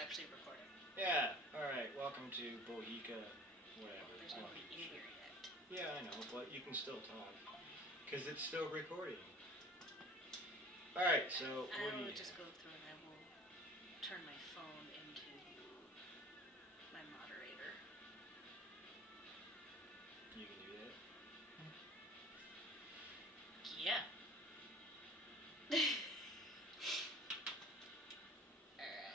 actually recording. Yeah, alright, welcome to Bohica, whatever. There's nobody in here yet. Yeah, I know, but you can still talk. Because it's still recording. Alright, so I what do will you just go through and I will turn my phone into my moderator. You can do that? Yeah. Alright.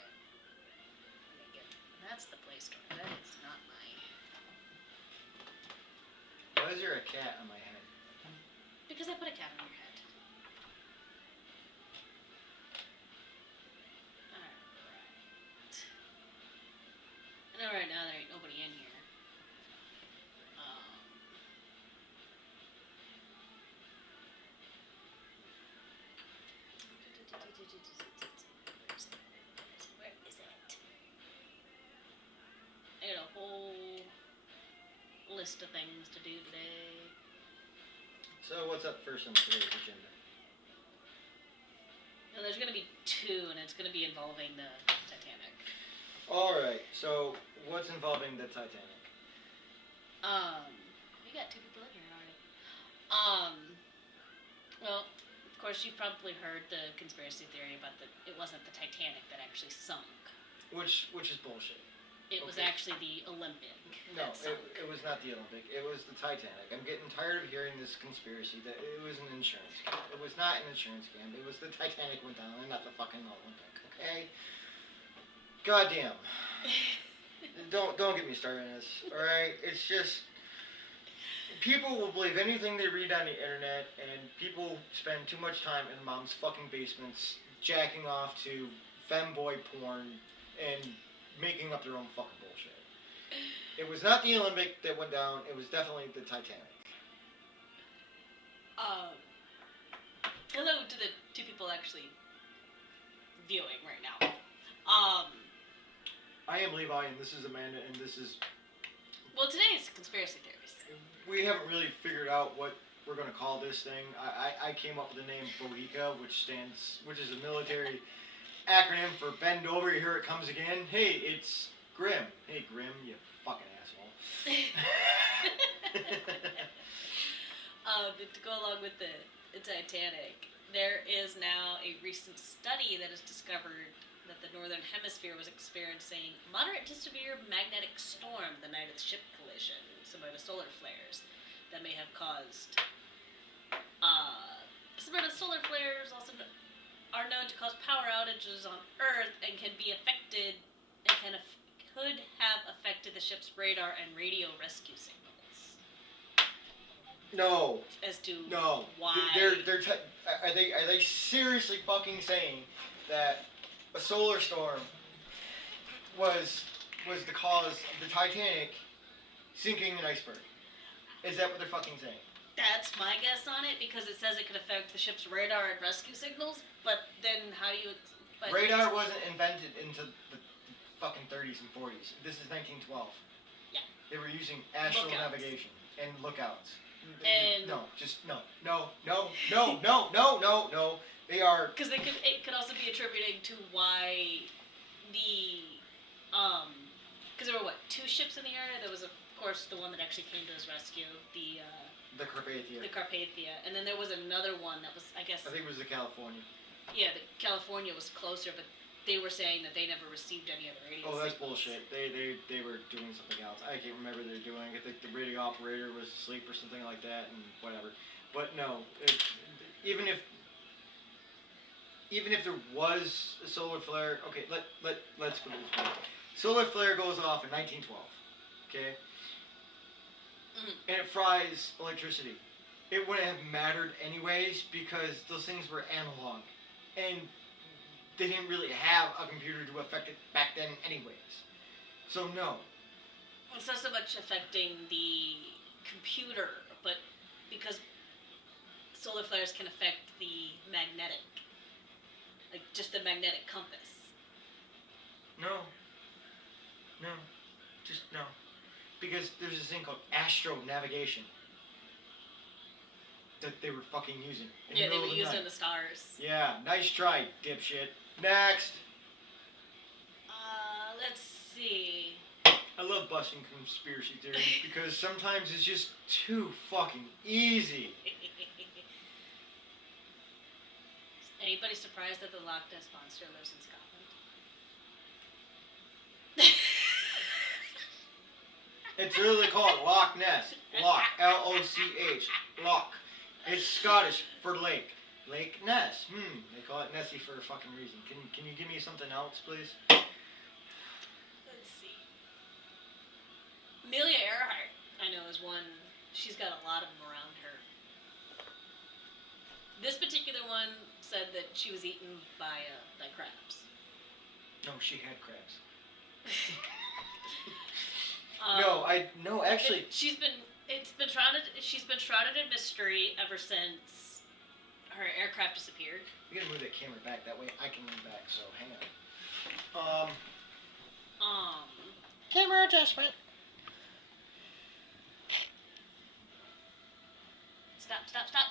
That's the Play Store. That is not my... Why is there a cat on my head? Because I put a cat on your head. Alright. I know right now there ain't nobody in here. Where is it? I got a whole list of things to do today. So what's up first on today's agenda? And there's going to be two, and it's going to be involving the Titanic. Alright, so what's involving the Titanic? We got two people in here already. Well, of course you've probably heard the conspiracy theory about it wasn't the Titanic that actually sunk. Which is bullshit. It was actually the Olympic. No, it was not the Olympic. It was the Titanic. I'm getting tired of hearing this conspiracy that it was an insurance scam. It was not an insurance scam. It was the Titanic went down and not the fucking Olympic. Okay? Goddamn. Don't get me started on this. Alright? It's just... People will believe anything they read on the internet, and people spend too much time in mom's fucking basements jacking off to femboy porn and making up their own fucking bullshit. It was not the Olympic that went down. It was definitely the Titanic. Hello to the two people actually viewing right now. I am Levi, and this is Amanda, and this is... Well, today's conspiracy theories. We haven't really figured out what we're going to call this thing. I came up with the name Bohica, which is a military acronym for bend over, you hear it comes again. Hey, it's Grim. Hey, Grim, you fucking asshole. To go along with the Titanic, there is now a recent study that has discovered that the northern hemisphere was experiencing moderate to severe magnetic storm the night of the ship collision, similar to solar flares that may have caused... similar to solar flares also are known to cause power outages on Earth and can be affected and could have affected the ship's radar and radio rescue signals. No. As to why? Are they seriously fucking saying that a solar storm was the cause of the Titanic sinking an iceberg? Is that what they're fucking saying? That's my guess on it, because it says it could affect the ship's radar and rescue signals, but then how do you... Radar wasn't invented into the fucking 30s and 40s. This is 1912. Yeah. They were using astral navigation and lookouts. And... No. They are... Because it could also be attributing to why the... Because there were, two ships in the area? There was, of course, the one that actually came to his rescue, the Carpathia. The Carpathia. And then there was another one that was, I guess... I think it was the California. Yeah, the California was closer, but they were saying that they never received any other radio signals. That's bullshit. They were doing something else. I can't remember what they were doing. I think the radio operator was asleep or something like that, and whatever. But no, even if there was a solar flare, okay, let's put it this way. Solar flare goes off in 1912, okay? Mm-hmm. And it fries electricity. It wouldn't have mattered anyways because those things were analog. And they didn't really have a computer to affect it back then anyways. So no. It's not so much affecting the computer, but because solar flares can affect the magnetic, like just the magnetic compass. No. Just no. Because there's this thing called astro navigation that they were fucking using. Yeah, they were using the stars. Yeah, nice try, dipshit. Next. Let's see. I love busting conspiracy theories because sometimes it's just too fucking easy. Is anybody surprised that the Loch Ness Monster lives in Scotland? It's literally called Loch Ness. Loch. L-O-C-H. Loch. It's Scottish for lake. Lake Ness. They call it Nessie for a fucking reason. Can you give me something else, please? Let's see. Amelia Earhart, I know, is one. She's got a lot of them around her. This particular one said that she was eaten by crabs. No, she had crabs. Actually. She's been shrouded in mystery ever since her aircraft disappeared. We gotta move that camera back. That way I can lean back. So hang on. Camera adjustment. Stop!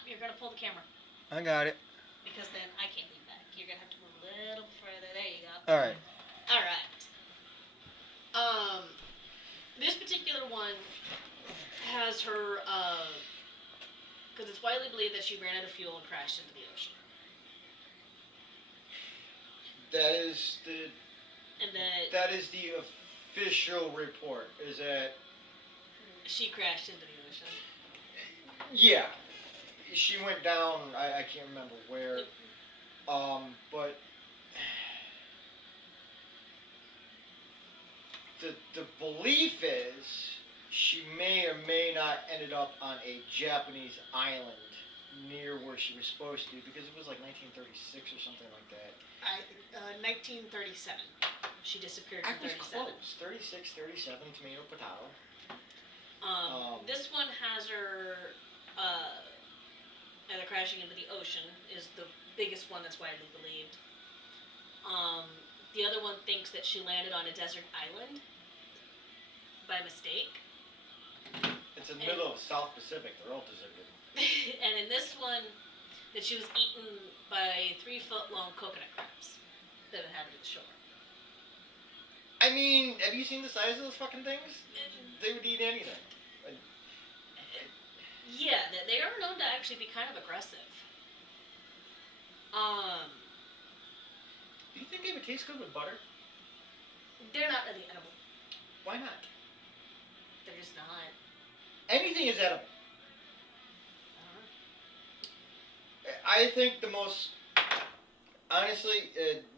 You're gonna pull the camera. I got it. Because then I can't lean back. You're gonna have to move a little further. There you go. All right. This particular one has her, because it's widely believed that she ran out of fuel and crashed into the ocean. That is the. And that. That is the official report. Is that. She crashed into the ocean. Yeah. She went down. I can't remember where. But. The belief is she may or may not ended up on a Japanese island near where she was supposed to because it was like 1936 or something like that. 1937. She disappeared in 37. I was close. 36, 37, tomato, potato. This one has her either crashing into the ocean is the biggest one that's widely believed. The other one thinks that she landed on a desert island by mistake. It's in the middle of the South Pacific. They're all deserted. And in this one, that she was eaten by 3-foot-long coconut crabs that inhabited the shore. I mean, have you seen the size of those fucking things? They would eat anything. Yeah, they are known to actually be kind of aggressive. Do you think they would taste good with butter? They're not really edible. Why not? They're just not. Anything is edible. I think the most, honestly,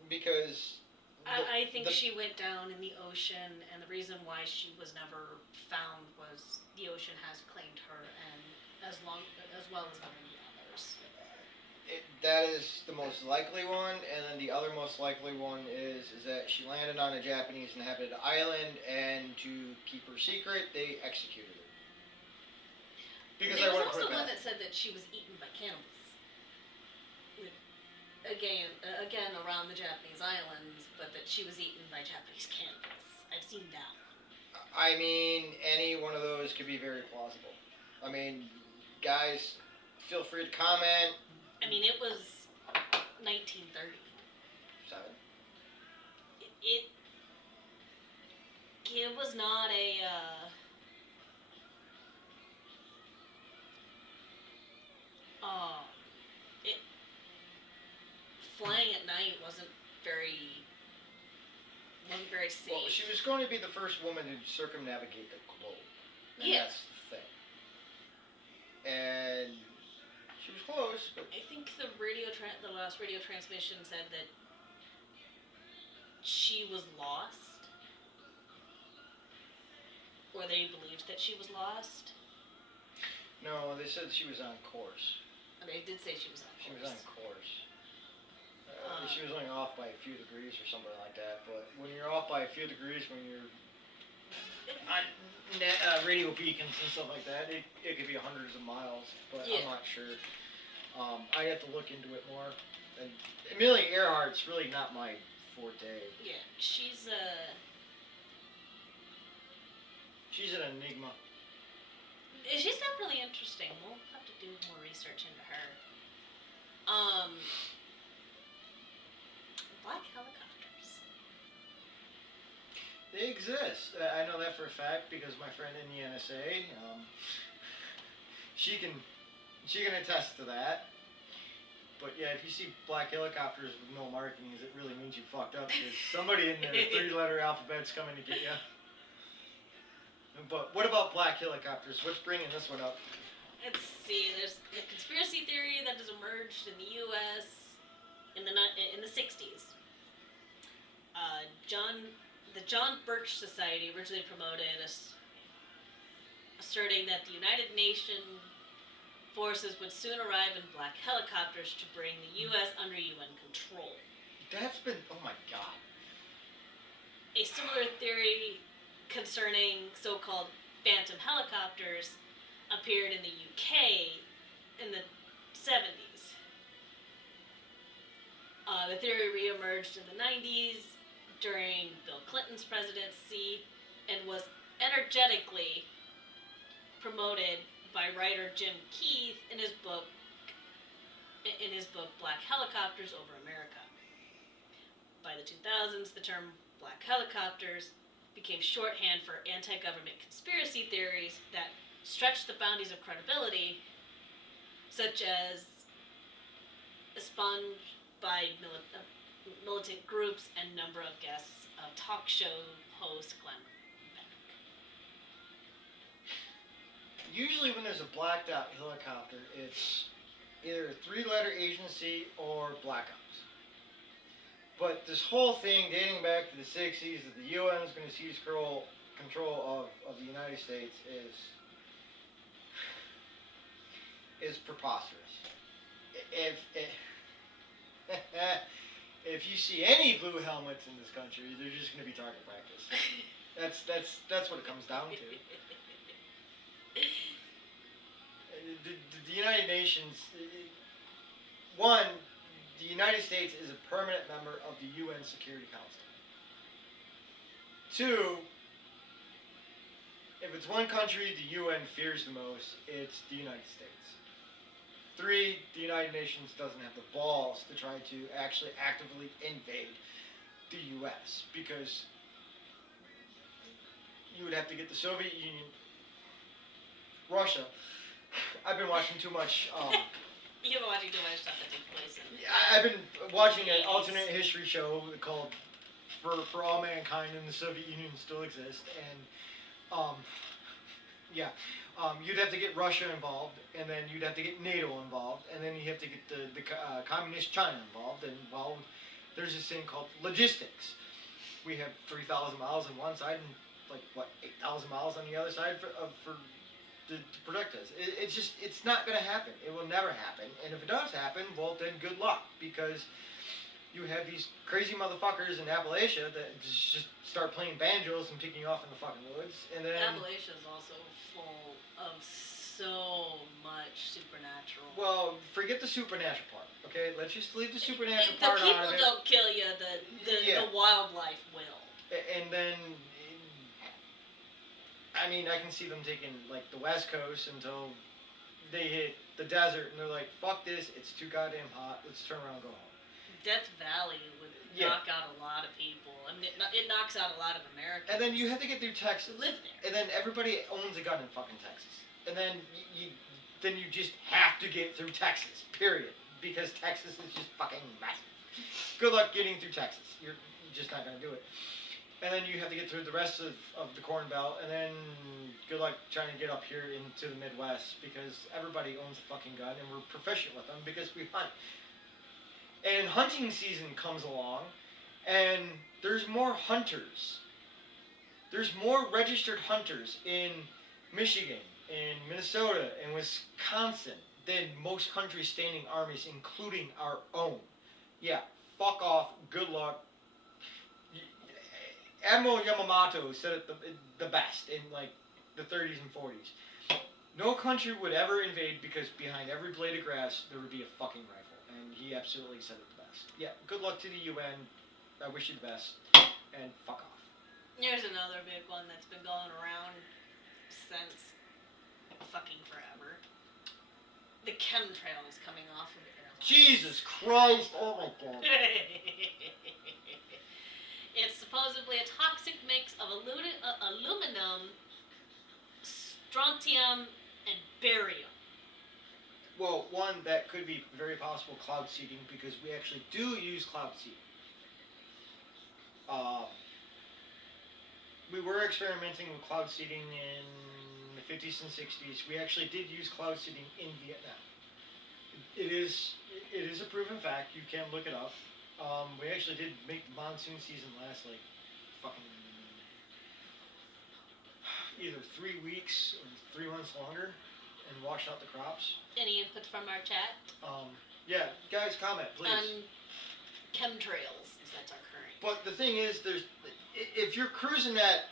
because I think she went down in the ocean, and the reason why she was never found was the ocean has claimed her, and as well as many others. That is the most likely one, and then the other most likely one is that she landed on a Japanese inhabited island, and to keep her secret, they executed her. Because there was also one that said that she was eaten by cannibals. Again, around the Japanese islands, but that she was eaten by Japanese cannibals. I've seen that one. I mean, any one of those could be very plausible. I mean, guys, feel free to comment. I mean, it was 1930. It was not a. Flying at night wasn't very safe. Well, she was going to be the first woman to circumnavigate the globe. And yeah. That's the thing. And she was close, but I think the last radio transmission said that she was lost, or they believed that she was lost. No, they said she was on course. They did say she was on course. She was on course. She was only off by a few degrees or something like that. But when you're off by a few degrees, when you're on radio beacons and stuff like that, it could be hundreds of miles. But yeah. I'm not sure. I have to look into it more. And Amelia Earhart's really not my forte. Yeah, she's an enigma. She's definitely interesting. We'll have to do more research into her. Black helicopters. They exist. I know that for a fact because my friend in the NSA, she can attest to that. But yeah, if you see black helicopters with no markings, it really means you fucked up because somebody in their three-letter alphabet's coming to get you. But what about black helicopters? What's bringing this one up? Let's see. There's the conspiracy theory that has emerged in the U.S. in the 60s. The John Birch Society originally promoted asserting that the United Nations forces would soon arrive in black helicopters to bring the U.S. under UN control. That's been, oh my god. A similar theory concerning so-called phantom helicopters appeared in the UK in the 70s. The theory re-emerged in the 90s during Bill Clinton's presidency and was energetically promoted by writer Jim Keith in his book Black Helicopters Over America. By the 2000s, the term black helicopters became shorthand for anti-government conspiracy theories that stretched the boundaries of credibility, such as espionage by militant groups and number of guests of talk show host Glenn Beck. Usually when there's a blacked out helicopter, it's either a three-letter agency or Black Ops. But this whole thing dating back to the 60s that the UN is going to seize control of the United States is preposterous. If you see any blue helmets in this country, they're just going to be target practice. That's what it comes down to. The United Nations, one, the United States is a permanent member of the UN Security Council. Two, if it's one country the UN fears the most, it's the United States. Three, the United Nations doesn't have the balls to try to actually actively invade the US because you would have to get the Soviet Union, Russia. I've been watching too much. You've been watching too much stuff that takes place in. I've been watching an alternate history show called For All Mankind, and the Soviet Union still exists, and you'd have to get Russia involved, and then you'd have to get NATO involved, and then you have to get the communist China involved. There's this thing called logistics. We have 3,000 miles on one side and 8,000 miles on the other side to protect us. It's not going to happen. It will never happen. And if it does happen, well, then good luck, because you have these crazy motherfuckers in Appalachia that just start playing banjos and picking off in the fucking woods. And then Appalachia is also full of so much supernatural. Well, forget the supernatural part, okay? Let's just leave the supernatural part out of it. The people don't kill you. The wildlife will. And then, I mean, I can see them taking the West Coast until they hit the desert, and they're like, "Fuck this! It's too goddamn hot. Let's turn around and go home." Death Valley would knock out a lot of people. I mean, it knocks out a lot of Americans. And then you have to get through Texas. Live there. And then everybody owns a gun in fucking Texas. And then you just have to get through Texas, period. Because Texas is just fucking massive. Good luck getting through Texas. You're just not going to do it. And then you have to get through the rest of the Corn Belt. And then good luck trying to get up here into the Midwest. Because everybody owns a fucking gun. And we're proficient with them because we hunt. And hunting season comes along. And there's more hunters. There's more registered hunters in Michigan, in Minnesota, and Wisconsin than most countries' standing armies, including our own. Yeah, fuck off. Good luck. Admiral Yamamoto said it the best in the 30s and 40s. No country would ever invade because behind every blade of grass there would be a fucking rifle. And he absolutely said it the best. Yeah, good luck to the UN. I wish you the best. And fuck off. Here's another big one that's been going around since fucking forever. The chemtrails coming off of airlines. Jesus Christ! Oh my god. It's supposedly a toxic mix of aluminum, strontium, and barium. Well, one, that could be very possible cloud seeding because we actually do use cloud seeding. We were experimenting with cloud seeding in the 50s and 60s. We actually did use cloud seeding in Vietnam. It is a proven fact. You can look it up. We actually did make the monsoon season last like fucking either 3 weeks or 3 months longer and wash out the crops. Any input from our chat? Yeah, guys, comment please. On chemtrails, because that's our current. But the thing is, if you're cruising at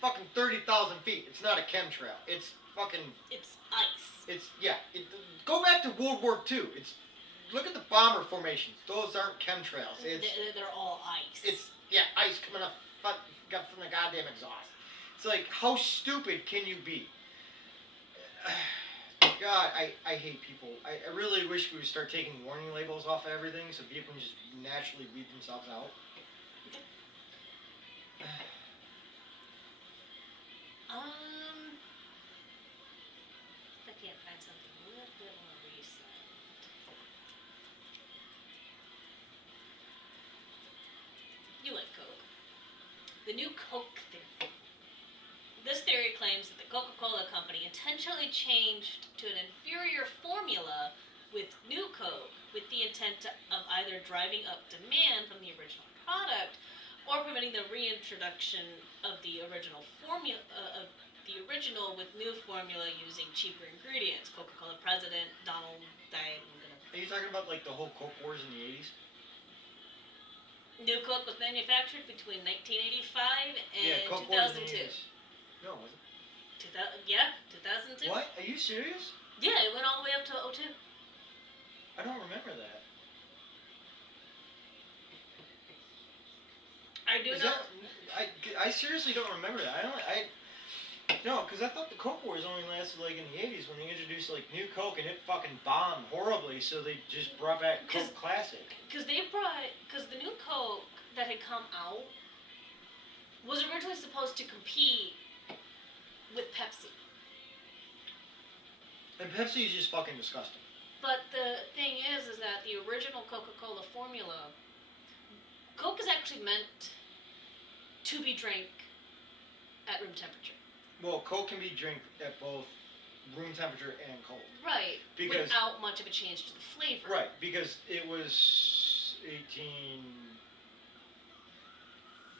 fucking 30,000 feet, it's not a chemtrail. It's fucking. It's ice. Go back to World War II. Look at the bomber formations. Those aren't chemtrails. They're all ice. It's ice coming up from the goddamn exhaust. It's like, how stupid can you be? God, I hate people. I really wish we would start taking warning labels off of everything so people can just naturally weed themselves out. I can't find something a little bit more recent. You like Coke. The new Coke theory. This theory claims that the Coca-Cola company intentionally changed to an inferior formula with new Coke with the intent of either driving up demand from the original product or permitting the reintroduction of the original formula with new formula using cheaper ingredients. Coca-Cola president Donald died. Are you talking about like the whole Coke wars in the 80s? New Coke was manufactured between 1985 and Coke wars in 2002. the 80s. No, was it? 2002. What? Are you serious? Yeah, it went all the way up to 02. I don't remember that. I do know. I seriously don't remember that. No, because I thought the Coke Wars only lasted like in the 80s when they introduced like new Coke and it fucking bombed horribly, so they just brought back Coke Classic. Because the new Coke that had come out was originally supposed to compete with Pepsi. And Pepsi is just fucking disgusting. But the thing is that the original Coca-Cola formula, Coke is actually meant to be drank at room temperature. Well, Coke can be drank at both room temperature and cold. Right. Without much of a change to the flavor. Right, because it was 18...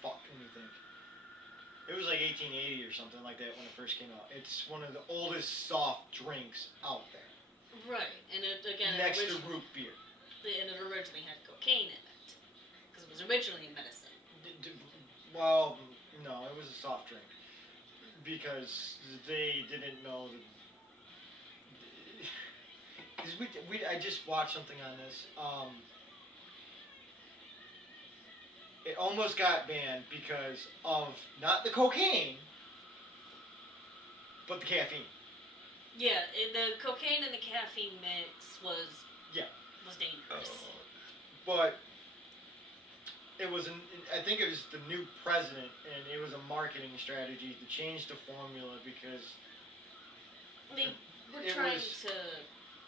Fuck, let me think. It was like 1880 or something like that when it first came out. It's one of the oldest soft drinks out there. Right, and next to root beer. And it originally had cocaine in it, because it was originally medicine. Well, no, it was a soft drink. Because they didn't know that. Because I just watched something on this. It almost got banned because of not the cocaine, but the caffeine. Yeah, the cocaine and the caffeine mix was dangerous. But it was I think it was the new president, and it was a marketing strategy to change the formula because they were trying to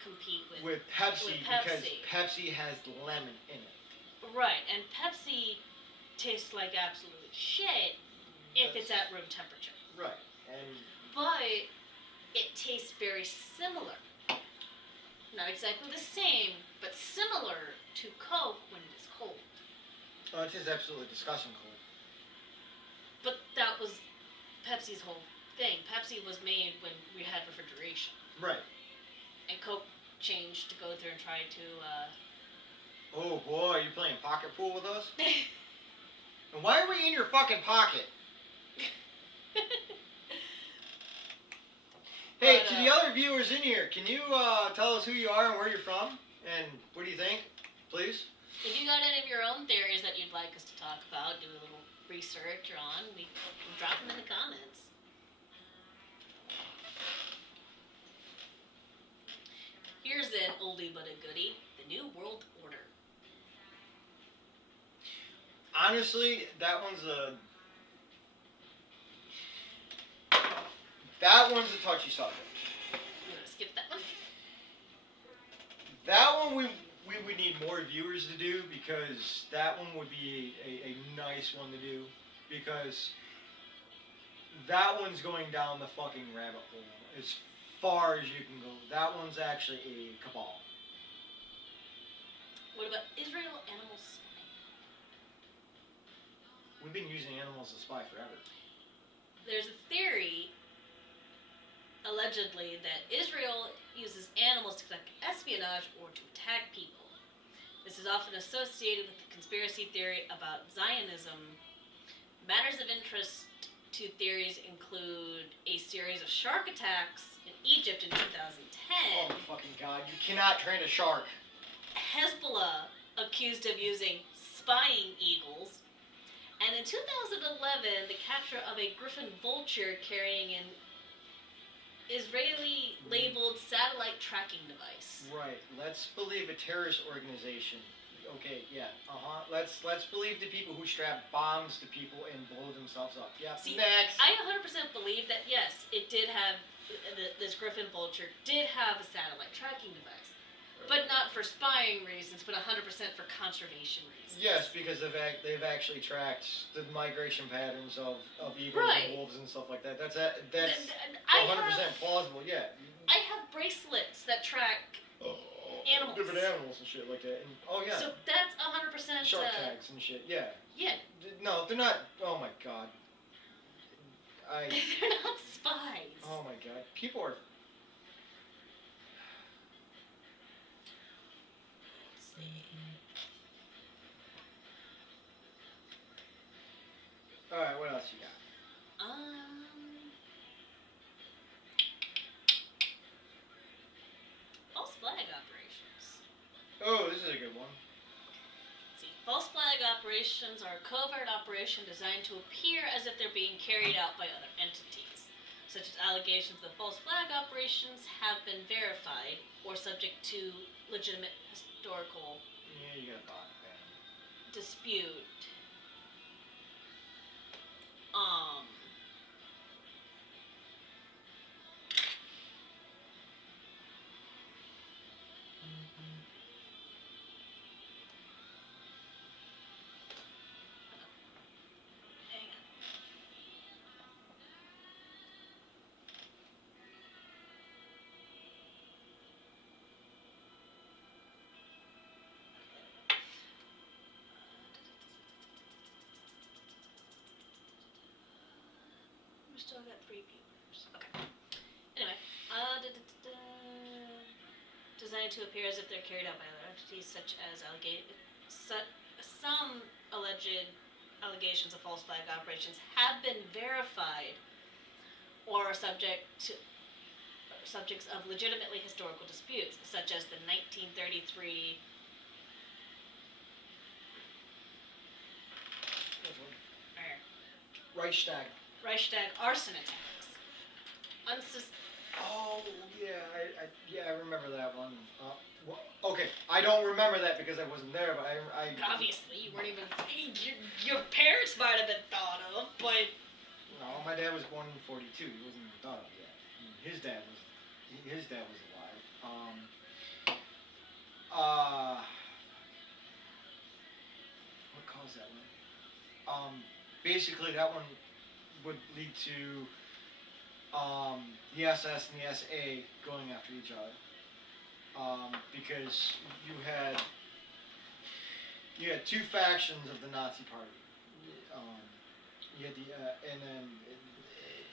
compete with Pepsi because Pepsi has lemon in it. Right, and Pepsi tastes like absolute shit if it's at room temperature. Right, but it tastes very similar. Not exactly the same, but similar to Coke when it is cold. Oh, it is absolutely disgusting cold. But that was Pepsi's whole thing. Pepsi was made when we had refrigeration. Right. And Coke changed to go through and try to, Oh boy, you playing pocket pool with us? And why are we in your fucking pocket? Hey, to the other viewers in here, can you tell us who you are and where you're from? And what do you think, please? If you got any of your own theories that you'd like us to talk about, do a little research on, we can drop them in the comments. Here's an oldie but a goodie, the New World Order. Honestly, that one's a touchy subject. I'm gonna skip that one. That one we would need more viewers to do because that one would be a nice one to do because that one's going down the fucking rabbit hole as far as you can go. That one's actually a cabal. What about Israel animals? We've been using animals to spy forever. There's a theory, allegedly, that Israel uses animals to conduct espionage or to attack people. This is often associated with the conspiracy theory about Zionism. Matters of interest to theories include a series of shark attacks in Egypt in 2010. Oh my fucking god, you cannot train a shark. Hezbollah accused of using spying eagles. And in 2011, the capture of a Griffin vulture carrying an Israeli-labeled satellite tracking device. Right. Let's believe a terrorist organization. Okay, yeah. Let's believe the people who strap bombs to people and blow themselves up. Yeah. See, next. I 100% believe that yes, it did have this Griffin vulture did have a satellite tracking device, but not for spying reasons, but 100% for conservation reasons. Yes, because they've actually tracked the migration patterns of eagles Right. and wolves and stuff like that. That's 100% plausible. Yeah. I have bracelets that track animals. Different animals and shit like that. And, oh yeah. So that's 100%. Shark tags and shit. Yeah. Yeah. No, they're not. Oh my god. They're not spies. Oh my god. People are. Let's see. All right. What else you got? False flag operations. Oh, this is a good one. See, false flag operations are a covert operation designed to appear as if they're being carried out by other entities, such as allegations that false flag operations have been verified or subject to legitimate historical Yeah, you got bot, man. dispute. Hang on. We still got 3 viewers. Okay. Anyway, designed to appear as if they're carried out by other entities, such as some alleged allegations of false flag operations have been verified or are subjects of legitimately historical disputes, such as the 1933 Reichstag arson attacks. Oh yeah, I remember that one. Okay, I don't remember that because I wasn't there, but I Obviously, you weren't even. Your parents might have been thought of, but. No, my dad was born in '42. He wasn't even thought of yet. His dad was alive. What caused that one? Basically that one would lead to the SS and the SA going after each other. Because you had two factions of the Nazi Party. You had the and then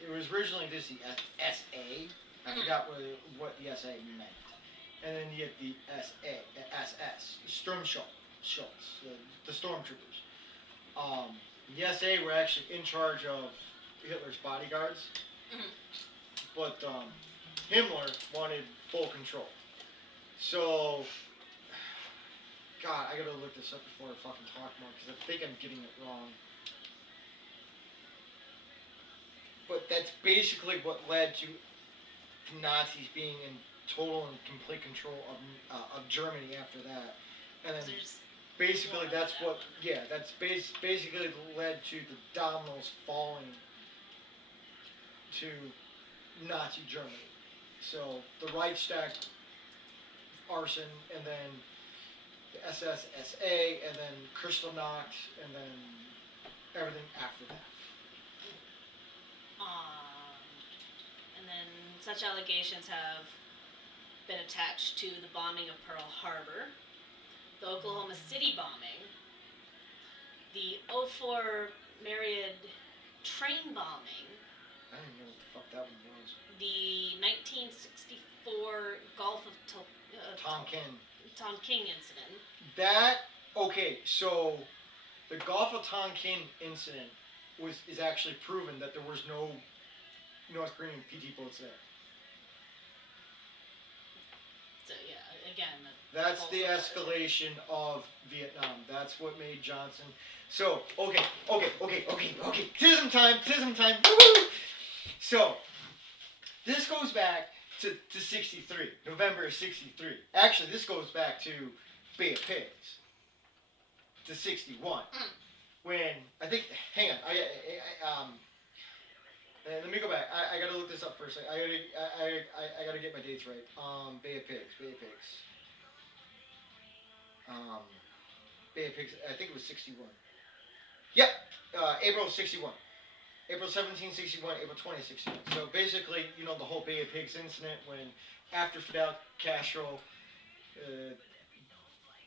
it was originally just the SA. I forgot what the SA meant. And then you had the SS, the Sturmschutz, the stormtroopers. The SA were actually in charge of Hitler's bodyguards, but Himmler wanted full control. So, God, I gotta look this up before I fucking talk more because I think I'm getting it wrong. But that's basically what led to Nazis being in total and complete control of Germany after that. And then basically One of that's them. what. Yeah, that's basically led to the dominoes falling to Nazi Germany. So the Reichstag arson, and then the SSSA, and then Kristallnacht, and then everything after that. And then such allegations have been attached to the bombing of Pearl Harbor, the Oklahoma City bombing, the 04 Marriott train bombing, I don't even know what the fuck that one was. the 1964 Gulf of Tonkin. Tonkin incident. That okay, so the Gulf of Tonkin incident is actually proven that there was no North Korean PT boats there. So yeah, again, That's the escalation of Vietnam. That's what made Johnson. So okay. Tism time. Woo! So this goes back to 63, November of 63. Actually, this goes back to Bay of Pigs, to 61. When, I think, hang on, let me go back. I gotta look this up first. I gotta get my dates right. Bay of Pigs. Bay of Pigs, I think it was 61. Yep, April 61. April 17, 61, April 20, 61. So basically, you know, the whole Bay of Pigs incident when after Fidel Castro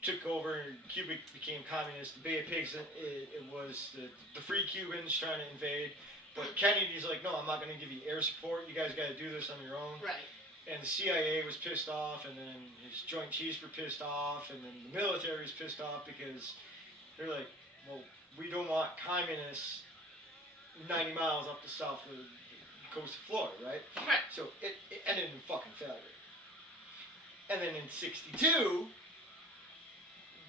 took over and Cuba became communist, the Bay of Pigs, it was the free Cubans trying to invade. But Kennedy's like, no, I'm not going to give you air support. You guys got to do this on your own. Right. And the CIA was pissed off, and then his Joint Chiefs were pissed off, and then the military was pissed off because they're like, well, we don't want communists 90 miles up the south of the coast of Florida, right? Right. So it ended in fucking failure. And then in 62,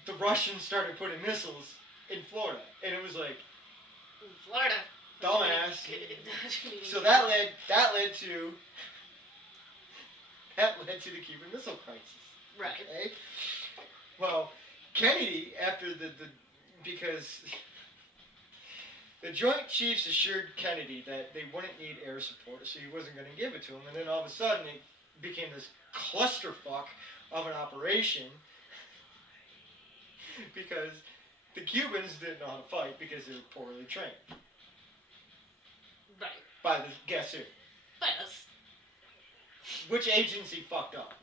the Russians started putting missiles in Florida. And it was like, Florida. dumbass. So that led to the Cuban Missile Crisis. Right. Okay? Well, Kennedy, after because the Joint Chiefs assured Kennedy that they wouldn't need air support, so he wasn't going to give it to them. And then all of a sudden, it became this clusterfuck of an operation because the Cubans didn't know how to fight because they were poorly trained. Right. By the guess who? By us. Which agency fucked up?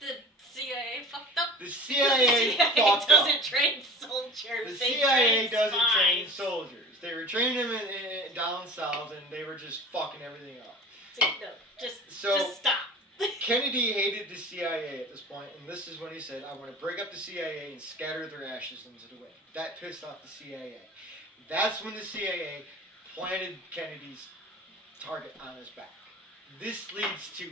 The CIA fucked up. The CIA fucked up. doesn't train soldiers. The They CIA train doesn't spies. train soldiers. They were training them down south, and they were just fucking everything up. No, just stop. Kennedy hated the CIA at this point, and this is when he said, I want to break up the CIA and scatter their ashes into the wind. That pissed off the CIA. That's when the CIA planted Kennedy's target on his back. This leads to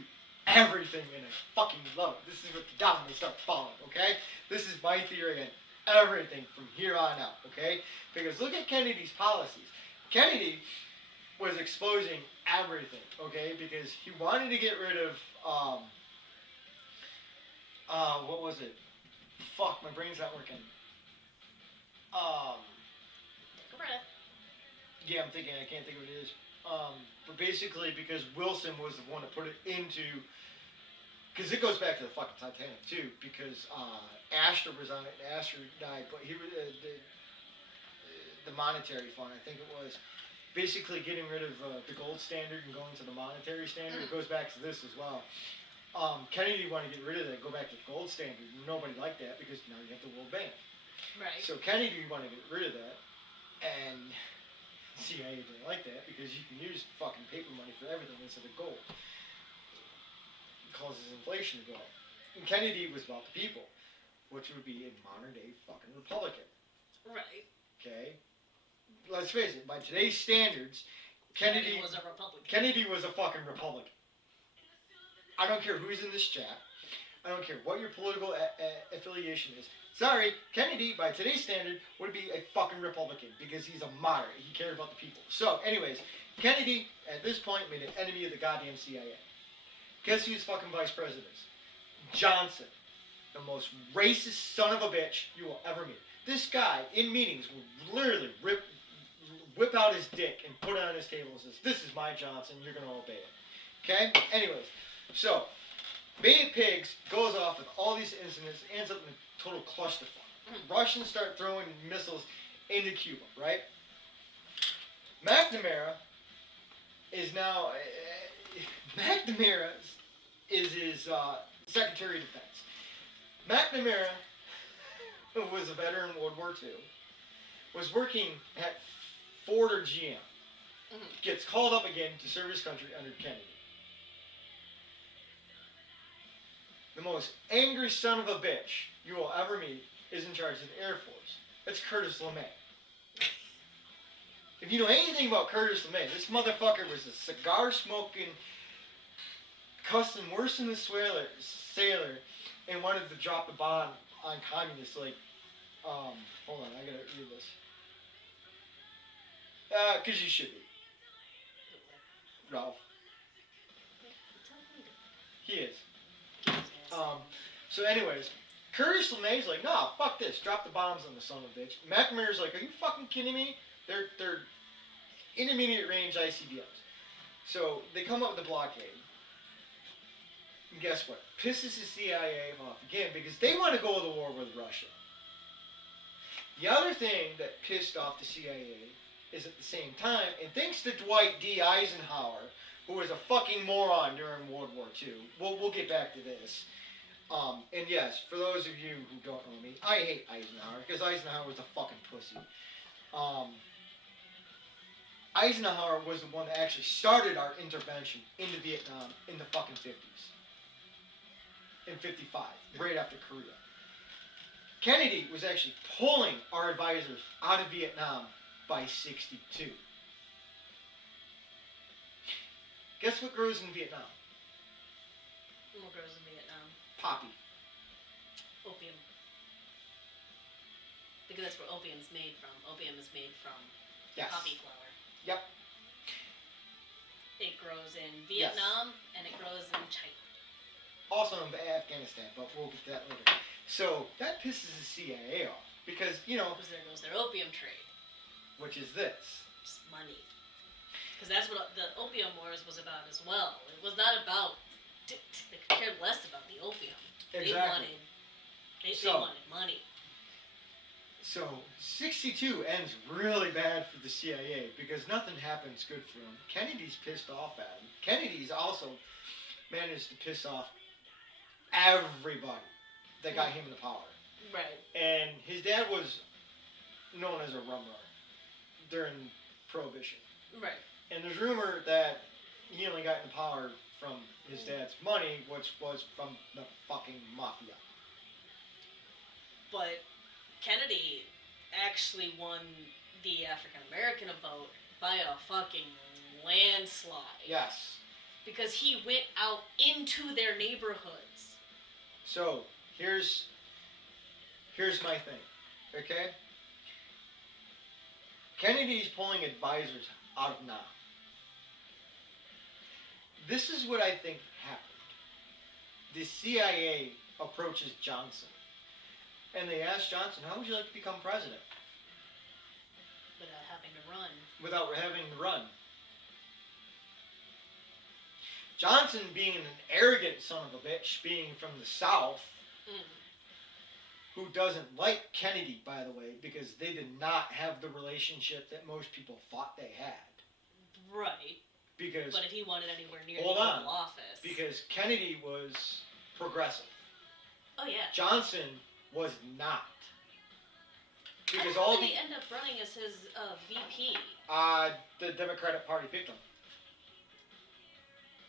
everything in it. Fucking love it. This is what the dominoes start falling, okay? This is my theory on everything from here on out, okay? Because look at Kennedy's policies. Kennedy was exposing everything, okay? Because he wanted to get rid of, what was it? Fuck, my brain's not working. Take a breath. Yeah, I'm thinking, I can't think of what it is. But basically, because Wilson was the one to put it into, because it goes back to the fucking Titanic too. Because Astor was on it, and Astor died, but he was the monetary fund, I think it was, basically getting rid of the gold standard and going to the monetary standard. It goes back to this as well. Kennedy wanted to get rid of that, go back to the gold standard. Nobody liked that because now you have the World Bank. Right. So Kennedy wanted to get rid of that, and CIA didn't like that because you can use fucking paper money for everything instead of gold. It causes inflation to go up. And Kennedy was about the people, which would be a modern day fucking Republican. Right. Okay? Let's face it, by today's standards, Kennedy was a Republican. Kennedy was a fucking Republican. I don't care who's in this chat. I don't care what your political affiliation is. Sorry, Kennedy, by today's standard, would be a fucking Republican because he's a moderate. He cared about the people. So, anyways, Kennedy, at this point, made an enemy of the goddamn CIA. Guess who's fucking vice president? Johnson. the most racist son of a bitch you will ever meet. This guy, in meetings, will literally whip out his dick and put it on his table and says, "This is my Johnson, you're going to obey it." Okay? Anyways, so, Bay of Pigs goes off with all these incidents, ends up in a total clusterfuck. Russians start throwing missiles into Cuba, right? McNamara is now... McNamara is his Secretary of Defense. McNamara who was a veteran in World War II, was working at Ford or GM, gets called up again to serve his country under Kennedy. The most angry son of a bitch you will ever meet is in charge of the Air Force. That's Curtis LeMay. If you know anything about Curtis LeMay, this motherfucker was a cigar-smoking, cussing worse than a sailor, and wanted to drop the bomb on communists like, hold on, I gotta read this. Because you should be. Ralph. He is. So anyways, Curtis LeMay's like, nah, fuck this, drop the bombs on the son of a bitch. McNamara's like, are you fucking kidding me? They're intermediate range ICBMs. So they come up with a blockade. And guess what? Pisses the CIA off again because they want to go to war with Russia. The other thing that pissed off the CIA is at the same time, and thanks to Dwight D. Eisenhower, who was a fucking moron during World War II. We'll get back to this. And yes, for those of you who don't know me, I hate Eisenhower because Eisenhower was a fucking pussy. Eisenhower was the one that actually started our intervention into Vietnam in the fucking 50s. In 55, right after Korea. Kennedy was actually pulling our advisors out of Vietnam by 62. Guess what grows in Vietnam? What grows in Vietnam? Poppy. Opium. Because that's where opium's made from. Opium is made from poppy flower. Yep. It grows in Vietnam and it grows in China. Also in Afghanistan, but we'll get to that later. So that pisses the CIA off because, you know... Because there goes their opium trade. Which is this. Just money. Because that's what the Opium Wars was about as well. It was not about... They cared less about the opium. Exactly. They wanted money. So, 62 ends really bad for the CIA because nothing happens good for him. Kennedy's pissed off at him. Kennedy's also managed to piss off everybody that got him into power. Right. And his dad was known as a rum runner during Prohibition. Right. And there's rumor that he only got into power from his dad's money, which was from the fucking mafia. But Kennedy actually won the African American vote by a fucking landslide. Yes. Because he went out into their neighborhoods. So, here's my thing, okay? Kennedy's pulling advisors out of Nam. This is what I think happened. The CIA approaches Johnson. And they ask Johnson, how would you like to become president? Without having to run. Without having to run. Johnson, being an arrogant son of a bitch, being from the South, who doesn't like Kennedy, by the way, because they did not have the relationship that most people thought they had. Right. Because, but if he wanted anywhere near the Oval Office. Because Kennedy was progressive. Oh, yeah. Johnson was not. Because how did he end up running as his VP? The Democratic Party picked him.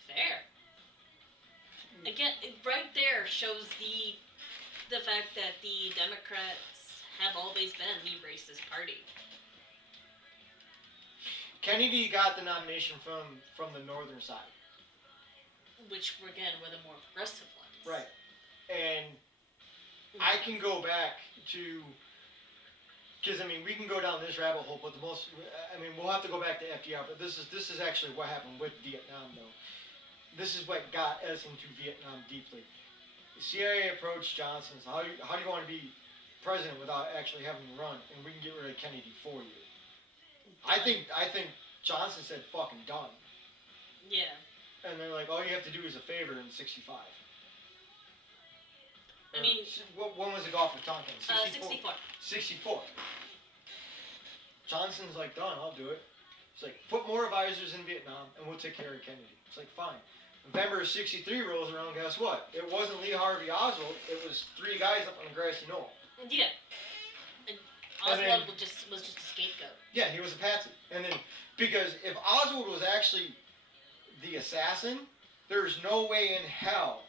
Fair. Again, it right there shows the fact that the Democrats have always been the racist party. Kennedy got the nomination from the northern side. Which, again, were the more progressive ones. Right. And I can go back to... Because, I mean, we can go down this rabbit hole, but we'll have to go back to FDR, but this is actually what happened with Vietnam, though. This is what got us into Vietnam deeply. The CIA approached Johnson. So how do you want to be president without actually having to run, and we can get rid of Kennedy for you? I think Johnson said fucking done. Yeah. And they're like, all you have to do is a favor in '65. I mean, when was the Gulf of Tonkin? 64. 64. Johnson's like, done, I'll do it. It's like, put more advisors in Vietnam and we'll take care of Kennedy. It's like, fine. November of '63 rolls around, guess what? It wasn't Lee Harvey Oswald, it was 3 guys up on the grassy knoll. Yeah. And Oswald was just a scapegoat. Yeah, he was a patsy. And then, because if Oswald was actually the assassin, there's no way in hell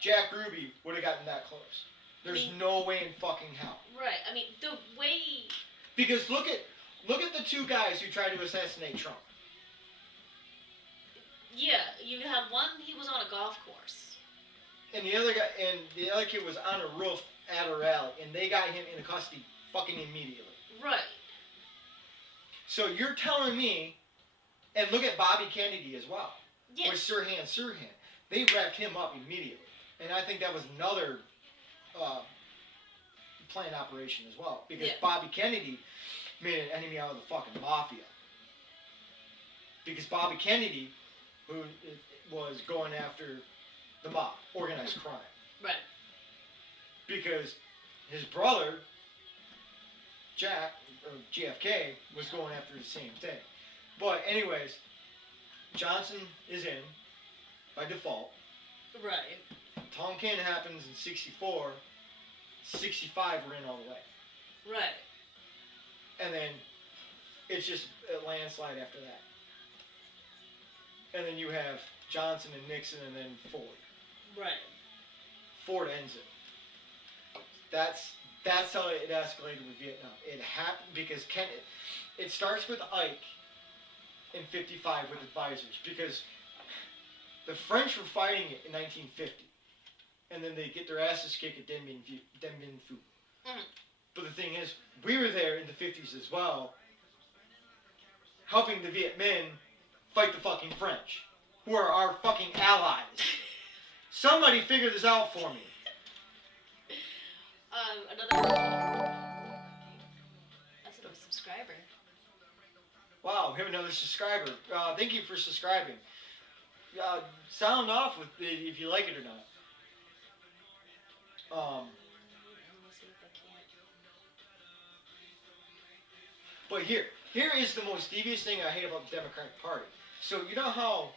Jack Ruby would have gotten that close. There's no way in fucking hell. Right. I mean, the way... Because look at the 2 guys who tried to assassinate Trump. Yeah, you had one, he was on a golf course. And the other kid was on a roof at a rally, and they got him into custody fucking immediately. Right. So you're telling me, and look at Bobby Kennedy as well. Yeah. With Sirhan. They wrapped him up immediately. And I think that was another planned operation as well. Because Bobby Kennedy made an enemy out of the fucking mafia. Because Bobby Kennedy, who was going after the mob, organized crime. Right. Because his brother, Jack, or JFK, was going after the same thing. But anyways, Johnson is in by default. Right. Tonkin happens in '64. '65 we're in all the way. Right. And then it's just a landslide after that. And then you have Johnson and Nixon and then Ford. Right. Ford ends it. That's how it escalated with Vietnam. It happened because it starts with Ike in '55 with advisors because the French were fighting it in 1950, and then they get their asses kicked at Dien Bien Phu. Mm. But the thing is, we were there in the '50s as well, helping the Viet Minh fight the fucking French, who are our fucking allies. Somebody figure this out for me. That's another subscriber. Wow, we have another subscriber. Thank you for subscribing. Sound off with if you like it or not. But here is the most devious thing I hate about the Democratic Party. So you know how...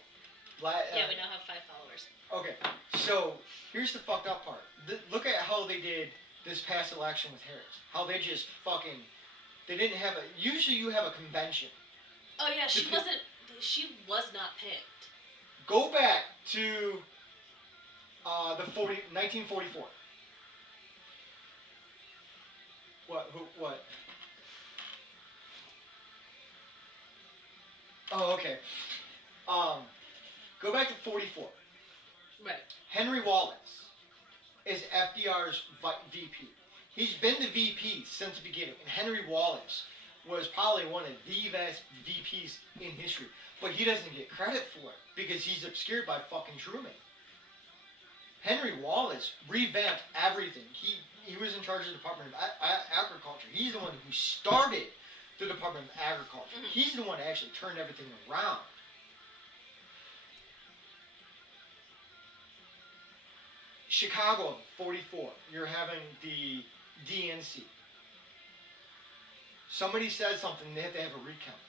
yeah, we now have 5 followers. Okay, so here's the fucked up part. Look at how they did this past election with Harris. How they just fucking... They didn't have a... Usually you have a convention. Oh yeah, she was not picked. Go back to 1944. What? Oh, okay. Go back to 44. Right. Henry Wallace is FDR's VP. He's been the VP since the beginning, and Henry Wallace was probably one of the best VPs in history. But he doesn't get credit for it because he's obscured by fucking Truman. Henry Wallace revamped everything. He was in charge of the Department of Agriculture. He's the one who started the Department of Agriculture. Mm-hmm. He's the one that actually turned everything around. Chicago, 44. You're having the DNC. Somebody says something, they have to have a recount.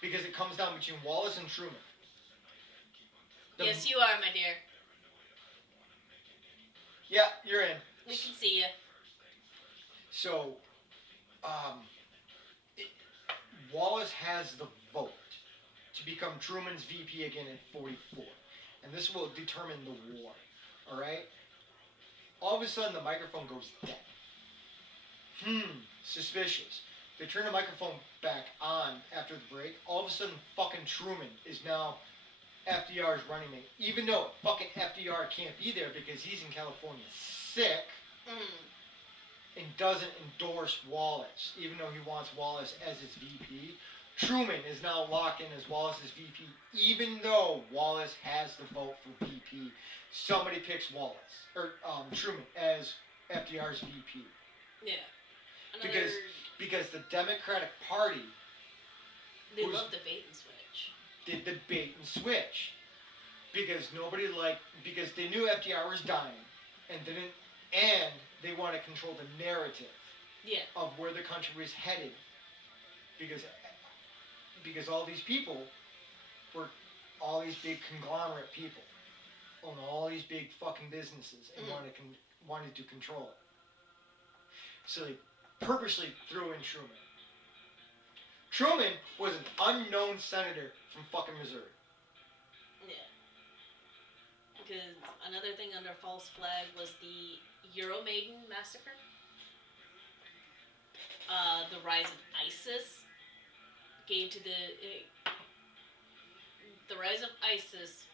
Because it comes down between Wallace and Truman. Yes, you are, my dear. Yeah, you're in. We can see you. So, Wallace has the vote to become Truman's VP again in 44. And this will determine the war. Alright? All of a sudden, the microphone goes dead. Suspicious. They turn the microphone back on after the break. All of a sudden, fucking Truman is now FDR's running mate. Even though fucking FDR can't be there because he's in California sick and doesn't endorse Wallace. Even though he wants Wallace as his VP. Truman is now locked in as Wallace's VP, even though Wallace has the vote for VP. Somebody picks Wallace or Truman as FDR's VP. Yeah. Because the Democratic Party they love the bait and switch. Did the bait and switch because because they knew FDR was dying and they want to control the narrative of where the country was headed because all these people were all these big conglomerate people own all these big fucking businesses and wanted to control it. So they purposely threw in Truman. Truman was an unknown senator from fucking Missouri. Yeah. Because another thing under false flag was the Euromaidan massacre. The rise of ISIS gave to the rise of ISIS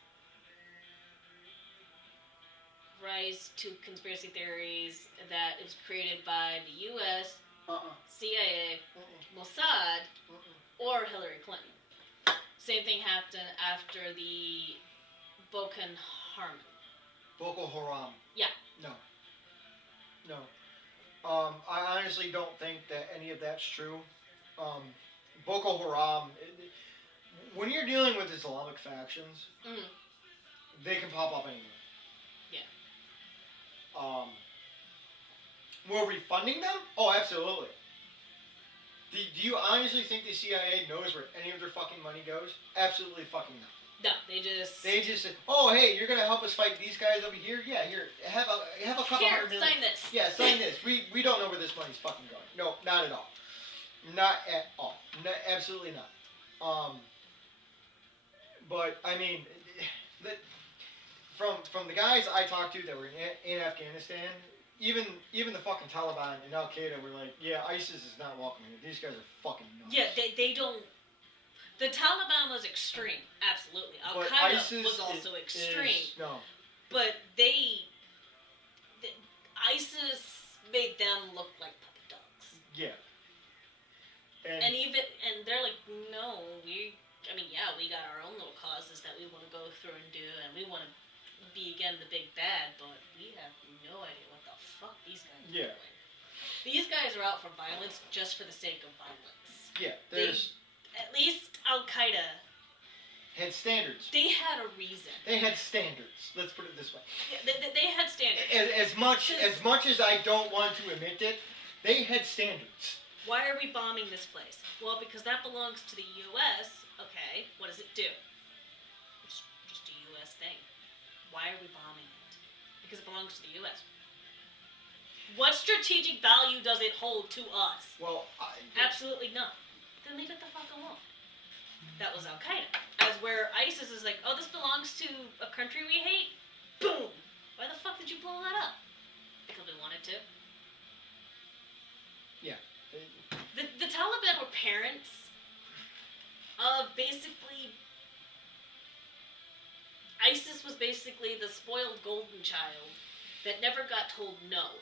rise to conspiracy theories that it was created by the U.S., CIA, Mossad, or Hillary Clinton. Same thing happened after the Boko Haram. Yeah. No. I honestly don't think that any of that's true. Boko Haram, when you're dealing with Islamic factions, they can pop up anywhere. Yeah. Were we funding them? Oh, absolutely. Do you honestly think the CIA knows where any of their fucking money goes? Absolutely fucking not. No, they just said, oh, hey, you're gonna help us fight these guys over here? Yeah, here, have a couple $100 million. Sign this. Yeah, sign this. We don't know where this money's fucking going. No, not at all. Not at all. No, absolutely not. But I mean, from the guys I talked to that were in Afghanistan, even the fucking Taliban and Al Qaeda were like, yeah, ISIS is not welcome here. These guys are fucking nuts. Yeah, they don't. The Taliban was extreme, absolutely. Al Qaeda was also extreme. No. But ISIS made them look like puppy dogs. Yeah. And they're like, no, we got our own little causes that we want to go through and do, and we want to be again the big bad, but we have no idea what the fuck these guys are doing. These guys are out for violence just for the sake of violence. Yeah, at least Al Qaeda had standards. They had a reason. They had standards. Let's put it this way. Yeah, they had standards. As much as I don't want to admit it, they had standards. Why are we bombing this place? Well, because that belongs to the U.S. Okay, what does it do? It's just a U.S. thing. Why are we bombing it? Because it belongs to the U.S. What strategic value does it hold to us? Well, absolutely none. Then leave it the fuck alone. That was Al Qaeda. As where ISIS is like, oh, this belongs to a country we hate. Boom. Why the fuck did you blow that up? Because we wanted to. Yeah. The Taliban were parents of basically. ISIS was basically the spoiled golden child that never got told no.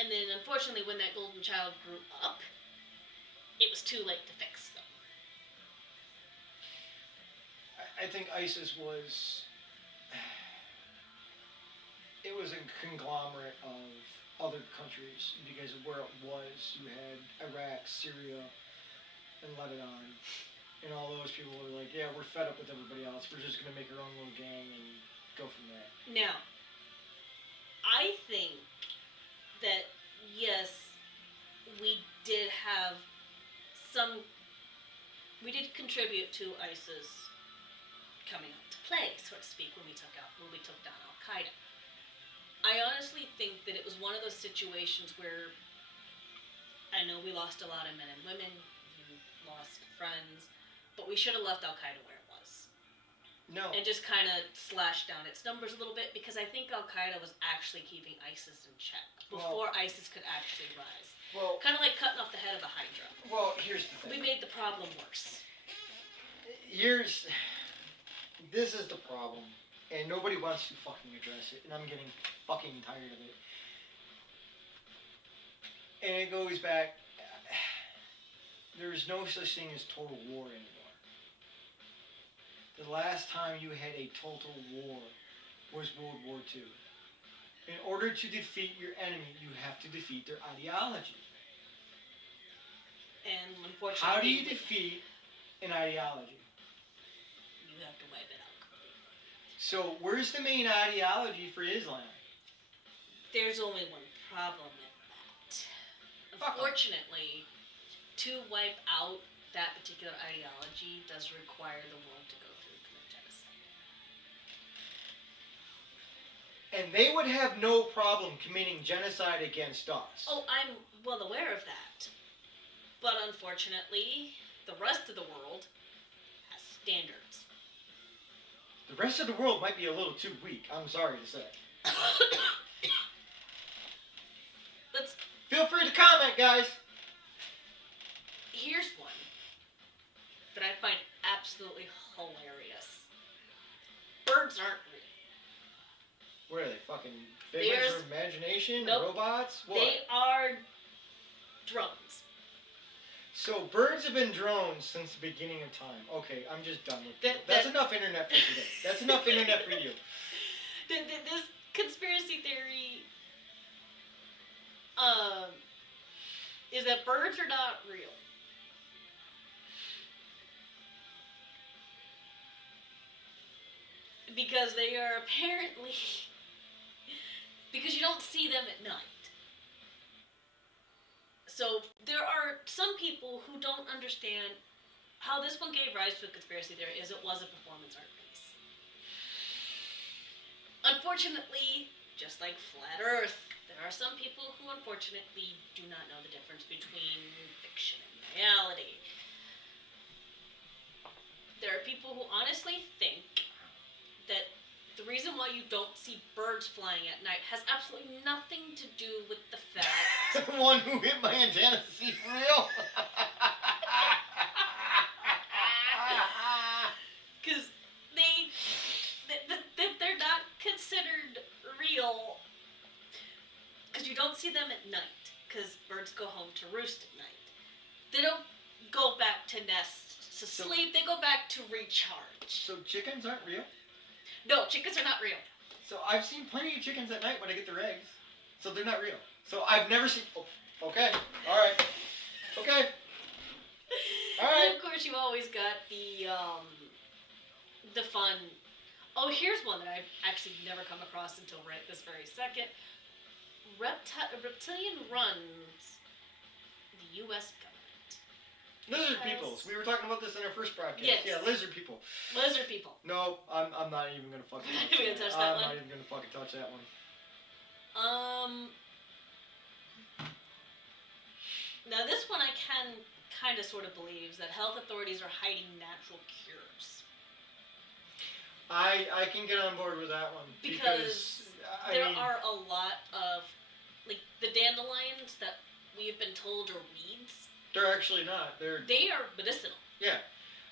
And then, unfortunately, when that golden child grew up, it was too late to fix them. I think ISIS was... It was a conglomerate of other countries because of where it was. You had Iraq, Syria, and Lebanon. And all those people were like, yeah, we're fed up with everybody else. We're just going to make our own little gang and go from there. Now, I think that, yes, we did contribute to ISIS coming up to play, so to speak, when we took down Al Qaeda. I honestly think that it was one of those situations where I know we lost a lot of men and women, we lost friends, but we should have left Al Qaeda where it was. No. And just kind of slashed down its numbers a little bit, because I think Al Qaeda was actually keeping ISIS in check before ISIS could actually rise. Well, kind of like cutting off the head of a hydra. Well, here's the thing. We made the problem worse. This is the problem, and nobody wants to fucking address it, and I'm getting fucking tired of it. And it goes back, there's no such thing as total war anymore. The last time you had a total war was World War II. In order to defeat your enemy, you have to defeat their ideology. And unfortunately, How do you defeat an ideology? You have to wipe it out completely. So, where's the main ideology for Islam? There's only one problem with that. Unfortunately, to wipe out that particular ideology does require the world to go through genocide. And they would have no problem committing genocide against us. Oh, I'm well aware of that. But unfortunately, the rest of the world has standards. The rest of the world might be a little too weak, I'm sorry to say. Let's. Feel free to comment, guys. Here's one that I find absolutely hilarious. Birds aren't real. What are they, fucking figments of imagination? Nope. Robots? What? They are drones. So birds have been drones since the beginning of time. Okay, I'm just done with that. That's enough internet for today. That's enough internet for you. This conspiracy theory is that birds are not real. Because they are apparently... because you don't see them at night. So there are some people who don't understand how this one gave rise to a conspiracy theory is it was a performance art piece. Unfortunately, just like Flat Earth, there are some people who unfortunately do not know the difference between fiction and reality. There are people who honestly think that the reason why you don't see birds flying at night has absolutely nothing to do with the fact... The one who hit my antenna is he real? Because they're not considered real because you don't see them at night because birds go home to roost at night. They don't go back to nests to sleep. They go back to recharge. So chickens aren't real? No, chickens are not real. So I've seen plenty of chickens at night when I get their eggs. So they're not real. So I've never seen... Oh, okay. All right. Okay. All right. And of course you always got the fun... Oh, here's one that I've actually never come across until right this very second. Reptilian runs the U.S. government. Lizard peoples. We were talking about this in our first broadcast. Yes. Yeah, lizard people. Lizard people. No, I'm not even gonna fucking touch You're gonna touch that one? I'm not even gonna fucking touch that one. Now this one I can kind of sort of believes that health authorities are hiding natural cures. I can get on board with that one Because there are a lot of, like, the dandelions that we have been told are weeds. They're actually not. They are medicinal. Yeah.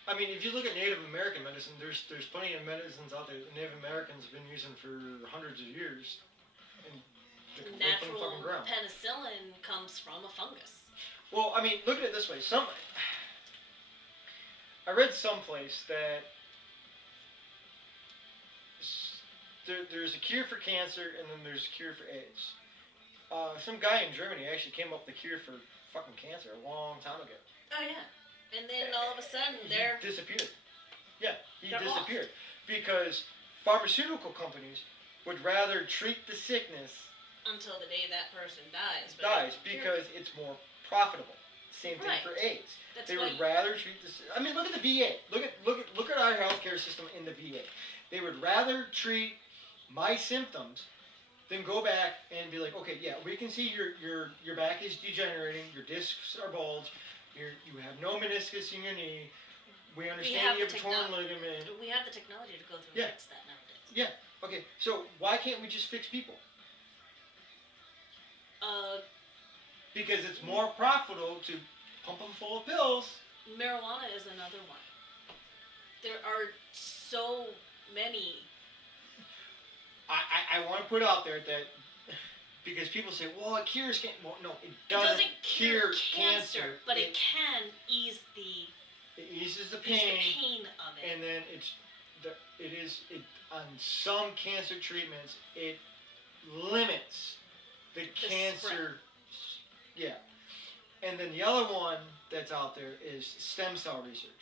I mean, if you look at Native American medicine, there's plenty of medicines out there that Native Americans have been using for hundreds of years. And right from the fucking Natural ground. penicillin comes from a fungus. Well, I mean, look at it this way. I read someplace that there's a cure for cancer and then there's a cure for AIDS. Some guy in Germany actually came up with a cure for fucking cancer a long time ago. Oh yeah. And then all of a sudden He they're disappeared. Yeah, he They're disappeared. Because pharmaceutical companies would rather treat the sickness until the day that person dies. because it's more profitable. Same thing for AIDS. That's They why would rather treat this. I mean, look at the VA. Look at our healthcare system in the VA. They would rather treat my symptoms than go back and be like, okay, yeah, we can see your back is degenerating, your discs are bulged, you have no meniscus in your knee. We understand you have a torn ligament. We have the technology to go through and fix that nowadays. Yeah. Okay. So why can't we just fix people? Because it's more profitable to pump them full of pills. Marijuana is another one. There are so many. I want to put out there that Because people say, well, it cures cancer. Well, no, it It doesn't cure cancer, but it can ease the it eases the ease pain, the pain of it. and then it on some cancer treatments it limits the cancer. Yeah, and then the other one that's out there is stem cell research.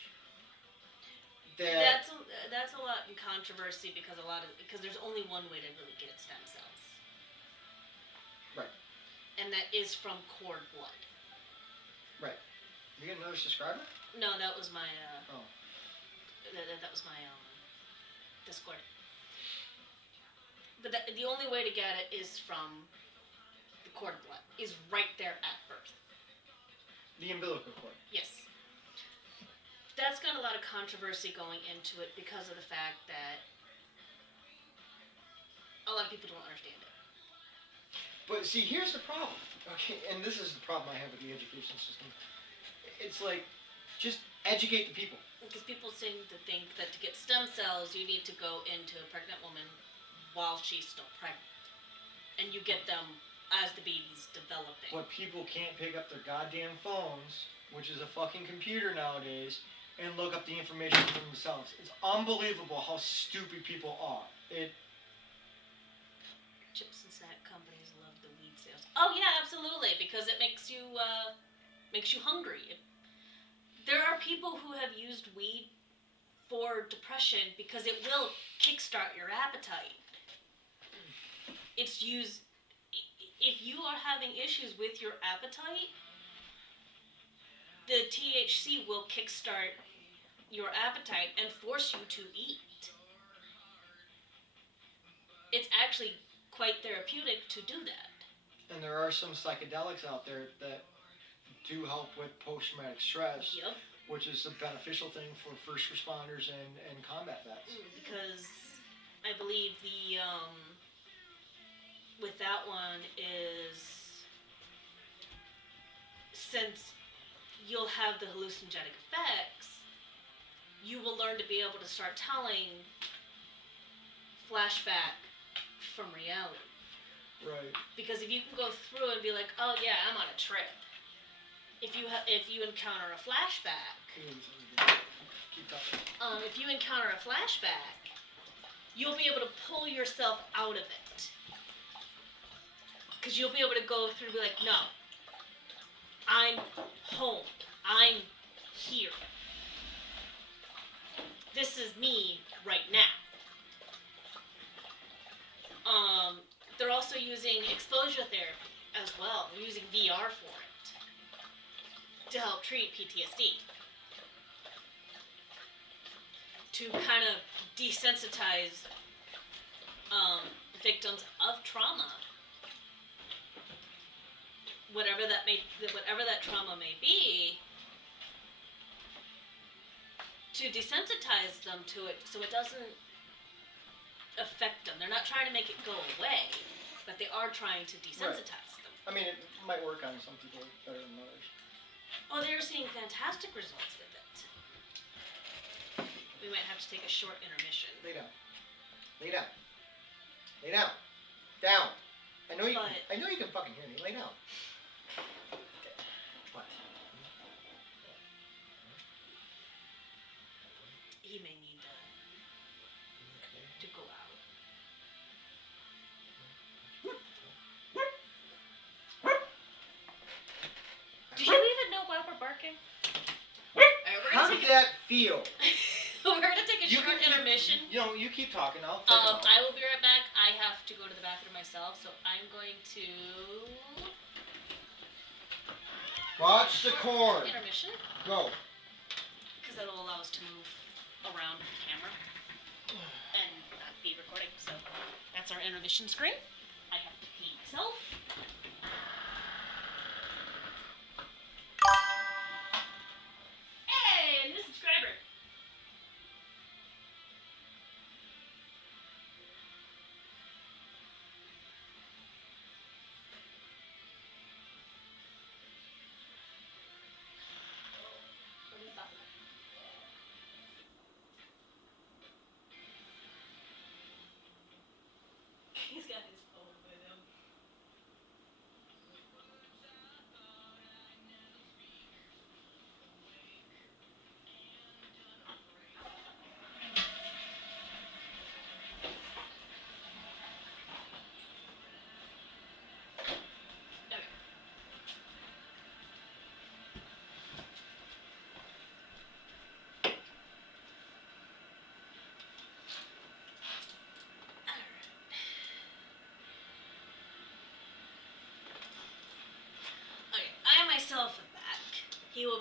That's a lot in controversy because there's only one way to really get stem cells. Right. And that is from cord blood. Right. You get another subscriber? No, that was my oh. That was my Discord. But the only way to get it is from the cord blood. Is right there at birth. The umbilical cord. Yes. That's got a lot of controversy going into it because of the fact that a lot of people don't understand it. But see, here's the problem. Okay, and this is the problem I have with the education system. It's like, just educate the people. Because people seem to think that to get stem cells, you need to go into a pregnant woman while she's still pregnant. And you get them as the baby's developing. But people can't pick up their goddamn phones, which is a fucking computer nowadays, and look up the information for themselves. It's unbelievable how stupid people are. Chips and snack companies love the weed sales. Oh yeah, absolutely, because it makes you hungry. There are people who have used weed for depression because it will kickstart your appetite. It's used if you are having issues with your appetite. The THC will kickstart your appetite and force you to eat. It's actually quite therapeutic to do that. And there are some psychedelics out there that do help with post-traumatic stress, yep. Which is a beneficial thing for first responders and combat vets. Because I believe with that one is, since you'll have the hallucinogenic effects, you will learn to be able to start telling flashback from reality. Right. Because if you can go through and be like, oh yeah, I'm on a trip. If you encounter a flashback, if you encounter a flashback, you'll be able to pull yourself out of it. Because you'll be able to go through and be like, no, I'm home. I'm here. This is me right now. They're also using exposure therapy as well. They're using VR for it to help treat PTSD. To kind of desensitize victims of trauma. Whatever that trauma may be, to desensitize them to it so it doesn't affect them. They're not trying to make it go away, but they are trying to desensitize them. I mean, it might work on some people better than others. Oh, they're seeing fantastic results with it. We might have to take a short intermission. Lay down. Lay down. Lay down. Down. I know you can fucking hear me. Lay down. What? He may need to go out. Do you even know why we're barking? How did that feel? We're gonna take a short intermission. You keep talking. I'll take I will be right back. I have to go to the bathroom myself, so I'm going to watch the cord. Intermission. Go. Because that'll allow us to move around the camera and not be recording. So that's our intermission screen. I have to pee myself. Hey, new subscriber. He's got his phone with him.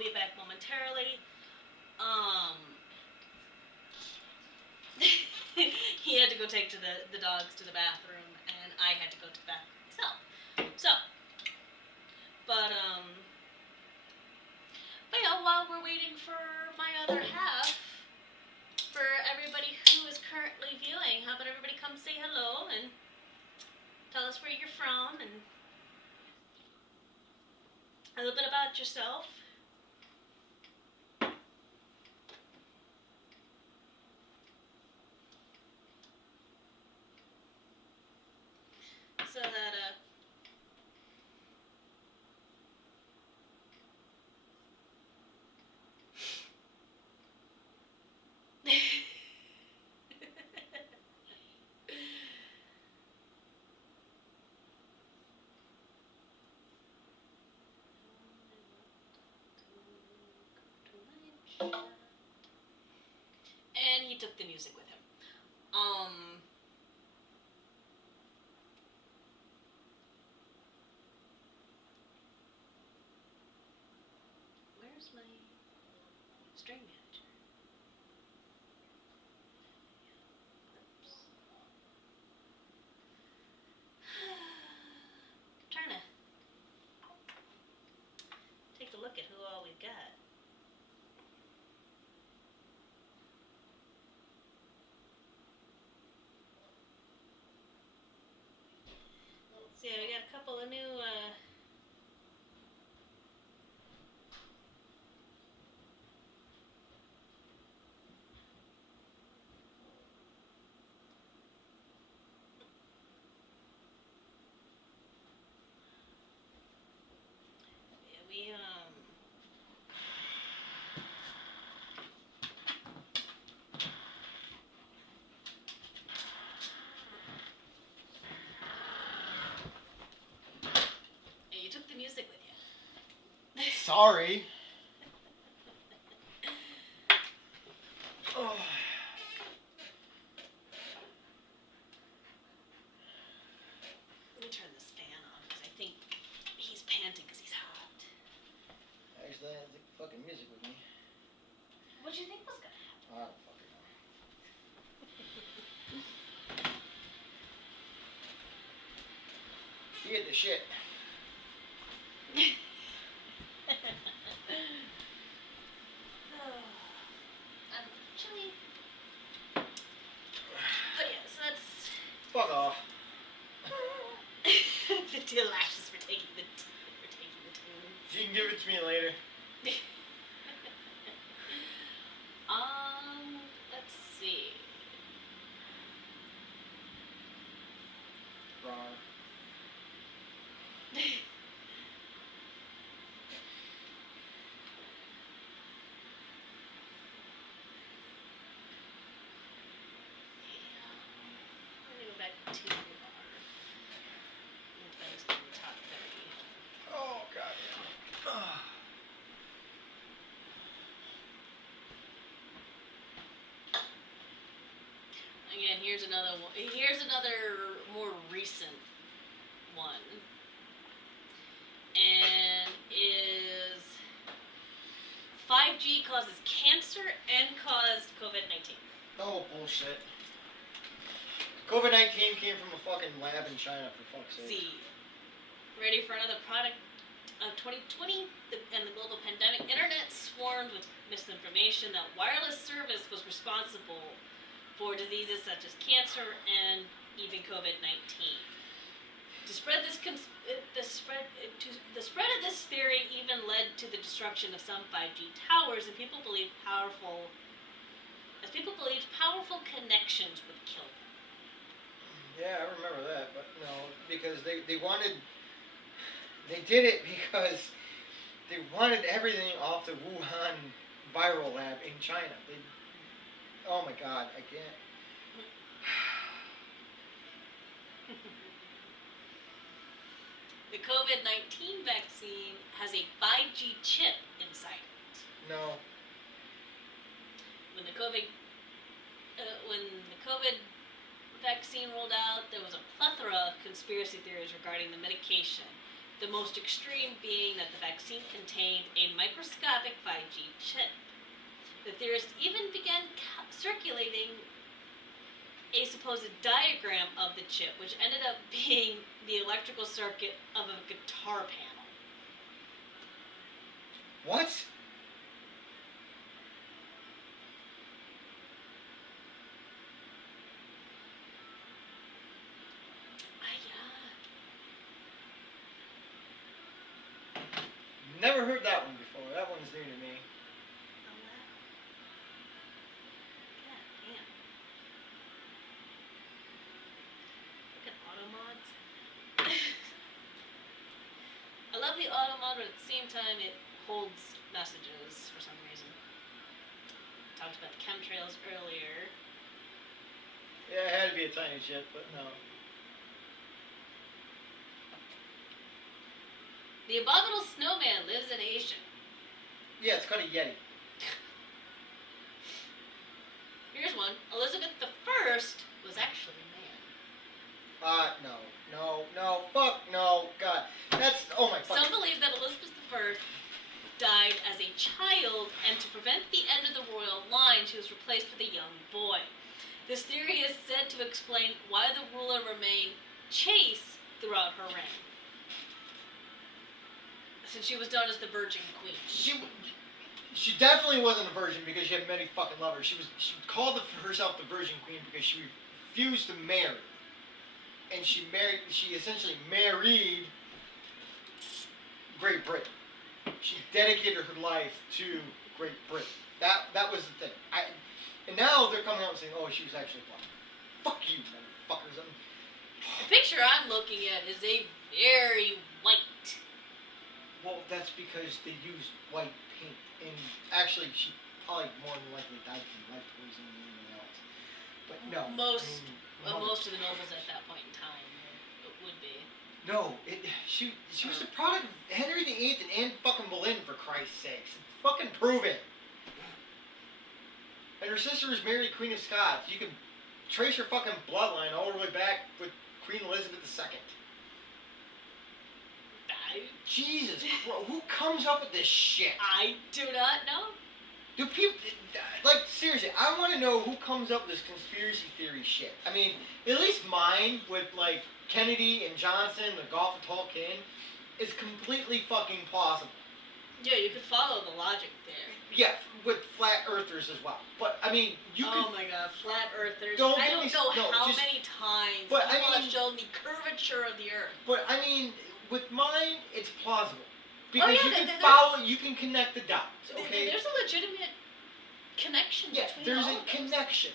be back momentarily. He had to go take the dogs to the bathroom, and I had to go to the bathroom myself. So, but while we're waiting for my other half, for everybody who is currently viewing, how about everybody come say hello and tell us where you're from and a little bit about yourself. So that and he took the music with him. Where's my string manager? Oops. Trying to take a look at who all we've got. Let's see, we got a couple of new we you took the music with you. Sorry. Oh. Let me turn this fan on because I think he's panting because he's hot. Actually, I had the fucking music with me. What do you think was gonna happen? I don't fucking know. He hit the shit. I'm chilly. But yeah, so that's Fuck off. the lashes for taking the tune. You can give it to me later. Let's see. Rar. I'm gonna go back to our Thanksgiving top 30. Oh, God. Again, here's another one. Here's another more recent one, and is 5G causes cancer and caused COVID-19. Oh, bullshit. COVID-19 came from a fucking lab in China, for fuck's sake. See, ready for another product of 2020 and the global pandemic? Internet swarmed with misinformation that wireless service was responsible for diseases such as cancer and even COVID-19. The spread of this theory even led to the destruction of some 5G towers, and people believed powerful connections would kill them. Yeah, I remember that, but no, because they did it because they wanted everything off the Wuhan viral lab in China. Oh my God, I can't. The COVID-19 vaccine has a 5G chip inside it. No. When the COVID vaccine rolled out, there was a plethora of conspiracy theories regarding the medication. The most extreme being that the vaccine contained a microscopic 5G chip. The theorists even began circulating a supposed diagram of the chip, which ended up being the electrical circuit of a guitar panel. What? Never heard that one before. That one's new to me. Oh, wow. God damn. Look at auto mods. I love the auto mod, but at the same time, it holds messages for some reason. Talked about the chemtrails earlier. Yeah, it had to be a tiny chip, but no. The abominable snowman lives in Asia. Yeah, it's called a Yeti. Here's one. Elizabeth I was actually a man. No, fuck, no, God. That's, oh my fuck. Some believe that Elizabeth I died as a child, and to prevent the end of the royal line, she was replaced with a young boy. This theory is said to explain why the ruler remained chaste throughout her reign, since she was known as the Virgin Queen. She definitely wasn't a virgin because she had many fucking lovers. She called herself the Virgin Queen because she refused to marry. And she essentially married Great Britain. She dedicated her life to Great Britain. That was the thing. And now they're coming out and saying, oh, she was actually black. Fuck you, motherfuckers. The picture I'm looking at is a very white. Well, that's because they used white paint. And actually, she probably more than likely died from lead poisoning than anything else. But no. Most of the nobles at that point in time it would be. No, she was the product of Henry VIII and Anne fucking Boleyn, for Christ's sakes. Fucking prove it. And her sister was married Queen of Scots. You can trace her fucking bloodline all the way back with Queen Elizabeth II. Jesus Christ, who comes up with this shit? I do not know. Do people, like, seriously, I want to know who comes up with this conspiracy theory shit. I mean, at least mine with, like, Kennedy and Johnson, the Gulf of Tonkin, is completely fucking plausible. Yeah, you could follow the logic there. Yeah, with flat earthers as well. But, I mean, you Oh my god, flat earthers. I don't know how many times people have shown the curvature of the earth. But, I mean, with mine, it's plausible. Because you can connect the dots, okay? There's a legitimate connection between there's all a connection,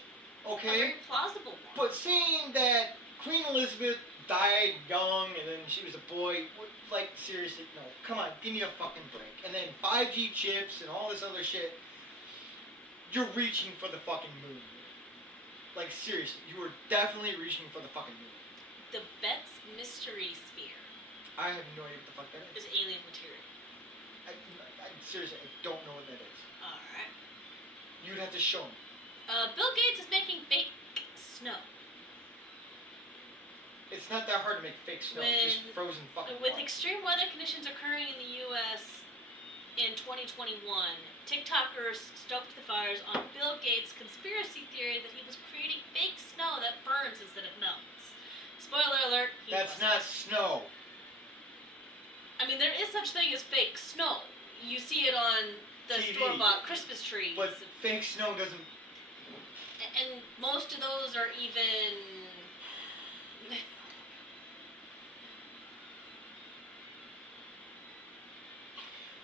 okay? A very plausible one. But saying that Queen Elizabeth died young and then she was a boy, like, seriously, no. Come on, give me a fucking break. And then 5G chips and all this other shit, you're reaching for the fucking moon. Like, seriously, you are definitely reaching for the fucking moon. The Betz Mystery Sphere. I have no idea what the fuck that is. Is alien material. Seriously, I don't know what that is. Alright. You'd have to show me. Bill Gates is making fake snow. It's not that hard to make fake snow. It's just frozen fucking With water. extreme weather conditions occurring in the U.S. in 2021, TikTokers stoked the fires on Bill Gates' conspiracy theory that he was creating fake snow that burns instead of melts. Spoiler alert, That's not snow. I mean, there is such thing as fake snow. You see it on the store-bought Christmas trees. But fake snow doesn't... And most of those are even...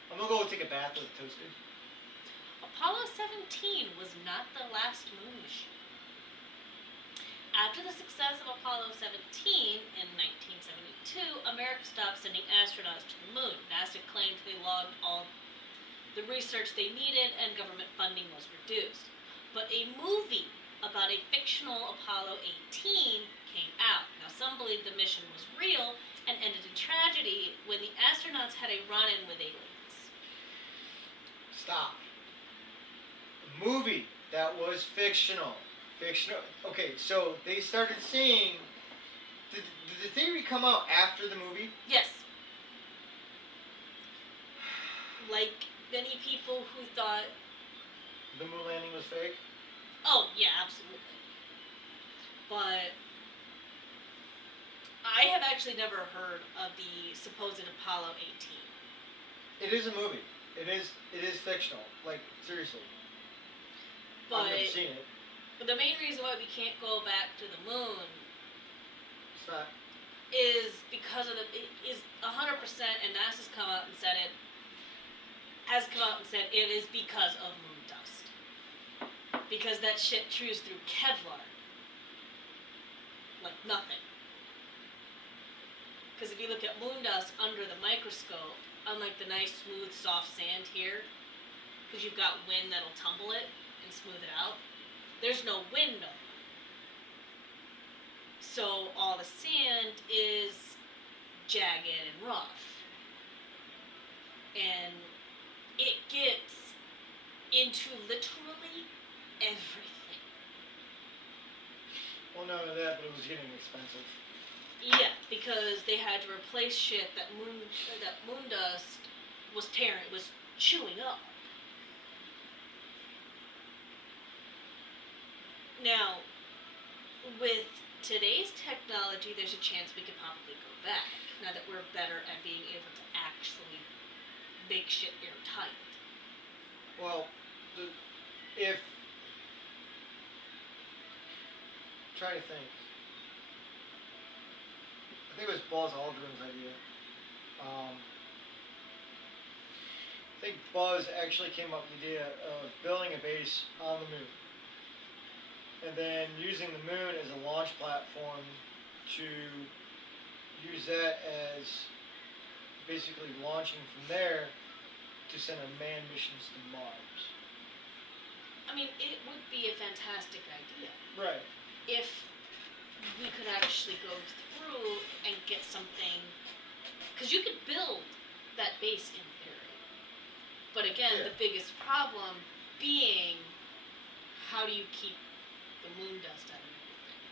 I'm gonna go take a bath with a toaster. Apollo 17 was not the last moon mission. After the success of Apollo 17 in 1972, America stopped sending astronauts to the moon. NASA claimed they logged all the research they needed and government funding was reduced. But a movie about a fictional Apollo 18 came out. Now, some believe the mission was real and ended in tragedy when the astronauts had a run-in with aliens. Stop. A movie that was fictional. Okay, so they started saying... Did the theory come out after the movie? Yes. like many people who thought, The moon landing was fake? oh yeah, absolutely. But I have actually never heard of the supposed Apollo 18. It is a movie. It is fictional. Like, seriously. I've never But seen it. the main reason why we can't go back to the moon It's not. is because of is 100%, and NASA's come out and said it, has come out and said it is because of moon dust. Because that shit chews through Kevlar. Like nothing. Because if you look at moon dust under the microscope, unlike the nice, smooth, soft sand here, because you've got wind that'll tumble it and smooth it out, there's no wind on it. So all the sand is jagged and rough. And it gets into literally everything. Well, none of that, but it was getting expensive. Yeah, because they had to replace shit that moon dust was tearing, was chewing up. Now, with today's technology, there's a chance we could probably go back. Now that we're better at being able to actually make shit airtight. Well, if try to think. I think it was Buzz Aldrin's idea. I think Buzz actually came up with the idea of building a base on the moon, and then using the moon as a launch platform to use that as basically launching from there to send unmanned missions to Mars. I mean, it would be a fantastic idea. Right. If we could actually go through and get something, because you could build that base in theory, but again, the biggest problem being, how do you keep the moon dust out of everything?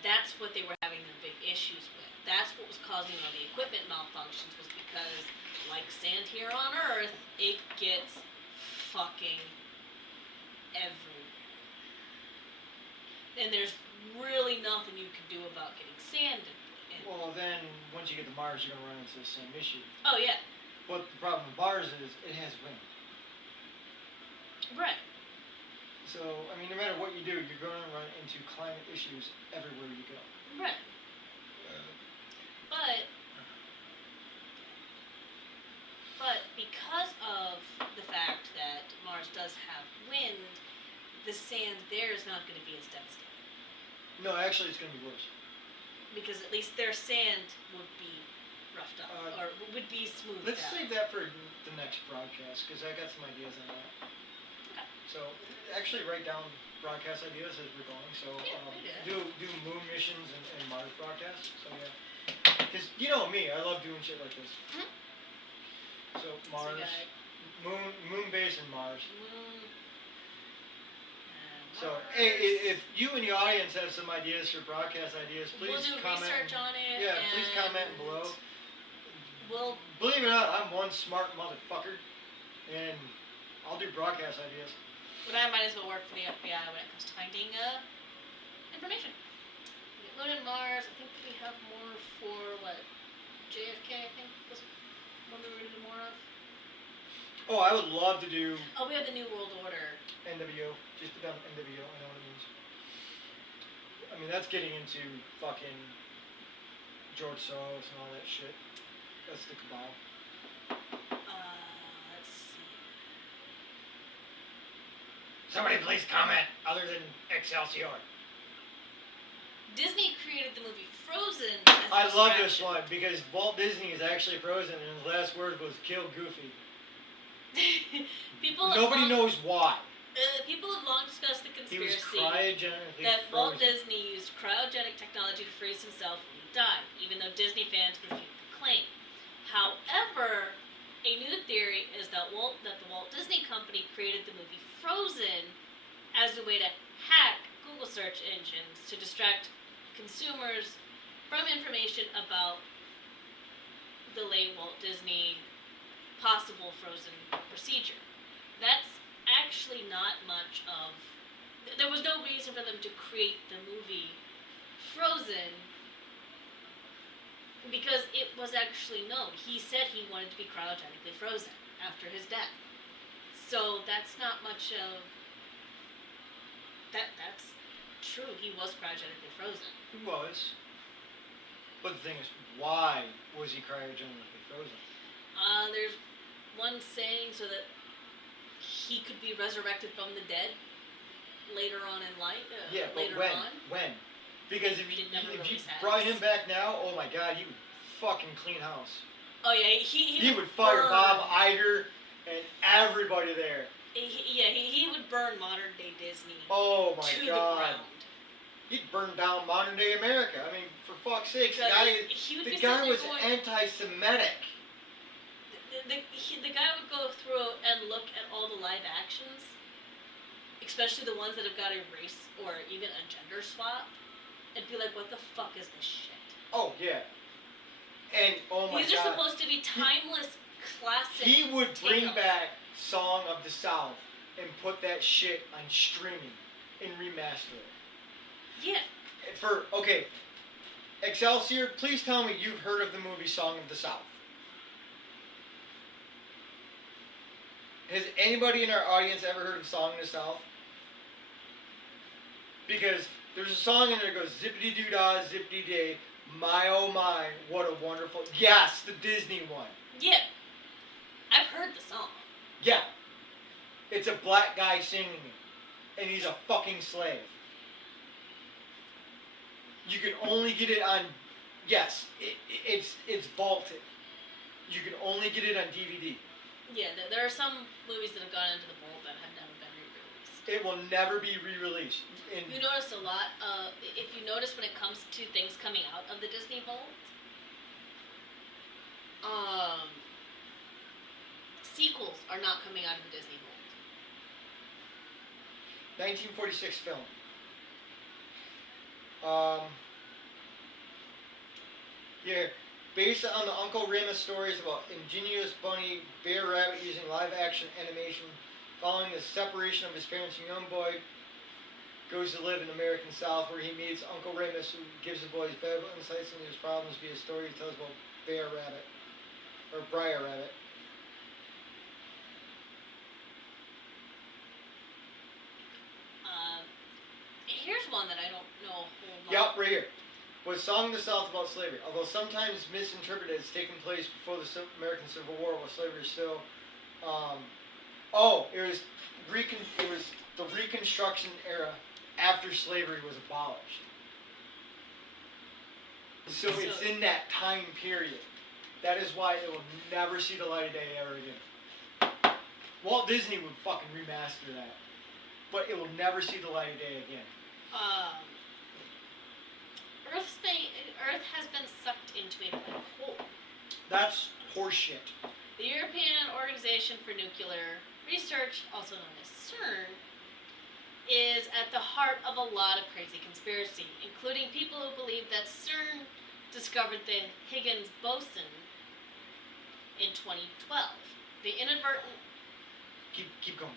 That's what they were having their big issues with. That's what was causing all the equipment malfunctions, was because, like sand here on Earth, it gets fucking everywhere. And there's really nothing you can do about getting sand in. Well, then once you get to Mars, you're gonna run into the same issue. Oh yeah. But the problem with Mars is it has wind. Right. So I mean, no matter what you do, you're going to run into climate issues everywhere you go. Right. But because of the fact that Mars does have wind, the sand there is not going to be as devastating. No, actually, it's going to be worse. Because at least their sand would be roughed up, or would be smoothed Let's out. save that for the next broadcast, because I got some ideas on that. Okay. So actually, write down broadcast ideas as we're going. So do moon missions and Mars broadcasts. So yeah, because you know me, I love doing shit like this. Mm-hmm. So Mars, moon base and Mars. So, hey, if you in the audience have some ideas for broadcast ideas, please we'll do comment. Research on it. Yeah, please comment below. We'll believe it or not, I'm one smart motherfucker, and I'll do broadcast ideas. But I might as well work for the FBI when it comes to finding information. Moon and Mars. I think we have more for JFK. I think was what we were going to do more of. Oh, I would love to do. Oh, we have the New World Order. NWO. Just put down NWO. I know what it means. I mean, that's getting into fucking George Soros and all that shit. That's the cabal. Let's see. Somebody please comment other than Excelsior. Disney created the movie Frozen. I love this one because Walt Disney is actually frozen, and his last word was "kill Goofy." Nobody knows why. People have long discussed the conspiracy He was cryogenically that frozen. Walt Disney used cryogenic technology to freeze himself when he died, even though Disney fans refute the claim. However, a new theory is that the Walt Disney Company created the movie Frozen as a way to hack Google search engines to distract consumers from information about the late Walt Disney possible frozen procedure. That's actually not much of. There was no reason for them to create the movie Frozen because it was actually known. He said he wanted to be cryogenically frozen after his death. So that's not much of that. That's true. He was cryogenically frozen. He was. But the thing is, why was he cryogenically frozen? There's one saying so that he could be resurrected from the dead later on in life. Yeah, but later when? on. When? Because if you Release brought that. him back now, oh my God, he would fucking clean house. Oh yeah, he would fire burn. Bob Iger and everybody there. He would burn modern day Disney Oh my to God. the ground. He'd burn down modern day America. I mean, for fuck's sake, the Because guy was going, anti-Semitic. the guy would go through and look at all the live actions, especially the ones that have got a race or even a gender swap, and be like, what the fuck is this shit? Oh, yeah. And, oh my God. These are supposed to be timeless, classic He would bring tales. back Song of the South and put that shit on streaming and remaster it. Yeah. Okay, Excelsior, please tell me you've heard of the movie Song of the South. Has anybody in our audience ever heard of Song of the South? Because there's a song in there that goes zippity-doo-dah, zippity-day, my oh my, what a wonderful... Yes, the Disney one. Yeah. I've heard the song. Yeah. It's a black guy singing it. And he's a fucking slave. You can only get it on... Yes, it's vaulted. You can only get it on DVD. Yeah, there are some movies that have gone into the vault that have never been re-released. It will never be re-released. You notice a lot, if you notice when it comes to things coming out of the Disney vault, sequels are not coming out of the Disney vault. 1946 film. Yeah, based on the Uncle Remus stories about ingenious bunny Bear Rabbit using live-action animation, following the separation of his parents, a young boy goes to live in the American South where he meets Uncle Remus, who gives the boys valuable insights into his problems via stories he tells about Bear Rabbit, or Briar Rabbit. Here's one that I don't know a whole lot. Yup, right here. Was Song of the South about slavery, although sometimes misinterpreted as taking place before the American Civil War while slavery is still... it was the Reconstruction era after slavery was abolished. So it's in that time period. That is why it will never see the light of day ever again. Walt Disney would fucking remaster that. But it will never see the light of day again. Earth has been sucked into a black hole. That's horseshit. The European Organization for Nuclear Research, also known as CERN, is at the heart of a lot of crazy conspiracy, including people who believe that CERN discovered the Higgs boson in 2012. They inadvertently Keep going.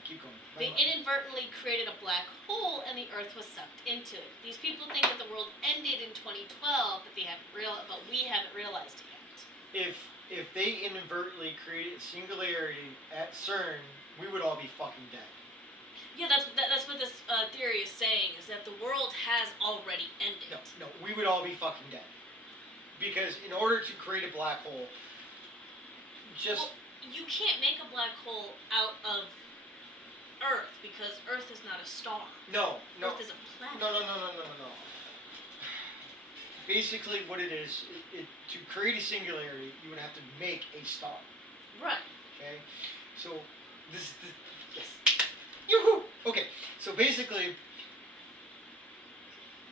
They inadvertently created a black hole and the Earth was sucked into it. These people think that the world ended in 2012, but we haven't realized it yet. If they inadvertently created singularity at CERN, we would all be fucking dead. Yeah, that's what this theory is saying, is that the world has already ended. No, we would all be fucking dead. Because in order to create a black hole, you can't make a black hole out of Earth because Earth is not a star. No. Earth is a planet. No. Basically, what it is, to create a singularity, you would have to make a star. Right. Okay. So this yes. Yoo-hoo! Okay. So basically,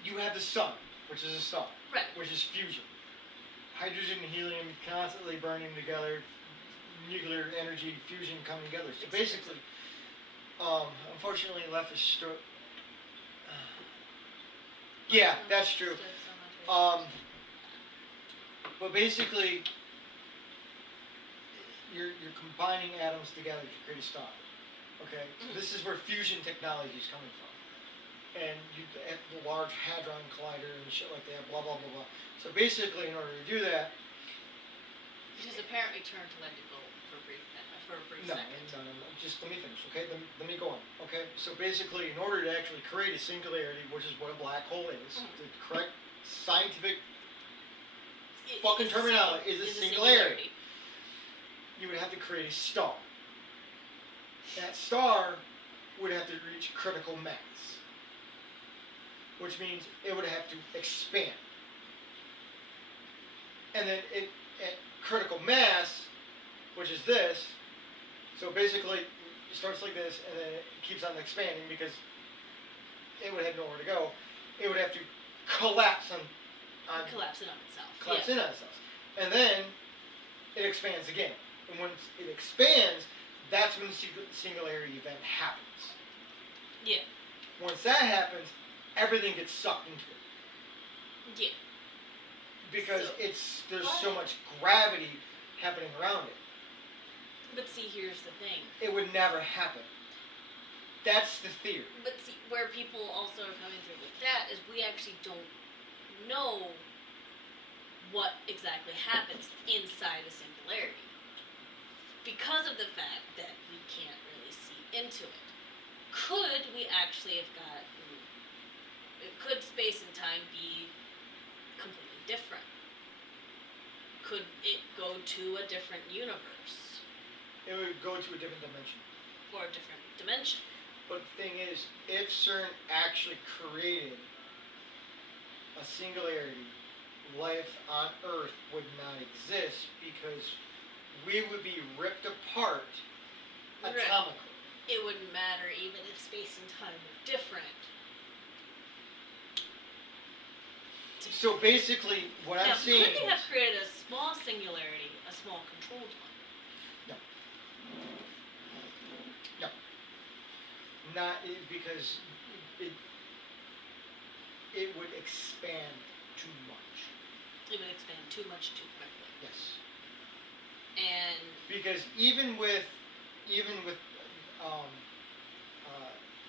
you have the sun, which is a star. Right. Which is fusion. Hydrogen and helium constantly burning together. Nuclear energy fusion coming together. So basically, unfortunately, left is stroke. Yeah, that's true. But basically, you're combining atoms together to create a star. Okay, so this is where fusion technology is coming from, and you have the Large Hadron Collider and shit like that. Blah blah blah blah. So basically, in order to do that, Which is apparently turned to let it go for a brief no, second. no. Just let me finish, okay? Let me go on, okay? So basically, in order to actually create a singularity, which is what a black hole is, the correct scientific fucking terminology is a singularity. You would have to create a star. That star would have to reach critical mass, which means it would have to expand. And then at critical mass, which is this, so basically it starts like this and then it keeps on expanding because it would have nowhere to go. It would have to collapse collapse in on itself. Collapse in on itself. And then it expands again. And when it expands, that's when the singularity event happens. Yeah. Once that happens, everything gets sucked into it. Yeah. Because there's so much gravity happening around it. But see, here's the thing. It would never happen. That's the theory. But see, where people also are coming through with that is we actually don't know what exactly happens inside a singularity. Because of the fact that we can't really see into it. Could we actually have could space and time be completely different? Could it go to a different universe? It would go to a different dimension. Or a different dimension. But the thing is, if CERN actually created a singularity, life on Earth would not exist because we would be ripped apart atomically. It wouldn't matter even if space and time were different. So basically, what I'm seeing could they have created a small singularity, a small controlled one? No. Not because it would expand too much. It would expand too much too quickly. Yes. And because even with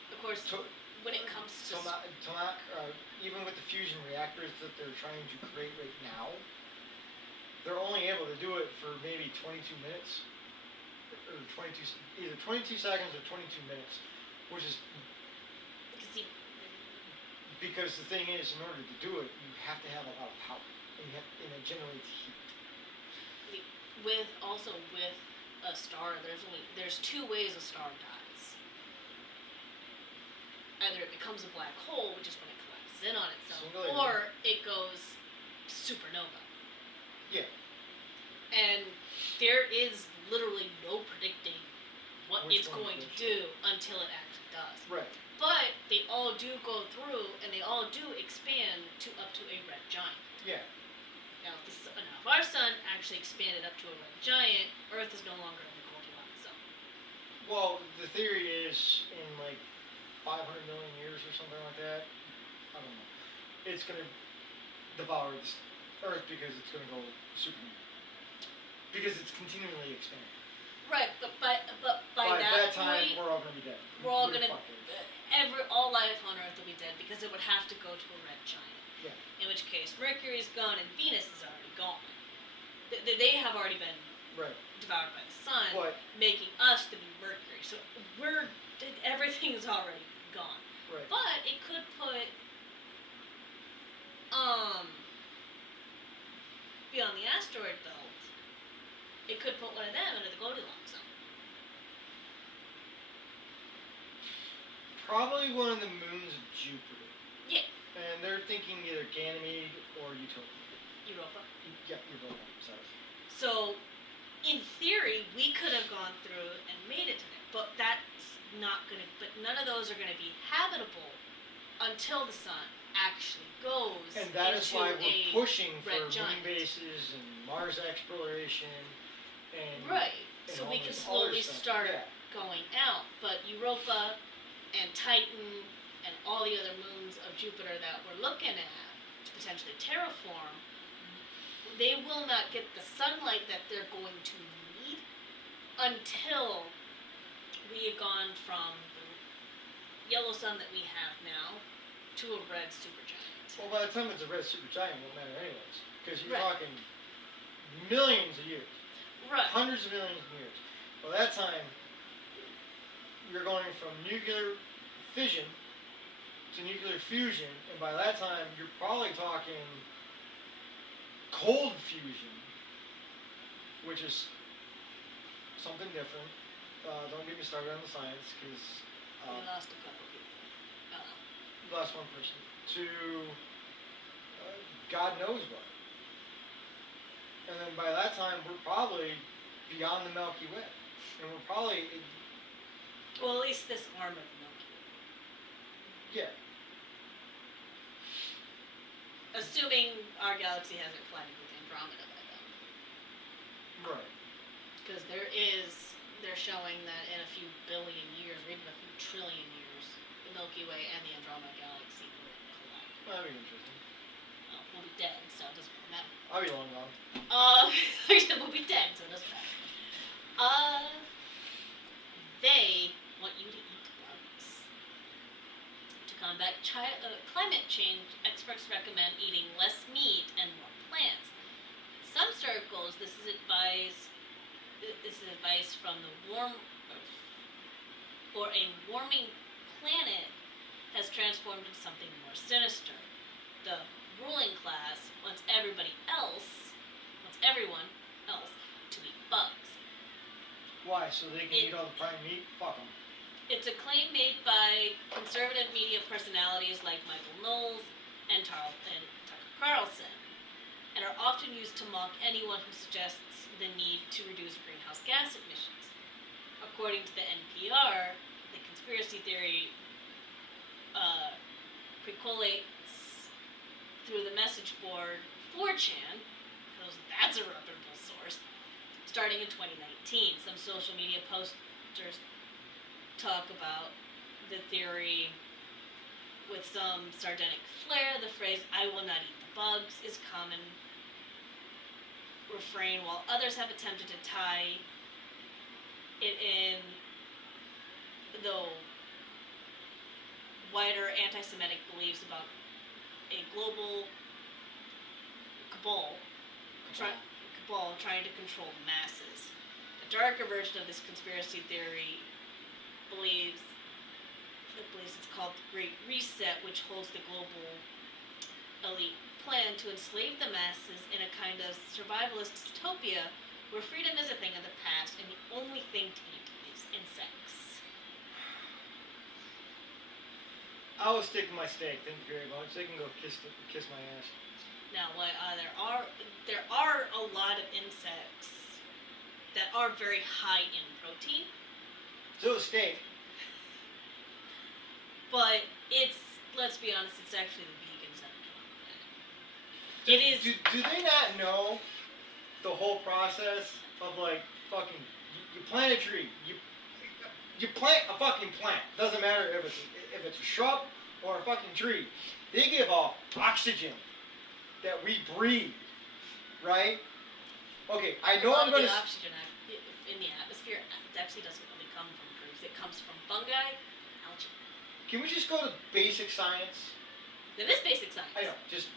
of course, when it comes to even with the fusion reactors that they're trying to create right now, they're only able to do it for maybe 22 minutes, or either 22 seconds or 22 minutes, which is because the thing is, in order to do it, you have to have a lot of power, and it generates heat. With a star, there's two ways a star dies. Either it becomes a black hole, which is when it collapses in on itself, or it goes supernova. Yeah. And there is literally no predicting what it's going to do until it actually does. Right. But they all do go through, and they all do expand up to a red giant. Yeah. Now, if our sun actually expanded up to a red giant, Earth is no longer in the Goldilocks zone. Well, the theory is in like 500 million years or something like that. I don't know. It's going to devour this Earth because it's going to go super. Because it's continually expanding. Right, but by that point, time, we're all going to be dead. We're all going to all life on Earth will be dead because it would have to go to a red giant. Yeah. In which case, Mercury is gone and Venus is already gone. They have already been devoured by the sun, making us the new Mercury. So everything's already gone. Right. But it could put beyond the asteroid belt. It could put one of them into the Goldilocks zone. Probably one of the moons of Jupiter. Yeah. And they're thinking either Ganymede or Utopia. Europa? Yeah, Europa. Sorry. So, in theory, we could have gone through and made it to there, but that's not going to. But none of those are going to be habitable until the sun actually goes. And that is why we're pushing for moon bases and Mars exploration. And so we can slowly start going out. But Europa and Titan and all the other moons of Jupiter that we're looking at to potentially terraform, they will not get the sunlight that they're going to need until we had gone from the yellow sun that we have now to a red supergiant. Well, by the time it's a red supergiant, it won't matter anyways. Because you're Right. talking millions of years. Right. Hundreds of millions of years. By that time, you're going from nuclear fission to nuclear fusion, and by that time, you're probably talking cold fusion, which is something different. Don't get me started on the science, because We lost a couple people. you lost one person to God knows what. And then by that time, we're probably beyond the Milky Way, and we're probably Well, at least this arm of the Milky Way. yeah. Assuming our galaxy hasn't collided with Andromeda by then. Right. Because they're showing that in a few billion years, or even a few trillion years, the Milky Way and the Andromeda galaxy will collide. That'd be interesting. Well, we'll be dead, so it doesn't really matter. I'll be long gone. We'll be dead, so it doesn't matter. They want you to eat bugs. To combat climate change, experts recommend eating less meat and more plants. In some circles, this is advice from the a warming planet has transformed into something more sinister. The ruling class wants everyone else to eat bugs. Why? So they can eat all the prime meat? Fuck them. It's a claim made by conservative media personalities like Michael Knowles and Tucker Carlson, and are often used to mock anyone who suggests the need to reduce greenhouse gas emissions. According to the NPR, the conspiracy theory percolates through the message board 4chan, because that's a reputable source, starting in 2019. Some social media posters talk about the theory with some sardonic flair. The phrase, "I will not eat the bugs," is common refrain, while others have attempted to tie it in, though wider anti-Semitic beliefs about a global cabal trying to control the masses. A darker version of this conspiracy theory believes it's called the Great Reset, which holds the global elite plan to enslave the masses in a kind of survivalist dystopia where freedom is a thing of the past and the only thing to eat is insects. I will stick to my steak. Thank you very much. They can go kiss my ass. Now, what there are a lot of insects that are very high in protein, So is steak. but let's be honest, it's actually the vegans that are killing it. It is. Do they not know the whole process of like fucking you plant a tree, you plant a fucking plant. Doesn't matter if it's a shrub or a fucking tree. They give off oxygen that we breathe, right? Okay, I know I'm The gonna. oxygen in the atmosphere actually doesn't really come from trees. It comes from fungi, algae. Can we just go to basic science? That is basic science. I know, just.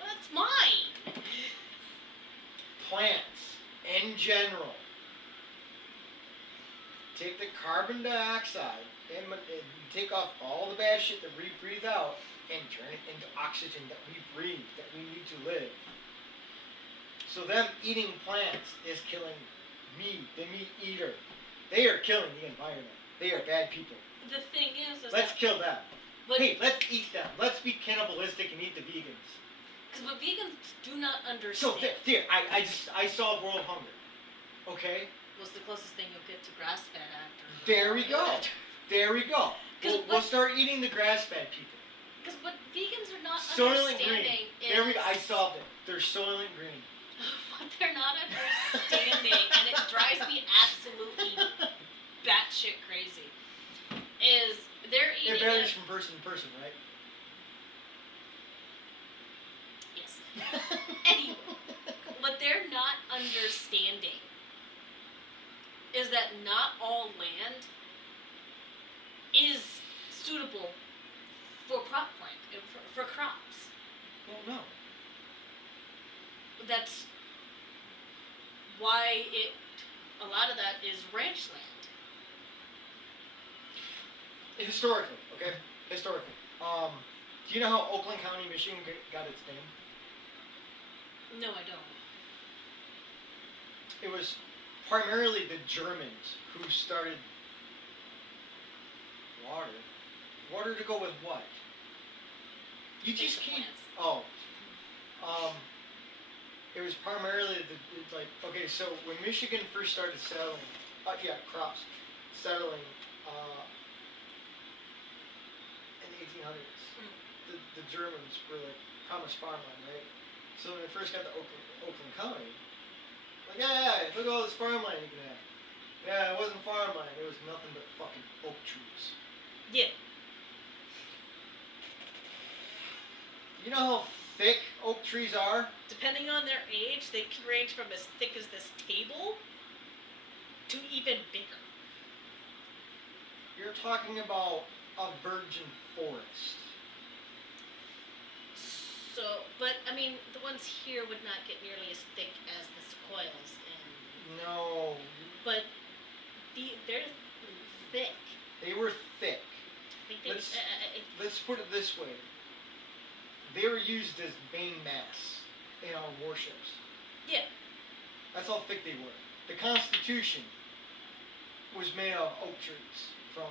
That's mine. Plants, in general, take the carbon dioxide and take off all the bad shit that we breathe out and turn it into oxygen that we breathe, that we need to live. So them eating plants is killing me, the meat eater. They are killing the environment. They are bad people. The thing is Let's that, kill them. but, Hey, let's eat them. Let's be cannibalistic and eat the vegans. because what vegans do not understand. So there, I solved world hunger. Okay? What's the closest thing you'll get to grass-fed after? There we go. There we go. We'll start eating the grass-fed people. Because what vegans are not Soylent Green. understanding is... There we go. I solved it. They're Soylent Green. What they're not understanding, and it drives me absolutely batshit crazy, is they're eating It varies from person to person, right? Yes. Anyway, what they're not understanding is that not all land is suitable for crop plant, for crops. Well, no. That's why a lot of that is ranch land. Historically, okay? Historically. Do you know how Oakland County, Michigan got its name? No, I don't. It was primarily the Germans who started water. Water to go with what? You just Basic keep. plants. Oh. It was primarily it's like, okay, so when Michigan first started settling, crops, settling in the 1800s, the Germans were like promised farmland, right? So when they first got to Oakland County, like, yeah, look at all this farmland you can have. Yeah, it wasn't farmland, it was nothing but fucking oak trees. Yeah. You know how thick oak trees are? Depending on their age, they can range from as thick as this table to even bigger. You're talking about a virgin forest. So, but I mean, the ones here would not get nearly as thick as the sequoias, and No. but they're thick. They were thick. I think they, Let's put it this way. They were used as main mass in our warships. yeah. That's how thick they were. The Constitution was made of oak trees from.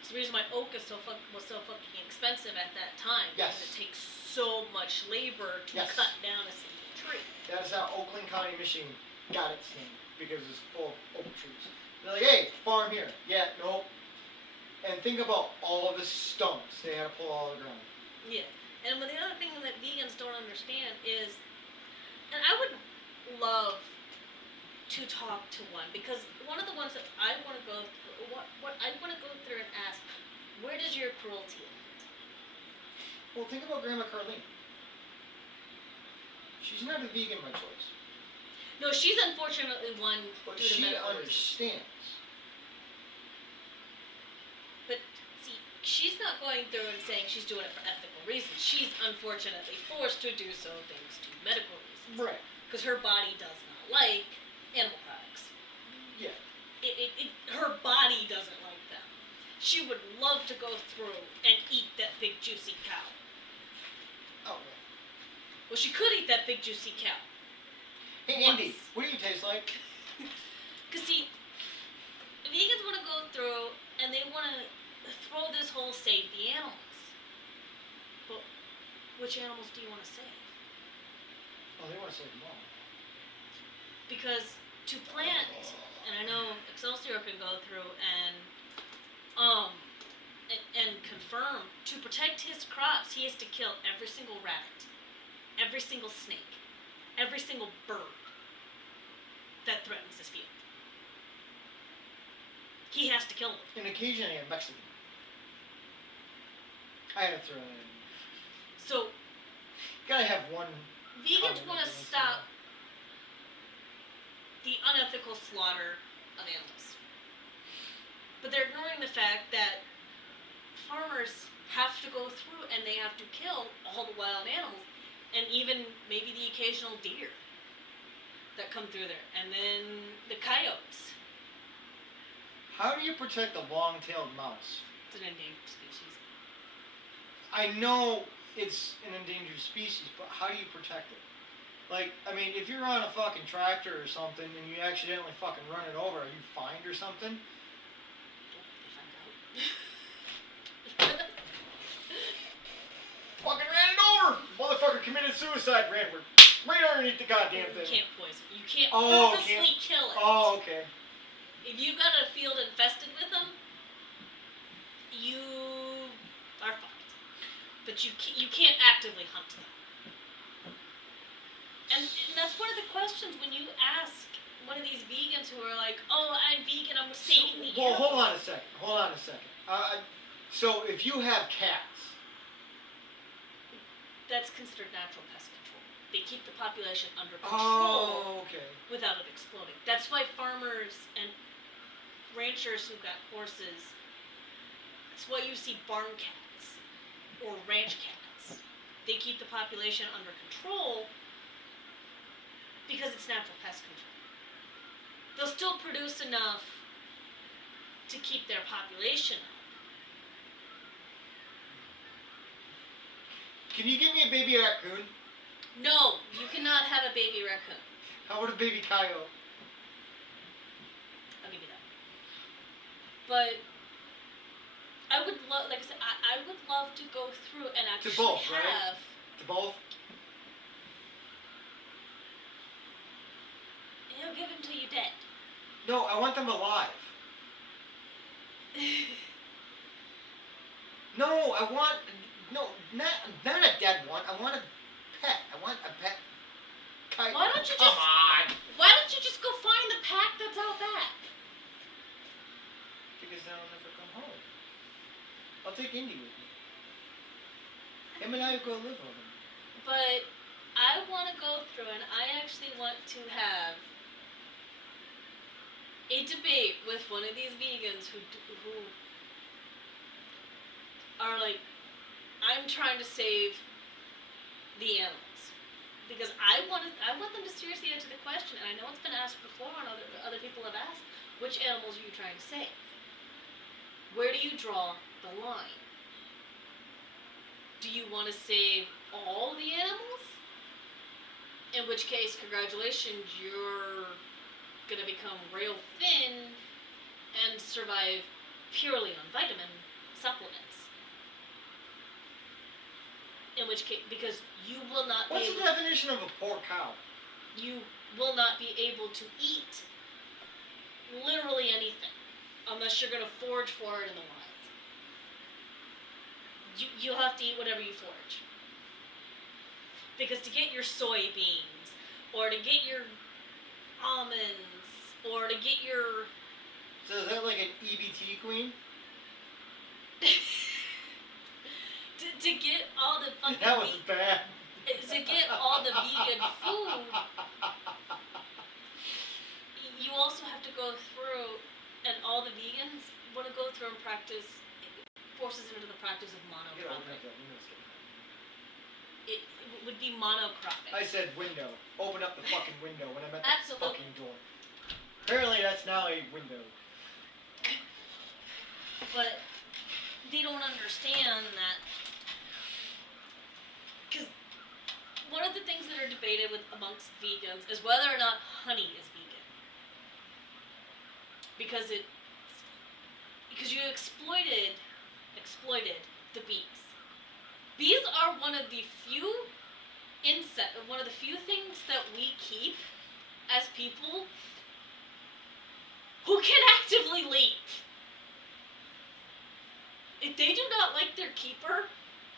It's the reason why oak was so fucking expensive at that time. Yes. Because it takes so much labor to Yes. cut down a single tree. That is how Oakland County, Michigan got its name, because it's full of oak trees. They're like, hey, farm here. Yeah, nope. And think about all of the stumps they had to pull out of the ground. Yeah. And the other thing that vegans don't understand is, and I would love to talk to one, because one of the ones that I want to go through, what I want to go through and ask, where does your cruelty end? Well, think about Grandma Carlene. She's not a vegan by choice. No, she's unfortunately one But due to she medical reasons. understands. But see, she's not going through and saying she's doing it for ethical reasons. She's unfortunately forced to do so thanks to medical reasons. Right. Because her body does not like animal products. Yeah. Her body doesn't like them. She would love to go through and eat that big juicy cow. Oh, Well, she could eat that big juicy cow. hey, Once. Andy, what do you taste like? Because see, vegans want to go through and they want to throw this whole save the animals. But which animals do you want to save? Oh, they want to save them all. Because to plant, and I know Excelsior can go through and confirm, to protect his crops, he has to kill every single rabbit, every single snake, every single bird that threatens his field. He has to kill them. And occasionally a Mexican. I had to throw that in. So Gotta have one. vegans comment want to against stop the unethical slaughter of animals. But they're ignoring the fact that farmers have to go through and they have to kill all the wild animals and even maybe the occasional deer that come through there. And then the coyotes. How do you protect a long-tailed mouse? It's an endangered species. I know it's an endangered species, but how do you protect it? Like, I mean, if you're on a fucking tractor or something and you accidentally fucking run it over, are you fined or something? They find out. Fucking ran it over! Motherfucker committed suicide, ran right underneath the goddamn You thing. can't poison. You can't Oh, purposely kill it. Oh, okay. If you've got a field infested with them, you are fucked. But you can't actively hunt them. And that's one of the questions when you ask one of these vegans who are like, "Oh, I'm vegan. I'm saving the Well, animals." hold on a second. So if you have cats, That's considered natural pest control. They keep the population under control okay. without it exploding. That's why farmers and ranchers who've got horses, that's why you see barn cats or ranch cats. They keep the population under control because it's natural pest control. They'll still produce enough to keep their population up. Can you give me a baby raccoon? No, you cannot have a baby raccoon. How about a baby coyote? I'll give you that. But I would love, like I said, I would love to go through and actually both, right? have. To both? He'll give him till you're dead. No, I want them alive. No, I want not a dead one. I want a pet. I want a pet. Why don't you Come just on? Why don't you just go find the pack that's out back? Because then I'll never come home. I'll take Indy with me. Him and I will go live with him. But I want to go through and I actually want to have a debate with one of these vegans who are like, I'm trying to save the animals, because I want them to seriously answer the question. And I know it's been asked before, and other people have asked, which animals are you trying to save? Where do you draw the line? Do you want to save all the animals? In which case, congratulations, you're going to become real thin and survive purely on vitamin supplements. In which case, because you will not What's the definition of a poor cow? You will not be able to eat literally anything unless you're going to forage for it in the wild. You'll have to eat whatever you forage. Because to get your soybeans, or to get your almonds, or to get your... So is that like an EBT queen? to get all the fucking... That was bad. To get all the vegan food, you also have to go through, and all the vegans want to go through and practice, forces into the practice of monocropping. It would be monocropping. I said window. Open up the fucking window when I meant the Absolutely. fucking door. Apparently that's now a window. But they don't understand that. Because one of the things that are debated amongst vegans is whether or not honey is vegan. Because you exploited the bees. Bees are one of the few things that we keep as people who can actively leave. If they do not like their keeper,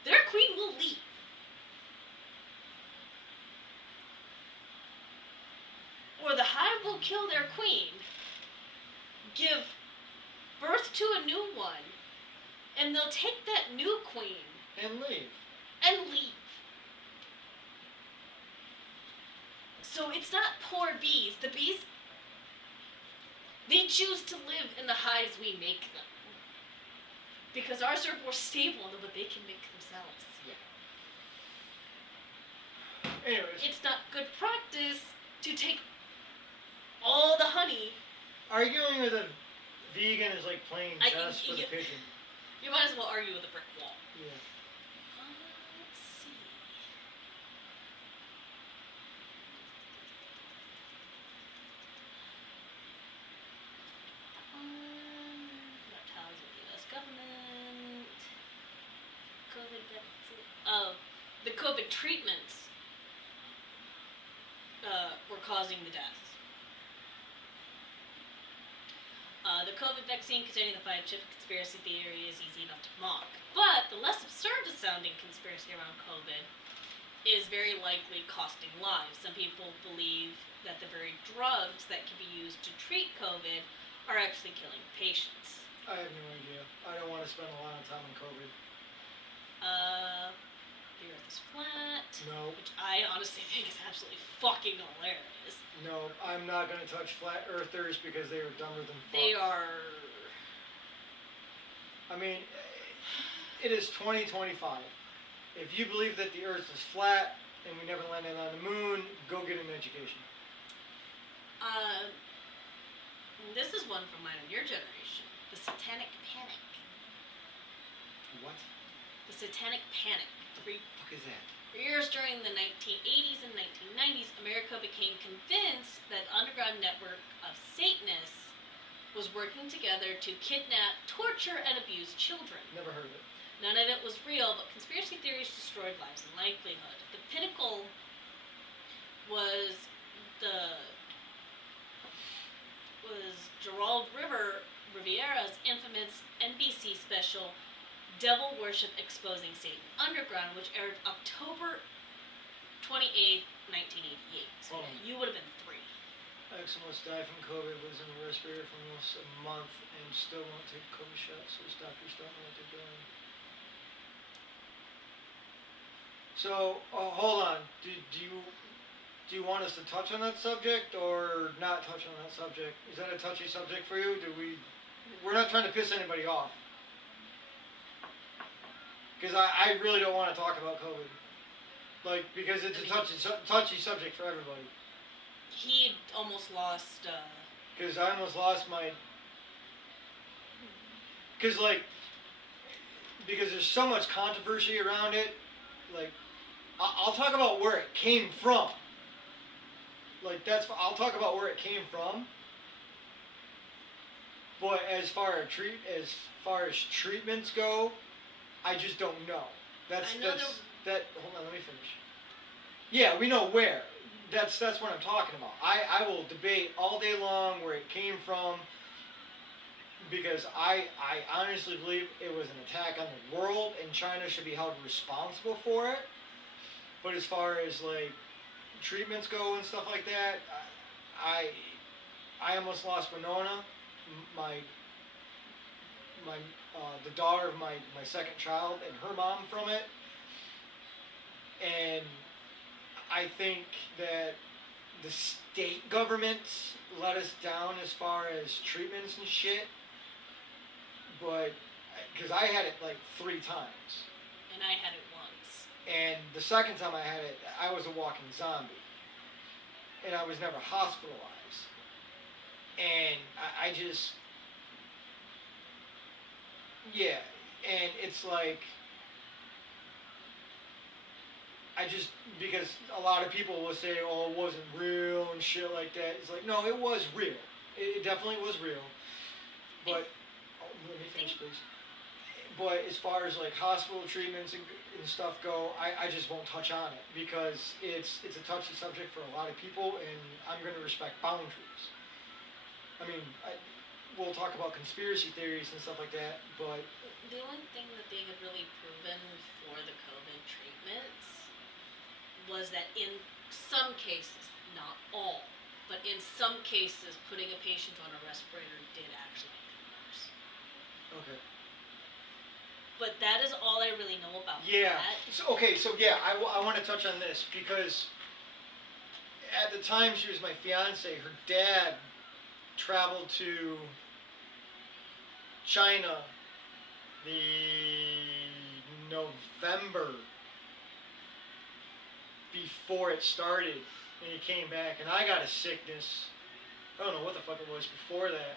their queen will leave. Or the hive will kill their queen, give birth to a new one, and they'll take that new queen And leave. and leave. So it's not poor bees. The bees, they choose to live in the hives we make them. Because ours are more stable than what they can make themselves. Yeah. Anyways. It's not good practice to take all the honey. Arguing with a vegan is like playing chess with a pigeon. You might as well argue with a brick wall. Yeah. Let's see. Reptiles of the U.S. government. COVID vaccine. Oh, the COVID treatments were causing the deaths. The COVID vaccine containing the 5-chip conspiracy theory is easy enough to mock. But the less absurd sounding conspiracy around COVID is very likely costing lives. Some people believe that the very drugs that can be used to treat COVID are actually killing patients. I have no idea. I don't want to spend a lot of time on COVID. The earth is flat. No. which I honestly think is absolutely fucking hilarious. No, I'm not gonna touch flat earthers because they are dumber than fuck. They are. I mean, it is 2025. If you believe that the earth is flat and we never landed on the moon, go get an education. This is one from mine and your generation. The Satanic Panic. What? The Satanic Panic. What the fuck is that? For years during the 1980s and 1990s, America became convinced that underground network of Satanists was working together to kidnap, torture, and abuse children. Never heard of it. None of it was real, but conspiracy theories destroyed lives and livelihood. The pinnacle was Gerald Rivera's infamous NBC special Devil Worship Exposing Satan Underground, which aired October 28th, 1988. So Oh. you would have been 3. Ex almost died from COVID, was in a respirator for almost a month, and still won't take COVID shots, so his doctors don't know what they're doing. So, hold on. Do you want us to touch on that subject or not touch on that subject? Is that a touchy subject for you? We're not trying to piss anybody off. Because I really don't want to talk about COVID. Like, because it's a touchy subject for everybody. He almost lost. Because I almost lost my. Because there's so much controversy around it. Like, I'll talk about where it came from. Like, I'll talk about where it came from. But as far as treatments go, I just don't know. Hold on, let me finish. Yeah, we know where. That's what I'm talking about. I will debate all day long where it came from, because I honestly believe it was an attack on the world and China should be held responsible for it. But as far as like treatments go and stuff like that, I almost lost Winona, the daughter of my second child, and her mom from it. And I think that the state governments let us down as far as treatments and shit. But, because I had it like 3 times. And I had it once. And the second time I had it, I was a walking zombie. And I was never hospitalized. And I just... Yeah. And it's like... because a lot of people will say, oh, it wasn't real and shit like that. It's like, no, it was real. It definitely was real. But... let me finish, please. But as far as like hospital treatments and stuff go, I just won't touch on it because it's a touchy subject for a lot of people, and I'm going to respect boundaries. I mean, we'll talk about conspiracy theories and stuff like that, but the only thing that they had really proven for the COVID treatments was that in some cases, not all, but in some cases, putting a patient on a respirator did actually make them worse. okay. But that is all I really know about Yeah. that. So yeah, I want to touch on this because at the time she was my fiance, her dad traveled to China the November before it started, and he came back, and I got a sickness. I don't know what the fuck it was before that.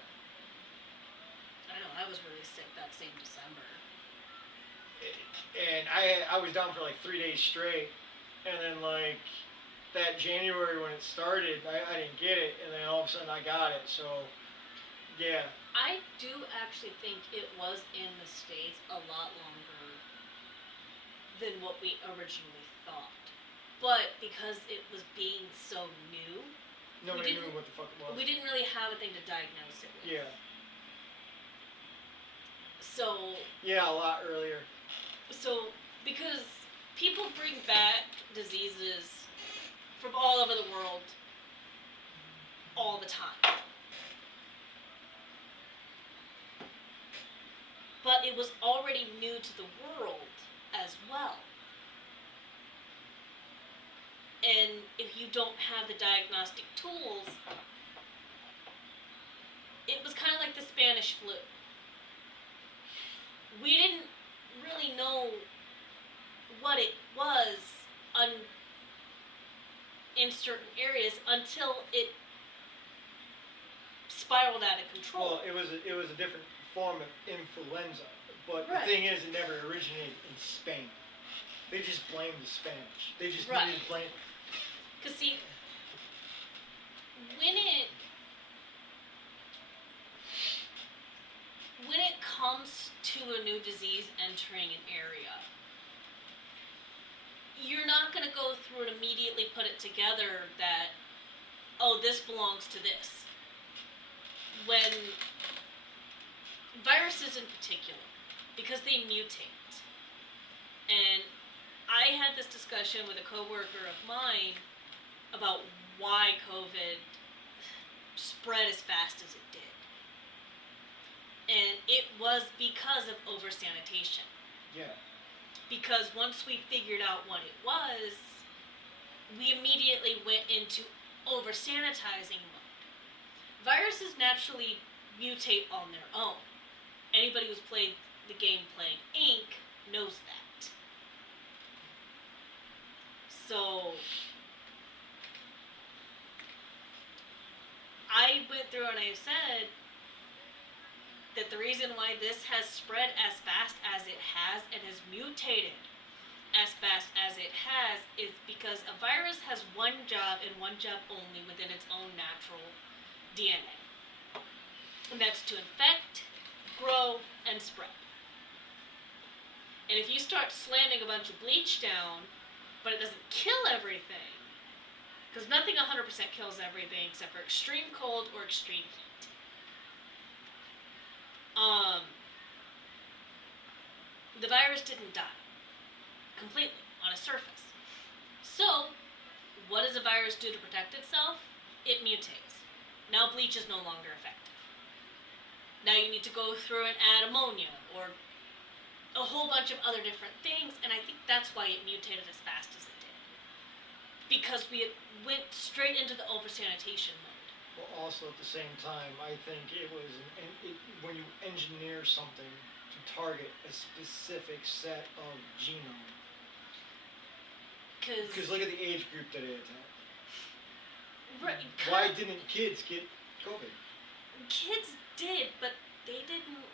I know, I was really sick that same December. And I was down for like 3 days straight, and then like that January when it started, I didn't get it, and then all of a sudden I got it. So yeah. I do actually think it was in the States a lot longer than what we originally thought. But because it was being so new, Nobody knew what the fuck it was. we didn't really have a thing to diagnose it with. Yeah. So Yeah, a lot earlier. So, because people bring back diseases from all over the world all the time. But it was already new to the world as well. And if you don't have the diagnostic tools, it was kind of like the Spanish flu. We didn't really know what it was in certain areas until it spiraled out of control. Well, it was a different form of influenza, but Right. the thing is, it never originated in Spain. They just blamed the Spanish. They just Right. needed to blame. Because see, when it comes to a new disease entering an area, you're not going to go through and immediately put it together that, oh, this belongs to this. When viruses in particular, because they mutate. And I had this discussion with a coworker of mine about why COVID spread as fast as it did. And it was because of over-sanitation. Yeah. Because once we figured out what it was, we immediately went into over-sanitizing mode. Viruses naturally mutate on their own. Anybody who's played the game Plague Inc. knows that. So, I went through and I said that the reason why this has spread as fast as it has and has mutated as fast as it has is because a virus has one job and one job only within its own natural DNA. And that's to infect, grow, and spread. And if you start slamming a bunch of bleach down, but it doesn't kill everything, because nothing 100% kills everything except for extreme cold or extreme heat. The virus didn't die completely on a surface. So, what does a virus do to protect itself? It mutates. Now bleach is no longer effective. Now you need to go through and add ammonia or a whole bunch of other different things, and I think that's why it mutated as fast as it did. Because we went straight into the over-sanitation mode. Well, also at the same time, I think it was when you engineer something to target a specific set of genome. Because look at the age group that it attacked. Right. Why didn't kids get COVID? Kids did, but they didn't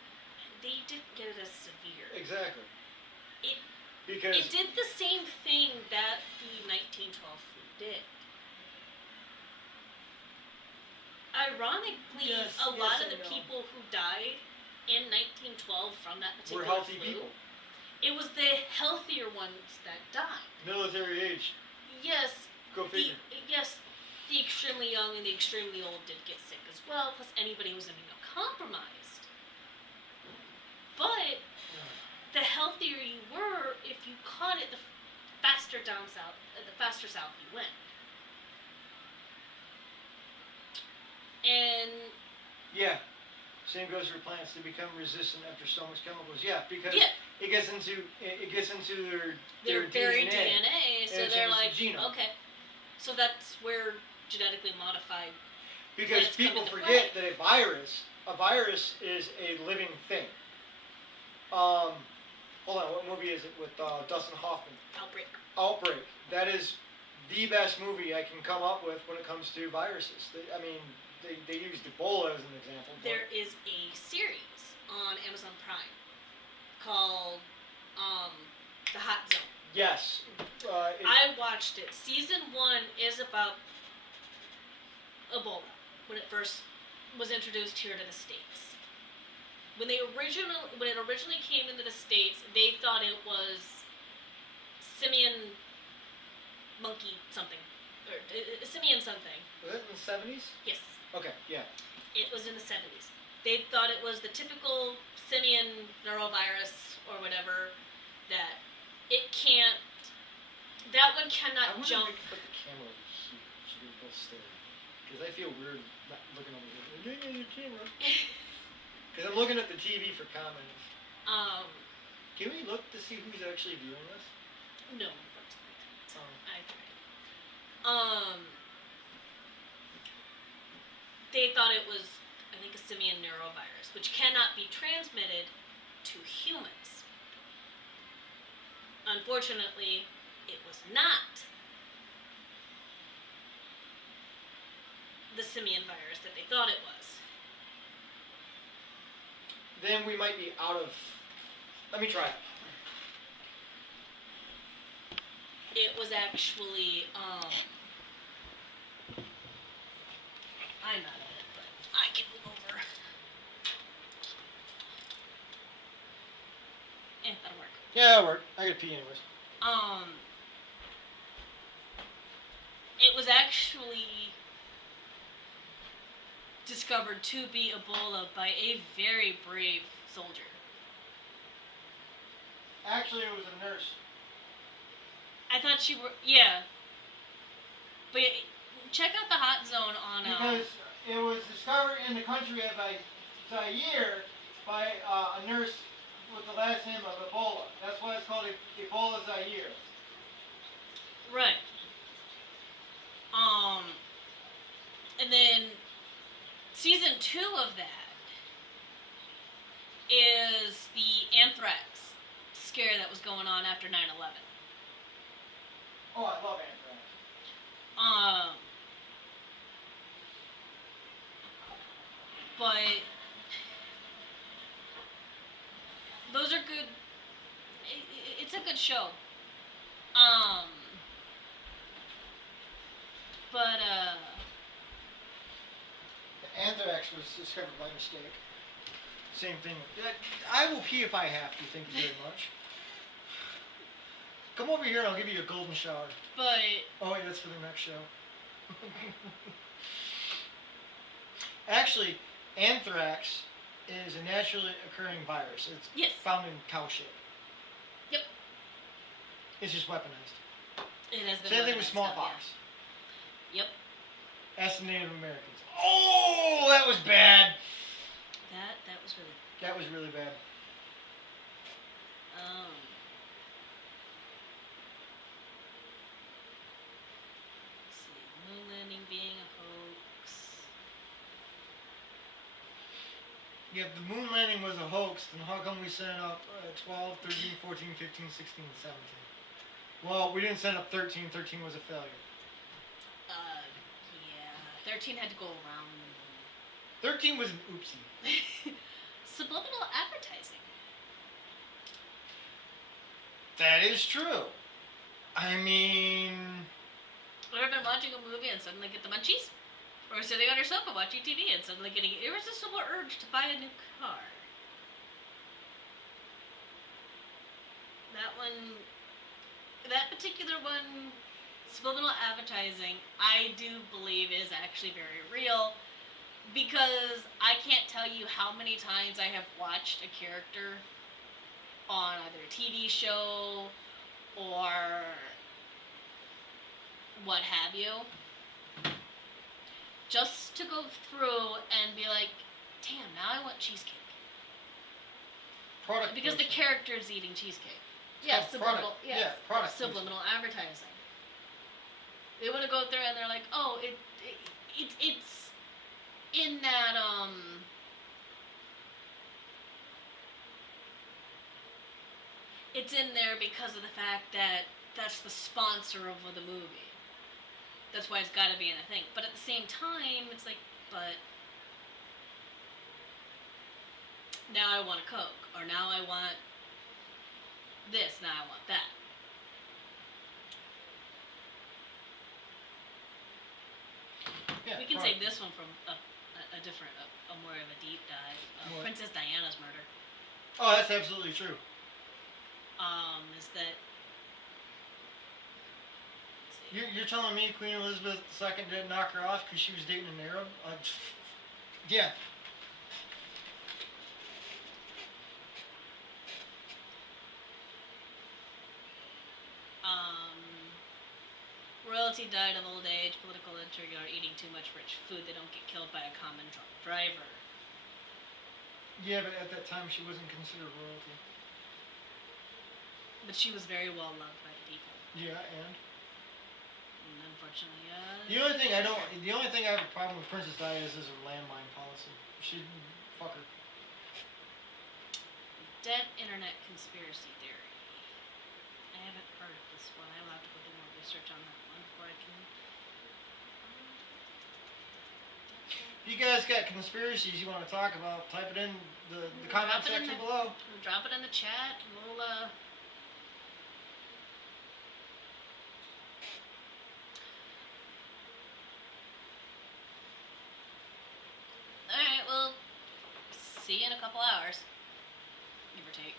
get it as severe. Exactly. It because did the same thing that the 1912 flu did. Ironically, yes, a lot of I the know. people who died in 1912 from that particular were healthy flu, people. It was the healthier ones that died. Military age. Yes. Go figure. The extremely young and the extremely old did get sick as well, plus anybody who was immunocompromised. But the healthier you were, if you caught it, the faster south you went. And yeah, same goes for plants. They become resistant after so much chemicals. Yeah, because yeah, it gets into their very DNA. So and they're changes like, the genome. okay, so that's where genetically modified. Because plants come people into forget play. that a virus is a living thing. Hold on, what movie is it with Dustin Hoffman? Outbreak. That is the best movie I can come up with when it comes to viruses. They used Ebola as an example. There is a series on Amazon Prime called The Hot Zone. Yes. I watched it. Season 1 is about Ebola when it first was introduced here to the States. When it originally came into the States, they thought it was simian monkey something, or simian something. Was it in the 70s? Yes. Okay, yeah. It was in the 70s. They thought it was the typical simian neurovirus or whatever, that that one cannot jump. I wonder if we could put the camera over here so we both stare. Because I feel weird not looking over here. Look at your camera. Because I'm looking at the TV for comments. Can we look to see who's actually viewing this? No, unfortunately. I tried. they thought it was, I think, a simian neurovirus, which cannot be transmitted to humans. Unfortunately, it was not the simian virus that they thought it was. Then we might be out of. Let me try it. It was actually, I'm not in it, but I can move over. That'll work. Yeah, that'll work. I gotta pee anyways. It was actually discovered to be Ebola by a very brave soldier. Actually, it was a nurse. I thought she were, yeah. But check out the hot zone on, Because it was discovered in the country of Zaire by a nurse with the last name of Ebola. That's why it's called Ebola Zaire. right. And then season 2 of that is the anthrax scare that was going on after 9/11. Oh, I love anthrax. But those are good. It's a good show. But The anthrax was discovered by mistake. Same thing. I will pee if I have to. Thank you very much. Come over here and I'll give you a golden shower. but Oh wait, that's for the next show. Actually, anthrax is a naturally occurring virus. It's yes, found in cow shit. Yep. It's just weaponized. it has been. Same thing with weaponized smallpox. stuff, yeah. Yep. Ask the Native Americans. Oh, that was bad. That was really. That was really bad. Let's see, moon landing being a hoax. Yeah, if the moon landing was a hoax, then how come we sent up 12, 13, 14, 15, 16, 17? Well, we didn't send up 13. 13 was a failure. Yeah. 13 had to go around. 13 was an oopsie. Subliminal advertising. That is true. I mean, Ever been watching a movie and suddenly get the munchies? Or sitting on your sofa watching TV and suddenly getting an irresistible urge to buy a new car? That particular one, subliminal advertising, I do believe is actually very real. Because I can't tell you how many times I have watched a character on either a TV show or what have you, just to go through and be like, damn, now I want cheesecake. product Because the placement. character's eating cheesecake. Yeah, Oh, subliminal. product. Yeah, product Subliminal advertising. They want to go there and they're like, oh, it's in that it's in there because of the fact that that's the sponsor of the movie. That's why it's got to be in a thing. But at the same time, it's like, but now I want a Coke, or now I want this, now I want that. Yeah, We can product. save this one from a different, a more of a deep dive. What? Princess Diana's murder. Oh, that's absolutely true. Is that You're telling me Queen Elizabeth II didn't knock her off because she was dating an Arab? Yeah. royalty died of old age, political intrigue, or eating too much rich food. They don't get killed by a common drunk driver. Yeah, but at that time she wasn't considered royalty. But she was very well loved by the people. Yeah, and? And unfortunately. The only thing I have a problem with Princess Di is her landmine policy. She fuck her. Dead internet conspiracy theory. I haven't heard of this one. I will have to go do more research on that one before I can. If you guys got conspiracies you want to talk about, type it in the comment section below. We'll drop it in the chat. We'll Alright, well, see you in a couple hours. Give or take.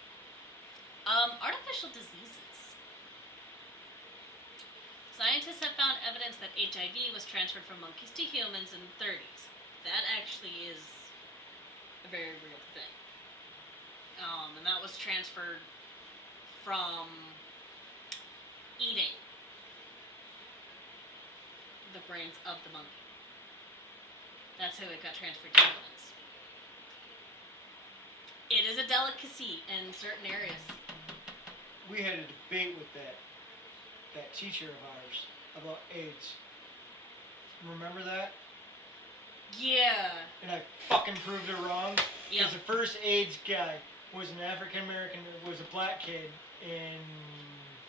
Artificial diseases. Scientists have found evidence that HIV was transferred from monkeys to humans in the 30s. That actually is a very real thing. And that was transferred from eating the brains of the monkey. That's how it got transferred to humans. It is a delicacy in certain areas. We had a debate with that teacher of ours about AIDS. Remember that? Yeah. And I fucking proved her wrong. Yep. Because the first AIDS guy was an African American, was a black kid in.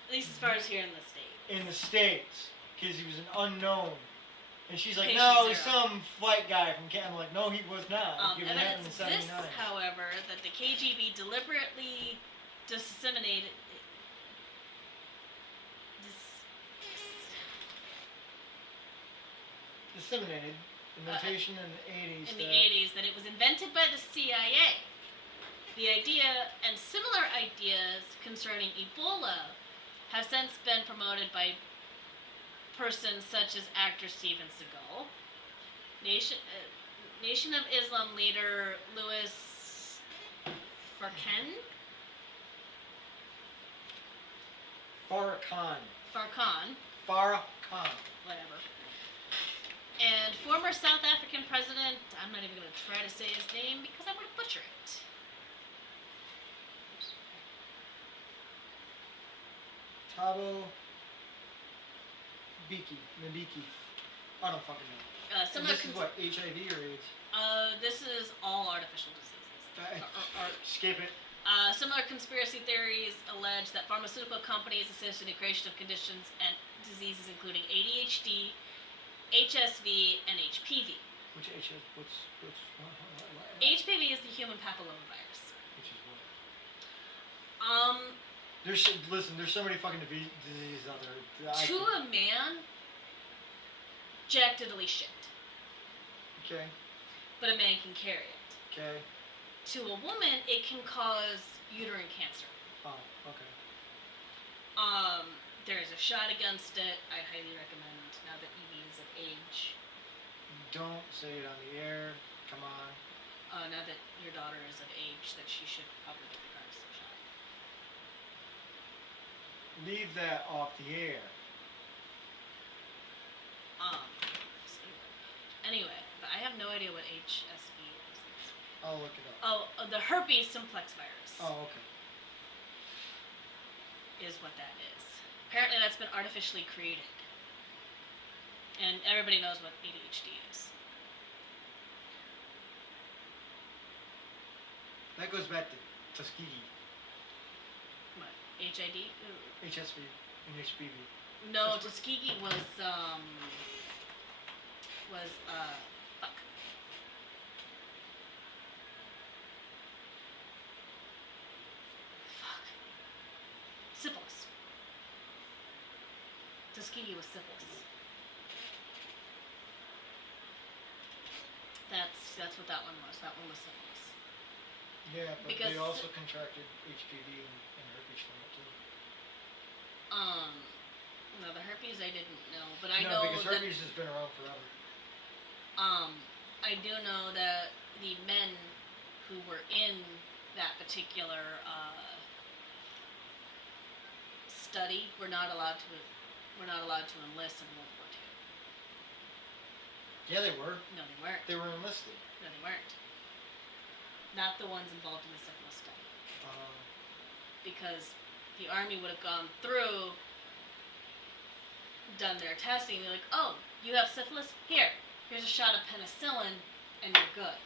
At least as far as here in the States. In the States, because he was an unknown. And she's like, Patient no, he's zero. some white guy from Canada. I'm like, no, he was not. It happened Evidence in exists, 79. however, that the KGB deliberately disseminated. Disseminated the notation in the 80s. In the 80s, that it was invented by the CIA. The idea and similar ideas concerning Ebola have since been promoted by persons such as actor Steven Seagal, Nation of Islam leader Louis Farrakhan, whatever, and former South African president, I'm not even going to try to say his name because I'm going to butcher it. Thabo Mbeki. I don't fucking know. This is what, HIV or AIDS? This is all artificial diseases. Skip it. Similar conspiracy theories allege that pharmaceutical companies assist in the creation of conditions and diseases including ADHD, HSV, and HPV. Which what? HPV is the human papillomavirus. Which is what? There's so many fucking diseases out there. To a man, Jack diddly shit. Okay. But a man can carry it. Okay. To a woman, it can cause uterine cancer. Oh, okay. There is a shot against it. I highly recommend now that Evie is of age. Don't say it on the air. Come on. Now that your daughter is of age, that she should probably get the Gardasil shot. Leave that off the air. Anyway, but I have no idea what HSV is. I'll look it up. Oh, the herpes simplex virus. Oh, okay. Is what that is. Apparently that's been artificially created. And everybody knows what ADHD is. That goes back to Tuskegee. What? HID? HSV and HPV. No, Tuskegee was fuck. Syphilis. Tuskegee was syphilis. That's what that one was. That one was syphilis. Yeah, but Because they also contracted HPV and herpes from it too. No, the herpes I didn't know, but I No, know because that herpes has been around forever. I do know that the men who were in that particular study were not allowed to enlist in World War II. Yeah, they were. No, they weren't. They were enlisted. No, they weren't. Not the ones involved in the syphilis study. Because the army would have gone through done their testing, they're like, oh, you have syphilis? Here's a shot of penicillin, and you're good.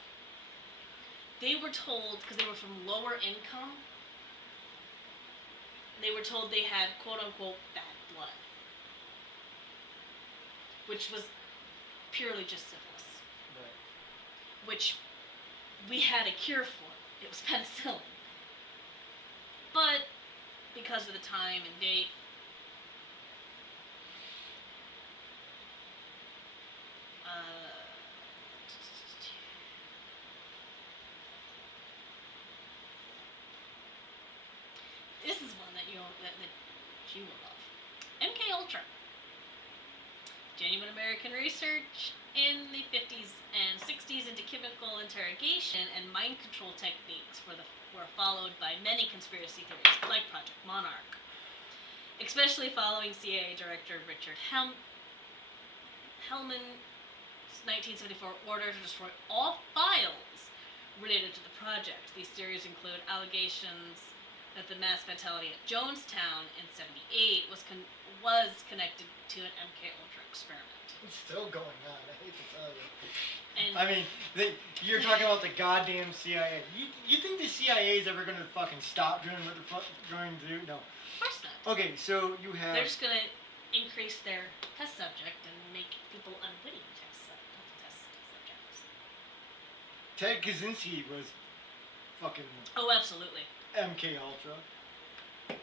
They were told, because they were from lower income, they were told they had quote-unquote bad blood, which was purely just syphilis, Right. which we had a cure for. It was penicillin. But because of the time and date, this is one that you will love. MK Ultra. Genuine American research in the 50s and 60s into chemical interrogation and mind control techniques were followed by many conspiracy theories, like Project Monarch. Especially following CIA Director Richard Hellman's 1974 order to destroy all files related to the project. These theories include allegations that the mass fatality at Jonestown in '78 was connected to an MK Ultra experiment. It's still going on. I hate to tell you. And I mean, you're talking about the goddamn CIA. You think the CIA is ever gonna fucking stop doing what the fuck they're going to do? No. of course not. Okay, so you have. They're just gonna increase their test subject and make people unwitting test subjects. Ted Kaczynski was fucking Oh, absolutely. MK Ultra.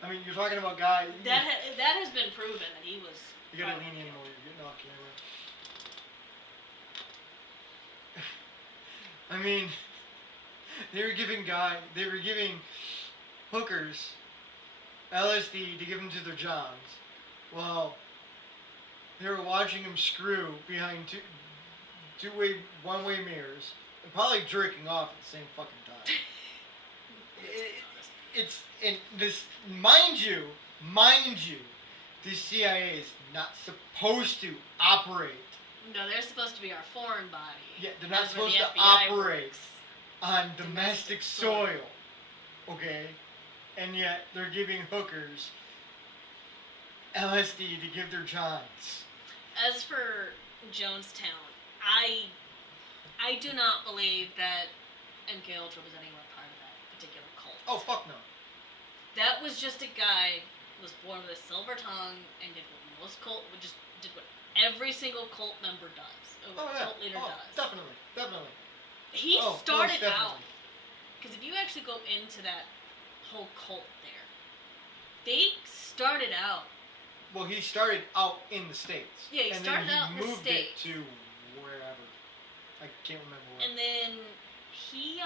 I mean, you're talking about guy. That has been proven that he was. You gotta lean in more. You're getting off camera. I mean, they were giving hookers LSD to give them to their johns. Well, they were watching them screw behind one-way mirrors, and probably jerking off at the same fucking time. It's this, mind you, the CIA is not supposed to operate. No, they're supposed to be our foreign body. Yeah, they're not That's where supposed the to FBI operate works. on domestic soil. Okay? And yet they're giving hookers LSD to give their johns. As for Jonestown, I do not believe that MK Ultra was anywhere part of that particular cult. Oh, fuck no. That was just a guy who was born with a silver tongue and did what every single cult member does. Or cult leader does. Definitely. He Oh, started most out, definitely. because if you actually go into that whole cult there, they started out. Well, he started out in the States. Yeah, he and started then out in the moved States. it to wherever. I can't remember where. And then he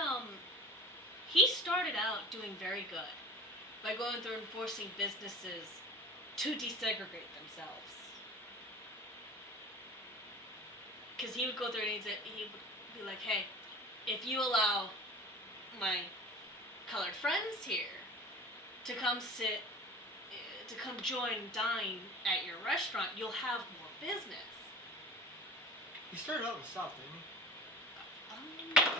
started out doing very good by going through and forcing businesses to desegregate themselves. Because he would go through and he would be like, hey, if you allow my colored friends here to come join and dine at your restaurant, you'll have more business. He started out in the South, didn't he?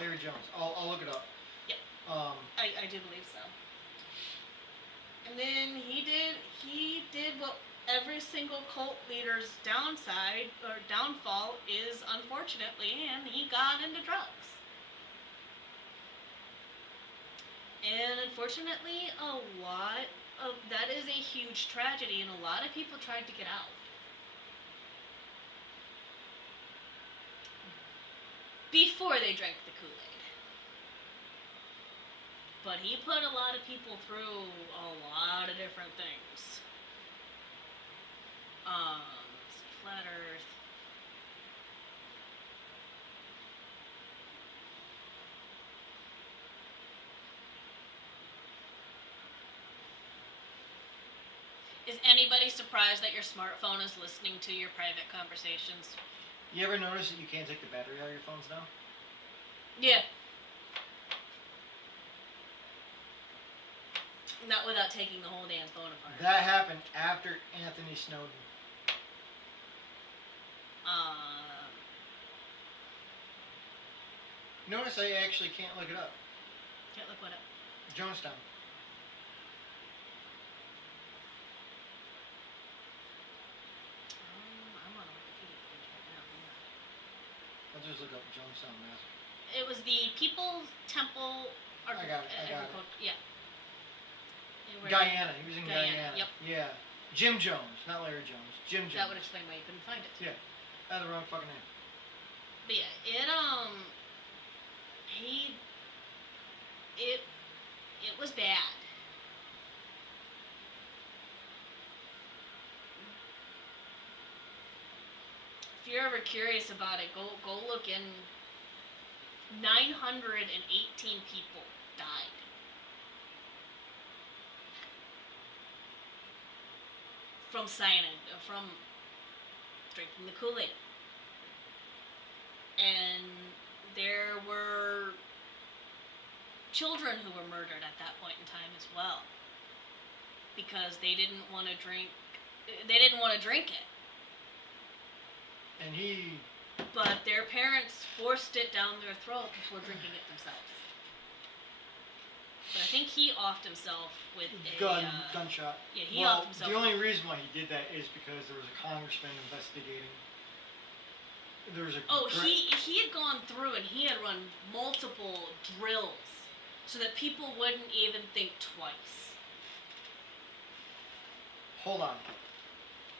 Larry Jones. I'll look it up. Yep. I do believe so. And then he did what every single cult leader's downfall is, unfortunately, and he got into drugs. And unfortunately, that is a huge tragedy, and a lot of people tried to get out. Before they drank the Kool-Aid. But he put a lot of people through a lot of different things. Flat Earth. Is anybody surprised that your smartphone is listening to your private conversations? You ever notice that you can't take the battery out of your phones now? Yeah. Not without taking the whole damn phone apart. That happened after Anthony Snowden. Notice I actually can't look it up. Can't look what up. Jonestown. I'll just look up Jonestown Massacre. It was the People's Temple. I got it. Yeah. Guyana. He was in Guyana. Yep. Yeah. Jim Jones, not Larry Jones. Jim Jones. That would explain why you couldn't find it. Yeah. I had the wrong fucking name. But yeah, it was bad. If you're ever curious about it, go look in. 918 people died. From cyanide, from drinking the Kool-Aid. And there were children who were murdered at that point in time as well. Because they didn't want to drink it. And he... But their parents forced it down their throat before drinking it themselves. But I think he offed himself with a... gunshot. Yeah, he offed himself. The only reason why he did that is because there was a congressman investigating. There was a... He had gone through and he had run multiple drills so that people wouldn't even think twice. Hold on.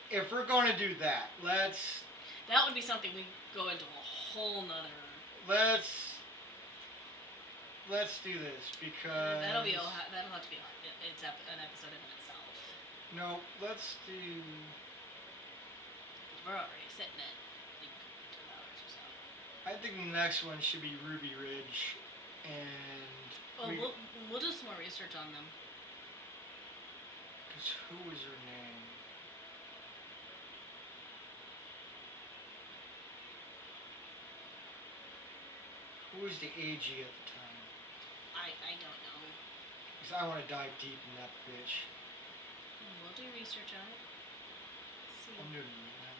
If we're going to do that, let's... That would be something we go into a whole nother... Let's do this because... That'll have to be an episode in itself. No, let's do... We're already sitting at like 2 hours or so. I think the next one should be Ruby Ridge, and... We'll do some more research on them. Because who was her name? Who was the AG at the time? I don't know. Because I want to dive deep in that bitch. We'll do research on it. See. I'm doing it now.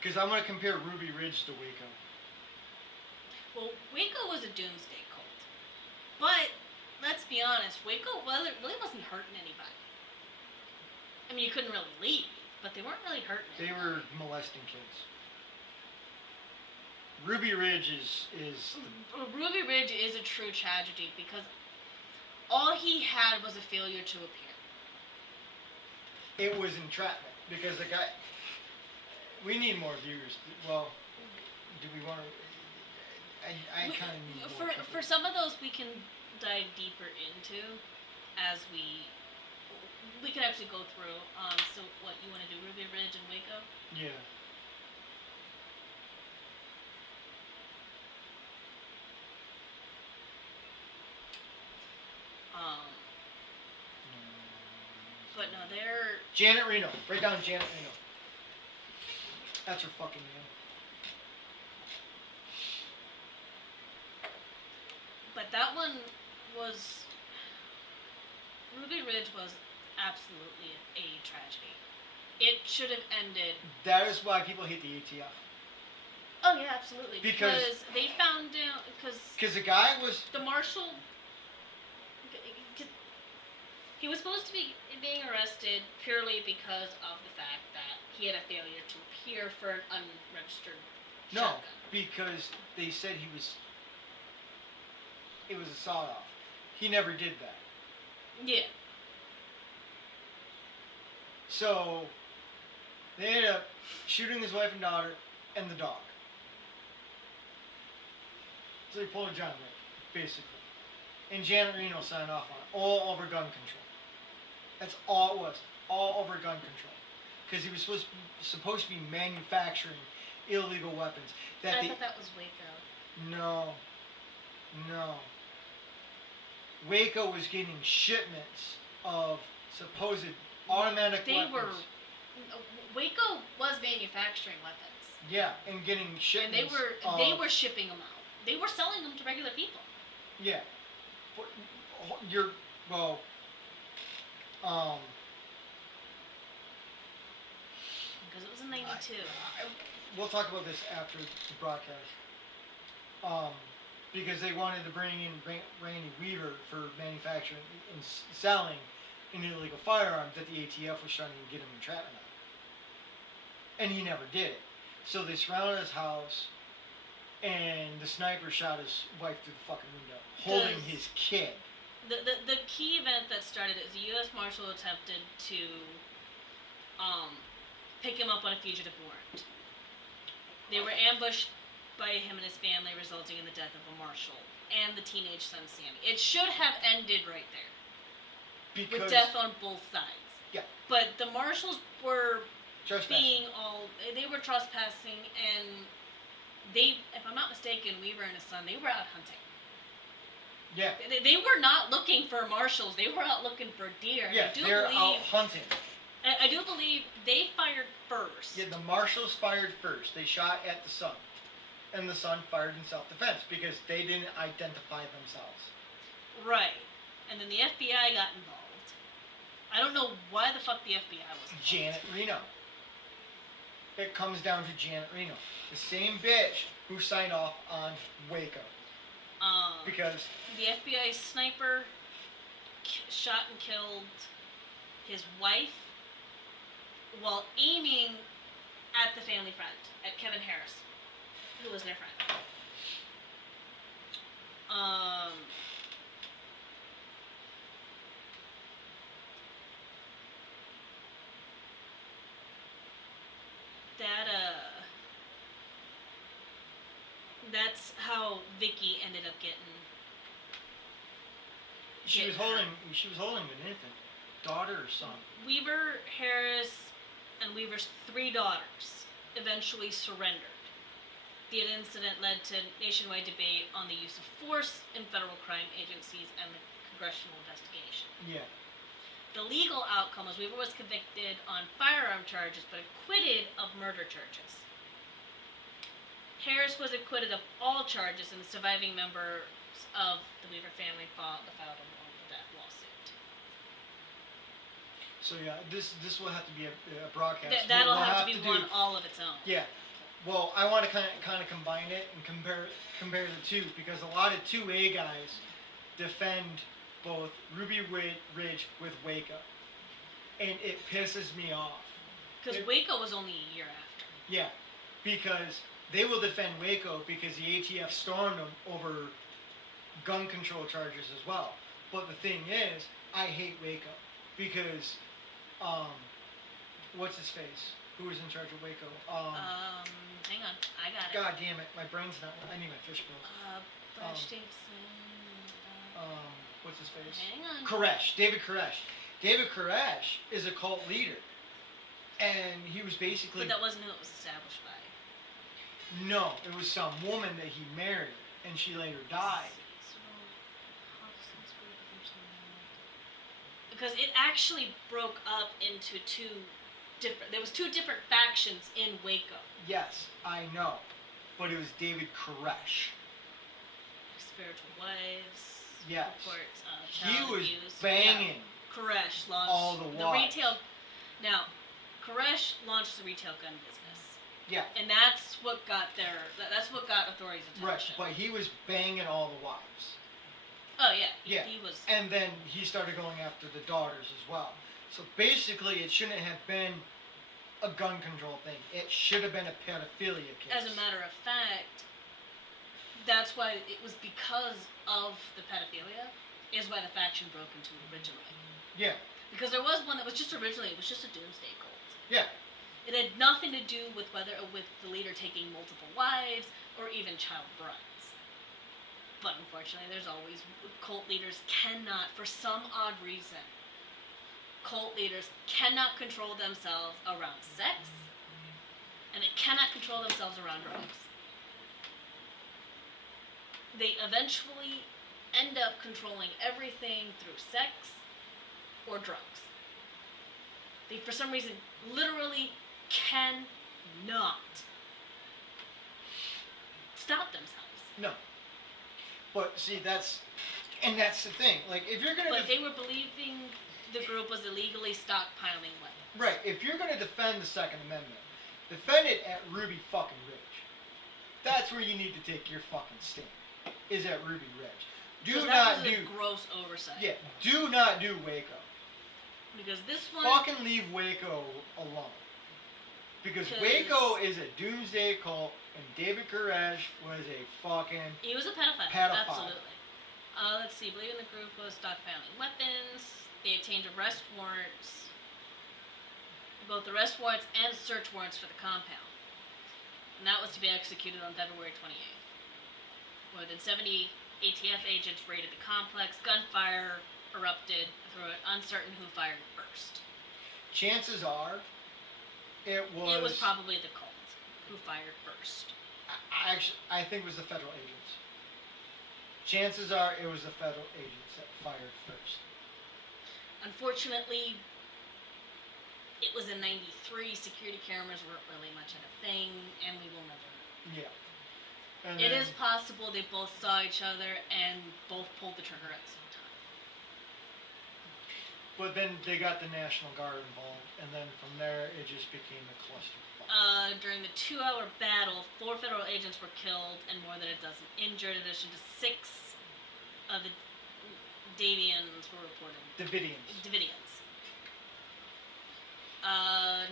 Because I'm going to compare Ruby Ridge to Waco. Well, Waco was a doomsday cult. But, let's be honest, Waco really wasn't hurting anybody. I mean, you couldn't really leave, but they weren't really hurting anybody. They were molesting kids. Ruby Ridge is Ruby Ridge is a true tragedy because all he had was a failure to appear. It was entrapment because the guy. We need more viewers. Well, do we want to? I kind of need more for some of those we can dive deeper into as we can actually go through. So what you want to do, Ruby Ridge and Waco? Yeah. But no, they're... Janet Reno. Write down Janet Reno. That's her fucking name. But that one was... Ruby Ridge was absolutely a tragedy. It should have ended... That is why people hate the ATF. Oh yeah, absolutely. Because they found out... Because the guy was... The marshal... He was supposed to be being arrested purely because of the fact that he had a failure to appear for an unregistered shotgun. Because they said it was a sawed-off. He never did that. Yeah. So, they ended up shooting his wife and daughter and the dog. So they pulled a John Wick, basically. And Janet Reno signed off on it, all over gun control. That's all it was, all over gun control. Because he was supposed to be manufacturing illegal weapons. I thought that was Waco. No. Waco was getting shipments of supposed automatic weapons. Waco was manufacturing weapons. Yeah, and getting shipments. And they were shipping them out. They were selling them to regular people. Yeah. Because it was in '92. We'll talk about this after the broadcast. Because they wanted to bring in Randy Weaver for manufacturing and selling an illegal firearm that the ATF was trying to get him entrapment on. and he never did it. So they surrounded his house, and the sniper shot his wife through the fucking window, holding his kid. The key event that started is the U.S. Marshal attempted to pick him up on a fugitive warrant. They were ambushed by him and his family, resulting in the death of a marshal and the teenage son Sammy. It should have ended right there, Because with death on both sides. Yeah. But the marshals were trespassing. they were trespassing, and they, if I'm not mistaken, Weaver and his son, they were out hunting. Yeah. They were not looking for marshals. They were out looking for deer. Yeah, they're out hunting. I do believe they fired first. Yeah, the marshals fired first. They shot at the son. And the son fired in self-defense because they didn't identify themselves. Right. And then the FBI got involved. I don't know why the fuck the FBI was involved. Janet Reno. It comes down to Janet Reno. The same bitch who signed off on Waco. Because the FBI sniper shot and killed his wife while aiming at the family friend, at Kevin Harris, who was their friend. That's how Vicky ended up getting. She was holding an infant, daughter or son. Weaver, Harris, and Weaver's 3 daughters eventually surrendered. The incident led to nationwide debate on the use of force in federal crime agencies and the congressional investigation. Yeah. The legal outcome was Weaver was convicted on firearm charges but acquitted of murder charges. Harris was acquitted of all charges, and the surviving members of the Weaver family filed a wrongful death lawsuit. So yeah, this will have to be a broadcast. That'll have to be one all of its own. Yeah. Well, I want to kind of combine it and compare the two, because a lot of 2A guys defend both Ruby Ridge with Waco, and it pisses me off. Because Waco was only a year after. Yeah, because they will defend Waco because the ATF stormed them over gun control charges as well. But the thing is, I hate Waco because, what's his face? Who was in charge of Waco? Hang on, I got it. God damn it, my brain's not. I need my fishbowl. Flash Davidson. What's his face? Hang on. Koresh, David Koresh. David Koresh is a cult leader, and he was basically. But that wasn't who it was established by. No, it was some woman that he married, and she later died. Because it actually broke up into 2 different. There was 2 different factions in Waco. Yes, I know, but it was David Koresh. Spiritual wives. Yes. Reports, He child was abuse. banging Koresh launched all the wives. retail. Now, Koresh launched the retail gun business. Yeah. And that's what got authorities' Right, attention. but he was banging all the wives. Oh yeah. Yeah. He was. And then he started going after the daughters as well. So basically, it shouldn't have been a gun control thing. It should have been a pedophilia case. As a matter of fact, that's why it was because of the pedophilia is why the faction broke into originally. Yeah. Because there was one that was just originally, it was just a doomsday cult. Yeah. It had nothing to do with with the leader taking multiple wives or even child brides. But unfortunately, there's always cult leaders cannot, for some odd reason, cult leaders cannot control themselves around sex, and they cannot control themselves around drugs. They eventually end up controlling everything through sex or drugs. They, for some reason, literally cannot stop themselves. No. But see, that's the thing. Like, if you're gonna. But they were believing the group was illegally stockpiling weapons. Right. If you're gonna defend the Second Amendment, defend it at Ruby fucking Ridge. That's where you need to take your fucking stand. Is at Ruby Ridge. Do not do. A gross oversight. Yeah. Do not do Waco. Because this one. Fucking leave Waco alone. Because 'Cause- Waco is a doomsday cult, and David Koresh was a fucking He was a pedophile. Pedophile. Absolutely. Let's see. Believing the group was stockpiling weapons. They obtained arrest warrants. Both arrest warrants and search warrants for the compound. And that was to be executed on February 28th. More than 70 ATF agents raided the complex. Gunfire erupted through it. Uncertain who fired first. chances are it It was probably the cult who fired first. I think it was the federal agents. Chances are it was the federal agents that fired first. Unfortunately, it was in '93. Security cameras weren't really much of a thing, and we will never know. Yeah. And It then- is possible they both saw each other and both pulled the trigger at the same time. But then they got the National Guard involved, and then from there it just became a clusterfuck. During the 2-hour battle, 4 federal agents were killed and more than a dozen injured, in addition to 6 of the Davians were reported. Davidians.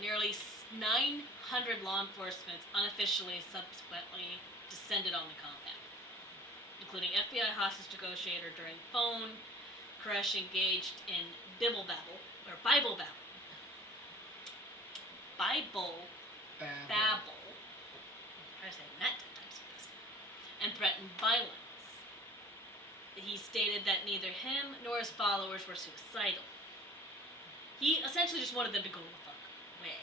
Nearly 900 law enforcement unofficially subsequently descended on the compound, including FBI hostage negotiator during phone. Koresh engaged in Bible babble. Babble. Try to say that 10 times fast. And threatened violence. He stated that neither him nor his followers were suicidal. He essentially just wanted them to go the fuck away.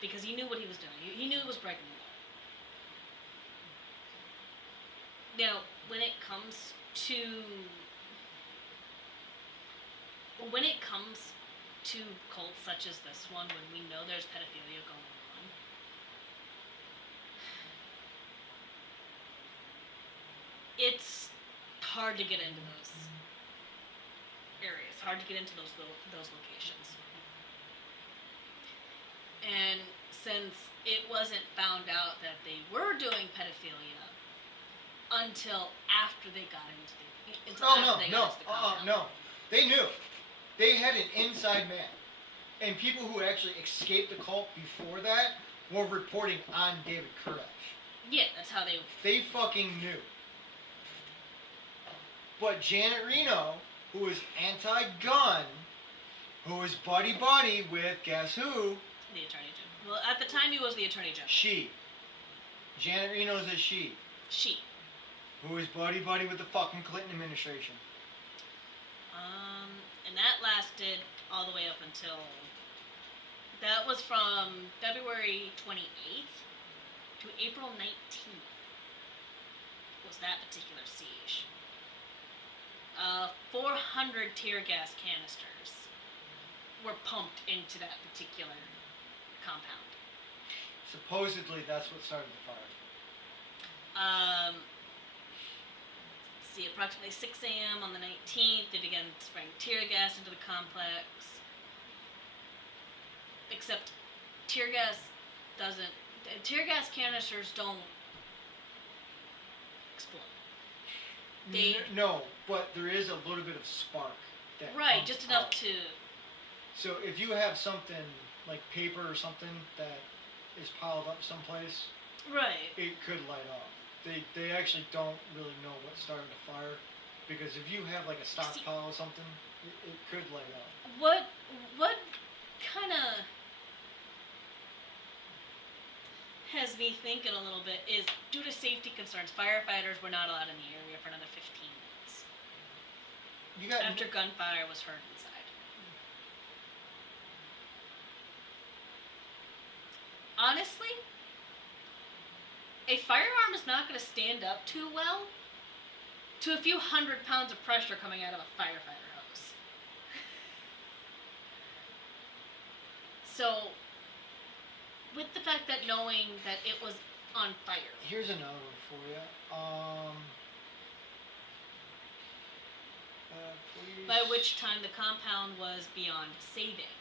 Because he knew what he was doing. He knew he was breaking the law. Now, when it comes to cults such as this one, when we know there's pedophilia going on, it's hard to get into those areas, hard to get into those locations. And since it wasn't found out that they were doing pedophilia until after they got into the compound. No. They knew. They had an inside man. And people who actually escaped the cult before that were reporting on David Koresh. Yeah, that's how they... They fucking knew. But Janet Reno, who was anti-gun, who was buddy-buddy with, guess who? The Attorney General. Well, at the time he was the Attorney General. She. Janet Reno's a she. She. Who was buddy-buddy with the fucking Clinton administration. And that lasted all the way up until... That was from February 28th to April 19th. Was that particular siege. 400 tear gas canisters were pumped into that particular compound. Supposedly, that's what started the fire. Approximately 6 a.m. on the 19th, they began spraying tear gas into the complex. Except tear gas canisters don't explode. No, but there is a little bit of spark. That Right, comes just enough out. to... So if you have something like paper or something that is piled up someplace, Right. it could light off. They actually don't really know what started the fire, because if you have like a stockpile or something, it could light off. What kind of has me thinking a little bit is, due to safety concerns, firefighters were not allowed in the area for another 15 minutes You got after gunfire was heard inside. Honestly, a firearm is not going to stand up too well to a few 100 pounds of pressure coming out of a firefighter hose. So, with the fact that knowing that it was on fire. Here's another one for you. Please. By which time the compound was beyond saving.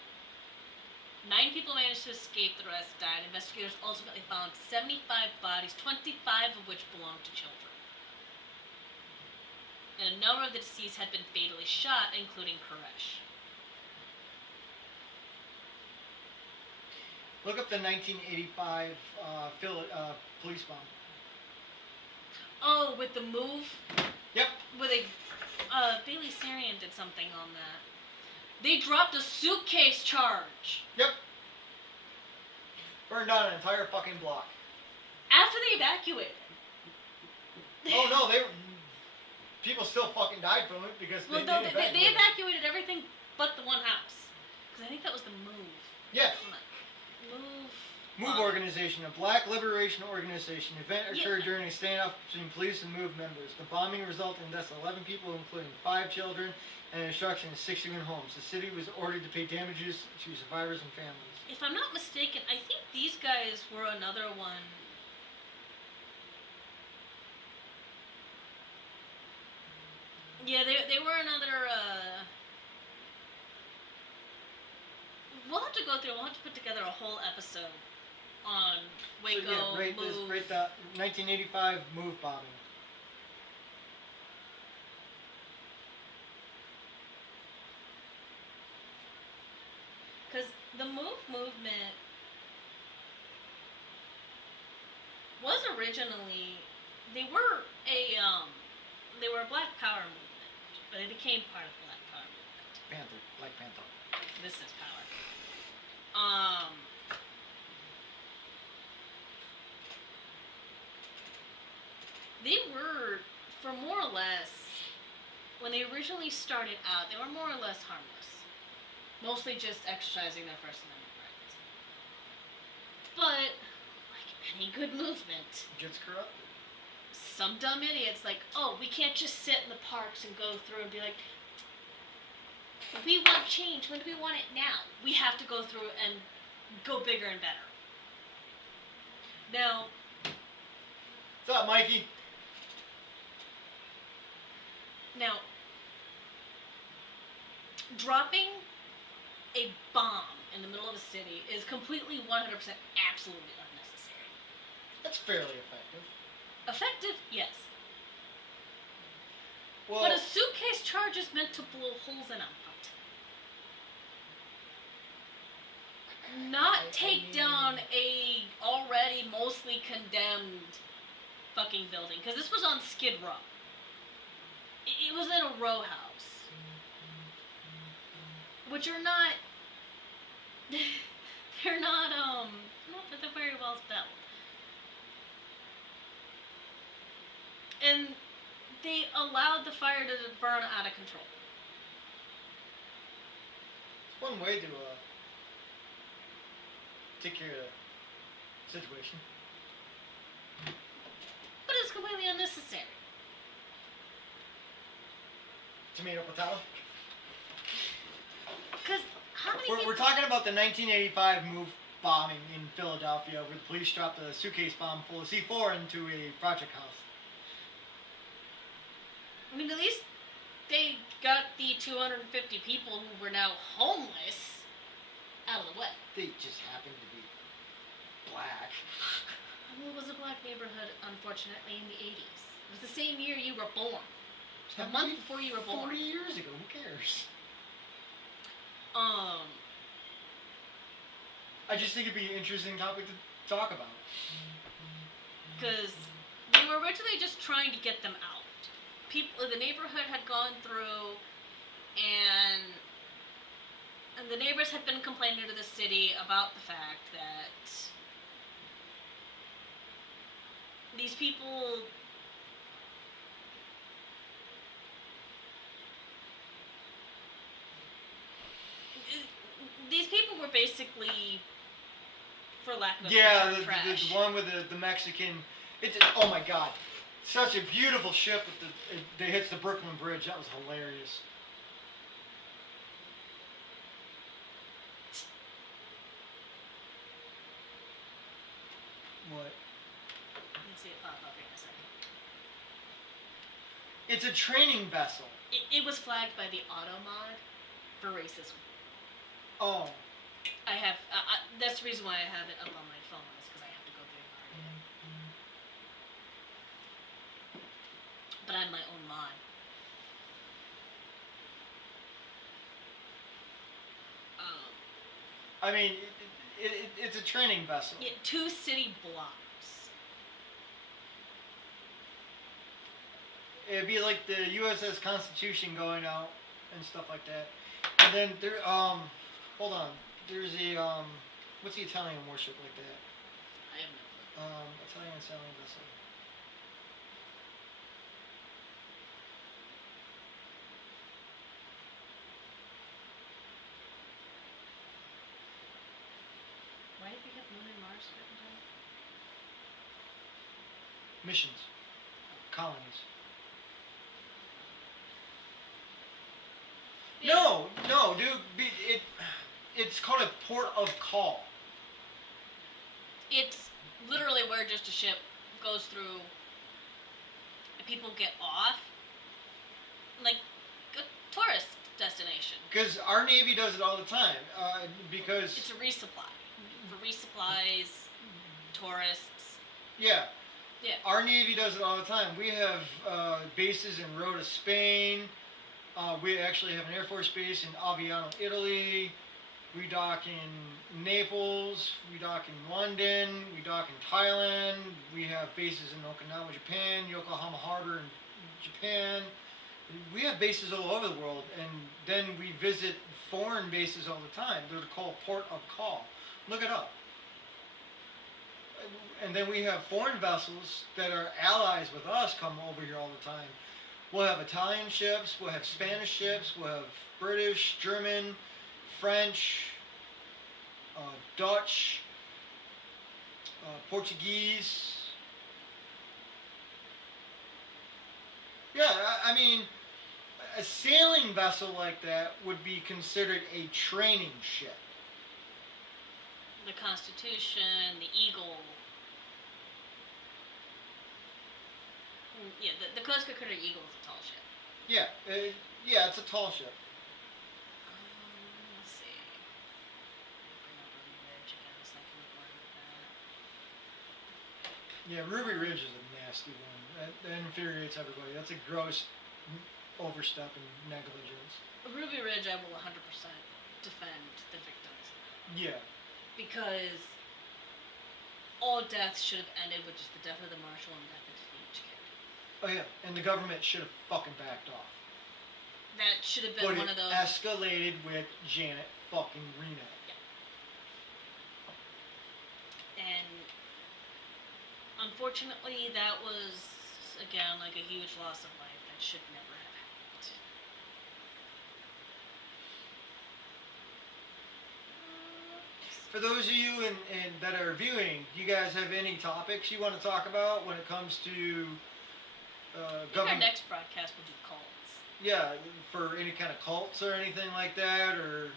9 people managed to escape, the rest died. Investigators ultimately found 75 bodies, 25 of which belonged to children. And a number of the deceased had been fatally shot, including Koresh. Look up the 1985 police bomb. Oh, with the move? Yep. Where they, Bailey Sarian did something on that. They dropped a suitcase charge. Yep. Burned down an entire fucking block. After they evacuated. Oh no, people still fucking died from it because Well, no, they evacuated everything but the one house. Because I think that was the move. Yes. Move organization, a black liberation organization. Event occurred during a standoff between police and MOVE members. The bombing resulted in deaths of 11 people, including 5 children, and the destruction of 61 homes. The city was ordered to pay damages to survivors and families. If I'm not mistaken, I think these guys were another one. Yeah, they were another. We'll have to go through. We'll have to put together a whole episode on Waco. So yeah, rate the 1985 MOVE bombing. Because the MOVE movement was originally, they were a Black Power movement, but it became part of Black Power movement. Black Panther. This is power. They were, for more or less, when they originally started out, they were more or less harmless. Mostly just exercising their First Amendment rights. But, like any good movement, It gets corrupted. some dumb idiots like, oh, we can't just sit in the parks and go through and be like, we want change. When do we want it now? We have to go through and go bigger and better. Now, What's up, Mikey? Now, dropping a bomb in the middle of a city is completely 100% absolutely unnecessary. That's fairly effective. Effective? Yes. Well, But a suitcase charge is meant to blow holes in a hut. Not take down a already mostly condemned fucking building. Because this was on Skid Row. It was in a row house. Which are not... they're not very well spelled. And they allowed the fire to burn out of control. it's one way to take care of the situation. But it's completely unnecessary. Tomato, potato. Because how many people... We're talking about the 1985 MOVE bombing in Philadelphia, where the police dropped a suitcase bomb full of C4 into a project house. I mean, at least they got the 250 people who were now homeless out of the way. They just happened to be black. Well, it was a black neighborhood, unfortunately, in the 80s. It was the same year you were born. A month before you were born. 40 years ago, who cares? I just think it'd be an interesting topic to talk about. Because they were originally just trying to get them out. People, the neighborhood had gone through, and the neighbors had been complaining to the city about the fact that these people were basically, for lack of a better term, trash. The one with the Mexican. It's oh my god, such a beautiful ship that hits the Brooklyn Bridge. That was hilarious. What? Let's see it pop up here in a second. It's a training vessel. It was flagged by the auto mod for racism. Oh. I have. That's the reason why I have it up on my phone, is because I have to go through and argue it. But I'm my own mod. I mean, it's a training vessel. Yeah, 2 city blocks. It'd be like the USS Constitution going out and stuff like that. And then there, hold on, there's a what's the Italian warship like that? I have no clue. Italian sailing vessel. Why did we have Moon and Mars written down? Missions, colonies. Yeah. No, dude. It's called a port of call. It's literally where just a ship goes through and people get off. Like a tourist destination. Because our Navy does it all the time. Because It's a resupply. For resupplies, tourists. yeah, Yeah. our Navy does it all the time. We have bases in Rota, Spain. We actually have an Air Force base in Aviano, Italy. We dock in Naples. We dock in London. We dock in Thailand. We have bases in Okinawa, Japan, Yokohama Harbor in Japan. We have bases all over the world, and then we visit foreign bases all the time. They're called port of call. Look it up. And then we have foreign vessels that are allies with us come over here all the time. We'll have Italian ships, we'll have Spanish ships, we'll have British, German, French, Dutch, Portuguese. Yeah, I mean, a sailing vessel like that would be considered a training ship. The Constitution, the Eagle. Yeah, the Coast Guard Eagle is a tall ship. Yeah, yeah, it's a tall ship. Let's see. Bring up Ruby Ridge again so I can look more into that. Yeah, Ruby Ridge is a nasty one. That infuriates everybody. That's a gross overstep and negligence. Ruby Ridge, I will 100% defend the victims. Yeah. Because all deaths should have ended with just the death of the marshal and death of each kid. Oh yeah, and the government should have fucking backed off. That should have been But one it of those. escalated with Janet fucking Reno. And unfortunately, that was, again, like a huge loss of life that should never have happened. For those of you that are viewing, do you guys have any topics you want to talk about when it comes to I think our government? next broadcast will be cults. Yeah, for any kind of cults or anything like that, or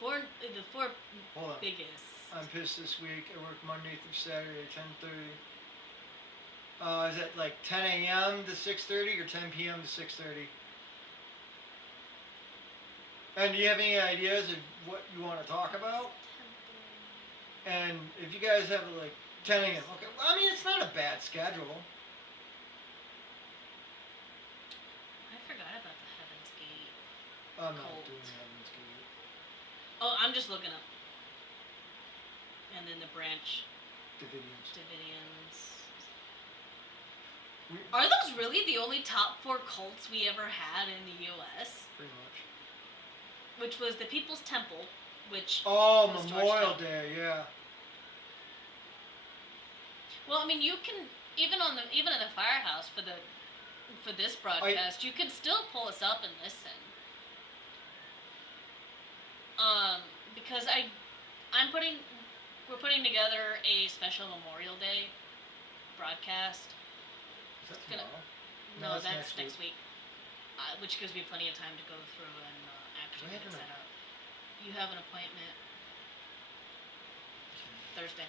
The four hold on. biggest. I'm pissed this week. I work Monday through Saturday, 10:30. Is it like 10 a.m. to 6:30 or 10 p.m. to 6:30? And do you have any ideas of what you want to talk about? And if you guys have like 10 a.m. Okay, well, I mean, it's not a bad schedule. I forgot about the Heaven's Gate. I'm not Cult. doing Heaven's Gate. Oh, I'm just looking up. And then the branch Davidians. Davidians. We- Are those really the only top 4 cults we ever had in the U.S.? Pretty much. Which was the People's Temple, which Oh, was Memorial torched down. Day, yeah. Well, I mean, you can even in the firehouse for this broadcast, you can still pull us up and listen. Because we're putting together a special Memorial Day broadcast. Is that It's gonna- tomorrow? No, No, that's that's next next week. Which gives me plenty of time to go through and actually Do I get it have set an- up. You have an appointment Thursday.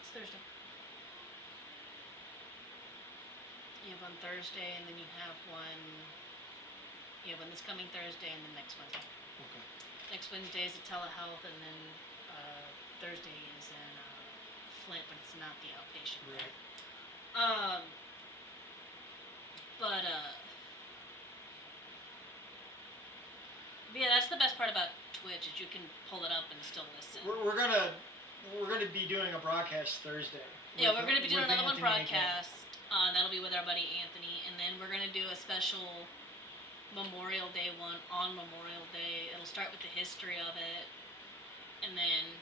It's Thursday. You have one Thursday, and then you have one this coming Thursday, and then next Wednesday. Okay. Next Wednesday is a telehealth, and then Thursday is in Flint, but it's not the outpatient there. Right. But But yeah, that's the best part about Twitch is you can pull it up and still listen. We're gonna be doing a broadcast Thursday. Yeah, we're gonna be doing with another one Anthony broadcast. That'll be with our buddy Anthony, and then we're gonna do a special Memorial Day one on Memorial Day. It'll start with the history of it, and then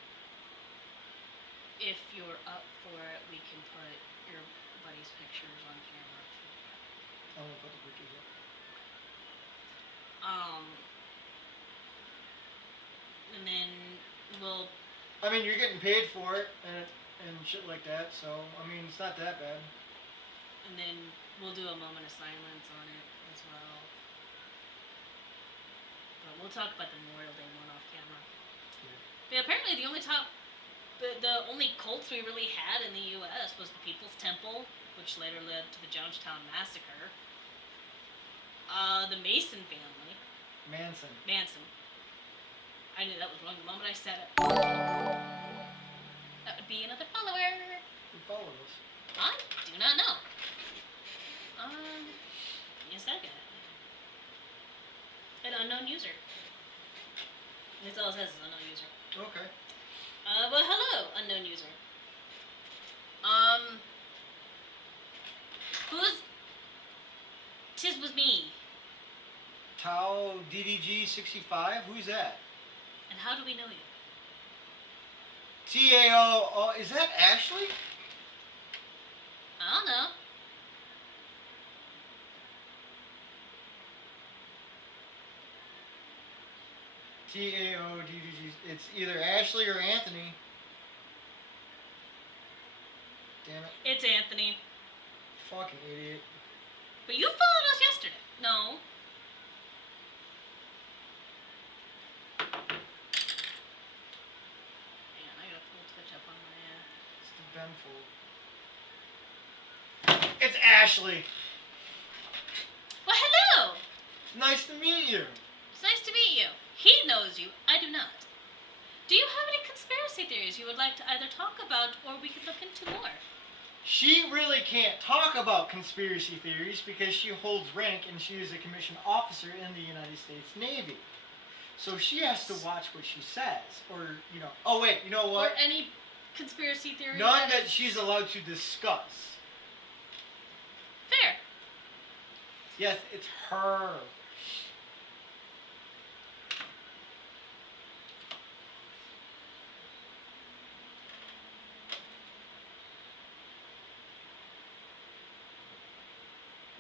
if you're up for it, we can put your buddy's pictures on camera. I'm gonna put the pictures up. And then we'll. I mean, you're getting paid for it and shit like that, so I mean, it's not that bad. And then we'll do a moment of silence on it as well. But we'll talk about the Memorial Day one off camera. Yeah. But apparently the only cults we really had in the U.S. was the People's Temple, which later led to the Jonestown Massacre. The Mason family. Manson. I knew that was wrong the moment I said it. That would be another follower. Who followed us? I do not know. Is that guy? An unknown user. That's all it says is unknown user. Okay. Well, hello, unknown user. Who's... Tis was me. Tau DDG 65. Who's that? And how do we know you? TAO. Oh, is that Ashley? I don't know. TAO DDG. It's either Ashley or Anthony. Damn it. It's Anthony. Fucking idiot. But you followed us yesterday. No. Hang on, I gotta pull Twitch up on my It's the Ben fold. It's Ashley. Well, hello! Nice to meet you. It's nice to meet you. He knows you. I do not. Do you have any conspiracy theories you would like to either talk about or we could look into more? She really can't talk about conspiracy theories because she holds rank and she is a commissioned officer in the United States Navy. So she has to watch what she says. Or, you know, oh wait, you know Or what? any conspiracy theory? None that she's allowed to discuss. Fair. Yes, it's her.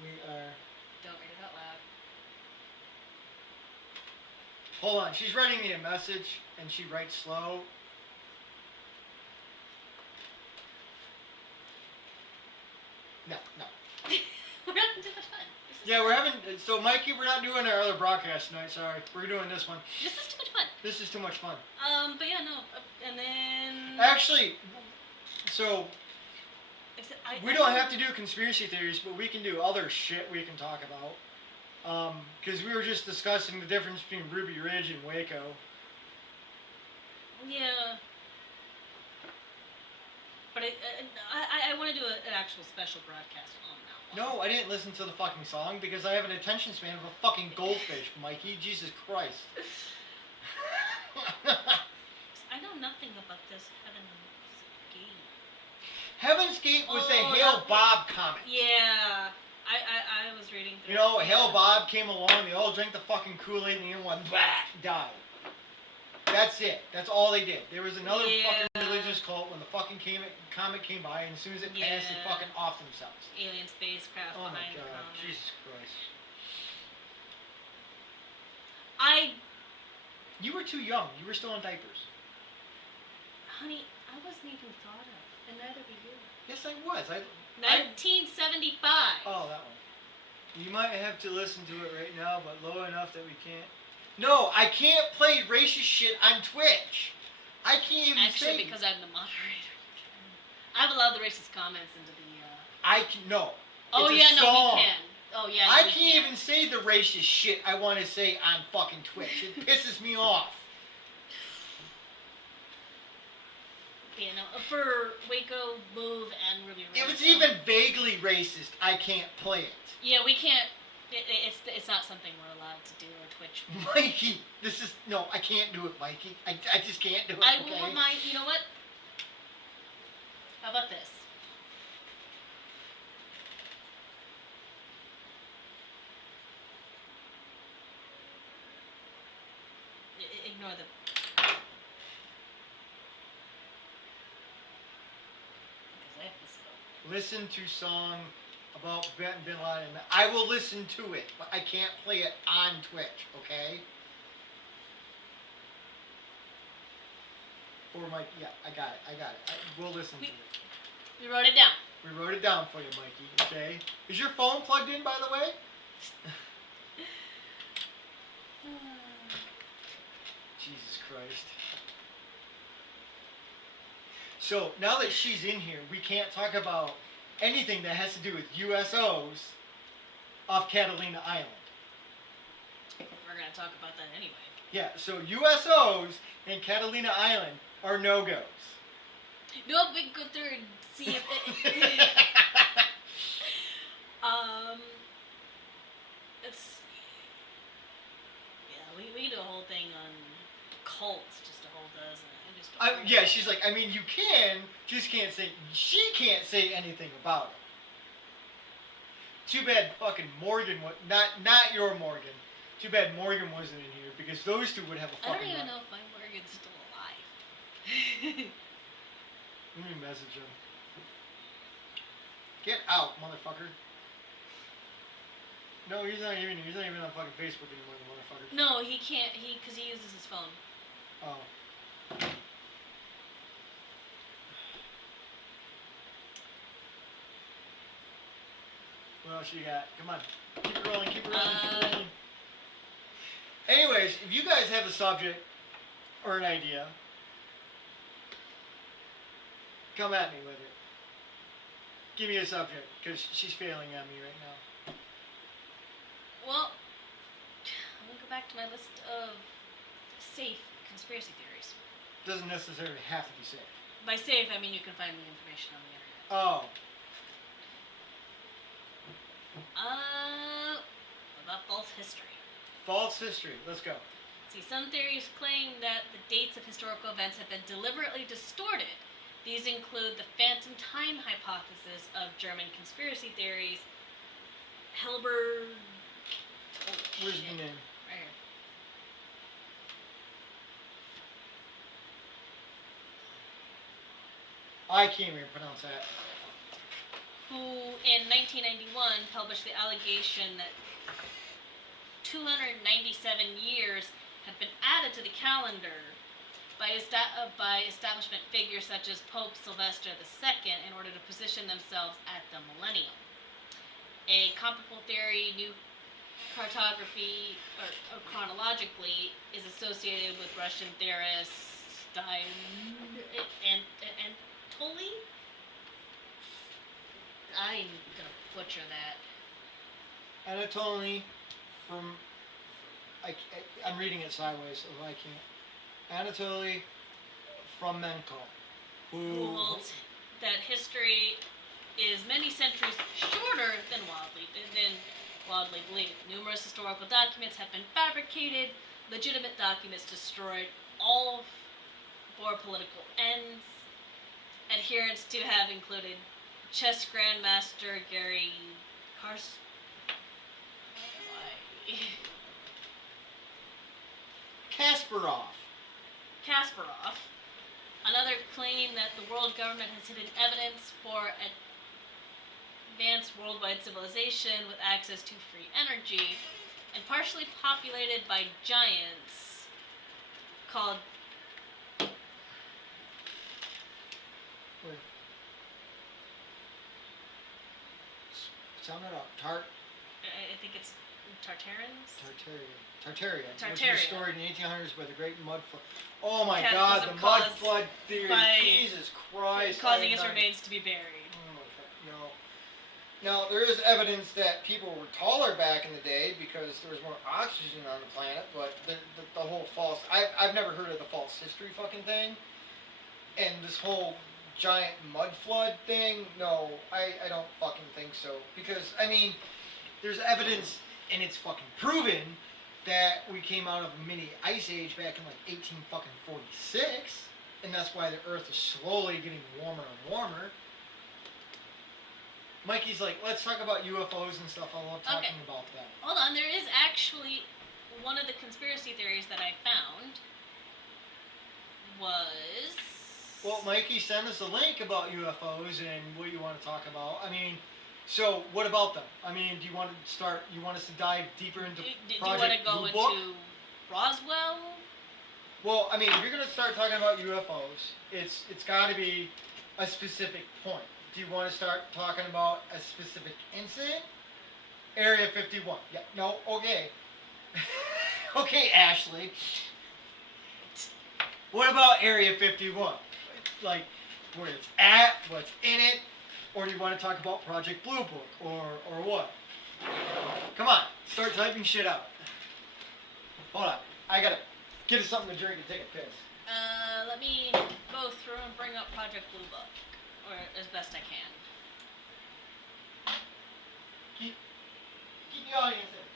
We are... Don't read it out loud. Hold on, she's writing me a message and she writes slow. No. We're having too much fun. Yeah, we're having... So, Mikey, we're not doing our other broadcast tonight, sorry. We're doing this one. This is too much fun. This is too much fun. But yeah, no. And then... Actually, so... Except We don't have to do conspiracy theories, but we can do other shit we can talk about. Because we were just discussing the difference between Ruby Ridge and Waco. Yeah. But I want to do an actual special broadcast on that one. No, I didn't listen to the fucking song because I have an attention span of a fucking goldfish, Mikey. Jesus Christ. I know nothing about this Heaven's Gate. Heaven's Gate was the Oh, Hail that- Bob comic. Yeah. I was reading through You know, it. Hail Bob came along, they all drank the fucking Kool-Aid, and the other one, died. That's it. That's all they did. There was another Yeah. fucking religious cult when the fucking comic came by, and as soon as it passed, they Yeah. fucking off themselves. Alien spacecraft Oh my behind the god, comic. Jesus Christ. You were too young. You were still in diapers. Honey, I wasn't even thought of, and neither were you. Yes, I was. 1975. Oh, that one. You might have to listen to it right now, but low enough that we can't. No, I can't play racist shit on Twitch. I can't even Actually, say. because I'm the moderator. I've allowed the racist comments into the. I can no. Oh It's a yeah, no, song. we can. Oh yeah. No, I we can't can. even say the racist shit I want to say on fucking Twitch. It pisses me off. Yeah, no, for Waco, Move, and Ruby Ridge. If it's even vaguely racist, I can't play it. Yeah, we can't. It's not something we're allowed to do or Twitch. Mikey, this is no, I can't do it, Mikey. I just can't do it. I okay? will remind. You know what? How about this? Ignore the. Because I have this. Listen to song about Bin Laden. I will listen to it, but I can't play it on Twitch. Okay? For my I got it. We'll listen to it. We wrote it down. We wrote it down for you, Mikey. Okay? Is your phone plugged in, by the way? Jesus Christ. So, now that she's in here, we can't talk about anything that has to do with USOs off Catalina Island. We're going to talk about that anyway. Yeah, so USOs in Catalina Island are no-goes. No, we can go through and see if it... It's... Yeah, we can do a whole thing on cults, just a whole dozen. Yeah, she's like, I mean, you can, just can't say, she can't say anything about it. Too bad fucking Morgan, not your Morgan. Too bad Morgan wasn't in here, because those two would have a fucking... I don't even know if my Morgan's still alive. Let me message him. Get out, motherfucker. No, he's not even on fucking Facebook anymore, motherfucker. No, he can't, because he uses his phone. Oh. What else you got? Come on. Keep it rolling, keep it rolling. Anyways, if you guys have a subject or an idea, come at me with it. Give me a subject, because she's failing on me right now. Well, I'm going to go back to my list of safe conspiracy theories. Doesn't necessarily have to be safe. By safe, I mean you can find the information on the internet. Oh. About false history. False history. Let's go. See, some theories claim that the dates of historical events have been deliberately distorted. These include the phantom time hypothesis of German conspiracy theories. Helberg. Where's the name? Right here. I can't even pronounce that. Who in 1991 published the allegation that 297 years have been added to the calendar by establishment figures such as Pope Sylvester II in order to position themselves at the millennium. A comparable theory, new cartography, or chronologically, is associated with Russian theorist Anatoly? I'm gonna butcher that. Anatoly from... I'm reading it sideways, so I can't. Anatoly from Menko, Who holds that history is many centuries shorter than wildly believed. Numerous historical documents have been fabricated, legitimate documents destroyed, all for political ends. Adherents to have included chess grandmaster Gary Kasparov. Another claim that the world government has hidden evidence for advanced worldwide civilization with access to free energy and partially populated by giants called... Wait. Sound it out. I think it's Tartarians? Tartaria. Tartaria. Which was destroyed in the 1800s by the Great Mud Flood. Oh my God, Cataclysm the Mud caused Flood theory. by- Jesus Christ. Causing its remains to be buried. No. Now, there is evidence that people were taller back in the day because there was more oxygen on the planet, but the whole false... I've never heard of the false history fucking thing. And this whole giant mud flood thing, no, I don't fucking think so. Because, I mean, there's evidence and it's fucking proven that we came out of a mini ice age back in like 1846, and that's why the Earth is slowly getting warmer and warmer. Mikey's like, let's talk about UFOs and stuff. I love talking about that. Hold on, there is actually one of the conspiracy theories that I found was. Well, Mikey, send us a link about UFOs and what you want to talk about. I mean, so what about them? I mean, do you want to start? You want us to dive deeper into Do you Project want to Blue go Book? into Roswell? Well, I mean, if you're gonna start talking about UFOs, it's got to be a specific point. Do you want to start talking about a specific incident? Area 51. Yeah. No. Okay. Okay, Ashley. What about Area 51? Like, where it's at, what's in it, or do you want to talk about Project Blue Book, or what? Come on, start typing shit out. Hold on, I gotta get us something to drink and take a piss. Let me go through and bring up Project Blue Book, or as best I can. Keep the audience in.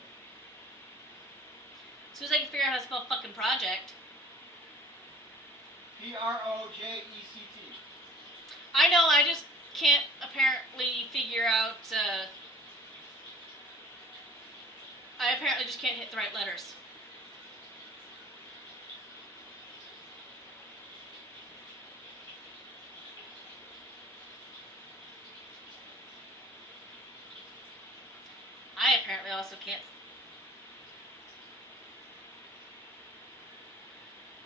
As soon as I can figure out how to spell fucking project. Project. I know, I just can't apparently figure out, I apparently just can't hit the right letters. I apparently also can't.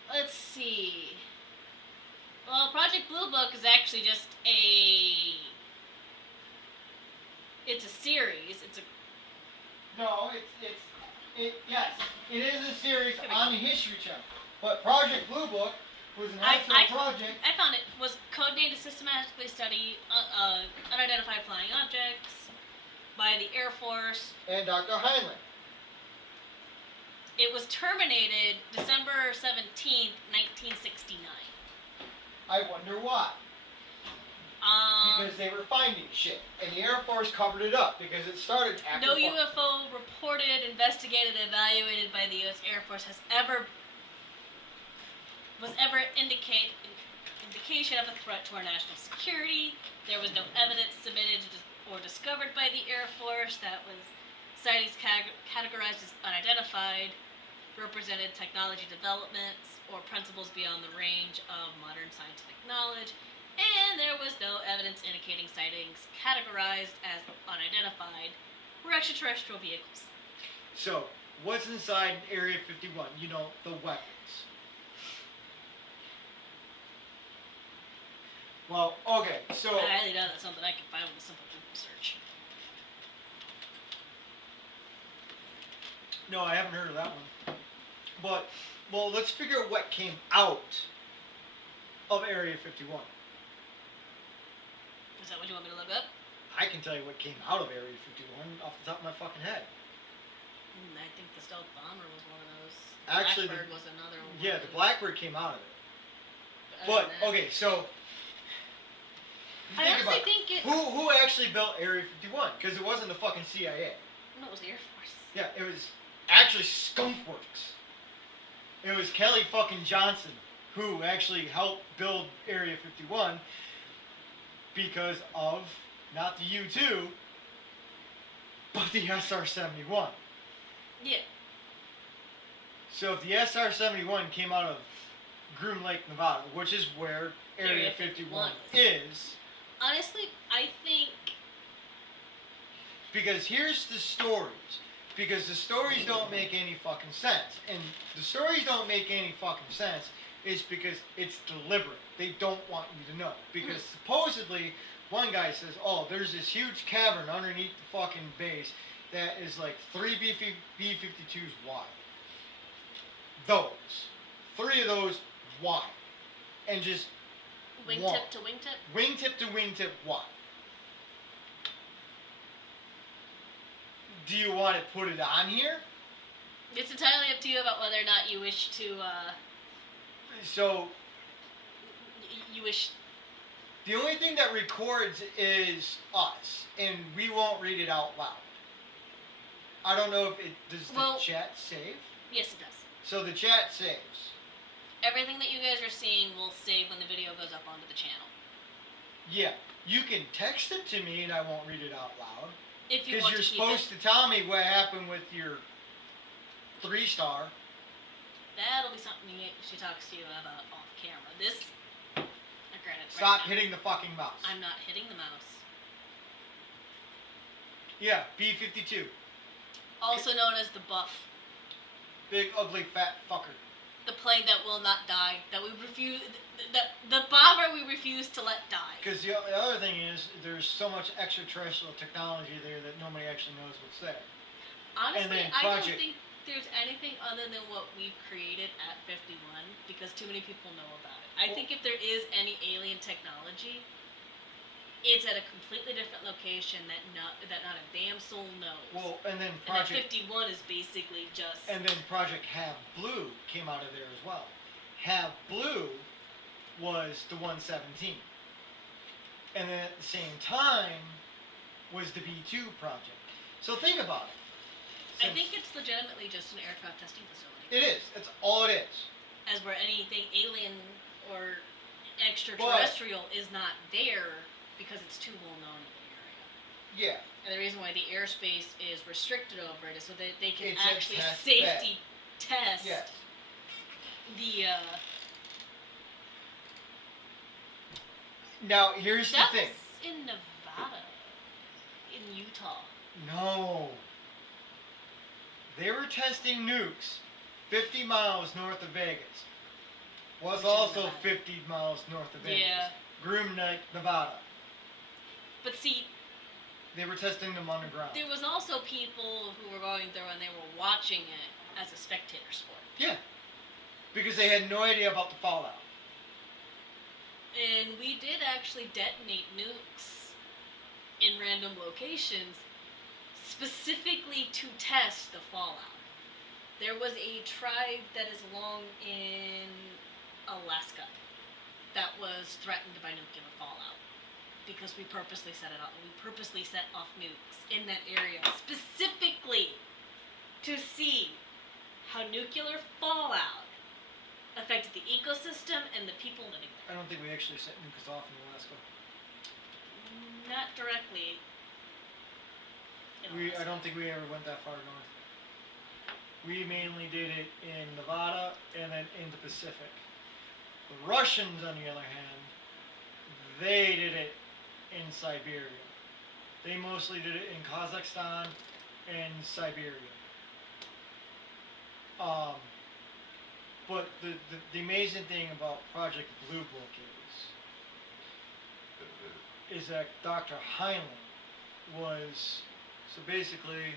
Let's see. Well, Project Blue Book is actually just it's a series. It's a. No, yes, it is a series on the History Channel. But Project Blue Book was an actual project. I found it was codenamed to systematically study unidentified flying objects by the Air Force. And Dr. Heinlein. It was terminated December 17th, 1969. I wonder why. Because they were finding shit, and the Air Force covered it up because it started after. No UFO reported, investigated, evaluated by the U.S. Air Force was ever indication of a threat to our national security. There was no evidence submitted or discovered by the Air Force that was sightings categorized as unidentified, represented technology developments or principles beyond the range of modern scientific knowledge, and there was no evidence indicating sightings categorized as unidentified were extraterrestrial vehicles. So, what's inside Area 51? You know, the weapons. Well, okay, so. I highly doubt that's something I can find with a simple Google search. No, I haven't heard of that one. But, well, let's figure out what came out of Area 51. Is that what you want me to look up? I can tell you what came out of Area 51 off the top of my fucking head. I think the stealth bomber was one of those. Actually, Blackbird was another one. Yeah, the Blackbird came out of it. Other But, than that- okay, so. I honestly think it. Who actually built Area 51? Because it wasn't the fucking CIA. No, it was the Air Force. Yeah, it was actually Skunkworks. It was Kelly fucking Johnson who actually helped build Area 51 because of not the U-2, but the SR-71. Yeah. So if the SR-71 came out of Groom Lake, Nevada, which is where Area 51 is. Honestly, I think. Because here's the stories. Because the stories don't make any fucking sense. And the stories don't make any fucking sense is because it's deliberate. They don't want you to know. Because supposedly, one guy says, oh, there's this huge cavern underneath the fucking base that is like 3 B-52s wide. Those. 3 of those wide. And just Wingtip to wingtip? Wingtip to wingtip wide. Do you want to put it on here? It's entirely up to you about whether or not you wish to, So, you wish. the only thing that records is us, and we won't read it out loud. I don't know if it does Well- the chat save. Yes, it does. So the chat saves. Everything that you guys are seeing will save when the video goes up onto the channel. Yeah, you can text it to me and I won't read it out loud. If you Because want you're to keep supposed to tell me what happened with your 3-star. that'll be something she talks to you about off camera. This, I grant it. Stop right now. hitting the fucking mouse. I'm not hitting the mouse. Yeah, B-52. Also known as the Buff, Big, ugly, fat fucker. the plane that will not die, that we refuse, the bomber we refuse to let die. Because the other thing is, there's so much extraterrestrial technology there that nobody actually knows what's there. Honestly, then I don't Project- think there's anything other than what we've created at 51 because too many people know about it. I Well- think if there is any alien technology, it's at a completely different location that not a damn soul knows. Well, and then and that Project 51 is basically just. and then Project Have Blue came out of there as well. Have Blue was the 117. And then at the same time was the B2 project. So think about it. I Since- think it's legitimately just an aircraft testing facility. it is. That's all it is. As where anything alien or extraterrestrial is not there because it's too well known in the area. Yeah. And the reason why the airspace is restricted over it is so that they can It's a actually test safety test Yes. the. Now here's the That's thing. in Nevada, in Utah. No. They were testing nukes 50 miles north of Vegas. Was Which is also Nevada. 50 miles north of Vegas. Yeah. Groom Lake, Nevada. But see, They were testing them underground. there was also people who were going there and they were watching it as a spectator sport. Yeah. Because they had no idea about the fallout. And we did actually detonate nukes in random locations specifically to test the fallout. There was a tribe that is along in Alaska that was threatened by nuclear fallout because we purposely set off nukes in that area specifically to see how nuclear fallout affected the ecosystem and the people living there. I don't think we actually set nukes off in Alaska. Not directly. in I Alaska. don't think we ever went that far north. We mainly did it in Nevada and then in the Pacific. The Russians, on the other hand, they did it in Siberia. They mostly did it in Kazakhstan and Siberia. But the amazing thing about Project Blue Book is that Dr. Heinlein was, so basically,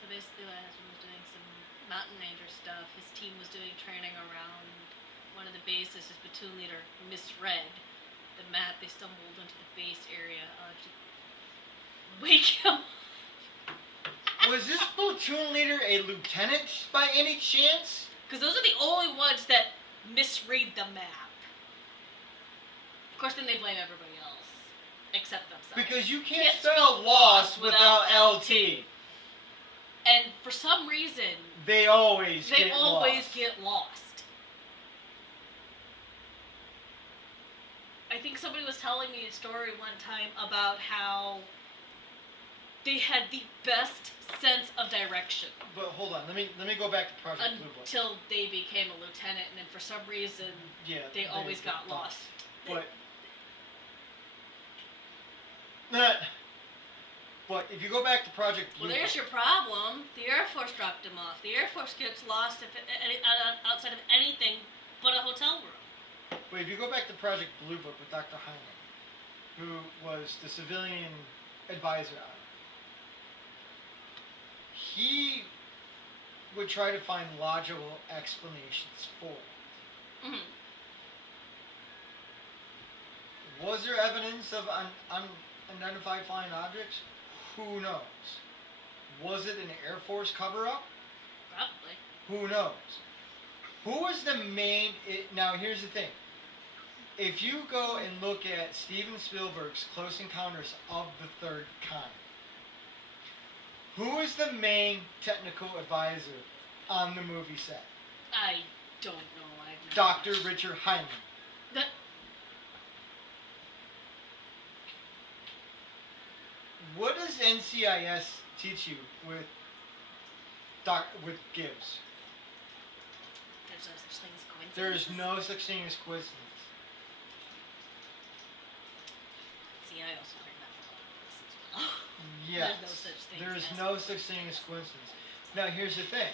So basically my husband was doing some mountain ranger stuff. His team was doing training around one of the bases. His platoon leader misread the map. They stumbled into the base area. I'll actually wake him up. was this platoon leader a lieutenant by any chance? Because those are the only ones that misread the map. Of course, then they blame everybody else, except themselves. Because you can't Can't spell spell lost lost without without LT. And for some reason, They always they get always lost. get lost. I think somebody was telling me a story one time about how they had the best sense of direction But hold on, let me go back to Project Blue Book. until they became a lieutenant, and then for some reason Yeah, they always got thought. lost. But if you go back to Project Blue Well, there's Book, your problem. The Air Force dropped him off. The Air Force gets lost outside of anything but a hotel room. but if you go back to Project Blue Book with Dr. Heinlein, who was the civilian advisor on it, he would try to find logical explanations for it. Mm-hmm. Was there evidence of unidentified flying objects? Who knows? Was it an Air Force cover-up? Probably. Who knows? Who was the main... now, here's the thing. If you go and look at Steven Spielberg's Close Encounters of the Third Kind, who is the main technical advisor on the movie set? I don't know. I've never Dr. watched. Richard Hyman. That, What does NCIS teach you with with Gibbs? there's no such thing as coincidence. There is no such thing as coincidence. See, I also heard that from this as well. Yes. There's no such thing. There is as no such thing as coincidence. Now, here's the thing.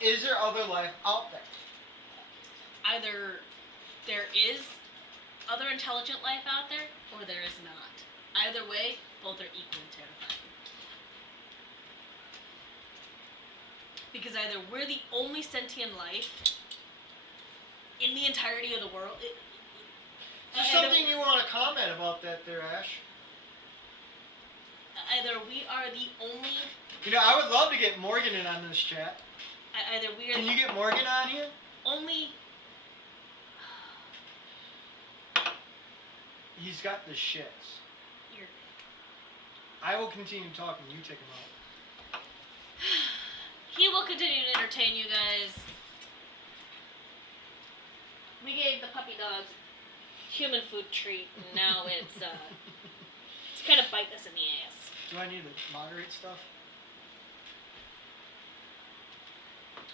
Is there other life out there? Either there is other intelligent life out there, or there is not. Either way, both are equally terrifying. Because either we're the only sentient life in the entirety of the world. Is there something you want to comment about that there, Ash? Either we are the only. You know, I would love to get Morgan in on this chat. Either we are Can the you get Morgan on here? only. He's got the shits. You're, I will continue talking. You take him out. he will continue to entertain you guys. We gave the puppy dogs human food treat, and now it's kind of biting us in the ass. Do I need to moderate stuff?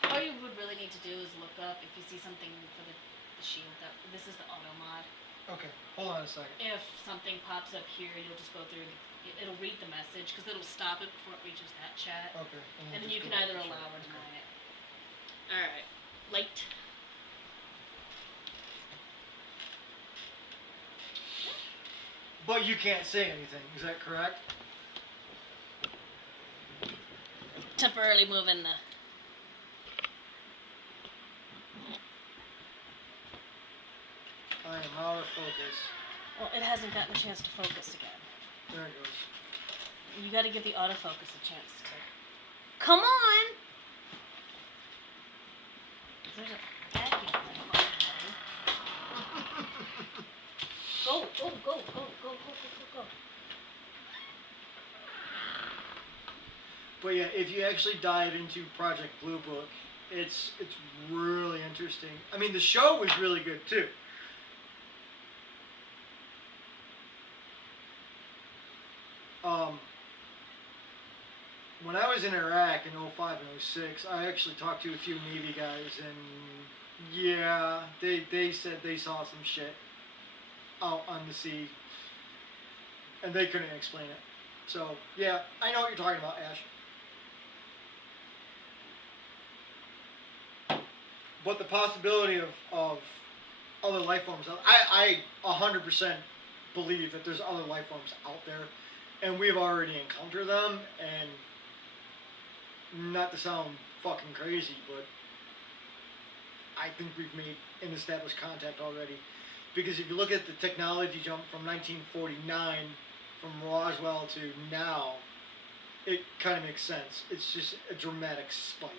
All you would really need to do is look up if you see something for the shield. That this is the auto mod. Okay, hold on a second. If something pops up here, you'll just go through. It'll read the message because it'll stop it before it reaches that chat, Okay. and then you can either allow or deny it. All right, light. But you can't say anything. Is that correct? Temporarily moving the. I am out of focus. Well, it hasn't gotten a chance to focus again. There it goes. You got to give the autofocus a chance to. Come on! There's a vacuum in the fucking way. Go, go, go, go, go, go, go, go. But yeah, if you actually dive into Project Blue Book, it's really interesting. I mean, the show was really good too. When I was in Iraq in 05 and 06, I actually talked to a few Navy guys, and yeah, they said they saw some shit out on the sea, and they couldn't explain it. So yeah, I know what you're talking about, Ash. But the possibility of other life forms, I 100% believe that there's other life forms out there, and we've already encountered them, and not to sound fucking crazy, but I think we've made an established contact already. Because if you look at the technology jump from 1949, from Roswell to now, it kind of makes sense. It's just a dramatic spike.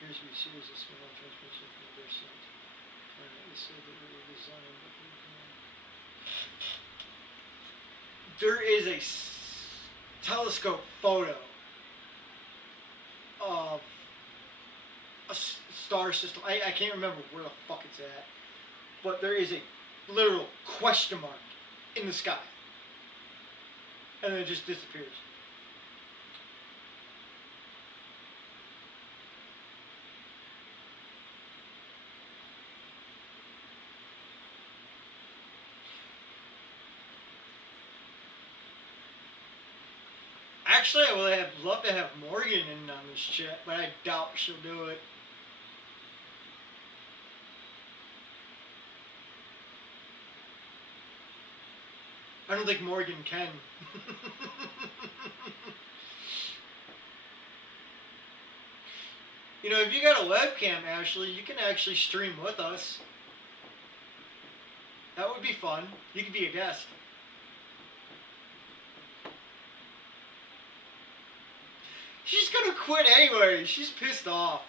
Here's what you see is a small transmission from the their side. They said that we were designed, but we can... There is a telescope photo of a star system. I can't remember where the fuck it's at, but there is a literal question mark in the sky, and then it just disappears. Actually, I would have loved to have Morgan in on this chat, but I doubt she'll do it. I don't think Morgan can. You know, if you got a webcam, Ashley, you can actually stream with us. That would be fun. You could be a guest. She's gonna quit anyway. She's pissed off.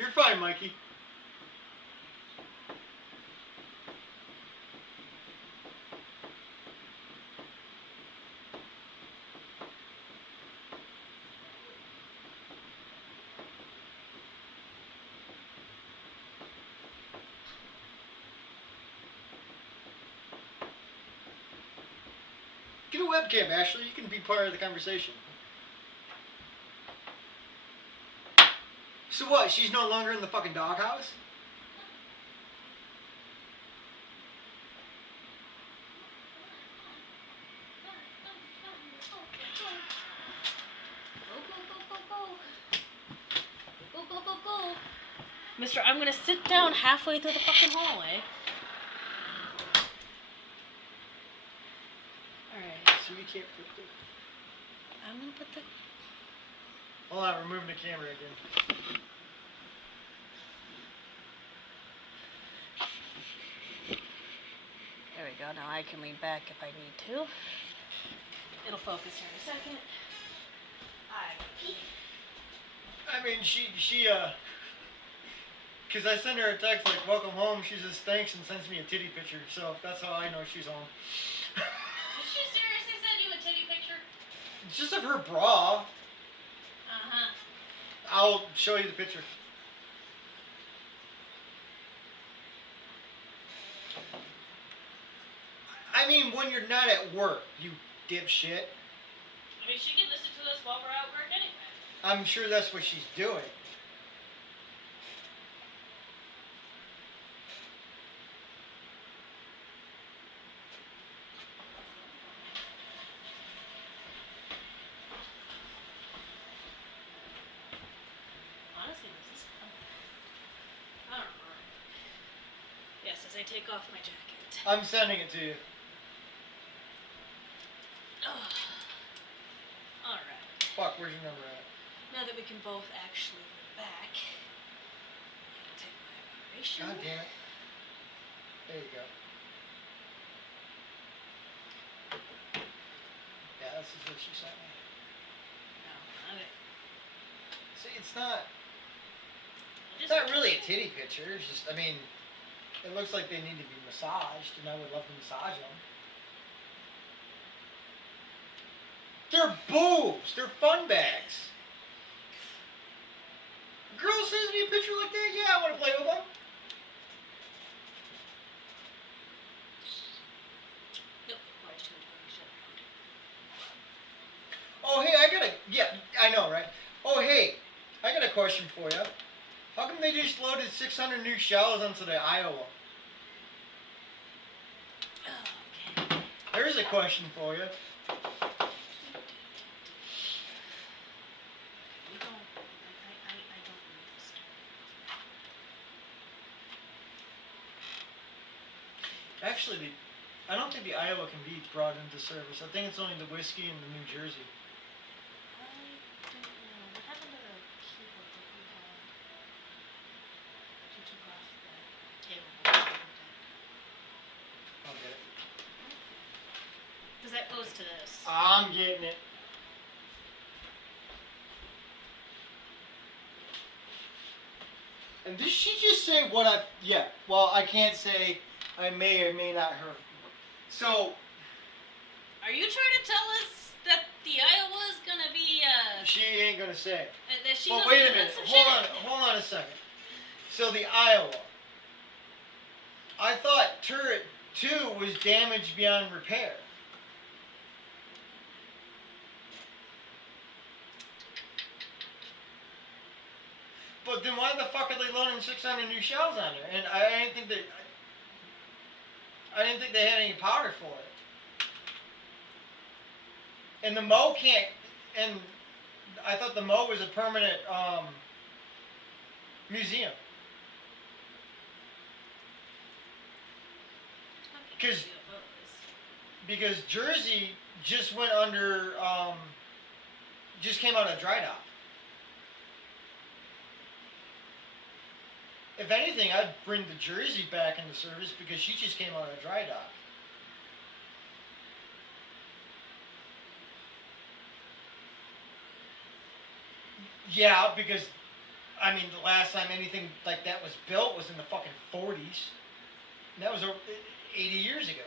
You're fine, Mikey. Get a webcam, Ashley. You can be part of the conversation. So what? She's no longer in the fucking doghouse? Go. Mister, I'm gonna sit down halfway through the fucking hallway. Alright. So you can't put the... I'm gonna put the... Hold on, removing the camera again. There we go. Now I can lean back if I need to. It'll focus here in a second. I mean, she, because I send her a text like, welcome home, she says thanks and sends me a titty picture, so that's how I know she's home. Did she seriously send you a titty picture? It's just of her bra. Uh-huh. I'll show you the picture. I mean, when you're not at work, you dipshit. I mean, she can listen to us while we're at work anyway. I'm sure that's what she's doing. Honestly, this is fun. I don't know. Yes, as I take off my jacket. I'm sending it to you. Alright. Fuck, where's your number at? Now that we can both actually look back, I'll take my evaluation. God damn it. There you go. Yeah, this is what she sent me. No, okay. See, it's not really a titty picture. It's just, I mean, it looks like they need to be massaged, and I would love to massage them. They're boobs. They're fun bags. Girl sends me a picture like that. Yeah, I want to play with them. Nope, probably too much shit around. Oh, hey, I got a... Yeah, I know, right? Oh, hey, I got a question for you. How come they just loaded 600 new shells onto the Iowa? Okay. There's a question for you. We don't. I don't need this. Actually, I don't think the Iowa can be brought into service. I think it's only the whiskey and the New Jersey. I don't know. What happened to the keyboard that we had? You took off the table. I'll get it. Because that goes to this. I'm getting it. And did she just say what I... Yeah, well, I can't say I may or may not have. So... Are you trying to tell us that the Iowa is going to be, She ain't gonna say it. that she Well, knows wait a about minute. some Hold on a second. So the Iowa. I thought turret 2 was damaged beyond repair. But then why the fuck are they loading 600 new shells on there? And I didn't think they had any powder for it. And the Mo can't. And I thought the Mo was a permanent museum. Because Jersey just went under, just came out of dry dock. If anything, I'd bring the Jersey back into service because she just came out of dry dock. Yeah, because I mean, the last time anything like that was built was in the fucking 40s. And that was 80 years ago.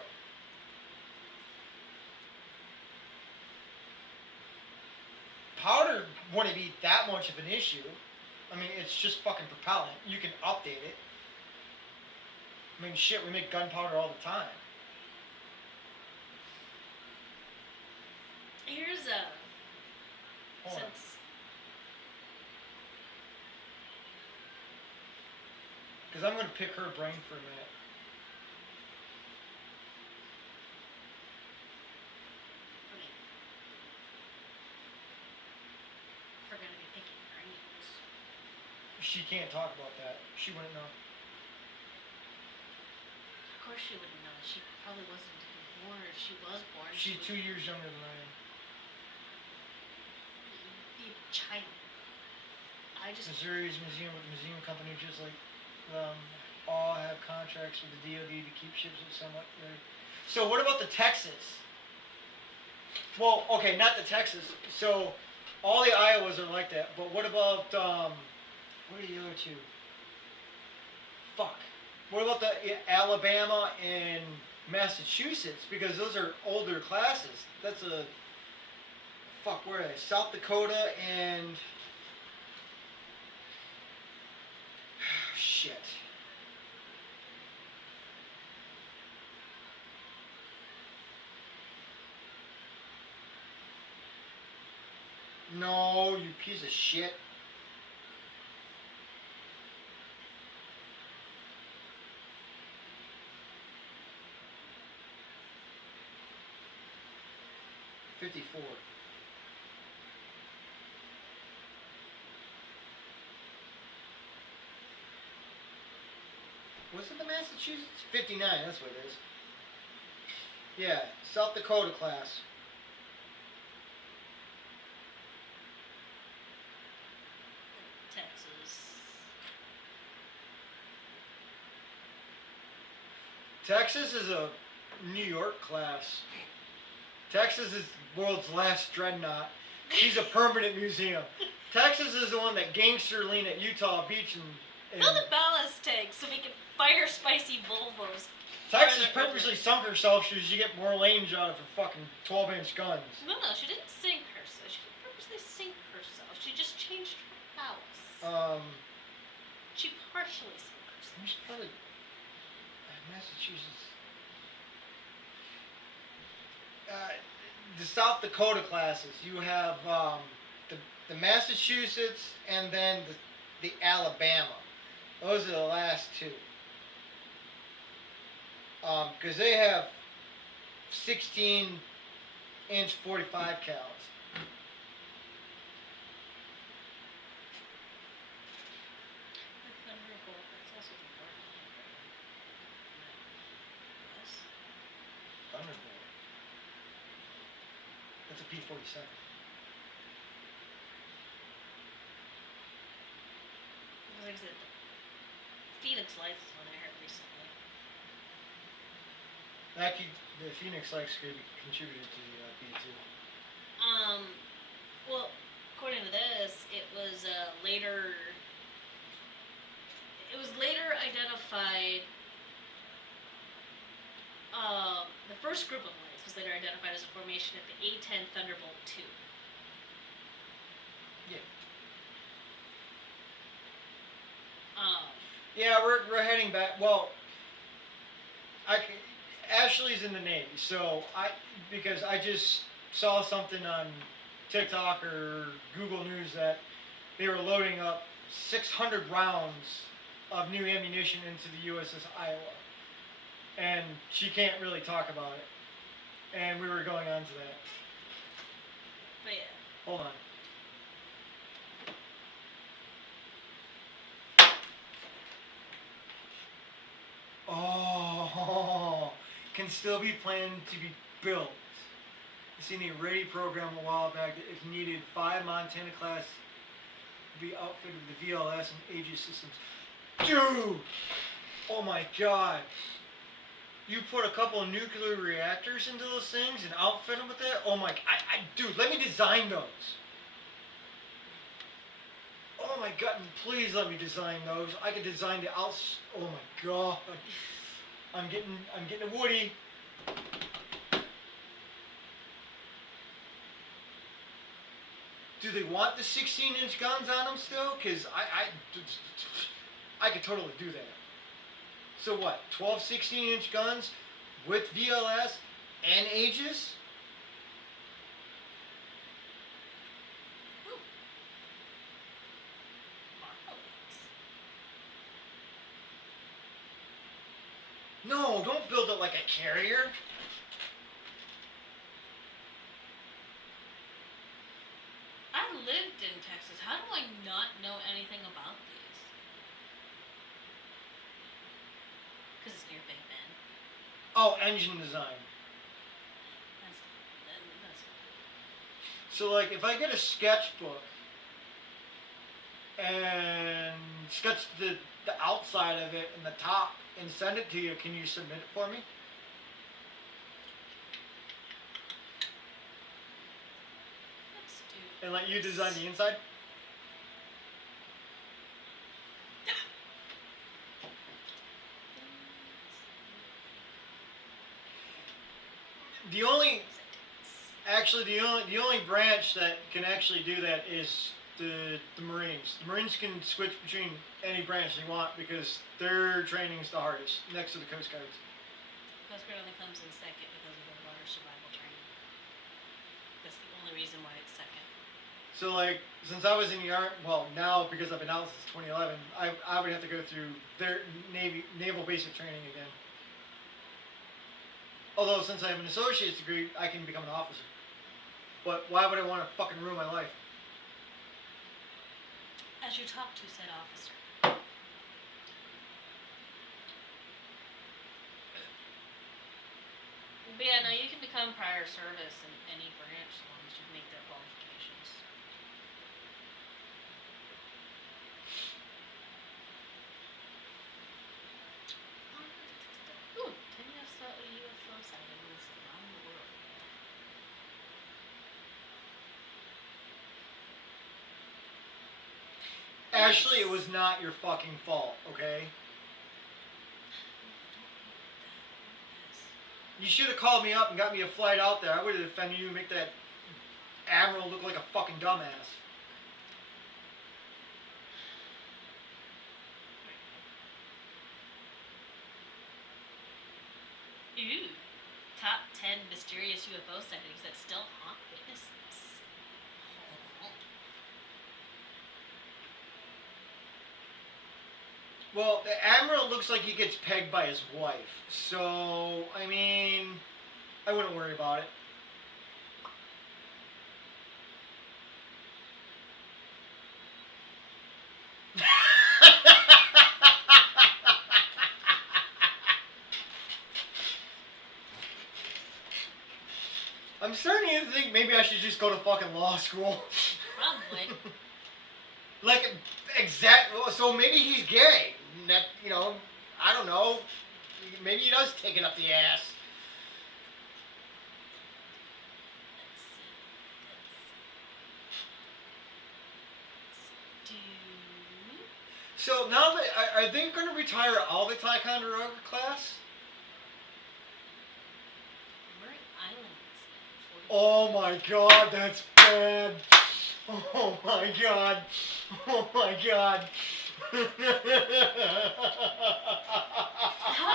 Powder wouldn't be that much of an issue. I mean, it's just fucking propellant. You can update it. I mean, shit, we make gunpowder all the time. Here's Hold on. since Because I'm going to pick her brain for a minute. I mean, if we're gonna be picking brains. She can't talk about that. She wouldn't know. Of course she wouldn't know. She probably wasn't even born. If she was born, She's she 2 years younger than I am. would be a child. I just Missouri's museum company, just like all have contracts with the DoD to keep ships at somewhat. So what about the Texas? Well, okay, not the Texas. So all the Iowas are like that. But what about what are the other two? Fuck. What about the Alabama and Massachusetts? Because those are older classes. That's a fuck. Where are they? South Dakota and shit. No, you piece of shit. $54. Was it the Massachusetts? 59, that's what it is. Yeah, South Dakota class. Texas. Texas is a New York class. Texas is the world's last dreadnought. She's a permanent museum. Texas is the one that gangster lean at Utah Beach and Build a ballast tank so we can fire spicy Volvos. Texas purposely sunk herself so she get more range out of her fucking 12-inch guns. No, she didn't sink herself. She didn't purposely sink herself. She just changed her ballast. She partially sunk herself. Where's probably Massachusetts? The South Dakota classes. You have the Massachusetts and then the Alabama. Those are the last two. Because they have 16-inch 45 cals. Thunderbolt, that's also the Barton. Yes. Thunderbolt. That's a P-47. Like I said, the Phoenix Lights is one I heard recently. The Phoenix Lights could be contributed to B2. Well, according to this, it was later identified. The first group of lights was later identified as a formation of the A-10 Thunderbolt II. Yeah. Um, Yeah, we're heading back. Well, Ashley's in the Navy, so because I just saw something on TikTok or Google News that they were loading up 600 rounds of new ammunition into the USS Iowa, and she can't really talk about it. And we were going on to that. but yeah. Hold on. Oh, can still be planned to be built. I seen a ready program a while back that if needed, 5 Montana class be outfitted with the VLS and Aegis systems. Dude! Oh my god. You put a couple of nuclear reactors into those things and outfit them with that? Oh my, dude, let me design those. Oh my god, please let me design those. I could design the outs. Oh my god. I'm getting a Woody. Do they want the 16-inch guns on them still? Cause I could totally do that. So what? 12 16-inch guns with VLS and Aegis? Ooh. Marvelous. No, don't build it like a carrier. I lived in Texas. How do I not know anything about these? Because it's near Big Bend. Oh, engine design. That's So like if I get a sketchbook and sketch the outside of it and the top and send it to you, can you submit it for me? let's do. And let you design the inside? The only branch that can actually do that is the Marines. The Marines can switch between any branch they want because their training is the hardest, next to the Coast Guards. Coast Guard only comes in second because of the water survival training. That's the only reason why it's second. So like, since I was in the Army, well now because I've been out since 2011, I would have to go through their naval basic training again. Although since I have an associate's degree, I can become an officer. But why would I want to fucking ruin my life? As you talk to said officer. But yeah, no, you can become prior service in any branch as long as you make their qualifications. Ooh, 10 UFO sightings around the world. Ashley, it was not your fucking fault, okay? You should have called me up and got me a flight out there. I would have defended you and make that admiral look like a fucking dumbass. Ooh, top 10 mysterious UFO sightings that still haunt witnesses. Well, the admiral looks like he gets pegged by his wife. So, I mean, I wouldn't worry about it. I'm starting to think maybe I should just go to fucking law school. Probably. Like, so maybe he's gay. That, you know, I don't know. Maybe he does take it up the ass. Let's do. So now that are they going to retire all the Ticonderoga class? We're in islands. Oh my god, that's bad. Oh my god. Oh my god. How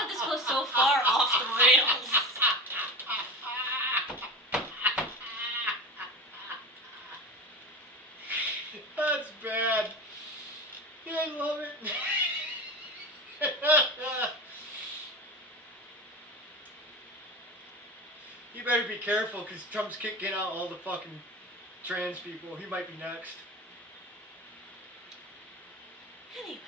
did this go so far off the rails? That's bad. Yeah, I love it. You better be careful because Trump's kicking out all the fucking trans people. He might be next. Anyway.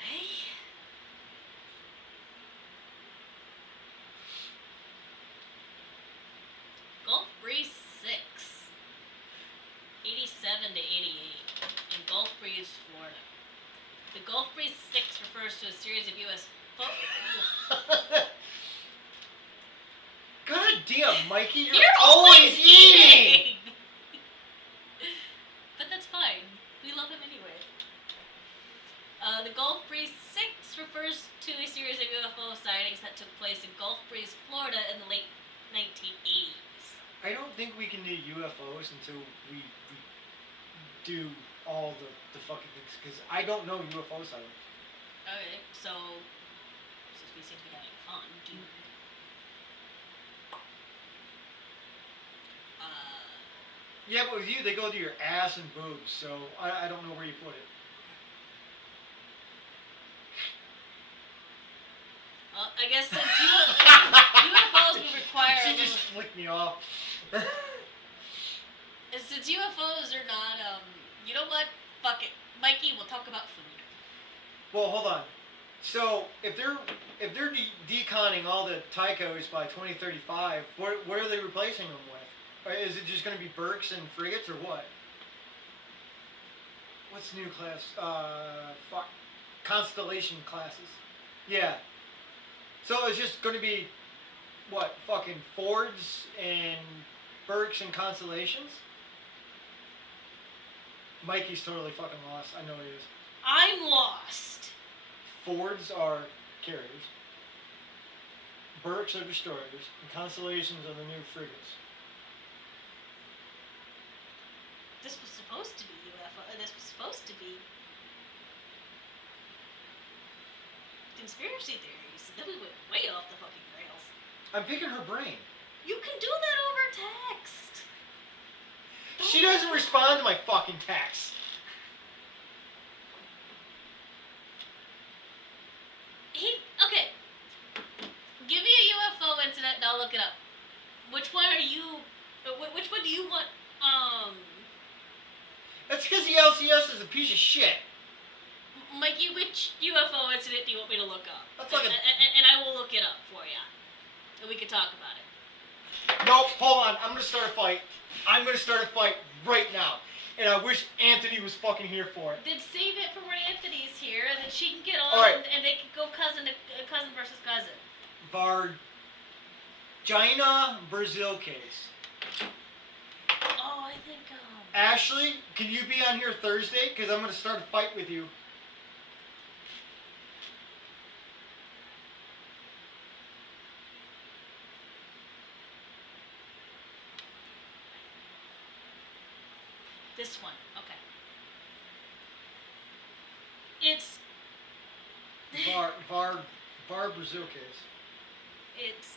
Gulf Breeze 6. 87 to 88. In Gulf Breeze, Florida. The Gulf Breeze 6 refers to a series of U.S. God damn, Mikey, you're You're always eating! But that's fine. We love him anyway. UFOs until we do all the fucking things, because I don't know UFO sightings. Okay, so since we seem to be having fun, do you, Yeah, but with you, they go to your ass and boobs, so I don't know where you put it. I guess since UFOs would require She just flicked me off. since UFOs are not you know what? Fuck it, Mikey. We'll talk about food. Well, hold on. So if they're deconning all the Tychos by 2035, what are they replacing them with? Or is it just going to be Burks and frigates or what? What's the new class? Fuck. Constellation classes. Yeah. So it's just going to be what? Fucking Fords and Burks and Constellations? Mikey's totally fucking lost. I know he is. I'm lost. Fords are carriers. Burks are destroyers. And Constellations are the new frigates. This was supposed to be UFO. This was supposed to be conspiracy theories. Then we went way off the fucking rails. I'm picking her brain. You can do that over text. She doesn't respond to my fucking text. Okay. Give me a UFO incident and I'll look it up. Which one are you? Which one do you want? That's because the LCS is a piece of shit. Mikey, which UFO incident do you want me to look up? That's like and I will look it up for you. And we can talk about it. Nope, hold on. I'm gonna start a fight. I'm gonna start a fight right now. And I wish Anthony was fucking here for it. Then save it for when Anthony's here, and then she can get on, All right. and they can go cousin versus cousin. Vargina Brazil case. Oh, I think. Ashley, can you be on here Thursday? Because I'm gonna start a fight with you. This one, okay. It's. Var Brazil case. It's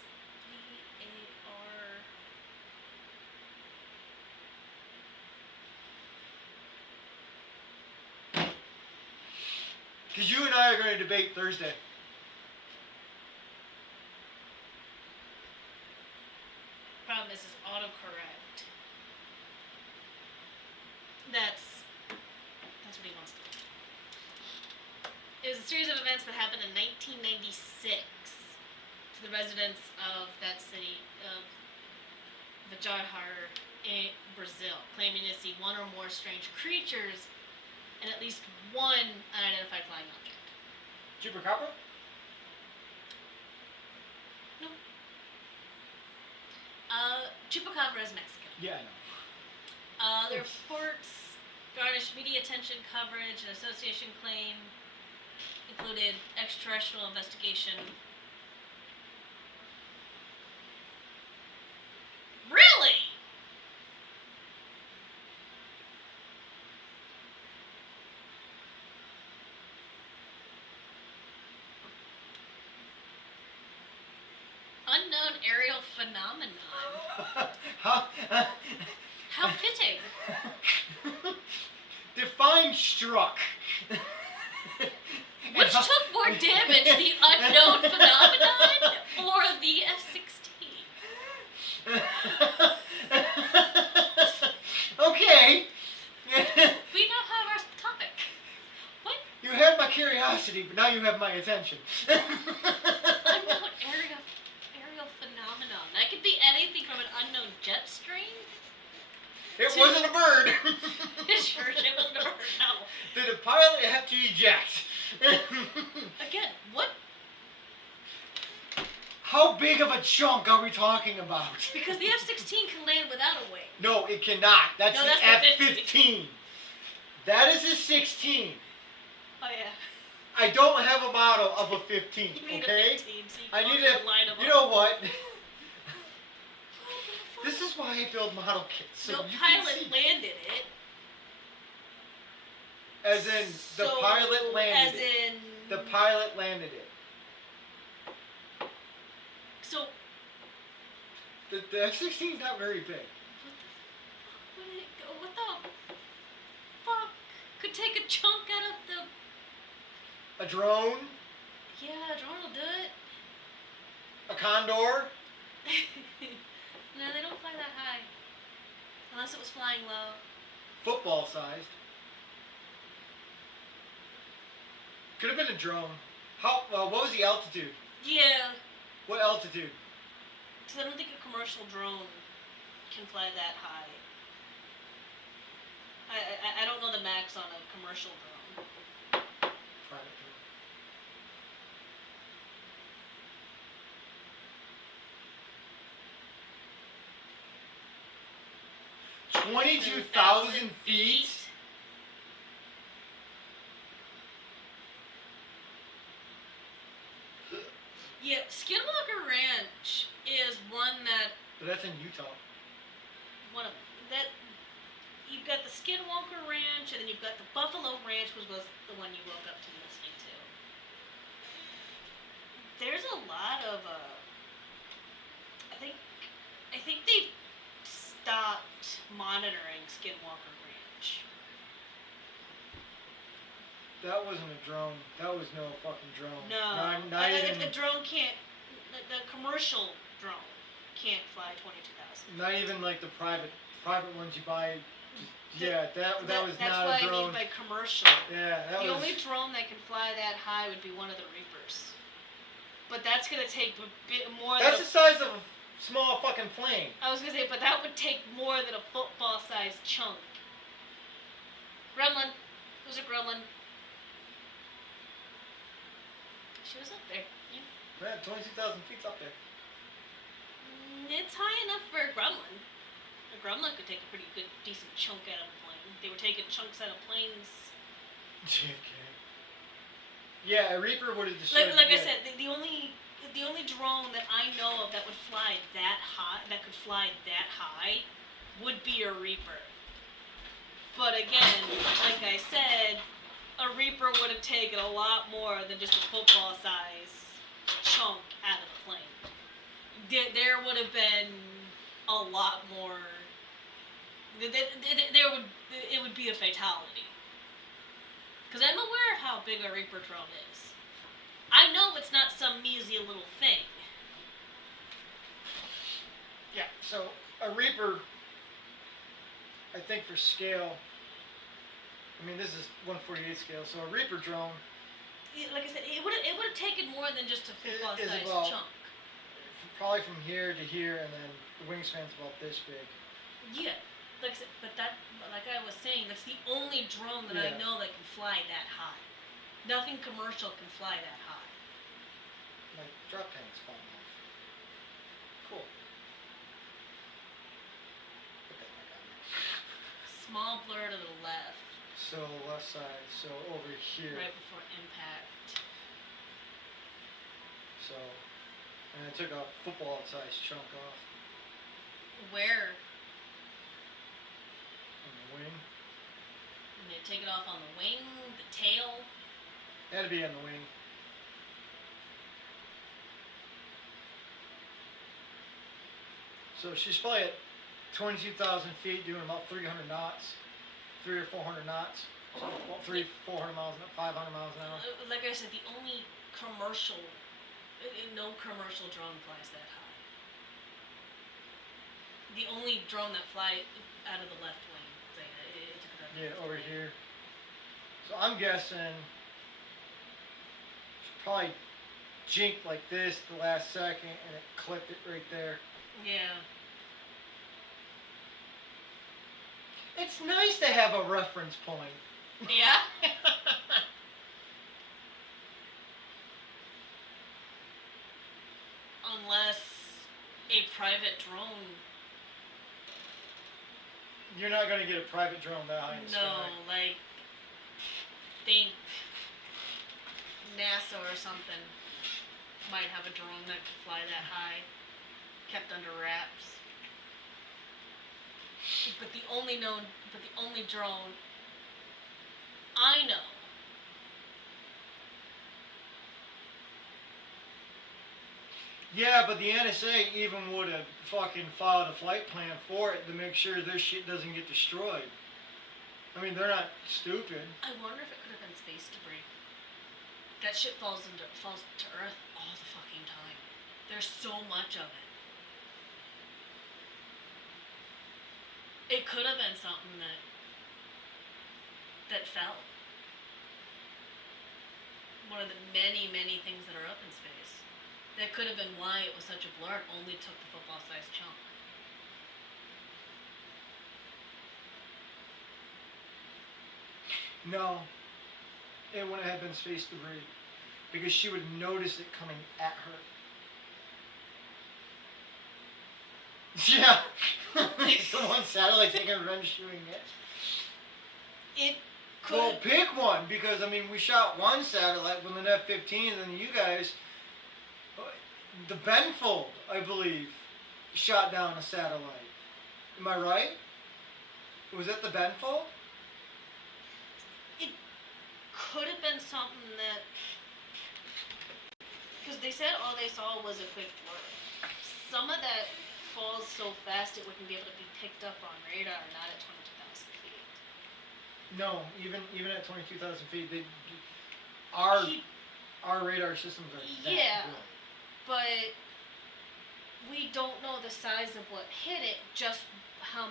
VAR. Because you and I are going to debate Thursday. Problem is, it's autocorrect. That's what he wants to do. It was a series of events that happened in 1996 to the residents of that city of Vajarhar in Brazil, claiming to see one or more strange creatures and at least one unidentified flying object. Chupacabra? No. Chupacabra is Mexican. Yeah, I know. The reports garnished media attention, coverage, and association claim included extraterrestrial investigation. Really? Unknown aerial phenomenon. How fitting. Define struck. Which took more damage, the unknown phenomenon or the F-16? Okay. We now have our topic. What? You had my curiosity, but now you have my attention. Unknown aerial phenomenon. That could be anything from an unknown jet stream. It wasn't a bird. Sure, it wasn't a bird. No. Did the pilot have to eject? Again, what? How big of a chunk are we talking about? Because the F-16 can land without a wing. No, it cannot. That's No, the that's the F-15. That is a 16. Oh yeah. I don't have a model of a 15. You need Okay. a 15, so you I can need line them You know what? What the This is why I build model kits. So No you pilot can see. landed it. As in, the So, pilot landed as it. in, The pilot landed it. So, The F-16 is not very big. where did it go? What the fuck? Could take a chunk out of the. A drone, Yeah, a drone will do it. a condor. No, they don't fly that high. Unless it was flying low. Football sized. Could have been a drone. What was the altitude? Yeah. What altitude? Because I don't think a commercial drone can fly that high. I don't know the max on a commercial drone. Private drone. 22,000 feet? Yeah, Skinwalker Ranch is one that But that's in Utah. one of that you've got the Skinwalker Ranch, and then you've got the Buffalo Ranch, which was the one you woke up to listening to. There's a lot of I think they've stopped monitoring Skinwalker Ranch. That wasn't a drone. That was no fucking drone. No, Not even. a drone can't. The commercial drone can't fly 22,000. Not even like the private ones you buy. Yeah, that was That's not what a drone. I mean by commercial. Yeah, that The was. only drone that can fly that high would be one of the Reapers. But that's gonna take a bit more. That's the size of a small fucking plane. I was gonna say, but that would take more than a football-sized chunk. Gremlin. It was a gremlin. She was up there. Yeah. Man, 22,000 feet's up there. It's high enough for a gremlin. A gremlin could take a pretty good, decent chunk out of a plane. They were taking chunks out of planes. JFK. Yeah, a Reaper would have destroyed. Like I said, the only drone that I know of that would fly that high, would be a Reaper. But again, like I said, a Reaper would have taken a lot more than just a football size chunk out of the plane. There would have been a lot more. It would be a fatality. Because I'm aware of how big a Reaper drone is. I know it's not some measly little thing. Yeah, so a Reaper, I think for scale, I mean, this is 1/48 scale, so a Reaper drone Like I said, it would have taken more than just a football is sized about- chunk. probably from here to here, and then the wingspan's about this big. Yeah, like I said, but like I was saying, that's the only drone that I Yeah. know that can fly that high. Nothing commercial can fly that high. Like, drop tanks falling off. Cool. Put that back on there. Small blur to the left, So, left side, so over here. right before impact. So, and I took a football-sized chunk off Where? on the wing. And they take it off on the wing, the tail. It had to be on the wing. So she's probably at 22,000 feet doing about 300 knots. 300 or 400 knots. So about 400 miles, 500 miles an hour. Like I said, the only commercial, no commercial drone flies that high. The only drone that flies out of the left wing. It took it out of the Yeah, left over wing. here. So I'm guessing she probably jinked like this the last second and it clipped it right there. Yeah. It's nice to have a reference point. Yeah? Unless a private drone. You're not going to get a private drone that high in the No, sky. like, think NASA or something might have a drone that could fly that high, kept under wraps. But the only drone I know Yeah, but the NSA even would have fucking filed a flight plan for it to make sure their shit doesn't get destroyed. I mean, they're not stupid. I wonder if it could have been space debris. That shit falls to Earth all the fucking time. There's so much of it. It could have been something that fell. One of the many, many things that are up in space. That could have been why it was such a blur. It only took the football-sized chunk. No, it wouldn't have been space debris because she would notice it coming at her. Yeah, someone's satellite taking revenge shooting it. It could. Well, pick one because I mean we shot one satellite with an F-15, and then you guys, the Benfold, I believe, shot down a satellite. Am I right? Was it the Benfold? It could have been something that, because they said all they saw was a quick blur. Some of that falls so fast it wouldn't be able to be picked up on radar, not at 22,000 feet. No, even at 22,000 feet, our radar systems are that Yeah. good. But we don't know the size of what hit it, just how.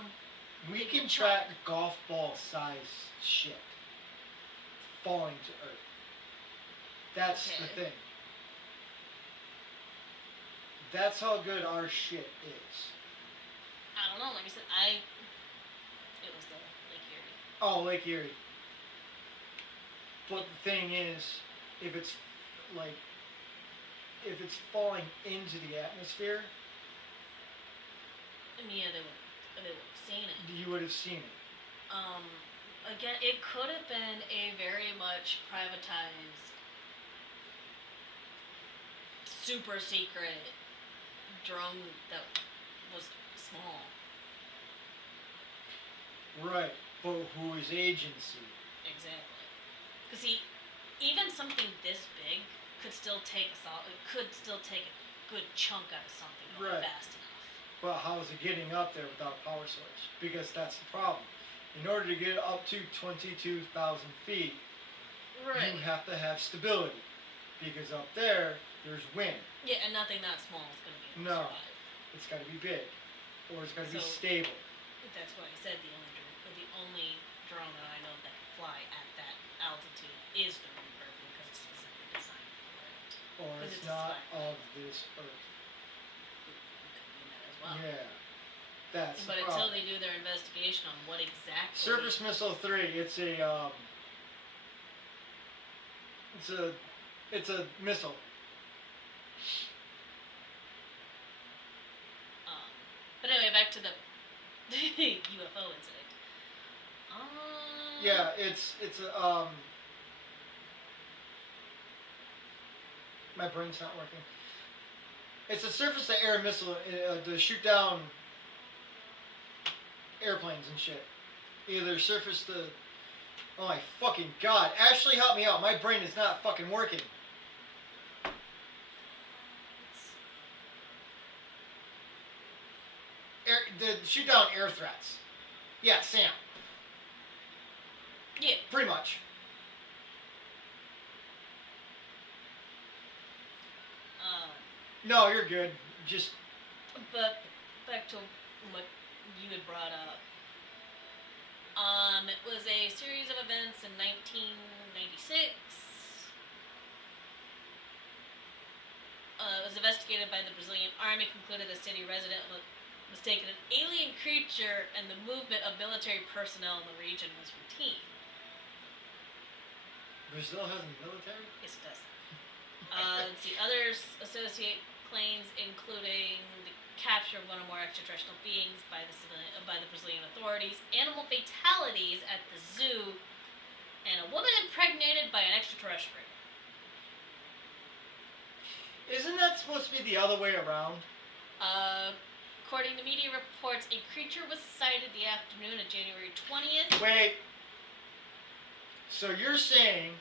We can track golf ball size shit falling to Earth. That's the Okay. thing. That's how good our shit is. I don't know. Like I said, it was the Lake Erie. Oh, Lake Erie. But the thing is, if it's falling into the atmosphere, I mean, yeah, they would have seen it. you would have seen it. Again, it could have been a very much privatized, super secret drone that was small. Right. But whose agency? Exactly. Because see, even something this big could still take a good chunk out of something going Right. fast enough. But how is it getting up there without a power source? Because that's the problem. In order to get up to 22,000 feet, you have to have stability. Because up there, there's wind. Yeah, and nothing that small is going to be able No. to survive. It's got to be big. Or it's got to be So- stable. That's why I said the only drone that I know that can fly at that altitude is the Reaper because it's specifically designed for it. Or 'Cause it's it's a not flat of this Earth. Could mean that as well. Yeah. That's But the until problem. they do their investigation on what exactly. Surface Missile 3, it's a missile. But anyway, back to the UFO incident. Yeah, it's a my brain's not working. It's a surface-to-air missile to shoot down airplanes and shit. Either surface to. Oh my fucking god! Ashley, help me out. My brain is not fucking working. To shoot down air threats. Yeah, Sam. Yeah. Pretty much. No, you're good. Just. But back to what you had brought up. It was a series of events in 1996. It was investigated by the Brazilian army. Concluded a city resident was mistaken an alien creature, and the movement of military personnel in the region was routine. Brazil has a military? Yes, it does. Let's see. Others associate claims including the capture of one or more extraterrestrial beings by the Brazilian authorities, animal fatalities at the zoo, and a woman impregnated by an extraterrestrial. Isn't that supposed to be the other way around? According to media reports, a creature was sighted the afternoon of January 20th. Wait. So you're saying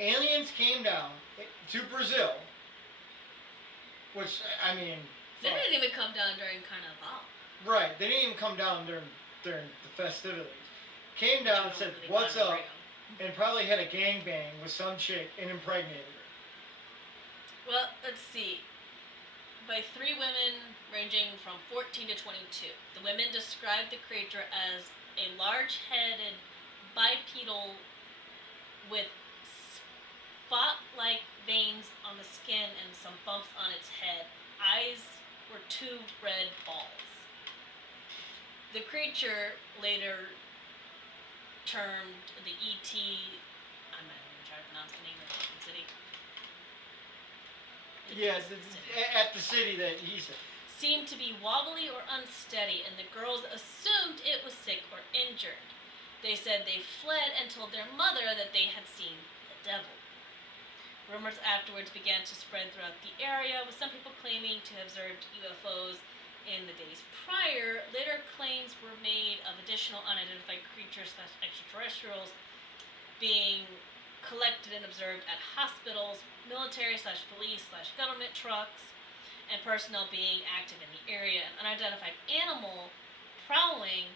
aliens came down to Brazil, which, I mean... They didn't even come down during Carnival. Right, they didn't even come down during the festivities. Came down and said, what's up, and probably had a gangbang with some chick and impregnated her. Well, let's see. By 3 women ranging from 14 to 22. The women described the creature as a large-headed bipedal with spot-like veins on the skin and some bumps on its head. Eyes were 2 red balls. The creature, later termed the ET, I'm not even trying to pronounce the name of the city. Yeah, at the city that he said. Seemed to be wobbly or unsteady, and the girls assumed it was sick or injured. They said they fled and told their mother that they had seen the devil. Rumors afterwards began to spread throughout the area, with some people claiming to have observed UFOs in the days prior. Later claims were made of additional unidentified creatures / extraterrestrials being collected and observed at hospitals, military / police / government trucks, and personnel being active in the area. An unidentified animal prowling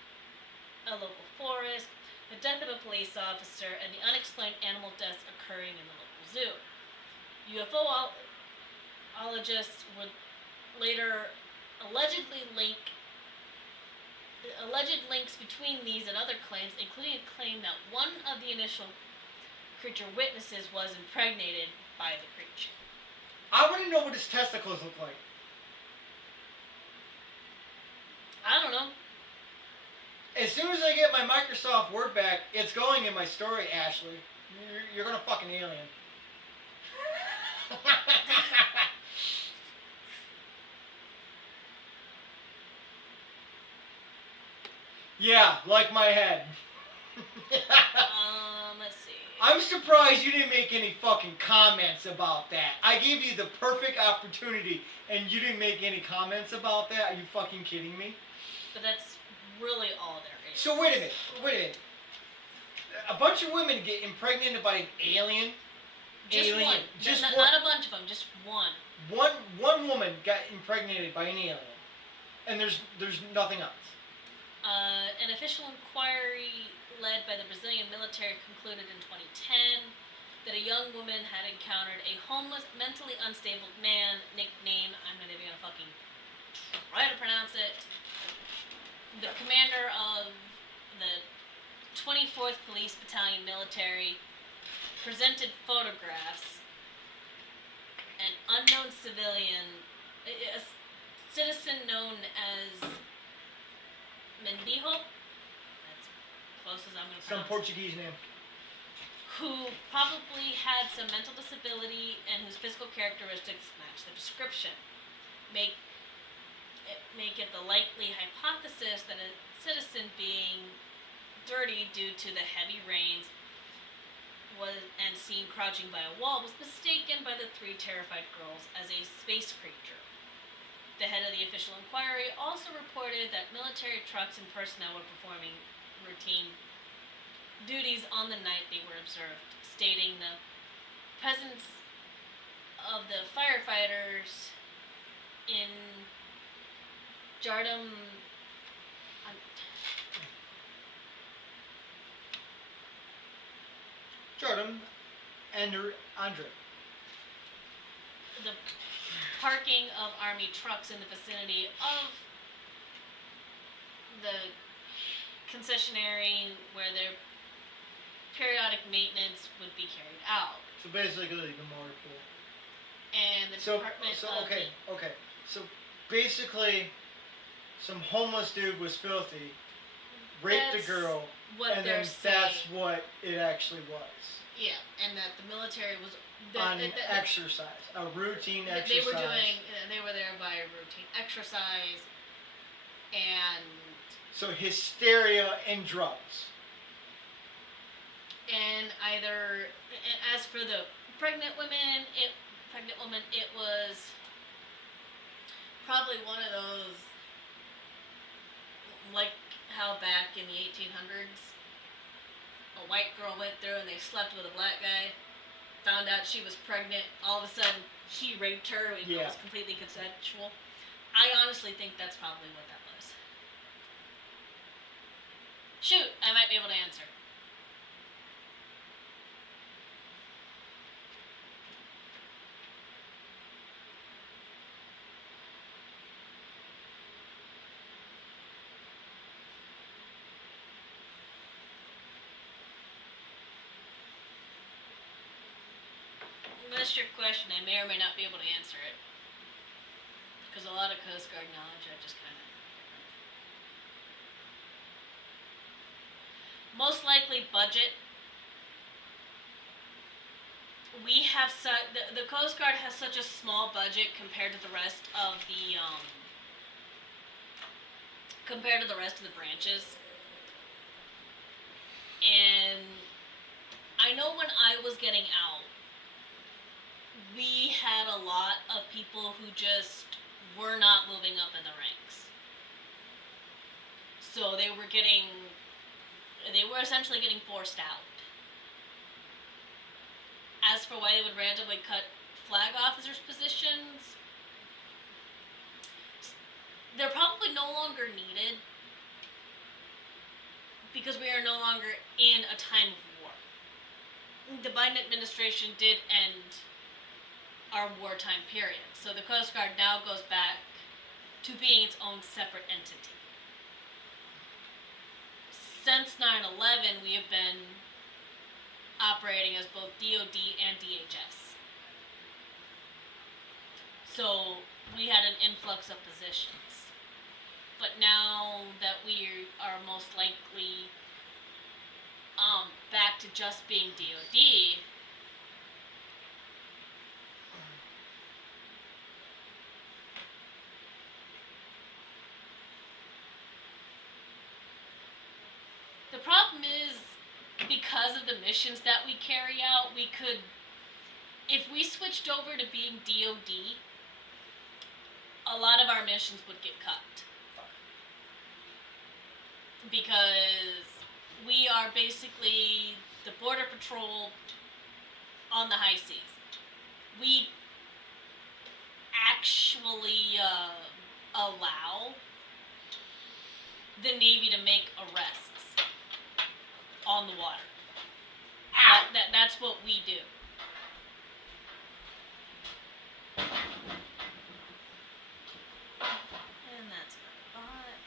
a local forest, the death of a police officer, and the unexplained animal deaths occurring in the local zoo. UFOologists would later alleged links between these and other claims, including a claim that one of the initial creature witnesses was impregnated by the creature. I want to know what his testicles look like. I don't know. As soon as I get my Microsoft Word back, it's going in my story, Ashley. You're gonna fucking alien. Yeah, like my head. Let's see. I'm surprised you didn't make any fucking comments about that. I gave you the perfect opportunity and you didn't make any comments about that? Are you fucking kidding me? But that's really all there is. So wait a minute. A bunch of women get impregnated by an alien? Just alien. one. Just not, one. Not a bunch of them, just one. One woman got impregnated by an alien. And there's nothing else. An official inquiry led by the Brazilian military concluded in 2010 that a young woman had encountered a homeless, mentally unstable man nicknamed, I'm not even gonna fucking try to pronounce it, the commander of the 24th Police Battalion military presented photographs. An unknown civilian, a citizen known as Mendijo, that's close as I'm going to Some pronounce, Portuguese name. who probably had some mental disability and whose physical characteristics match the description. Make it the likely hypothesis that a citizen being dirty due to the heavy rains and seen crouching by a wall was mistaken by the 3 terrified girls as a space creature. The head of the official inquiry also reported that military trucks and personnel were performing routine duties on the night they were observed, stating the presence of the firefighters in Jardim Jordan and Andre. the parking of army trucks in the vicinity of the concessionary where their periodic maintenance would be carried out. So basically the motor pool. And the department of okay. So basically some homeless dude was filthy, raped That's a girl, what and they're then saying. that's what it actually was. Yeah, and that the military was Exercise, a routine exercise. They were there by a routine exercise, and so hysteria and drugs. And as for the pregnant woman, it was Probably one of those, like how back in the 1800s, a white girl went through and they slept with a black guy, found out she was pregnant, all of a sudden he raped her even though it was completely consensual. I honestly think that's probably what that was. Shoot, I might be able to answer. That's your question. I may or may not be able to answer it. Because a lot of Coast Guard knowledge I just kind of... Most likely budget. We have the Coast Guard has such a small budget compared to the rest of the branches. And I know when I was getting out, we had a lot of people who just were not moving up in the ranks. So they were essentially getting forced out. As for why they would randomly cut flag officers' positions, they're probably no longer needed because we are no longer in a time of war. The Biden administration did end our wartime period, so the Coast Guard now goes back to being its own separate entity. Since 9/11, we have been operating as both DOD and DHS. So we had an influx of positions. But now that we are most likely back to just being DOD, the problem is, because of the missions that we carry out, we could, if we switched over to being DOD, a lot of our missions would get cut. Because we are basically the border patrol on the high seas. We actually allow the Navy to make arrests on the water. That's what we do. And that's my bot.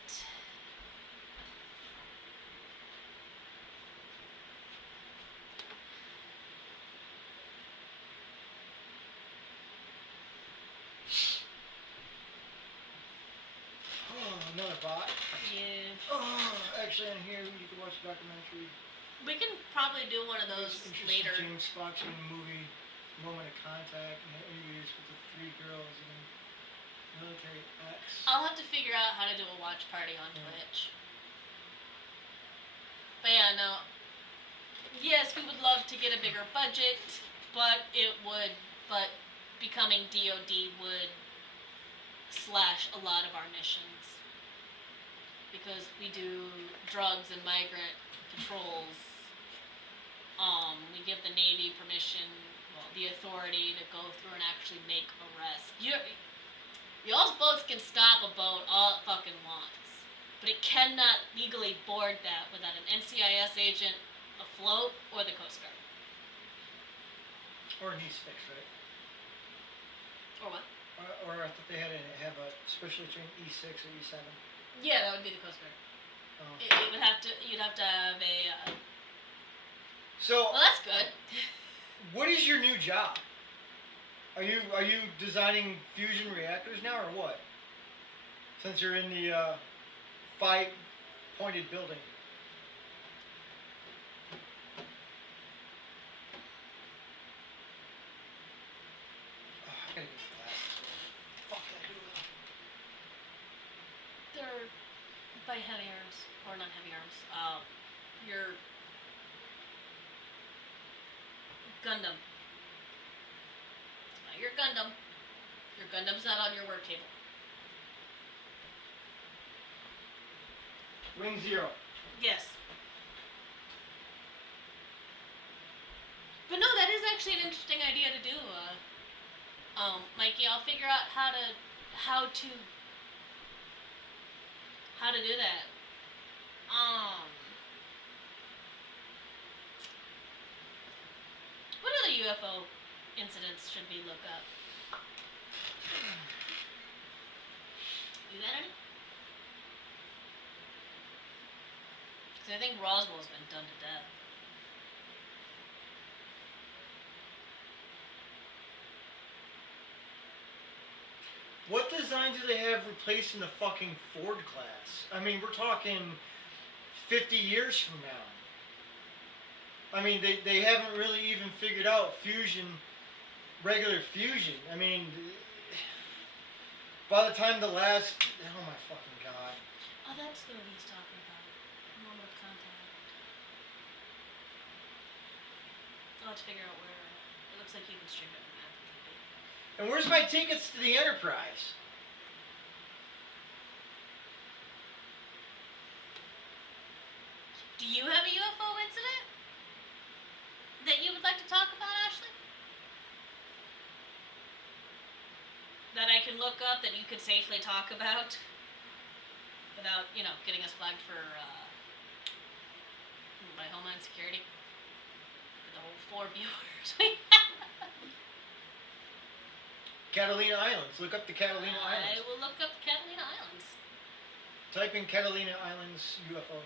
Oh, another bot. Yeah. Oh, actually on here you can watch the documentary. We can probably do one of those later. James Fox in the movie Moment of Contact and interviews with the 3 girls in Military X. I'll have to figure out how to do a watch party on Twitch. But yeah, no. Yes, we would love to get a bigger budget, but becoming DOD would slash a lot of our missions. Because we do drugs and migrant patrols. We give the Navy permission, the authority to go through and actually make arrests. Y'all's boats can stop a boat all it fucking wants, but it cannot legally board that without an NCIS agent afloat or the Coast Guard. Or an E6, right? Or what? Or I thought they had to have a specially trained E6 or E7. Yeah, that would be the Coast Guard. Oh. It would have to. You'd have to have a. So. Well, that's good. What is your new job? Are you designing fusion reactors now or what? Since you're in the 5-pointed building. Oh, I gotta get glasses. Fuck did I do with them? They're by heavy arms, or not heavy arms. Your Gundam. It's not your Gundam. Your Gundam's not on your work table. Wing Zero. Yes. But no, that is actually an interesting idea to do. Mikey, I'll figure out how to do that. What other UFO incidents should we look up? You got any? Because I think Roswell's been done to death. What design do they have replacing the fucking Ford class? I mean, we're talking 50 years from now. I mean, they haven't really even figured out regular fusion. I mean, by the time oh my fucking god. Oh, that's the movie he's talking about. Moment of Contact. I'll have to figure out where. It looks like you can stream it on Apple TV. And where's my tickets to the Enterprise? Do you have a UFO incident that you would like to talk about, Ashley? That I can look up that you could safely talk about without, getting us flagged for by Homeland Security? For the whole 4 viewers we have. Catalina Islands. Look up the Catalina I Islands. will look up Catalina Islands. Type in Catalina Islands UFO.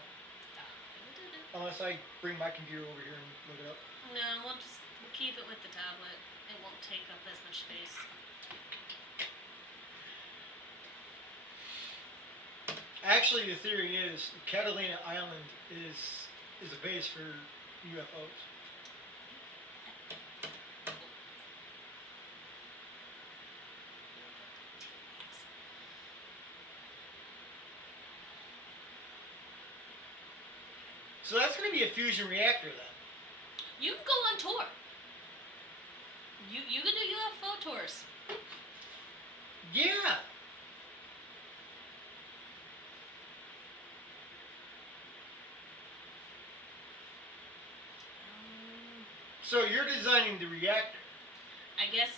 Unless I bring my computer over here and look it up. No, we'll keep it with the tablet. It won't take up as much space. Actually, the theory is Catalina Island is a base for UFOs. So that's going to be a fusion reactor then. You can go on tour. You can do UFO tours. Yeah. So you're designing the reactor. I guess,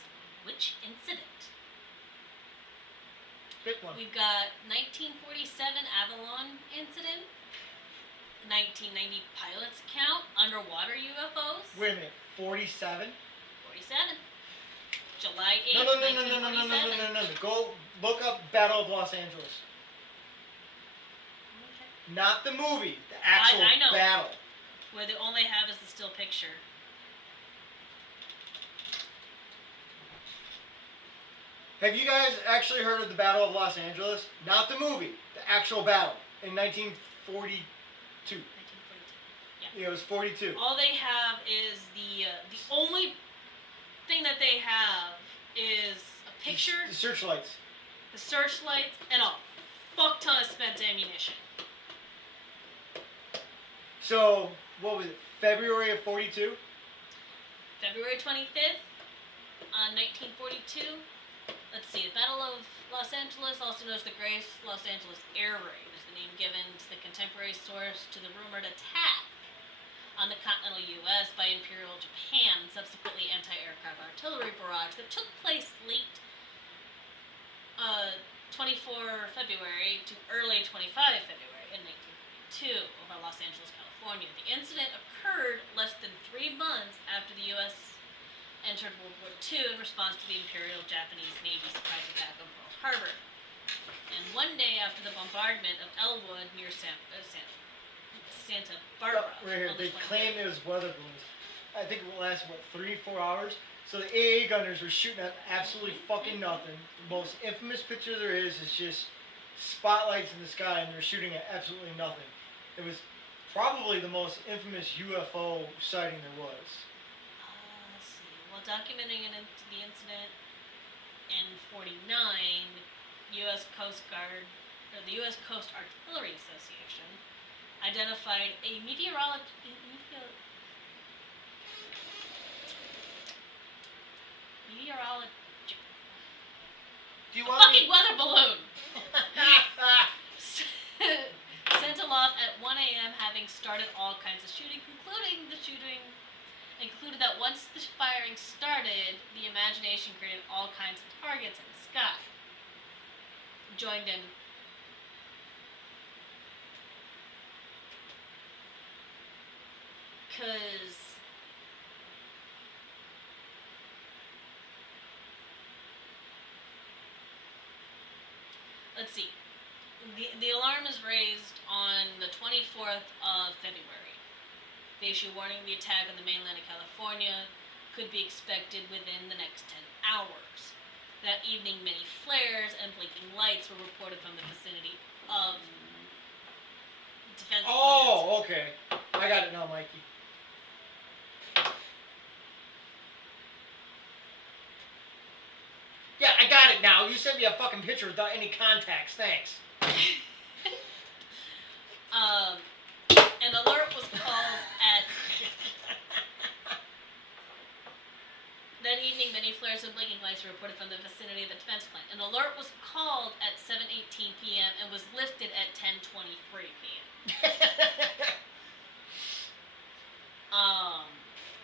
which incident? Pick one. We've got 1947 Avalon incident, 1990 pilot's account, underwater UFOs. Wait a minute, 47? 47. July 8th, No. 1947. Go look up Battle of Los Angeles. Okay. Not the movie, the actual I know. battle. Where they only have is the still picture. Have you guys actually heard of the Battle of Los Angeles? Not the movie, the actual battle in 1942. 1942. Yeah, it was 42. All they have is the only thing that they have is a picture, The searchlights. the searchlights, and a fuck ton of spent ammunition. So, what was it, February of 42? February 25th, 1942. Let's see, the Battle of Los Angeles, also known as the Great Los Angeles Air Raid, is the name given to the contemporary source to the rumored attack on the continental U.S. by Imperial Japan, and subsequently anti-aircraft artillery barrage that took place late 24 February to early 25 February in 1942 over Los Angeles, California. The incident occurred less than 3 months after the U.S. entered World War II in response to the Imperial Japanese Navy surprise attack on Pearl Harbor, and 1 day after the bombardment of Elwood near Santa Barbara. Right here, on the they 23rd. claim it was weather balloons. I think it lasted, 3-4 hours? So the AA gunners were shooting at absolutely fucking nothing. The most infamous picture there is just spotlights in the sky, and they're shooting at absolutely nothing. It was probably the most infamous UFO sighting there was. Let's see. While documenting the incident in '49, U.S. Coast Guard, or the U.S. Coast Artillery Association, identified a Do you a want fucking weather balloon sent off at 1 a.m., having started all kinds of shooting, included that once the firing started, the imagination created all kinds of targets in the sky. Joined in. Because let's see. The alarm is raised on the 24th of February. They issue warning the attack on the mainland of California could be expected within the next 10 hours. That evening, many flares and blinking lights were reported from the vicinity of defense plants. Oh, okay. I got it now, Mikey. Yeah, I got it now. You sent me a fucking picture without any contacts. Thanks. An alert was called at... That evening, many flares and blinking lights were reported from the vicinity of the defense plant. An alert was called at 7:18 p.m. and was lifted at 10:23 p.m.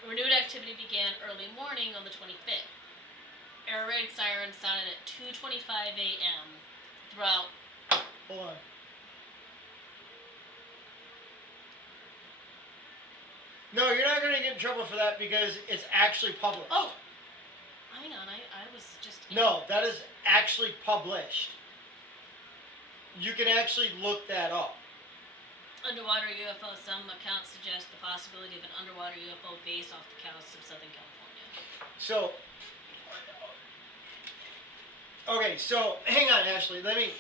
Renewed activity began early morning on the 25th. Air raid sirens sounded at 2:25 a.m. throughout. Hold on. No, you're not going to get in trouble for that because it's actually published. Oh! Hang on, I was just... No, that is actually published. You can actually look that up. Underwater UFO. Some accounts suggest the possibility of an underwater UFO based off the coast of Southern California. So, okay, so hang on, Ashley. Let me.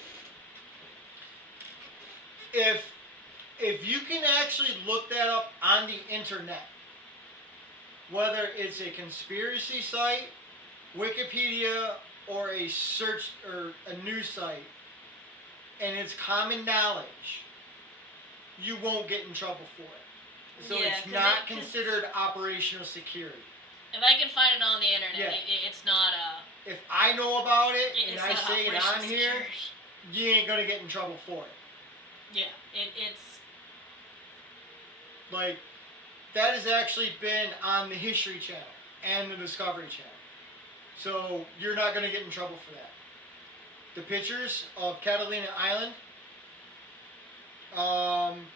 If you can actually look that up on the internet, whether it's a conspiracy site, Wikipedia, or a search or a news site, and it's common knowledge, you won't get in trouble for it. So Yeah, it's not considered operational security. If I can find it on the internet, Yeah. it's not a... If I know about it and It's I not say it operational on here, security. you ain't gonna get in trouble for it. Yeah, it's... Like, that has actually been on the History Channel and the Discovery Channel. So you're not gonna get in trouble for that. The pictures of Catalina Island,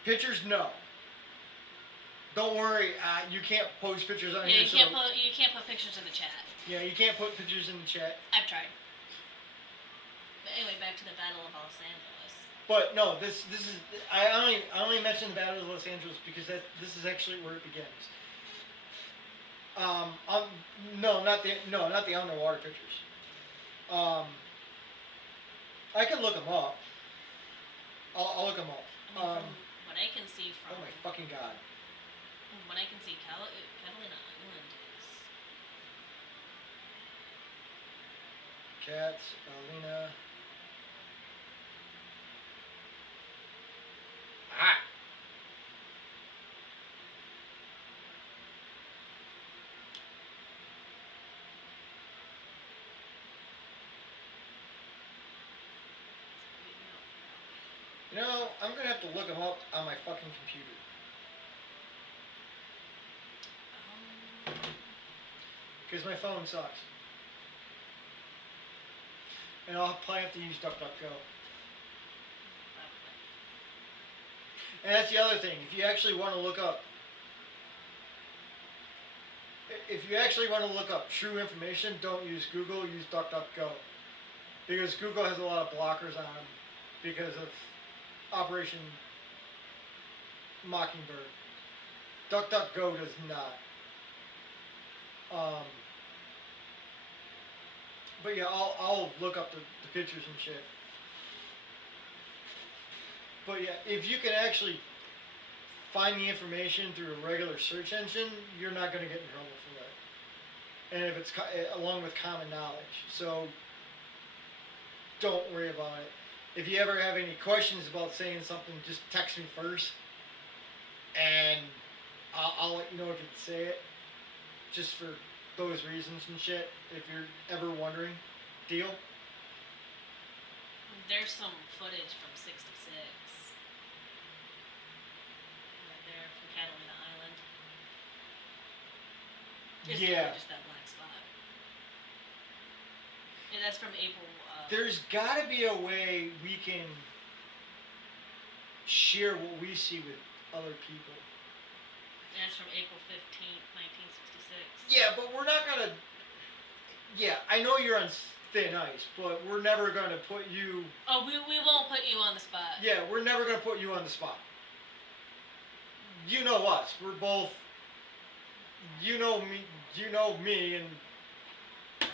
pictures, no. Don't worry, you can't post pictures on here. You can't put pictures in the chat. Yeah, you can't put pictures in the chat. I've tried. But anyway, back to the Battle of Los Angeles. But no, this is I only mentioned the Battle of Los Angeles because this is actually where it begins. Not the underwater pictures. I can look them up. I'll look them up. I mean, from what I can see from... Oh my fucking god. What I can see, Catalina Island is... Catalina. Ah. You know, I'm gonna have to look them up on my fucking computer. Because my phone sucks. And I'll probably have to use DuckDuckGo. And that's the other thing. If you actually want to look up true information, don't use Google, use DuckDuckGo. Because Google has a lot of blockers on them because of Operation Mockingbird. DuckDuckGo does not. But yeah, I'll look up the pictures and shit. But yeah, if you can actually find the information through a regular search engine, you're not going to get in trouble for that. And if it's along with common knowledge, so don't worry about it. If you ever have any questions about saying something, just text me first, and I'll let you know if you can say it. Just for those reasons and shit, if you're ever wondering. Deal? There's some footage from 66. It's Yeah. just that black spot. And that's from April. There's got to be a way we can share what we see with other people. And that's from April 15th, 1966. Yeah, but we're not gonna. Yeah, I know you're on thin ice, but we're never gonna put you. Oh, we won't put you on the spot. Yeah, we're never gonna put you on the spot. You know us. We're both. You know me. You know me, and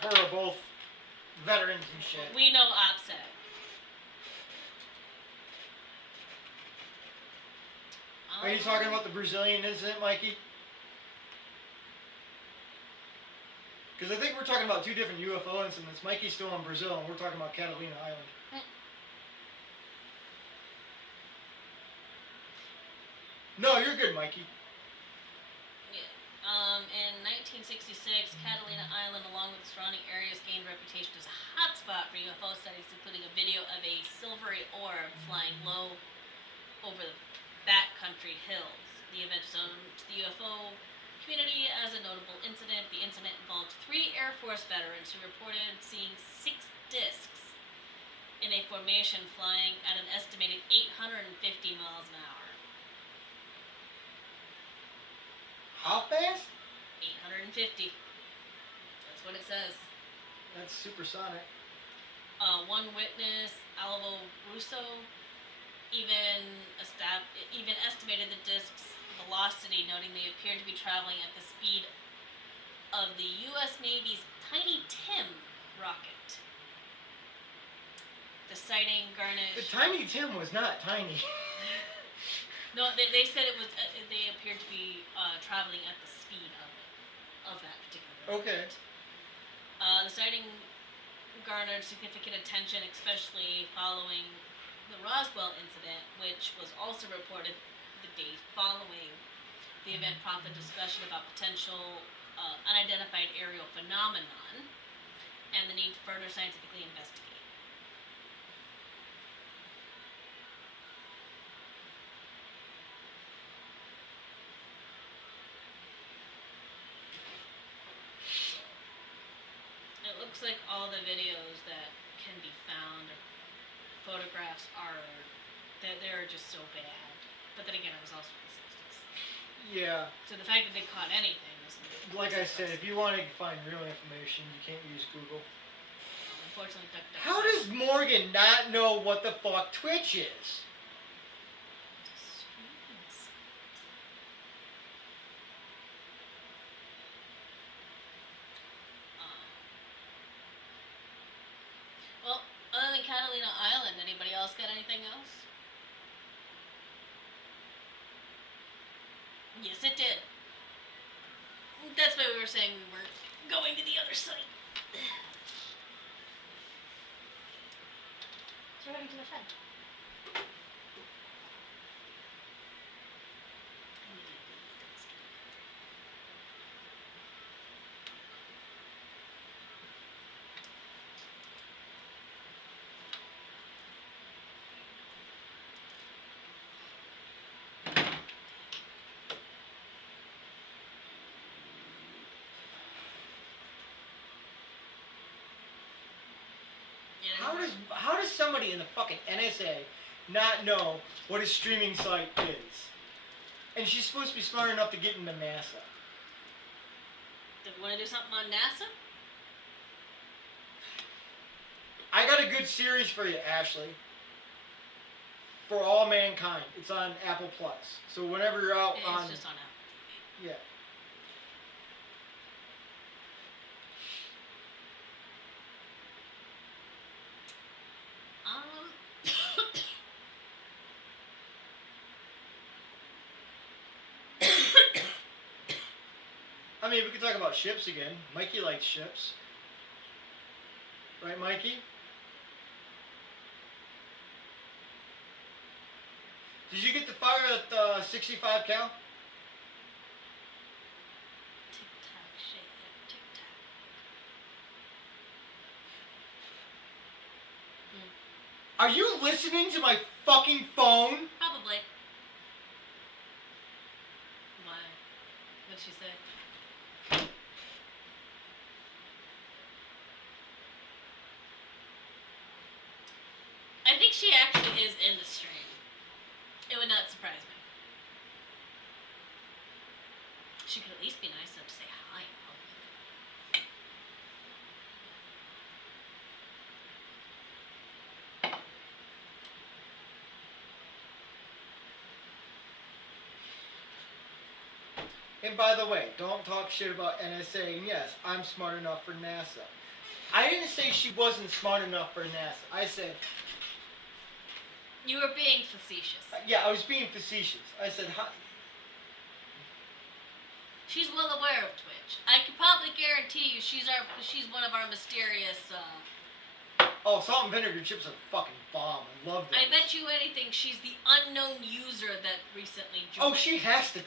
her are both veterans and shit. We know OPSEC. Are you talking about the Brazilian incident, Mikey? Because I think we're talking about two different UFO incidents. Mikey's still in Brazil, and we're talking about Catalina Island. No, you're good, Mikey. Yeah. In 1966, Catalina Island, along with the surrounding areas, gained a reputation as a hotspot for UFO studies, including a video of a silvery orb flying low over the backcountry hills. The event is known to the UFO community as a notable incident. The incident involved 3 Air Force veterans who reported seeing 6 discs in a formation flying at an estimated 850 miles an hour. How fast? 850. That's what it says. That's supersonic. One witness, Alvo Russo, even estimated the disc's velocity, noting they appeared to be traveling at the speed of the U.S. Navy's Tiny Tim rocket. The sighting garnished. The Tiny Tim was not tiny. No, they said it was. They appeared to be traveling at the speed of that particular rocket. Okay. The sighting garnered significant attention, especially following the Roswell incident, which was also reported the day following. The event prompted discussion about potential unidentified aerial phenomenon and the need to further scientifically investigate. It looks like all the videos that can be found, photographs are, they're just so bad. But then again, it was also in the 60s. Yeah. So the fact that they caught anything isn't. Like I said, if you want to find real information, you can't use Google. Unfortunately, DuckDuckGo. How does Morgan not know what the fuck Twitch is? Well, other than Catalina Island, anybody else got anything else? Yes, it did. That's why we were saying we were going to the other site. So we're heading to the Fed. How does somebody in the fucking NSA not know what a streaming site is? And she's supposed to be smart enough to get into NASA. Do we want to do something on NASA? I got a good series for you, Ashley. For All Mankind. It's on Apple Plus. So whenever you're out on... It's just on Apple TV. Yeah. I mean, we could talk about ships again. Mikey likes ships. Right, Mikey? Did you get the fire at 65 cal? Tic-tac, shake it, tic-tac. Are you listening to my fucking phone? Probably. Why? What'd she say? she actually is in the stream. It would not surprise me. She could at least be nice enough to say hi. And by the way, don't talk shit about NSA. And yes, I'm smart enough for NASA. I didn't say she wasn't smart enough for NASA. I said, You were being facetious. yeah, I was being facetious. I said, She's well aware of Twitch. I can probably guarantee you she's one of our mysterious. oh, salt and vinegar chips are fucking bomb. I love them. I bet you anything she's the unknown user that recently joined. Oh, she has to be.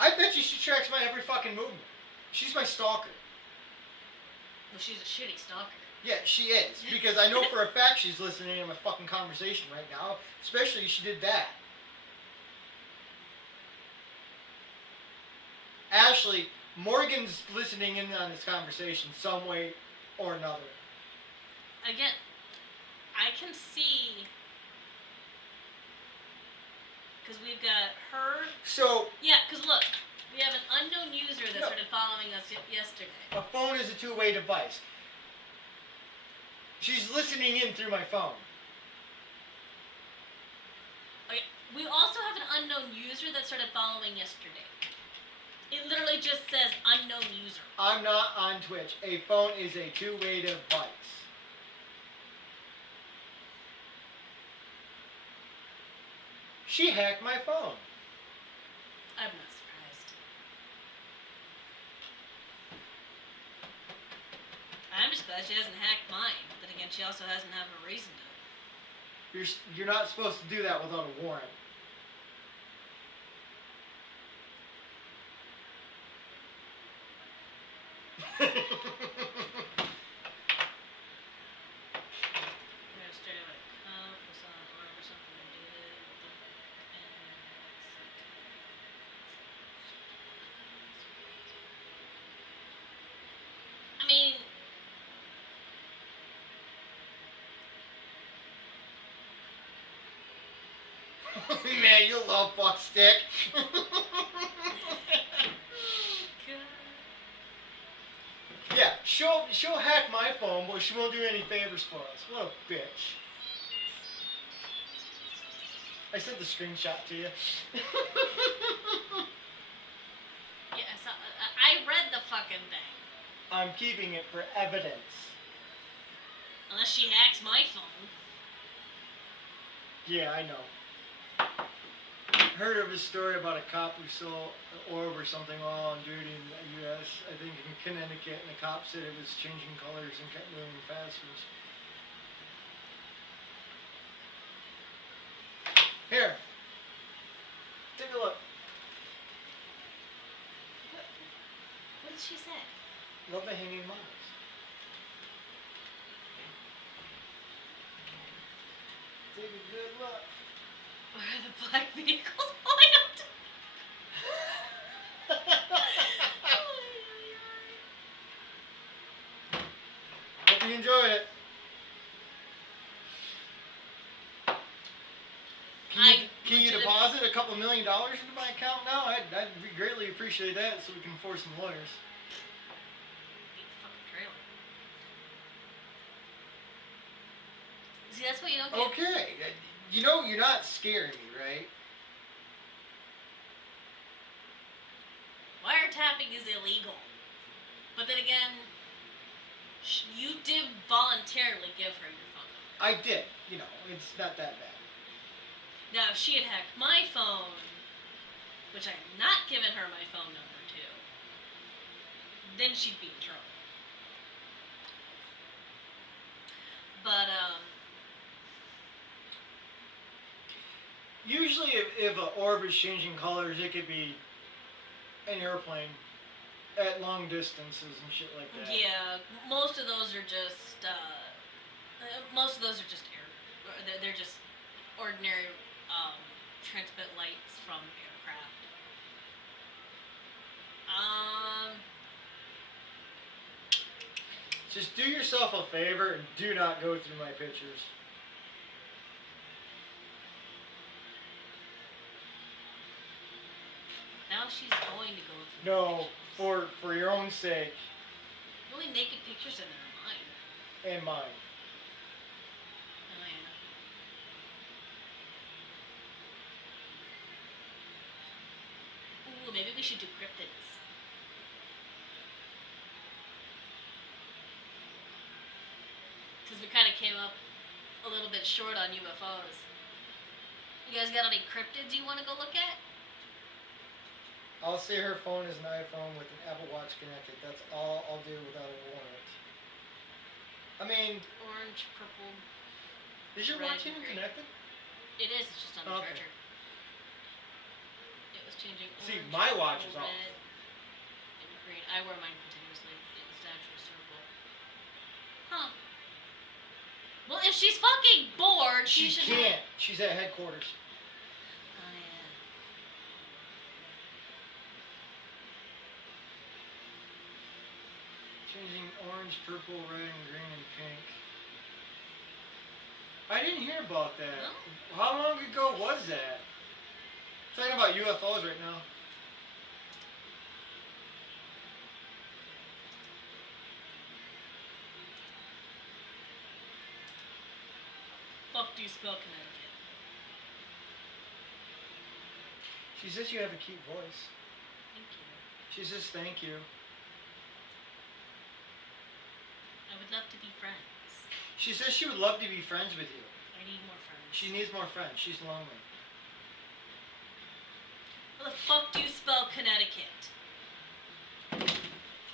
I bet you she tracks my every fucking movement. She's my stalker. Well, she's a shitty stalker. Yeah, she is. Because I know for a fact she's listening to my fucking conversation right now. Especially if she did that. Ashley, Morgan's listening in on this conversation some way or another. Again, I can see... Because we've got her... So... Yeah, because look, we have an unknown user that started following us yesterday. A phone is a two-way device. She's listening in through my phone. Okay, we also have an unknown user that started following yesterday. It literally just says unknown user. I'm not on Twitch. A phone is a two-way device. She hacked my phone. I'm not surprised. I'm just glad she hasn't hacked mine. But then again, she also doesn't have a reason to. You're not supposed to do that without a warrant. I mean, man, you love fuck stick. Yeah, she'll hack my phone, but she won't do any favors for us. What a bitch. I sent the screenshot to you. yeah, I read the fucking thing. I'm keeping it for evidence. Unless she hacks my phone. Yeah, I know. Heard of a story about a cop who saw an orb or something while on duty in the U.S., I think in Connecticut, and the cop said it was changing colors and kept moving faster. Here. Take a look. What did she say? Love the hanging models. Take a good look. Where are the black vehicles pulling up to? Hope you enjoyed it. Can you deposit a couple $1 million into my account now? I'd greatly appreciate that so we can afford some lawyers. See, that's what you don't get. Okay. You know you're not scaring me, right? Wiretapping is illegal. But then again, you did voluntarily give her your phone number. I did. You know, it's not that bad. Now, if she had hacked my phone, which I have not given her my phone number to, then she'd be in trouble. But, usually if an orb is changing colors, it could be an airplane at long distances and shit like that. yeah, most of those are just, air, they're just ordinary, transmit lights from aircraft. Just do yourself a favor and do not go through my pictures. Now she's going to go through No, pictures. for your own sake The only naked pictures in there are mine. and mine. Oh yeah. Ooh, maybe we should do cryptids. Because we kind of came up a little bit short on UFOs. You guys got any cryptids you want to go look at? I'll say her phone is an iPhone with an Apple Watch connected. That's all I'll do without a warrant. I mean, Orange, purple. is your Red, watch even green. connected? It is. It's just on the Okay. charger. It was changing orange. See, my watch is purple, off. red, and green. I wear mine continuously. It's actually circle. Huh. Well, if she's fucking bored, she should. can't. She's at headquarters. Oh yeah. Changing orange, purple, red, and green, and pink. I didn't hear about that. No? How long ago was that? Talking about UFOs right now. Fuck do you spell Connecticut? She says you have a cute voice. Thank you. She says thank you. I would love to be friends. She says she would love to be friends with you. I need more friends. She needs more friends. She's lonely. How the fuck do you spell Connecticut?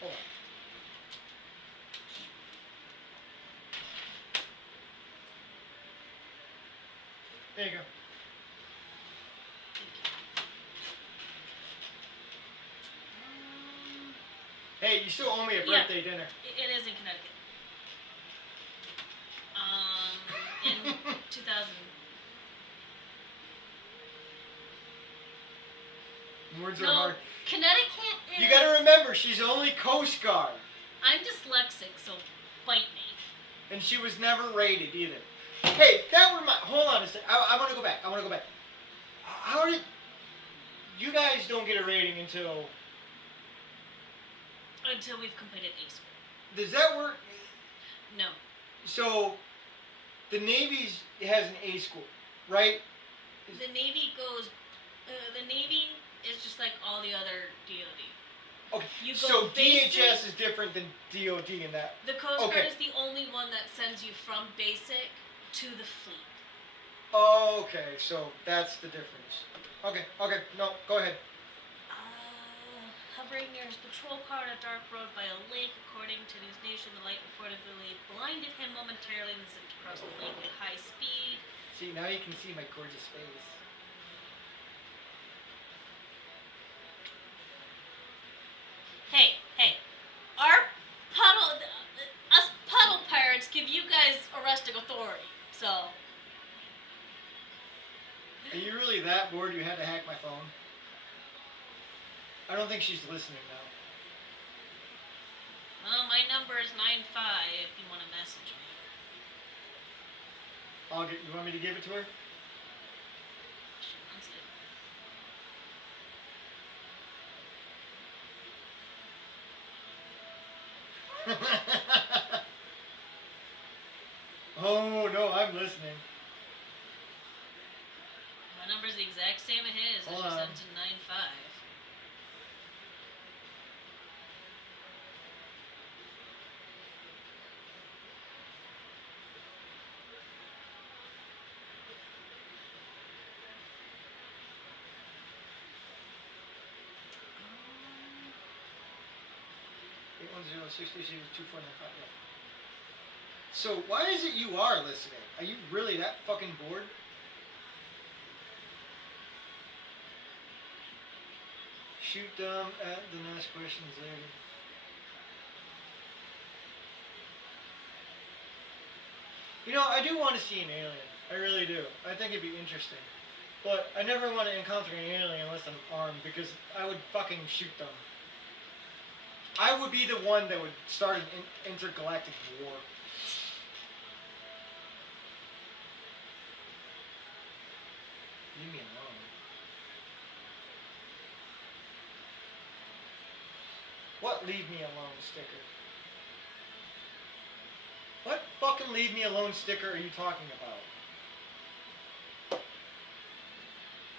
Hold on. There you go. Thank you. Hey, you still owe me a Yeah. birthday dinner. It is in Connecticut. In 2000. Words are No, hard. Connecticut is. You gotta remember, she's only Coast Guard. I'm dyslexic, so bite me. And she was never rated either. Hey, that reminds. Hold on a sec. I want to go back. How did you guys don't get a rating until? Until we've completed A school. Does that work? No. So, the Navy's has an A school, right? The Navy goes. The Navy is just like all the other DoD. Okay. You go So basic- DHS is different than DoD in that. The Coast Guard Okay. is the only one that sends you from basic to the fleet. Okay, so that's the difference. Okay. No, go ahead. Hovering near his patrol car on a dark road by a lake, according to News Nation, the light reportedly blinded him momentarily and zipped across the lake at high speed. See, now you can see my gorgeous face. Hey, us puddle pirates give you guys arresting authority, so. Are you really that bored you had to hack my phone? I don't think she's listening now. Well, my number is 95 if you want to message me. You want me to give it to her? She wants it. Oh no, I'm listening. My number's the exact same as his. Hold I just on. sent to 95. So why is it you are listening? Are you really that fucking bored? Shoot them at the next questions later. You know, I do want to see an alien. I really do. I think it'd be interesting. But I never want to encounter an alien unless I'm armed because I would fucking shoot them. I would be the one that would start an intergalactic war. Leave me alone. What leave me alone sticker? What fucking leave me alone sticker are you talking about?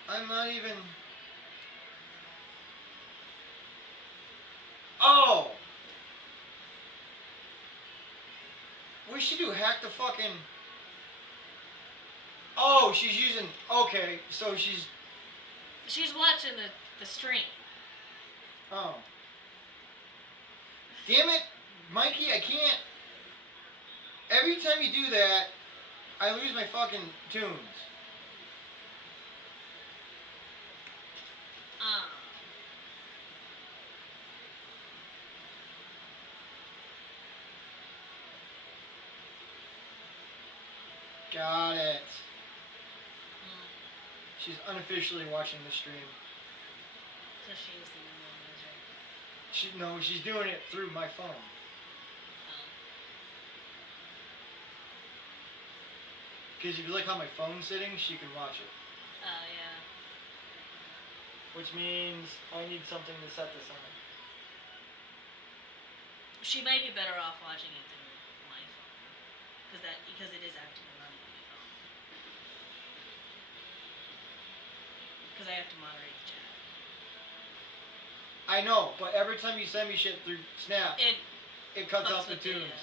I'm not even... Oh! What should do? Hack the fucking... Oh, she's using... Okay, so she's... She's watching the stream. Oh. Damn it, Mikey, I can't... Every time you do that, I lose my fucking tunes. Got it. She's unofficially watching the stream. So she's the number one user. No, she's doing it through my phone. Because if you look how my phone's sitting, she can watch it. Oh, yeah. Which means I need something to set this on. She might be better off watching it than my phone. Because it is actively running on my phone. Because I have to moderate the chat. I know, but every time you send me shit through Snap, it cuts fucks off the with tunes. data.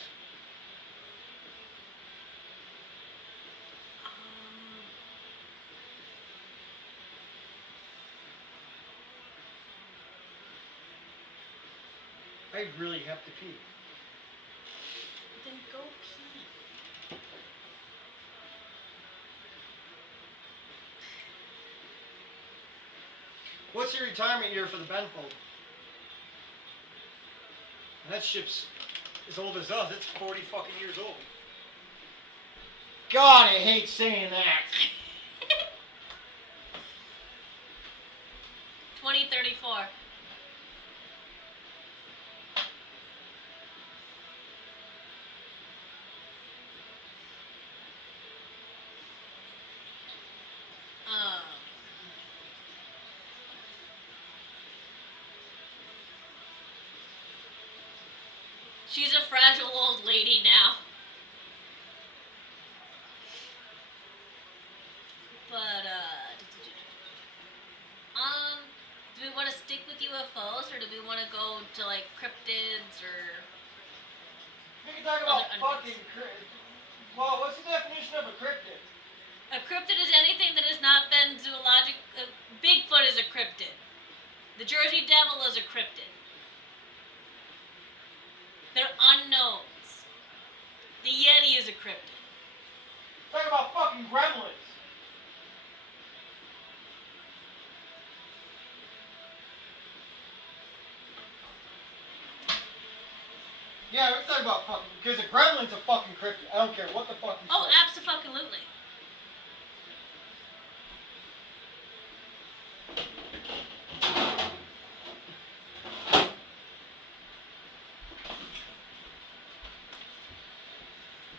I really have to pee. Then go pee. What's the retirement year for the Benfold? And that ship's as old as us. It's 40 fucking years old. God, I hate saying that. 2034. She's a fragile old lady now. But, do we want to stick with UFOs, or do we want to go to, like, cryptids, or... We can talk about fucking well, what's the definition of a cryptid? A cryptid is anything that has not been zoologic... Bigfoot is a cryptid. The Jersey Devil is a cryptid. They're unknowns. The Yeti is a cryptid. Talk about fucking gremlins. Yeah, we're talking about fucking... Because a gremlin's a fucking cryptid. I don't care what the fuck you Oh, say. abso-fucking-lutely.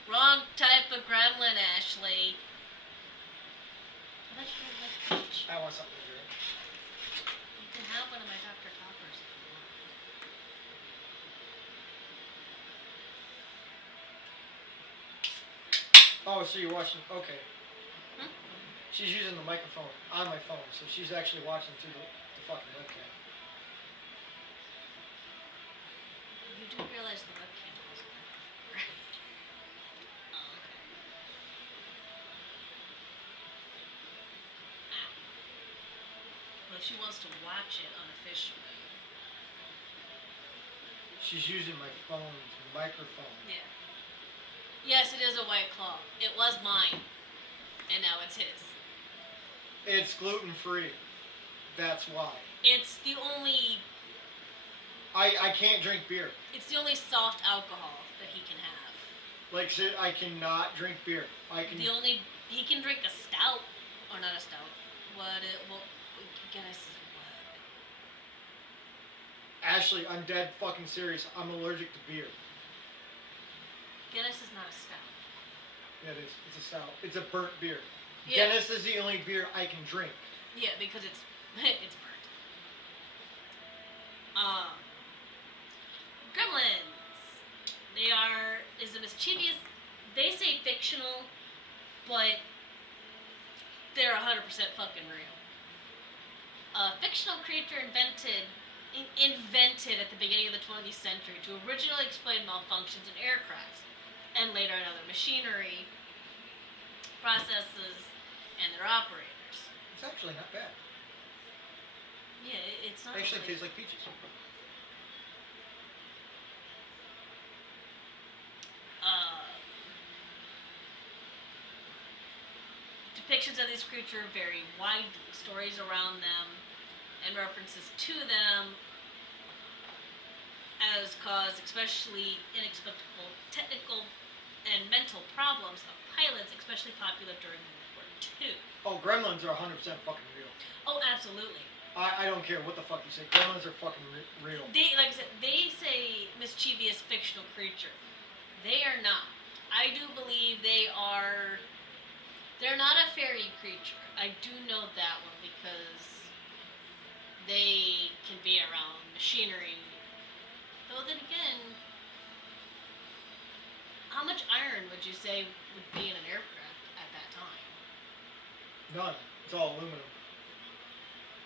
Wrong type of gremlin, Ashley. I want something to drink. You can have one of my Dr. Toppers if you want. Oh, so you're watching... Okay. Hmm? She's using the microphone on my phone, so she's actually watching through the fucking webcam. You do realize the webcam doesn't work, right? Oh, okay. Well, if she wants to watch it unofficially. She's using my phone's microphone. Yeah. Yes, it is a White Claw. It was mine. And now it's his. It's gluten-free. That's why. It's the only... I can't drink beer. It's the only soft alcohol that he can have. Like, shit, I cannot drink beer. I can... He can drink a stout. Or not a stout. Guinness is what? Ashley, I'm dead fucking serious. I'm allergic to beer. Guinness is not a stout. Yeah, it is. It's a stout. It's a burnt beer. Yeah. Guinness is the only beer I can drink. Yeah, because it's it's burnt. Gremlins. They are is a mischievous. They say fictional, but they're 100% fucking real. A fictional creature invented at the beginning of the 20th century to originally explain malfunctions in aircraft and later in other machinery, processes, and their operators. It's actually not bad. Yeah, it's not. It actually really, tastes like peaches. Depictions of these creatures vary widely. Stories around them and references to them as caused especially inexplicable technical and mental problems of pilots, especially popular during World War II. Oh, gremlins are 100% fucking real. Oh, absolutely. I don't care what the fuck you say. Gremlins are fucking real. They, like I said, they say mischievous fictional creature. They are not. I do believe they are. They're not a fairy creature. I do know that one because they can be around machinery. Though then again, how much iron would you say would be in an aircraft at that time? None. It's all aluminum.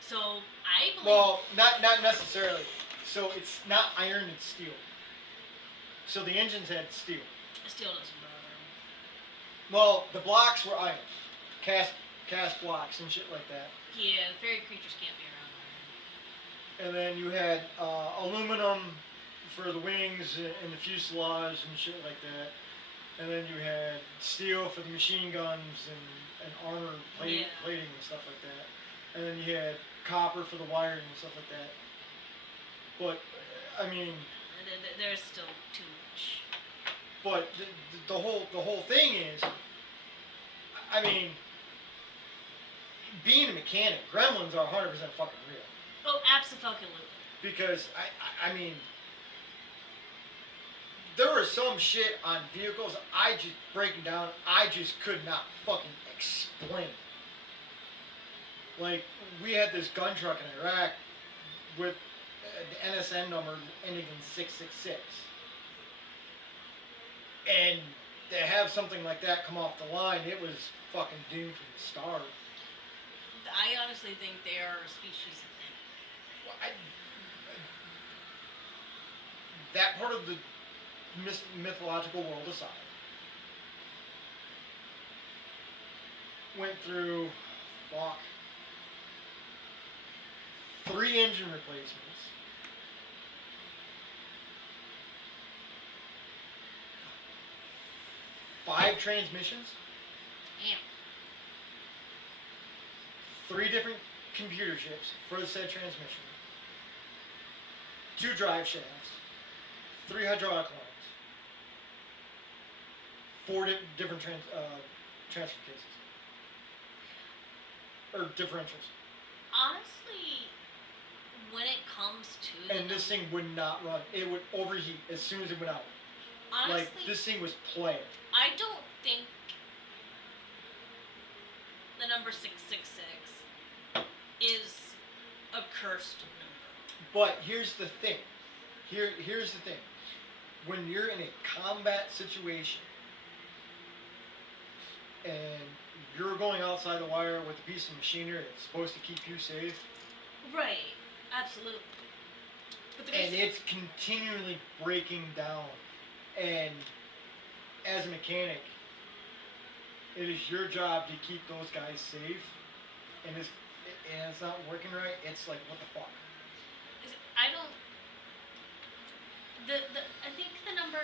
So I believe. Well, not necessarily. So it's not iron, it's steel. So the engines had steel. Steel doesn't bother them. Well, the blocks were iron. Cast blocks and shit like that. Yeah, fairy creatures can't be around iron. And then you had aluminum for the wings and the fuselage and shit like that. And then you had steel for the machine guns and armor plating and stuff like that. And then you had copper for the wiring and stuff like that. But, I mean... There's still too much. But the whole thing is, I mean, being a mechanic, gremlins are 100% fucking real. Oh, absolutely. Because, I mean, there was some shit on vehicles I just breaking down, I just could not fucking explain. Like, we had this gun truck in Iraq with the NSN number ending in 666. And to have something like that come off the line, it was fucking doomed from the start. I honestly think they are a species of thing. Well, that part of the mythological world aside, went through, 3 engine replacements. 5 transmissions. Damn. 3 different computer chips for the said transmission. 2 drive shafts. 3 hydraulic lines. 4 different transfer cases. Or differentials. Honestly, when it comes to And this thing would not run. It would overheat as soon as it went out. honestly, Like, this thing was playing. I don't think the number 666 is a cursed number. But here's the thing. Here's the thing. When you're in a combat situation and you're going outside the wire with a piece of machinery that's supposed to keep you safe, Right. Absolutely. But and it's continually breaking down, and as a mechanic, it is your job to keep those guys safe, and it's not working right. It's like, what the fuck? I don't. I think the number.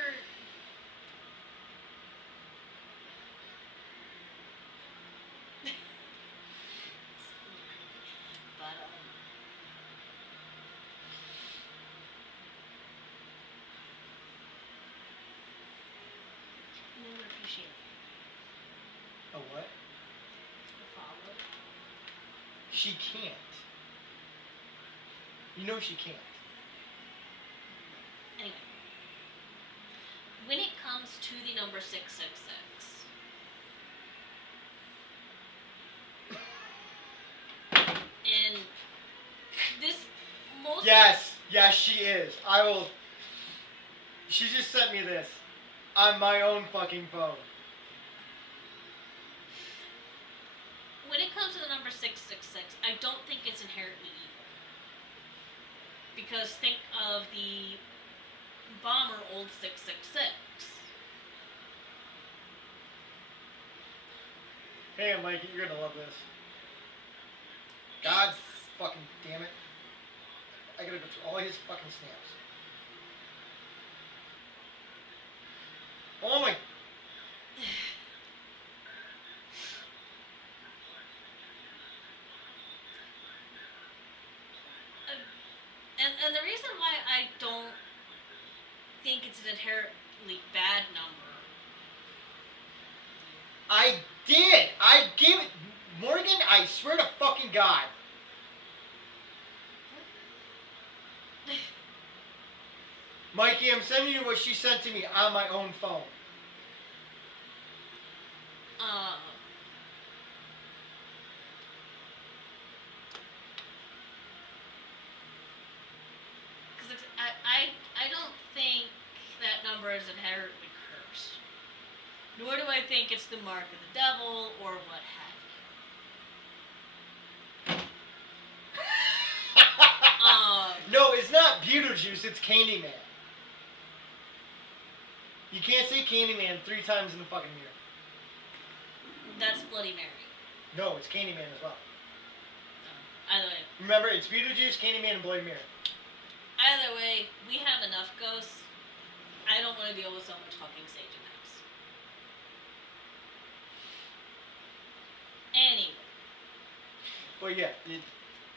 But you would appreciate it. A what? A follow. She can't. You know she can't. Anyway, when it comes to the number 666, and this most Yes, she is. I will. She just sent me this on my own fucking phone. when it comes to the number 666, I don't think it's inherently evil. Because think of the bomber old 666. Hey, Mikey, you're gonna love this. God fucking damn it. I gotta go through all his fucking snaps. Oh my. And the reason why I don't think it's an inherently bad number. I did! I gave it. Morgan, I swear to fucking God. Mikey, I'm sending you what she sent to me on my own phone. Because I don't think that number is inherently cursed. Nor do I think it's the mark of the devil or what have you. No, it's not Beetlejuice, it's Candyman. You can't say Candyman 3 times in the fucking year. That's Bloody Mary. No, it's Candyman as well. Either way. Remember, it's Beetlejuice, Candyman, and Bloody Mary. Either way, we have enough ghosts. I don't want to deal with so much fucking sage in the house. Anyway. Well, yeah.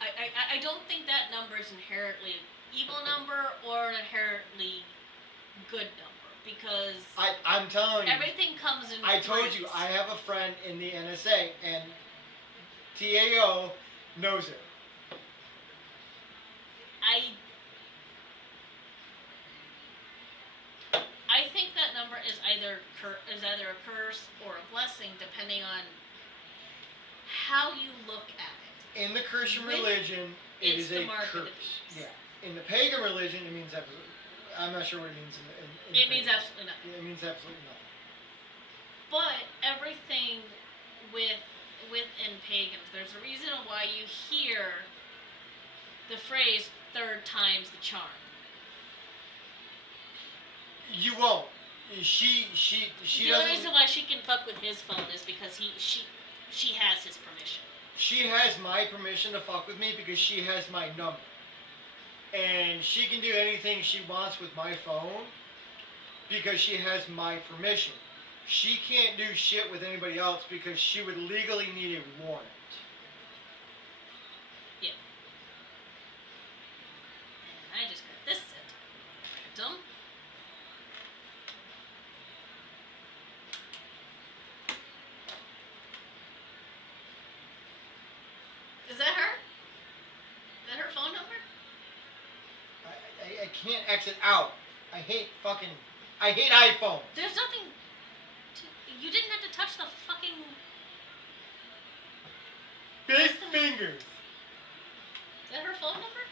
I don't think that number is inherently an evil number or an inherently good number. Because I'm telling you. everything comes in I told threes. you, I have a friend in the NSA, and TAO knows it. I think that number is either a curse or a blessing, depending on how you look at it. In the Christian religion, it is a curse. Yeah. In the pagan religion, it means absolutely. I'm not sure what it means. It means absolutely nothing. Yeah, it means absolutely nothing. But everything within pagans, there's a reason why you hear the phrase "third time's the charm." You won't. She The doesn't. only reason why she can fuck with his phone is because she has his permission. She has my permission to fuck with me because she has my number. And she can do anything she wants with my phone because she has my permission. She can't do shit with anybody else because she would legally need a warrant. Yeah. And I just got this sent. Dumb. Is that her? Is that her phone number? I can't exit out. I hate iPhone. There's nothing. You didn't have to touch the fucking. Big fingers. Is that her phone number?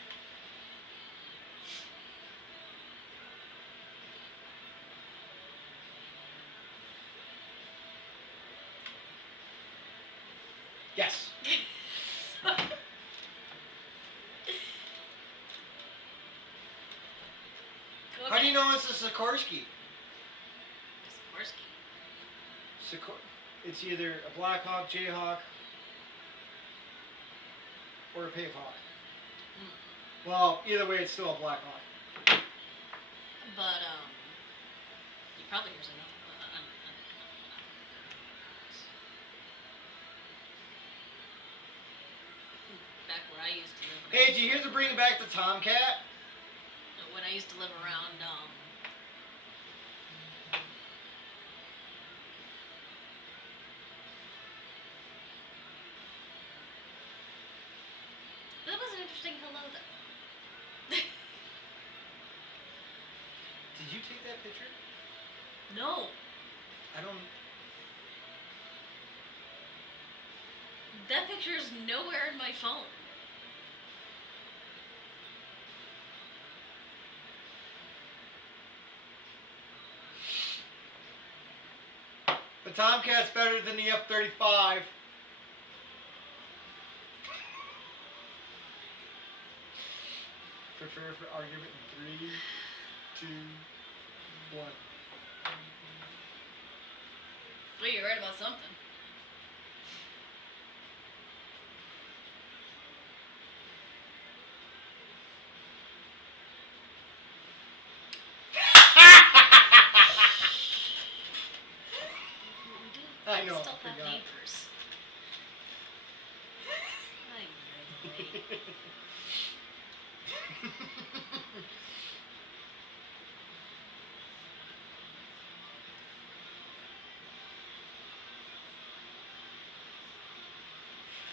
Yes. How do you know it's a Sikorsky? Sikorsky. It's either a Black Hawk, Jayhawk, or a Pavehawk. Well, either way, it's still a Black Hawk. But you probably hear enough. Back where I used to live. Hey, did you hear to bring back the Tomcat? When I used to live around that was an interesting hello though. Did you take that picture? No. I don't. That picture is nowhere in my phone. The Tomcat's better than the F-35. Prepare for argument in 3, 2, 1. Well, you're right about something. I know. Still I have forgot. neighbors. Ay.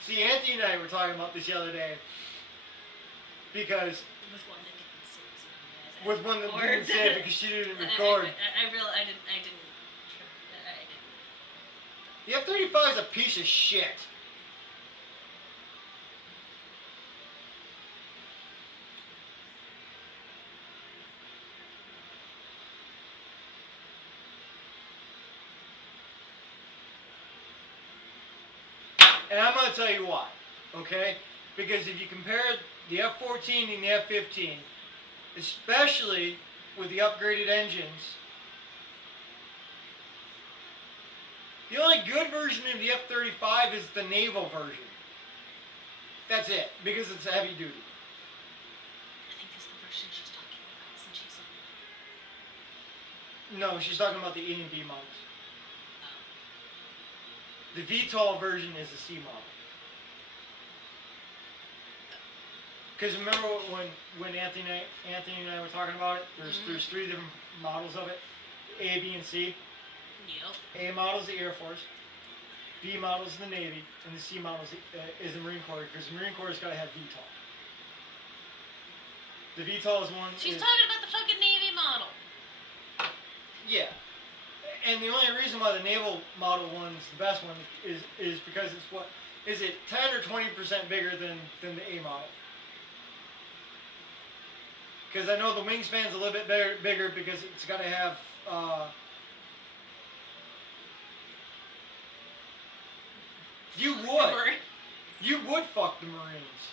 See, Auntie and I were talking about this the other day because With one that didn't save. with one that didn't save because she didn't record. I didn't. The F-35 is a piece of shit. And I'm going to tell you why, okay? Because if you compare the F-14 and the F-15, especially with the upgraded engines, the only good version of the F-35 is the naval version. That's it, because it's heavy duty. I think that's the version she's talking about, since she's on. No, she's talking about the A and B models. The VTOL version is the C model. Because remember when Anthony and I were talking about it? There's 3 different models of it. A, B, and C. Yep. A model is the Air Force. B model is the Navy. And the C model is the Marine Corps. Because the Marine Corps has got to have VTOL. The VTOL is one... She's talking about the fucking Navy model. Yeah. And the only reason why the naval model one's the best one is because it's what... Is it 10 or 20% bigger than the A model? Because I know the wingspan's a little bit bigger because it's got to have... You would fuck the Marines.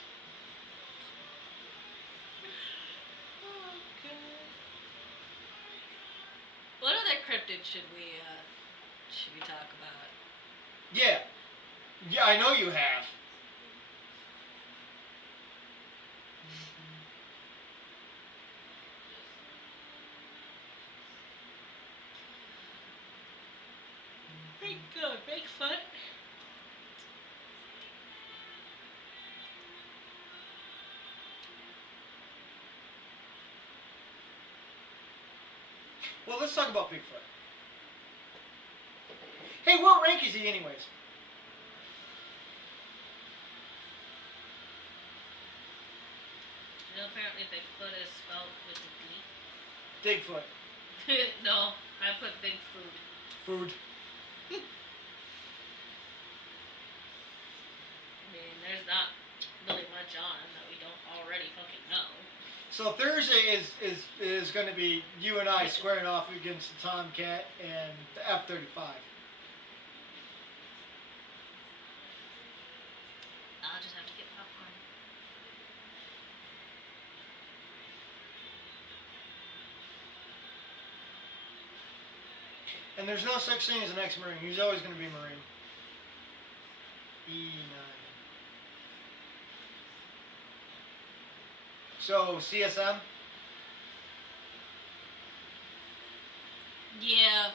Oh, God. What other cryptid should we talk about? Yeah. Yeah, I know you have. Bigfoot. Well, let's talk about Bigfoot. Hey, what rank is he anyways? You know, apparently Bigfoot is spelled with a Digfoot. D. No, I put big food. Food. I mean, there's not really much on him that we don't already fucking know. So Thursday is going to be you and I squaring off against the Tomcat and the F-35. I'll just have to get popcorn. And there's no such thing as an ex-Marine. He's always going to be Marine. E9. So, CSM? Yeah,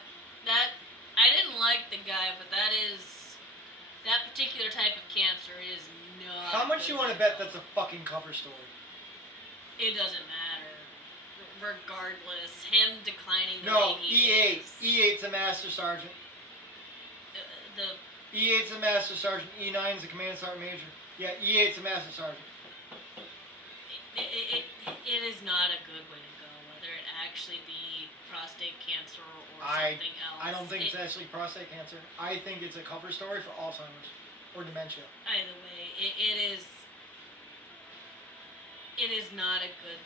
that I didn't like the guy, but that particular type of cancer is not. How much you want to bet that's a fucking cover story? It doesn't matter. Regardless, him declining the No, way he E8. is. E8's a Master Sergeant. E8's a Master Sergeant. E9's a Command Sergeant Major. Yeah, E8's a Master Sergeant. It is not a good way to go. Whether it actually be prostate cancer or I- something else. I don't think it's actually prostate cancer. I think it's a cover story for Alzheimer's or dementia. Either way, it is. It is not a good.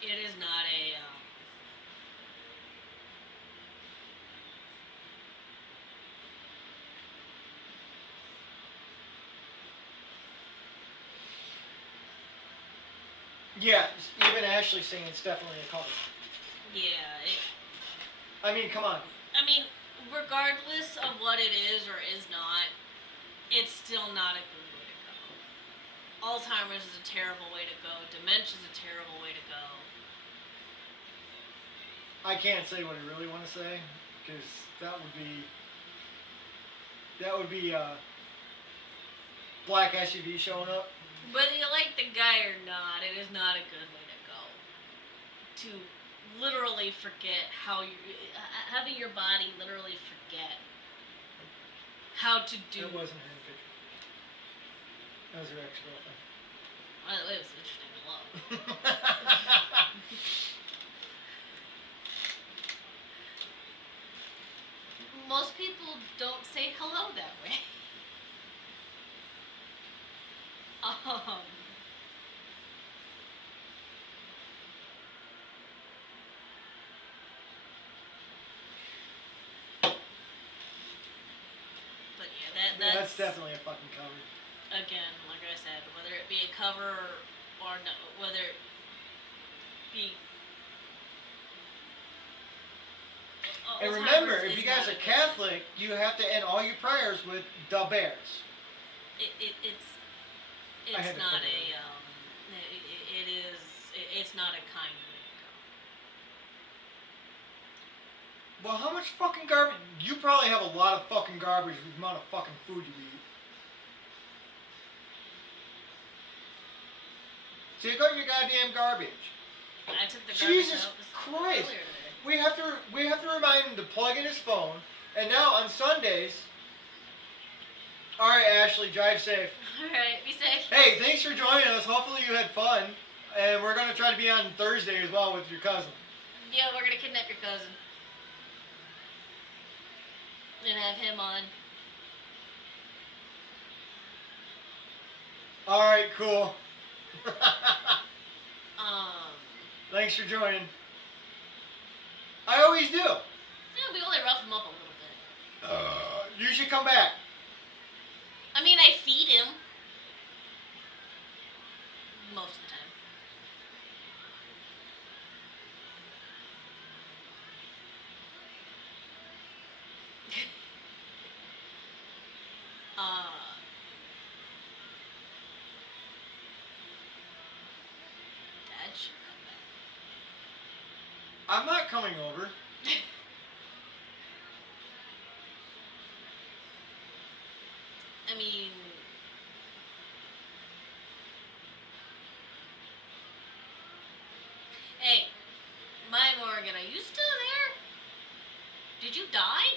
It is not a. Yeah, even Ashley saying it's definitely a cover. Yeah. I mean, come on. I mean, regardless of what it is or is not, it's still not a good way to go. Alzheimer's is a terrible way to go. Dementia is a terrible way to go. I can't say what I really want to say because that would be black SUV showing up. Whether you like the guy or not, it is not a good way to go. To literally forget how you, having your body literally forget how to do. It wasn't her in the picture. That was her ex-girlfriend. Well, it was interesting. Hello. Most people don't say hello that way. But yeah, That's definitely a fucking cover. Again, like I said, whether it be a cover or no, whether it be. And remember, Alzheimer's if is you guys not are a good- Catholic, you have to end all your prayers with the Bears. I had it's to not put it a in. it's not a kind way to Well, how much fucking garbage? You probably have a lot of fucking garbage with the amount of fucking food you eat. Take out your goddamn garbage. go. I took the garbage Jesus out Christ. earlier today. We have to remind him to plug in his phone. And now on Sundays. All right, Ashley, drive safe. All right, be safe. Hey, thanks for joining us. Hopefully you had fun. And we're gonna try to be on Thursday as well with your cousin. Yeah, we're gonna kidnap your cousin and have him on. All right, cool. Thanks for joining. I always do. Yeah, we only rough him up a little bit. You should come back. I mean, I feed him most of the time. Dad should come back. I'm not coming over. I mean, hey, my Morgan, are you still there? Did you die?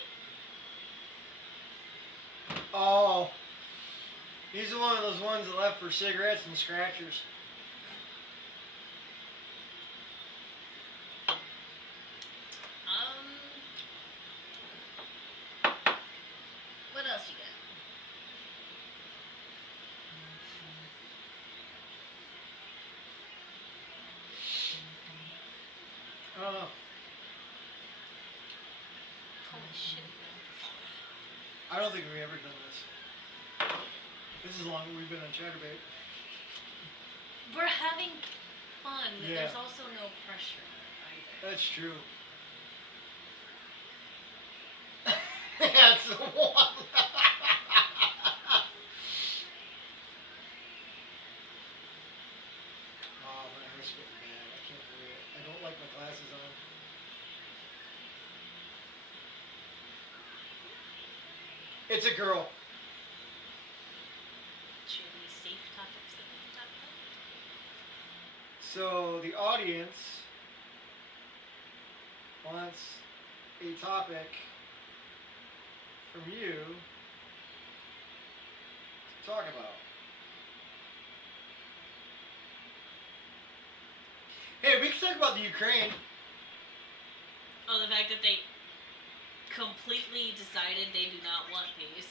Oh. He's one of those ones that left for cigarettes and scratchers. What else you got? I don't know. Holy shit. I don't think we've ever done this. This is long we've been on Chatterbait. We're having fun. Yeah. There's also no pressure either. That's true. That's the one. Oh, my hair's getting bad. I can't believe it. I don't like my glasses on. It's a girl. Should we safe topics that we can talk about? So the audience wants a topic from you to talk about. Hey, we can talk about the Ukraine. Oh, the fact that they completely decided they do not want peace.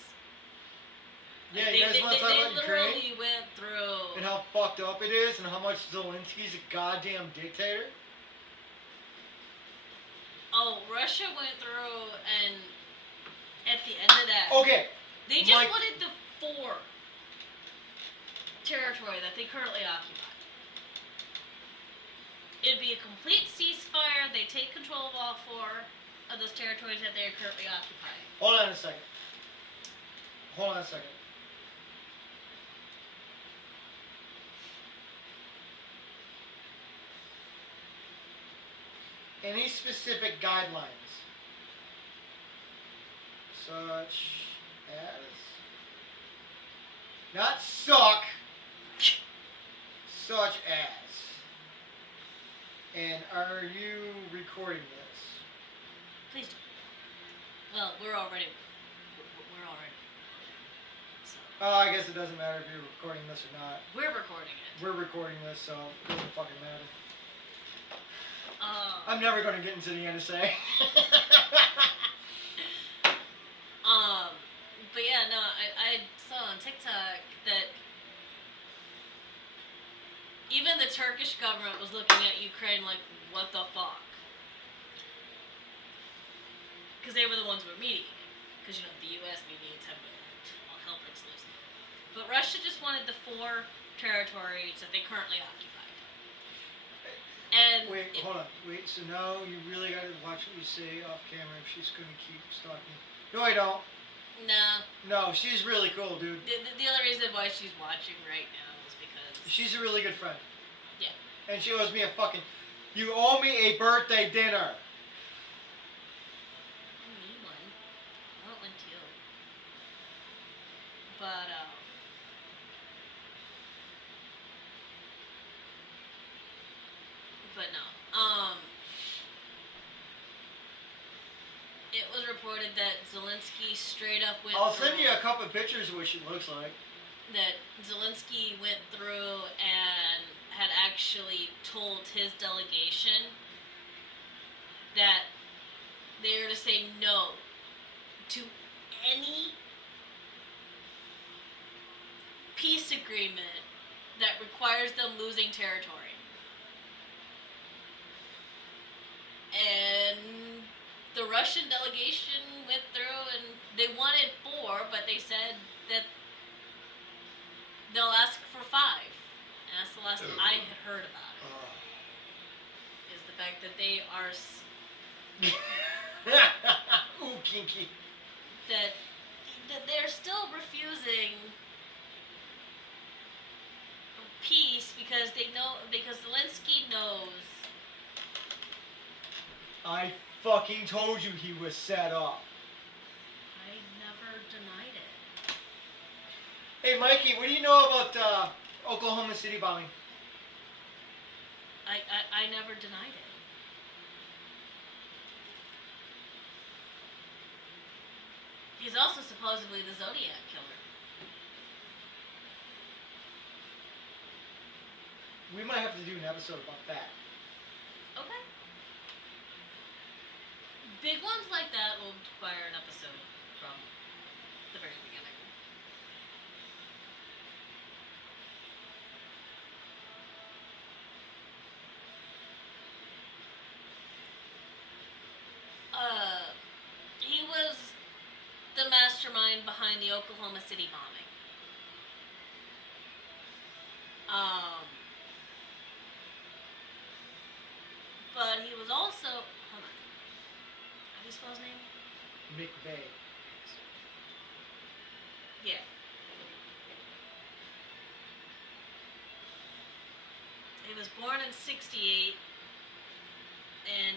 Yeah, Like, you guys want to talk about they Ukraine? literally went through. And how fucked up it is, and how much Zelensky's a goddamn dictator? Oh, Russia went through, and at the end of that, Okay, they just Mike- wanted the 4 territory that they currently occupy. It'd be a complete ceasefire. They take control of all 4 of those territories that they are currently occupying. hold on a second. Hold on a second. Any specific guidelines, such as, not suck, such as, and are you recording this? Please do. Well, we're already. So, I guess it doesn't matter if you're recording this or not. we're recording it. We're recording this, so it doesn't fucking matter. Um, I'm never going to get into the NSA. But yeah, no, I saw on TikTok that even the Turkish government was looking at Ukraine like, what the fuck? Because they were the ones who were mediating. Because, the U.S. mediates heavily. All hell breaks loose. But Russia just wanted the 4 territories that they currently occupy. And Wait, hold on. Wait, so now you really got to watch what you say off camera if she's going to keep stalking. No, I don't. No. No, she's really cool, dude. The other reason why she's watching right now is because... She's a really good friend. Yeah. And she owes me a fucking... You owe me a birthday dinner. I need one. I want one too. But, no. It was reported that Zelensky straight up went I'll through... send you a couple of pictures of what she looks like. That Zelensky went through and had actually told his delegation that they were to say no to any peace agreement that requires them losing territory. And the Russian delegation went through and they wanted 4, but they said that they'll ask for 5. And that's the last I had heard about it. Is the fact that they are Ooh, kinky. that they're still refusing peace because Zelensky knows. I fucking told you he was set up. I never denied it. Hey, Mikey, what do you know about Oklahoma City bombing? I never denied it. He's also supposedly the Zodiac killer. We might have to do an episode about that. Okay. Big ones like that will require an episode from the very beginning. He was the mastermind behind the Oklahoma City bombing. But he was also, hold on, how do you spell his name? McVeigh. Yeah. He was born in 68 and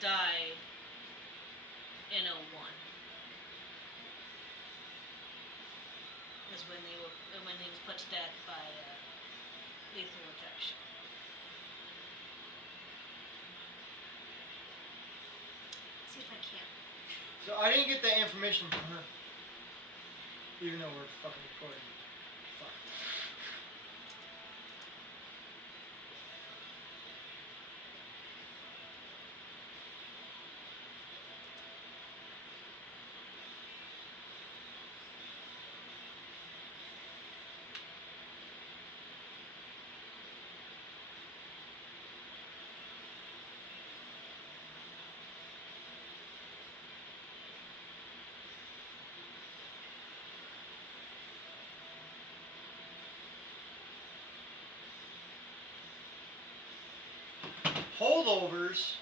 died in 01. Is when he was put to death by lethal injection. Let's see if I can. So I didn't get that information from her. Even though we're fucking recording. Fuck. holdovers.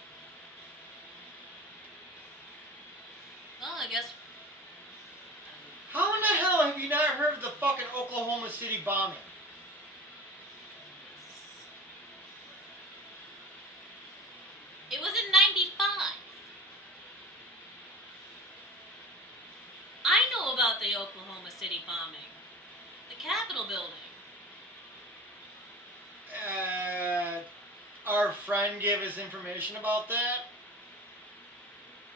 Well, I guess. How in the hell have you not heard of the fucking Oklahoma City bombing? It was in '95. I know about the Oklahoma City bombing. The Capitol building. Our friend gave us information about that.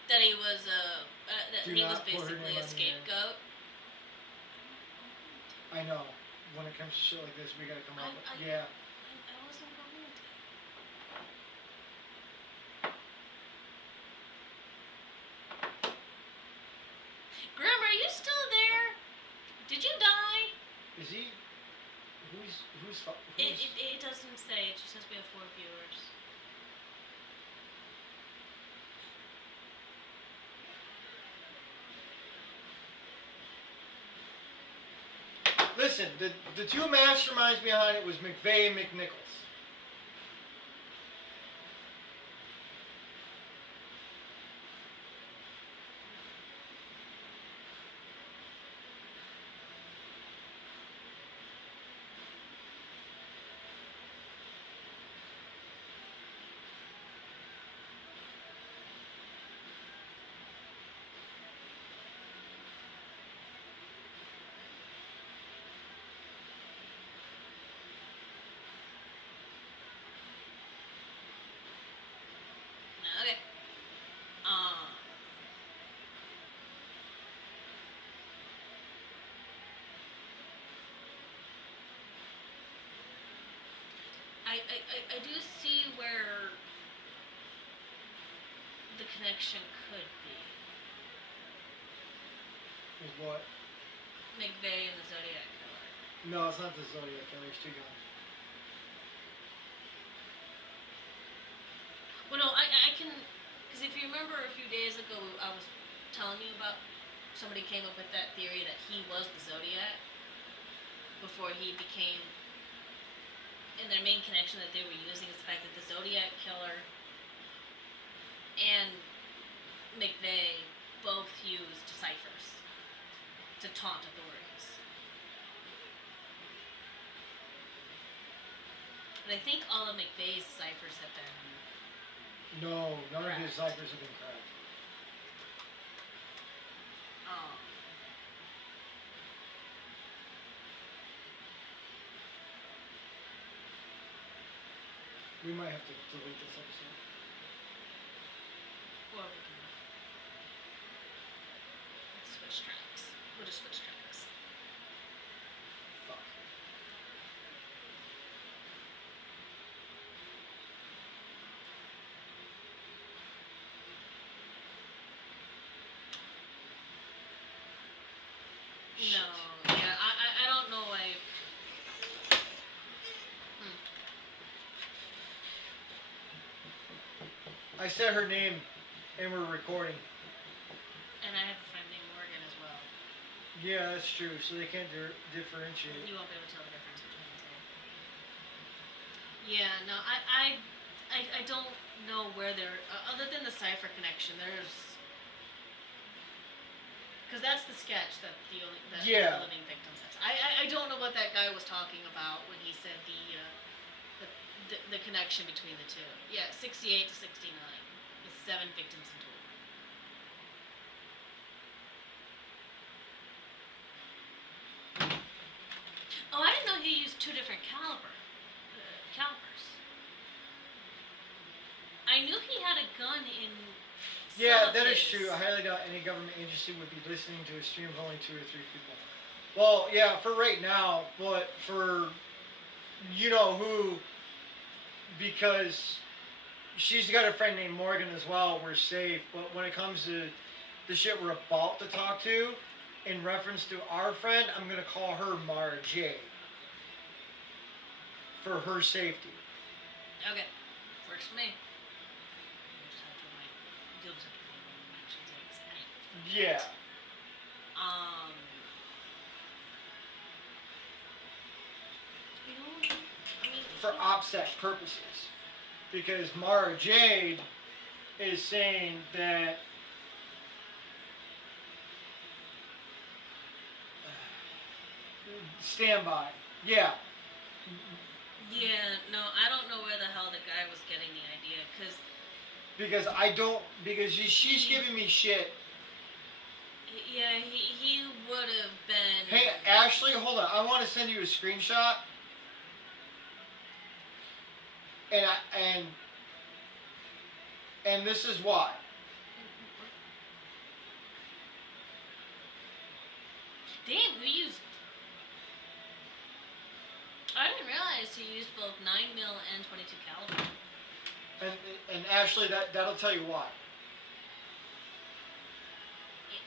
That he was that Do he was not put her basically name a on the scapegoat. I know. When it comes to shit like this, we gotta come up with. Yeah. I wasn't going to. Grim, are you still there? Did you die? Is he? Who's? It doesn't say. It just says we have 4 viewers. Listen, the two masterminds behind it was McVeigh and McNichols. Okay. I do see where the connection could be. With what? McVeigh and the Zodiac Killer. No, it's not the Zodiac Killer. It's two guns. Well, no, I can, because if you remember a few days ago, I was telling you about somebody came up with that theory that he was the Zodiac before he became. And their main connection that they were using is the fact that the Zodiac Killer and McVeigh both used ciphers to taunt authorities. But I think all of McVeigh's ciphers have been. No, none of his Correct. ciphers have been cracked. We might have to delete this episode. Or we can. Let's switch tracks. We'll just switch tracks. Fuck. No, yeah, I don't know. I said her name, and we're recording. And I have a friend named Morgan as well. Yeah, that's true. So they can't differentiate. You won't be able to tell the difference between the two. Yeah, no, I don't know where they're other than the cipher connection. There's because that's the sketch that the living victims has. I don't know what that guy was talking about when he said the connection between the two. Yeah, 68 to 69. It's 7 victims in total. Oh, I didn't know he used 2 different calibers. I knew he had a gun in. Yeah, that is true. I highly doubt any government agency would be listening to a stream of only 2 or 3 people. Well, yeah, for right now, but for you know who, because she's got a friend named Morgan as well, we're safe. But when it comes to the shit we're about to talk to, in reference to our friend, I'm going to call her Mara J. For her safety. Okay, works for me. Yeah. You know, I mean, For OPSEC purposes. because Mara Jade is saying that standby. Yeah. Yeah, no, I don't know where the hell the guy was getting the idea, Because I don't. Because she's giving me shit. yeah, he would have been. Hey, Ashley, hold on. I want to send you a screenshot. And this is why. Damn, we used. I didn't realize he used both 9mm and 22 caliber. And Ashley, that'll tell you why.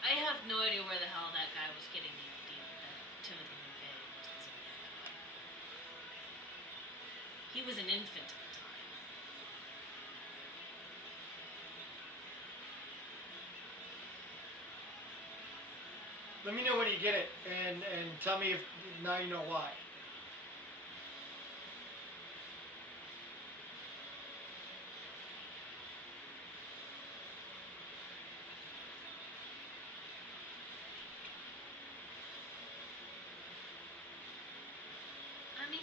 I have no idea where the hell that guy was getting the idea that Timothy McVeigh was the Zodiac Killer. He was an infant at the time. Let me know when you get it, and tell me if now you know why. I mean,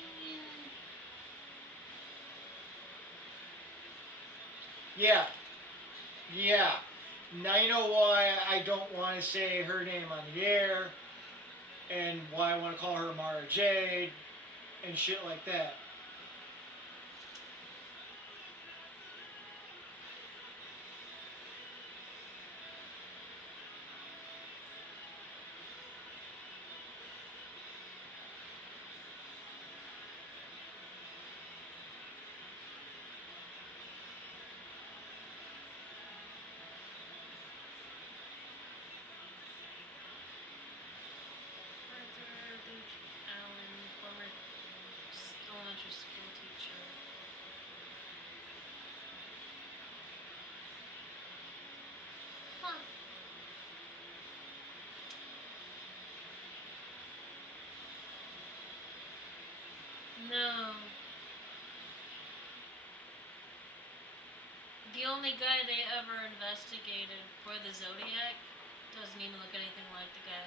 Yeah. Yeah. Now you know why I don't want to say her name on the air, and why I want to call her Mara Jade, and shit like that. Arthur Luke Allen, former elementary school teacher. Huh. No. The only guy they ever investigated for the Zodiac doesn't even look anything like the guy.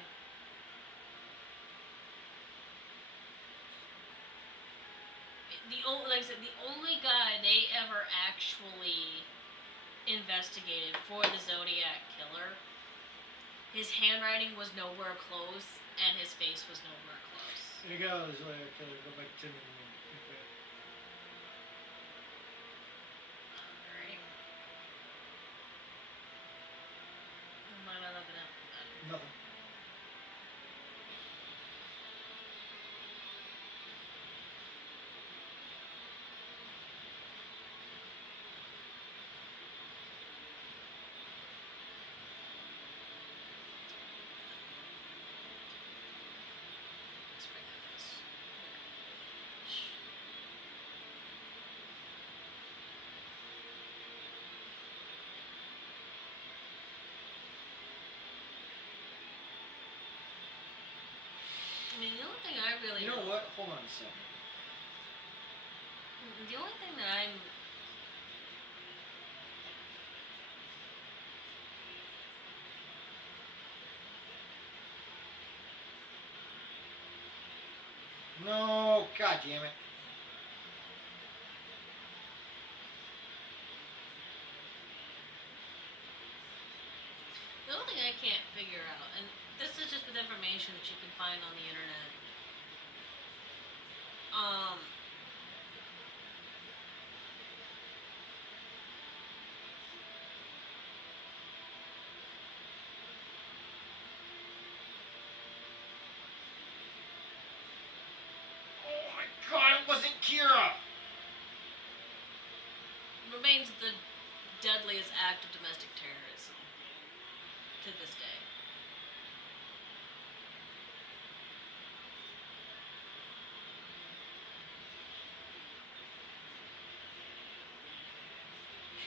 Like I said, the only guy they ever actually investigated for the Zodiac Killer, his handwriting was nowhere close, and his face was nowhere close. Here goes. Go back to me. Alright. What am I looking at? Nothing. Let's bring up this. I mean, the only thing I really You know what? Hold on a second. The only thing that I'm No, god damn it. the only thing I can't figure out, and this is just with information that you can find on the internet. Um, Oh my god, it wasn't Kira. remains the deadliest act of domestic terrorism to this day.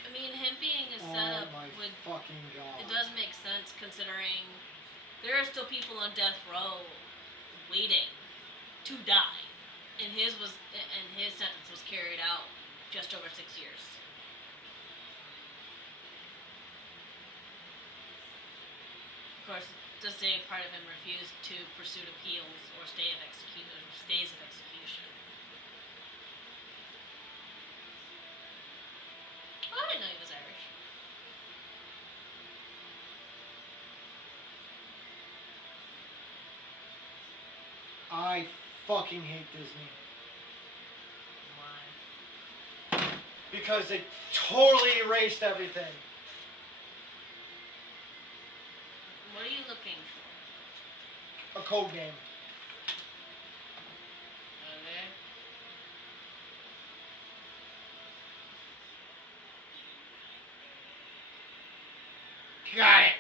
I mean, him being a setup Oh my would fucking god. it does make sense considering there are still people on death row waiting to die, and his sentence was carried out just over 6 years. Of course, the same part of him refused to pursue appeals or stays of execution. Oh, I didn't know he was Irish. I fucking hate Disney. Why? Because they totally erased everything. What are you looking for? A code name. Okay. Got it.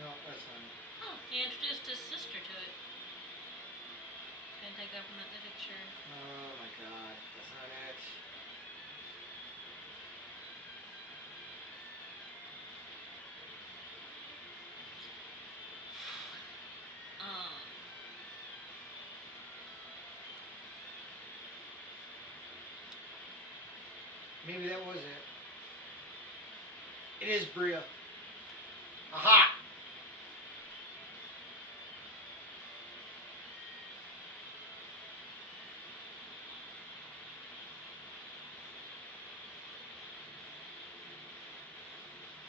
No, that's not it. Oh, he introduced his sister to it. Anti-government literature. Oh my god, that's not it. Um, Maybe that was it. It is Bria. Aha!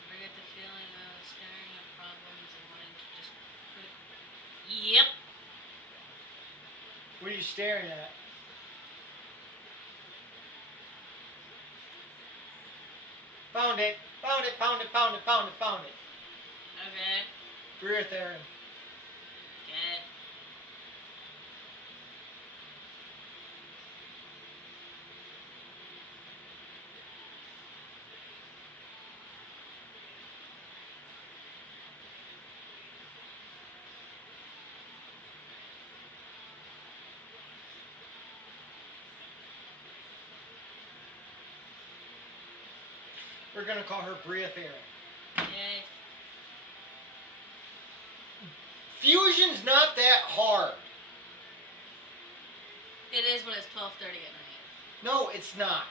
I get the feeling of staring at problems and wanting to just quit. Yep. What are you staring at? Found it. Found it. Found it. Found it. Found it. Found it. Okay. Bria Theron. Okay. We're gonna call her Bria Theron. Okay. Fusion's not that hard. It is when it's 12:30 at night. No, it's not.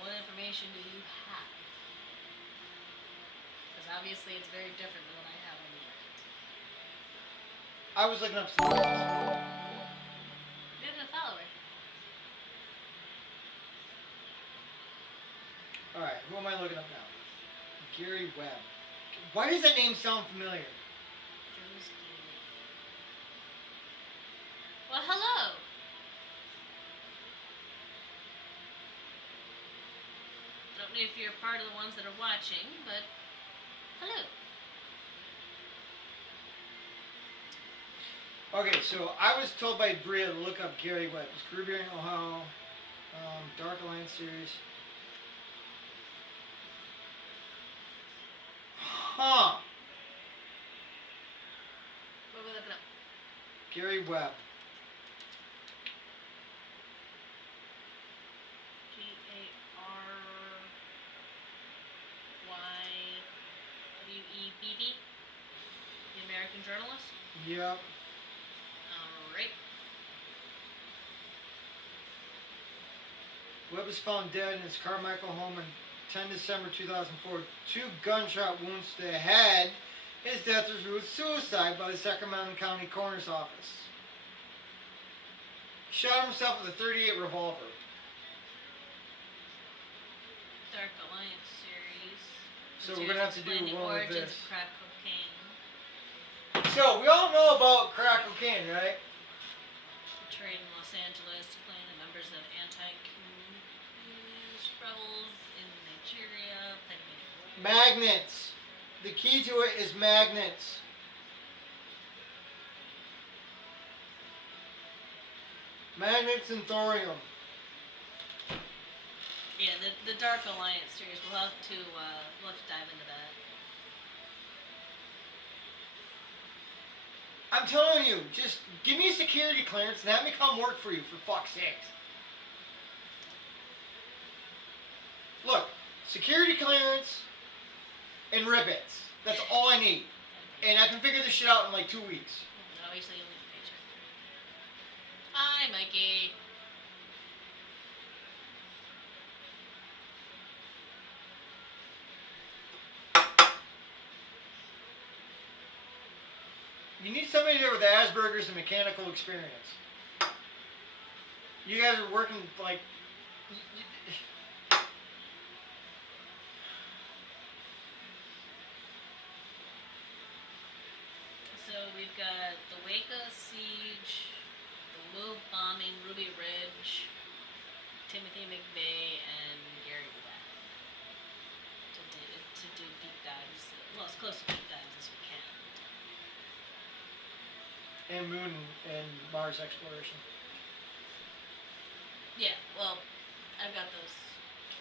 What information do you have? Because obviously it's very different than what I have on the internet. I was looking up something else. You have a follower. Alright, who am I looking up now? Gary Webb. Why does that name sound familiar? Well, hello. Don't know if you're part of the ones that are watching, but hello. Okay, so I was told by Bria to look up Gary Webb. His Caribbean, Ohio, Dark Alliance series. Huh. What are we looking up? Gary Webb. Garywebb, the American journalist. Yep. Alright. Webb was found dead in his Carmichael home on 10 December 2004. 2 gunshot wounds to the head. His death was ruled suicide by the Sacramento County Coroner's Office. He shot himself with a .38 revolver. Dark Alliance series. So we're gonna have to do Explain the one with origins this. of crack cocaine. So we all know about crack cocaine, right? Portrayed in Los Angeles, playing the members of anti-communist rebels in Nigeria. Magnets. The key to it is magnets. Magnets and thorium. Yeah, the Dark Alliance series. We'll have to dive into that. I'm telling you, just give me a security clearance and have me come work for you, for fuck's sakes. security clearance, and ribbons. That's all I need. And I can figure this shit out in like 2 weeks. Obviously, you leave a paycheck. Hi, Mikey. You need somebody there with Asperger's and mechanical experience. You guys are working like. So we've got the Waco siege, the Lube bombing, Ruby Ridge, Timothy McVeigh, and Gary Webb to do deep dives. Well, as close to deep dives as we can. And moon and Mars exploration. Yeah, well, I've got those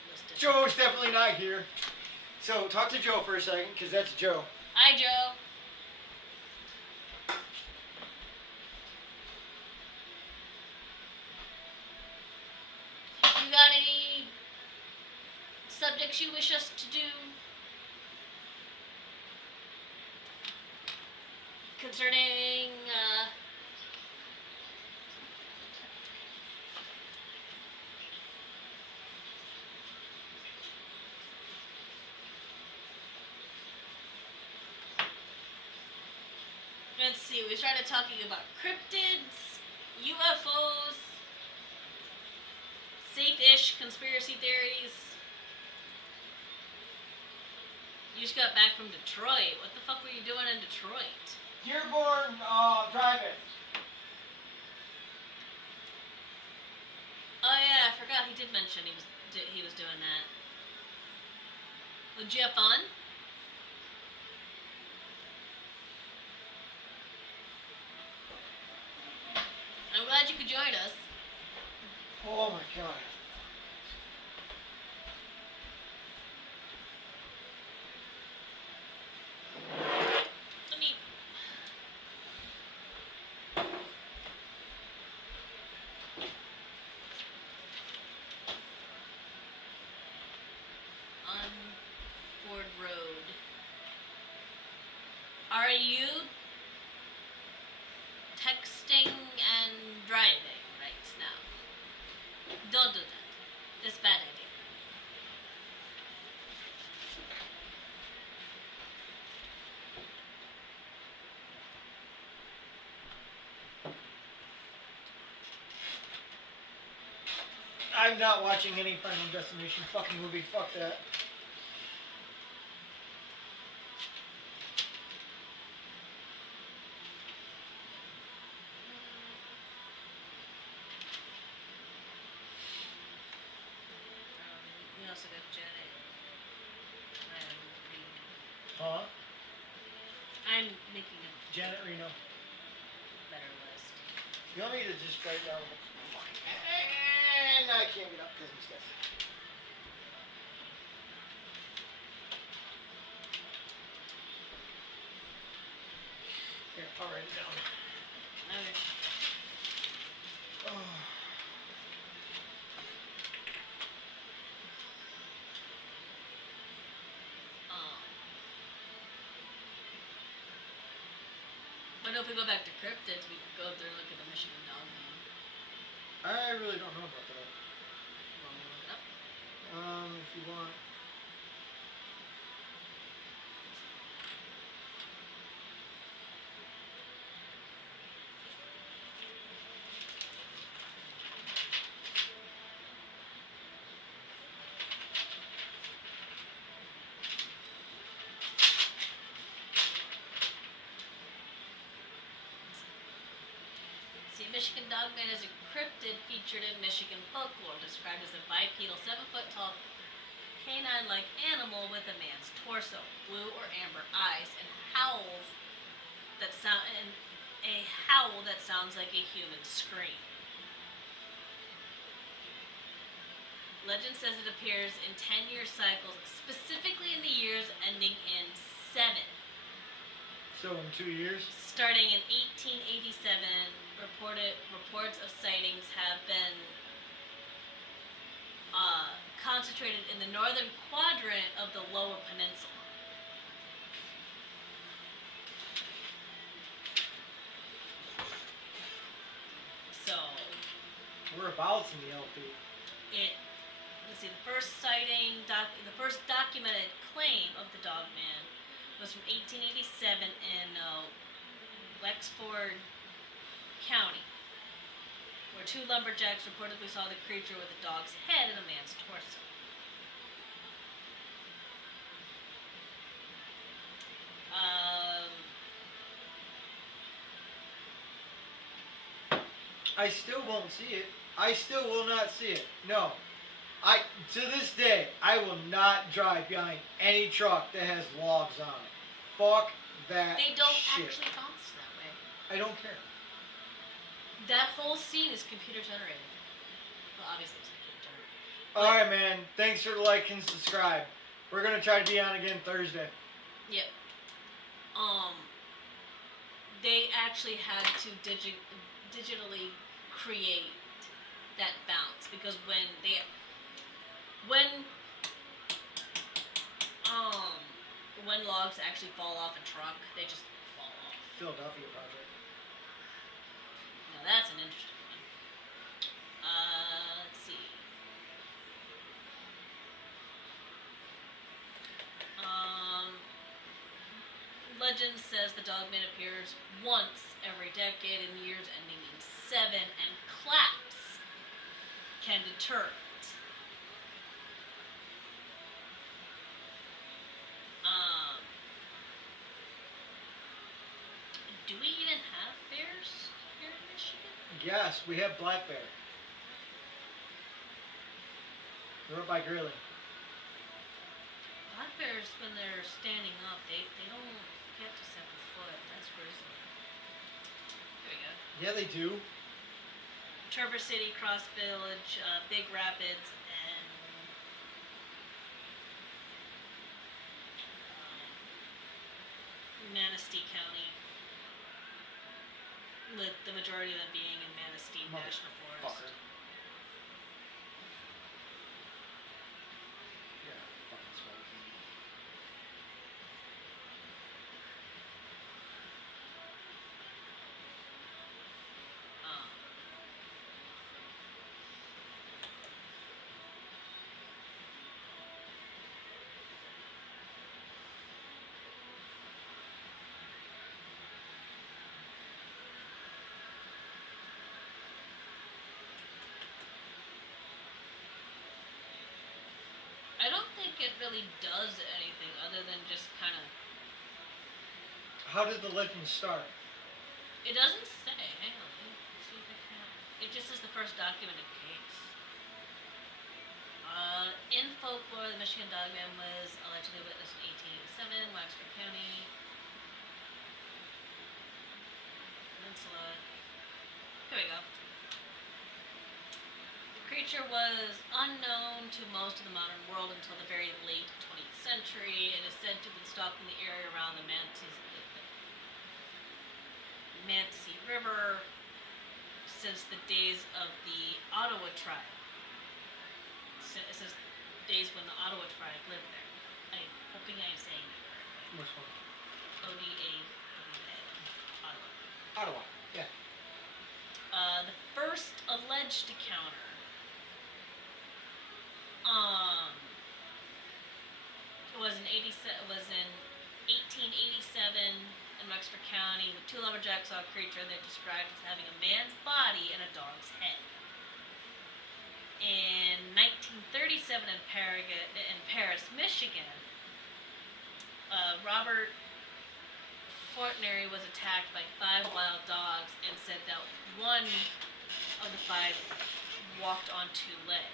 listed. Joe's definitely not here. So talk to Joe for a second, because that's Joe. Hi, Joe. You got any subjects you wish us to do concerning let's see, we started talking about cryptids, UFOs, safe-ish conspiracy theories. You just got back from Detroit. What the fuck were you doing in Detroit? Dearborn Drive-In. Oh yeah, I forgot he did mention he was doing that. Did you have fun? I'm glad you could join us. Oh my god. Let me. On Ford Road. Are you texting and driving right now? Don't do that. That's a bad idea. I'm not watching any Final Destination fucking movie. Fuck that. We also got Janet. Huh? I'm making a Janet Reno. better list. You want me to just write down the fucking and I can't get up because I'm stiff. Here, I'll write it down. Okay. Oh. I know if we go back to cryptids, we could go through and look at the Michigan dog man. I really don't know about that. You want me to look it up? If you want. See, Michigan dogman is a cryptid featured in Michigan folklore, described as a bipedal, 7-foot-tall, canine-like animal with a man's torso, blue or amber eyes, and a howl that sounds like a human scream. Legend says it appears in 10-year cycles, specifically in the years ending in 7. So in 2 years? Starting in 1887, reports of sightings have been concentrated in the northern quadrant of the Lower Peninsula. So, Whereabouts in the LP? let's see, the first documented claim of the Dogman was from 1887 in Wexford County, where two lumberjacks reportedly saw the creature with a dog's head and a man's torso. I still won't see it. I still will not see it. No. To this day, I will not drive behind any truck that has logs on it. Fuck that They don't shit. actually bounce that way. I don't care. That whole scene is computer generated. Well, obviously it's computer generated. Alright, man. Thanks for the like and subscribe. We're going to try to be on again Thursday. Yep. They actually had to digitally create that bounce because when logs actually fall off a truck, they just fall off. Philadelphia Project. Now that's an interesting one. Let's see. Legend says the Dogman appears once every decade in years ending in 7, and claps can deter it. Do we even have bears here in Michigan? Yes, we have black bear. They're up by Greeley. Black bears, when they're standing up, they don't get to 7 foot. That's grizzly. Here we go. Yeah, they do. Traverse City, Cross Village, Big Rapids, and Manistee County, with the majority of them being in Manistee National Forest. Fucker. Yeah, fucking smoking. I don't think it really does anything other than just kind of. How did the legend start? It doesn't say. Hang on. Let's see if I can. It just says the first documented case. In folklore, the Michigan Dogman was allegedly witnessed in 1887, Wexford County, Peninsula. Here we go. The creature was unknown to most of the modern world until the very late 20th century. It is said to have been stalking the area around the Manistee River since the days of the Ottawa tribe. It says days when the Ottawa tribe lived there. I'm hoping I am saying it right. Which one? Odawa. Ottawa. Ottawa. Yeah. The first alleged encounter was in 1887 in Wexford County, with two lumberjacks saw a creature they described as having a man's body and a dog's head. In 1937 in Paris, Michigan, Robert Fortenary was attacked by 5 wild dogs and said that one of the 5 walked on 2 legs.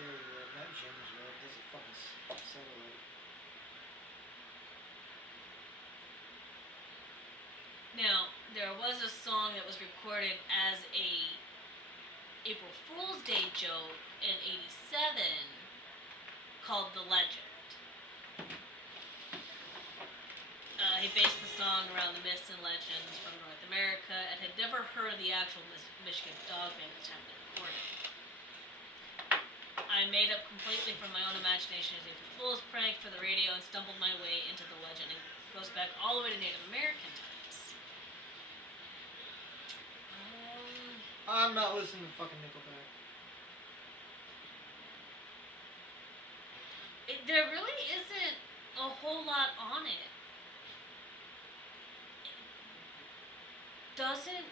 Gary Road, not James Road. That's a fucking satellite. Now, there was a song that was recorded as a April Fool's Day joke in 87 called The Legend. He based the song around the myths and legends from North America and had never heard of the actual Michigan dogman attempt to record it. I made up completely from my own imagination as a fool's prank for the radio and stumbled my way into the legend. It goes back all the way to Native American times. I'm not listening to fucking Nickelback. There really isn't a whole lot on it. It doesn't.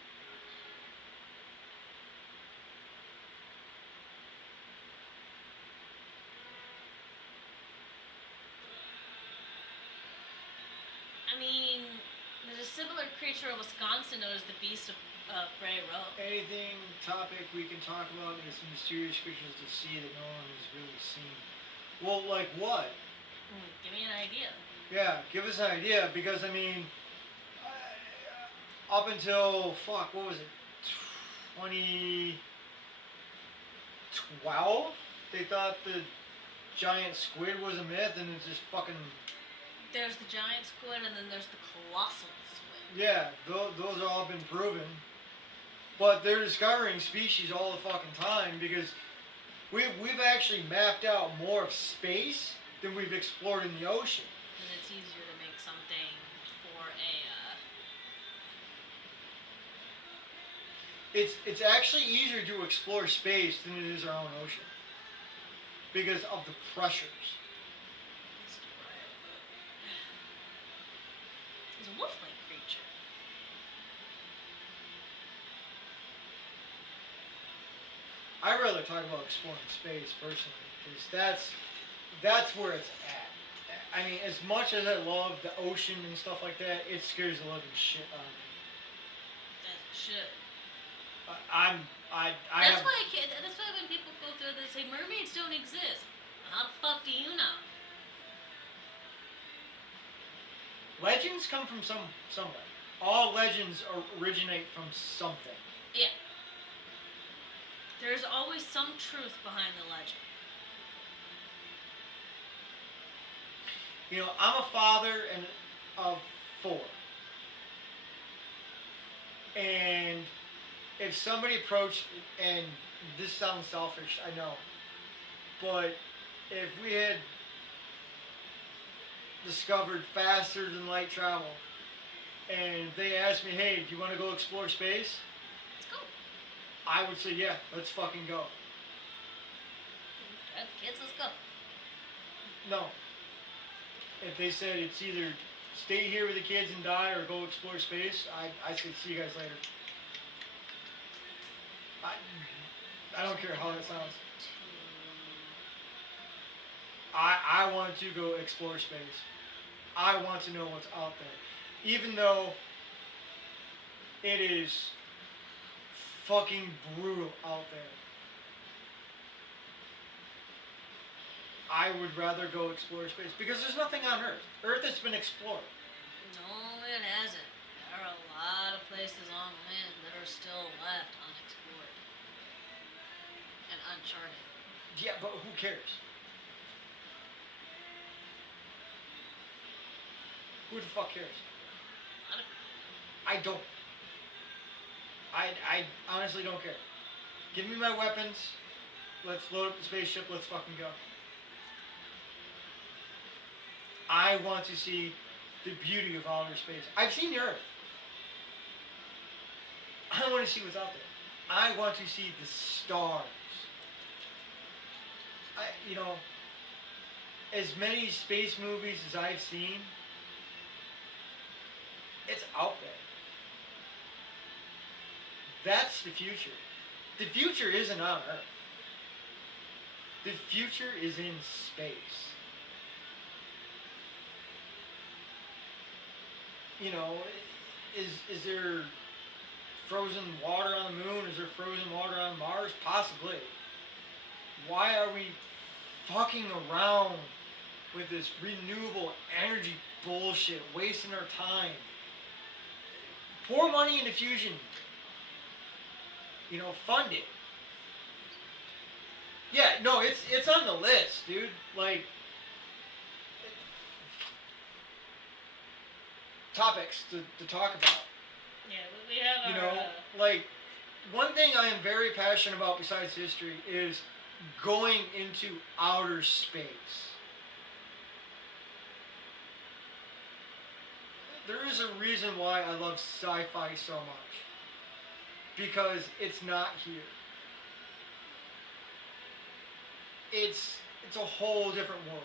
I mean, there's a similar creature in Wisconsin known as the Beast of Bray Road. Anything topic we can talk about is mysterious creatures at sea that no one has really seen. Well, like what? Give me an idea. Yeah, give us an idea because I mean, up until what was it, 2012? They thought the giant squid was a myth, and it's just fucking. There's the giant squid, and then there's the colossal squid. Yeah, those have all been proven, but they're discovering species all the fucking time because we've actually mapped out more of space than we've explored in the ocean. And it's easier to make something for a. It's actually easier to explore space than it is our own ocean because of the pressures. It's a wolf-like creature. I'd rather talk about exploring space personally because that's where it's at. I mean, as much as I love the ocean and stuff like that, it scares the living shit out of me. As it should. That's why when people go through this, they say mermaids don't exist. How the fuck do you know? Legends come from somewhere. All legends originate from something. Yeah. There's always some truth behind the legend. You know, I'm a father of 4. And if somebody approached, and this sounds selfish, I know, but if we had discovered faster than light travel, and they asked me, hey, do you want to go explore space? Let's go. I would say, yeah, let's fucking go. Kids, let's go. No. If they said it's either stay here with the kids and die or go explore space, I say see you guys later. I don't care how that sounds. I want to go explore space. I want to know what's out there. Even though it is fucking brutal out there. I would rather go explore space because there's nothing on Earth. Earth has been explored. No, it hasn't. There are a lot of places on land that are still left unexplored and uncharted. Yeah, but who cares? Who the fuck cares? I don't. I honestly don't care. Give me my weapons. Let's load up the spaceship. Let's fucking go. I want to see the beauty of outer space. I've seen the Earth. I want to see what's out there. I want to see the stars. You know, as many space movies as I've seen, it's out there. That's the future. The future isn't on Earth. The future is in space. You know, is there frozen water on the moon? Is there frozen water on Mars? Possibly. Why are we fucking around with this renewable energy bullshit, wasting our time? Pour money into fusion. You know, fund it. Yeah, no, it's on the list, dude. Like, topics to talk about. Yeah, we have You our. know, like, one thing I am very passionate about besides history is going into outer space. There is a reason why I love sci-fi so much. Because it's not here. It's a whole different world.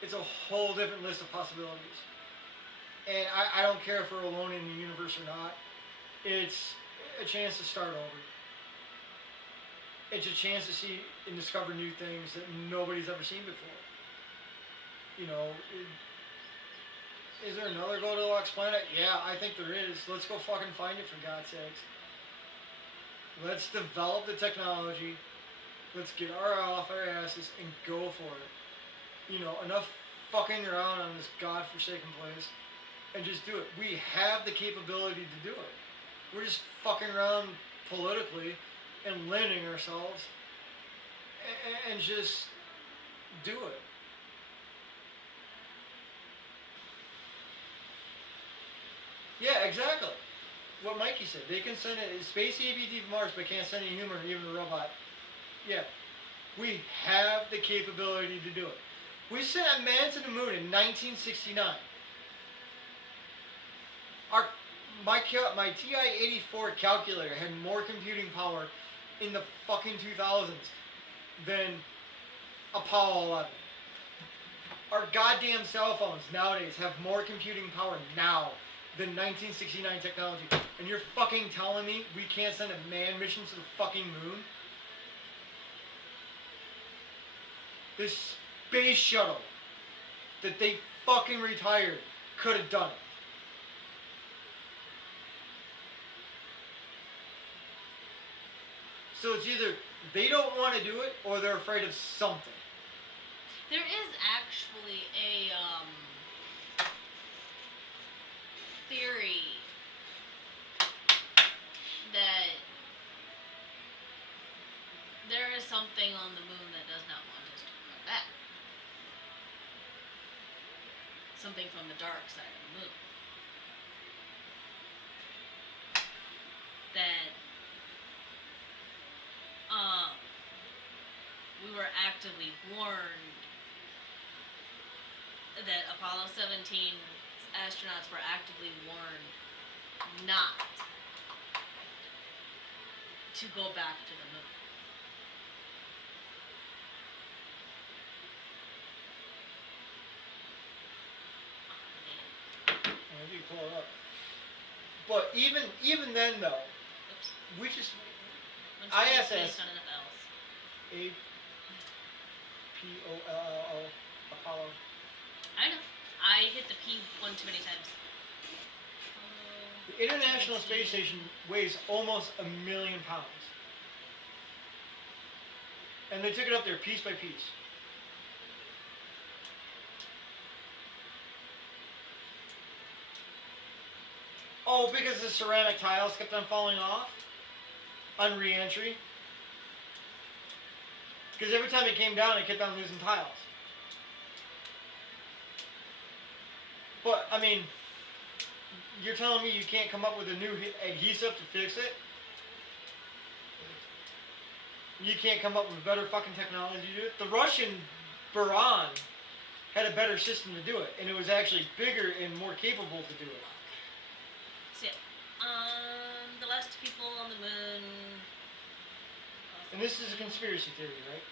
It's a whole different list of possibilities. And I don't care if we're alone in the universe or not. It's a chance to start over. It's a chance to see and discover new things that nobody's ever seen before. You know, is there another Goldilocks planet? Yeah, I think there is. Let's go fucking find it, for God's sakes. Let's develop the technology. Let's get off our asses and go for it. You know, enough fucking around on this godforsaken place and just do it. We have the capability to do it. We're just fucking around politically and limiting ourselves and just do it. Yeah, exactly. What Mikey said. They can send a space EVD to Mars, but can't send a human or even a robot. Yeah. We have the capability to do it. We sent a man to the moon in 1969. My TI-84 calculator had more computing power in the fucking 2000s than Apollo 11. Our goddamn cell phones nowadays have more computing power now than 1969 technology. And you're fucking telling me we can't send a manned mission to the fucking moon? This space shuttle that they fucking retired could have done it. So it's either they don't want to do it or they're afraid of something. There is actually a theory that there is something on the moon that does not want us to come back. Something from the dark side of the moon. That we were actively warned that Apollo 17 astronauts were actively warned not to go back to the moon. I do pull it up. But even then though, Oops. we just ISS. ISS. Not enough L's. Apollo Apollo. I know. I hit the P one too many times. The International Space Station weighs almost 1 million pounds. And they took it up there piece by piece. Oh, because the ceramic tiles kept on falling off on re-entry. Because every time it came down, it kept on losing tiles. But, I mean, you're telling me you can't come up with a new adhesive to fix it? You can't come up with better fucking technology to do it? The Russian Buran had a better system to do it, and it was actually bigger and more capable to do it. So, the last people on the moon. And this is a conspiracy theory, right?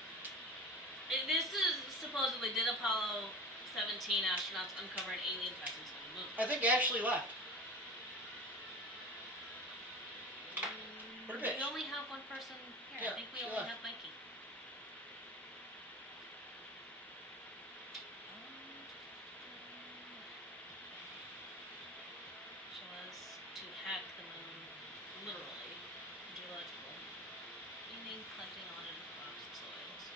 This is supposedly, did Apollo 17 astronauts uncover an alien presence on the moon? I think Ashley left. What a bitch. We only have one person here. Yeah, I think we she only left. have Mikey. She was to hack the moon, literally, geological, meaning collecting audited rocks and soils.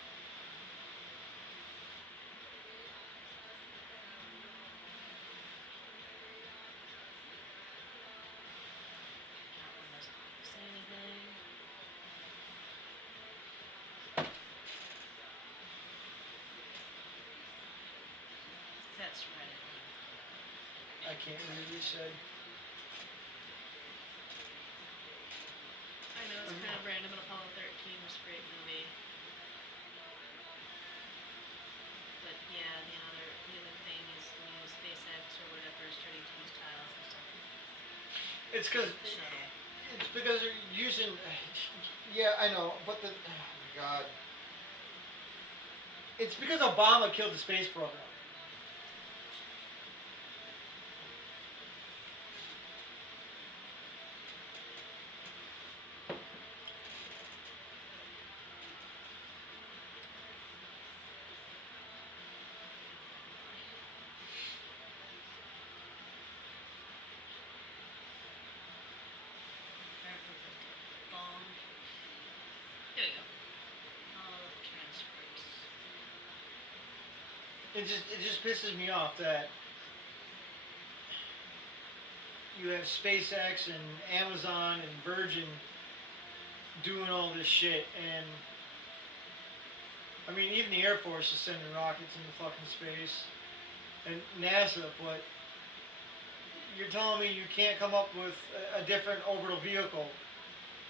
That one doesn't say anything. That's Reddit. I can't remember what you said. I know it's kind of random, but Apollo 13 was a great movie. But yeah, the other thing is SpaceX or whatever is starting to use tiles and stuff. It's because Shuttle. it's because they're using. Yeah, I know, but the oh my god, it's because Obama killed the space program. Bomb. There we go. All transcripts. It just pisses me off that you have SpaceX and Amazon and Virgin doing all this shit, and I mean even the Air Force is sending rockets into fucking space, and NASA, but you're telling me you can't come up with a different orbital vehicle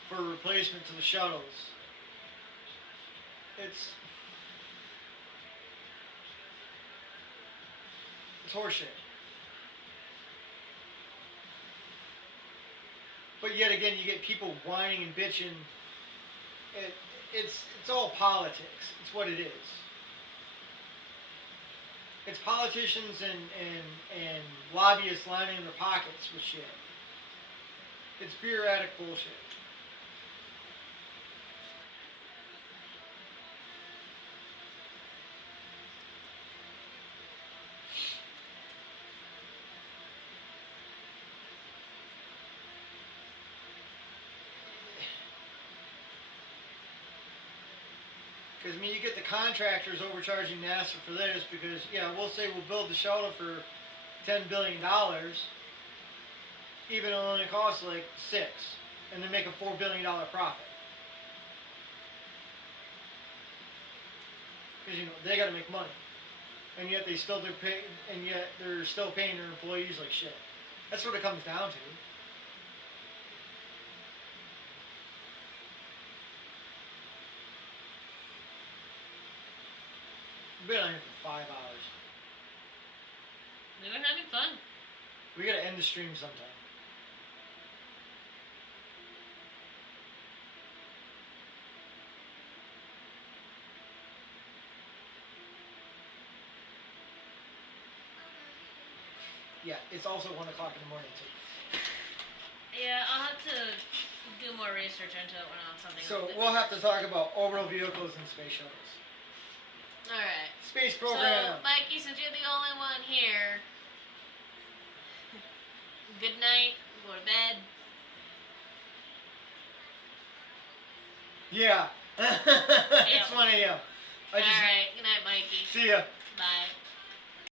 for replacement to the shuttles. It's horseshit. But yet again, you get people whining and bitching. It's all politics. It's what it is. It's politicians and lobbyists lining their pockets with shit. It's bureaucratic bullshit. Because I mean, you get the contractors overcharging NASA for this because yeah, we'll say we'll build the shuttle for $10 billion, even though it only costs like $6, and they make a $4 billion profit. Because you know they got to make money, and yet they're still paying their employees like shit. That's what it comes down to. We've been on here for 5 hours. We were having fun. We gotta end the stream sometime. Yeah, it's also 1 o'clock in the morning too. Yeah, I'll have to do more research into it when on something. So we'll have to talk about orbital vehicles and space shuttles. Alright. Space program. So, Mikey, since you're the only one here, good night, go to bed. Yeah. It's 1 a.m. Alright, good night, Mikey. See ya. Bye.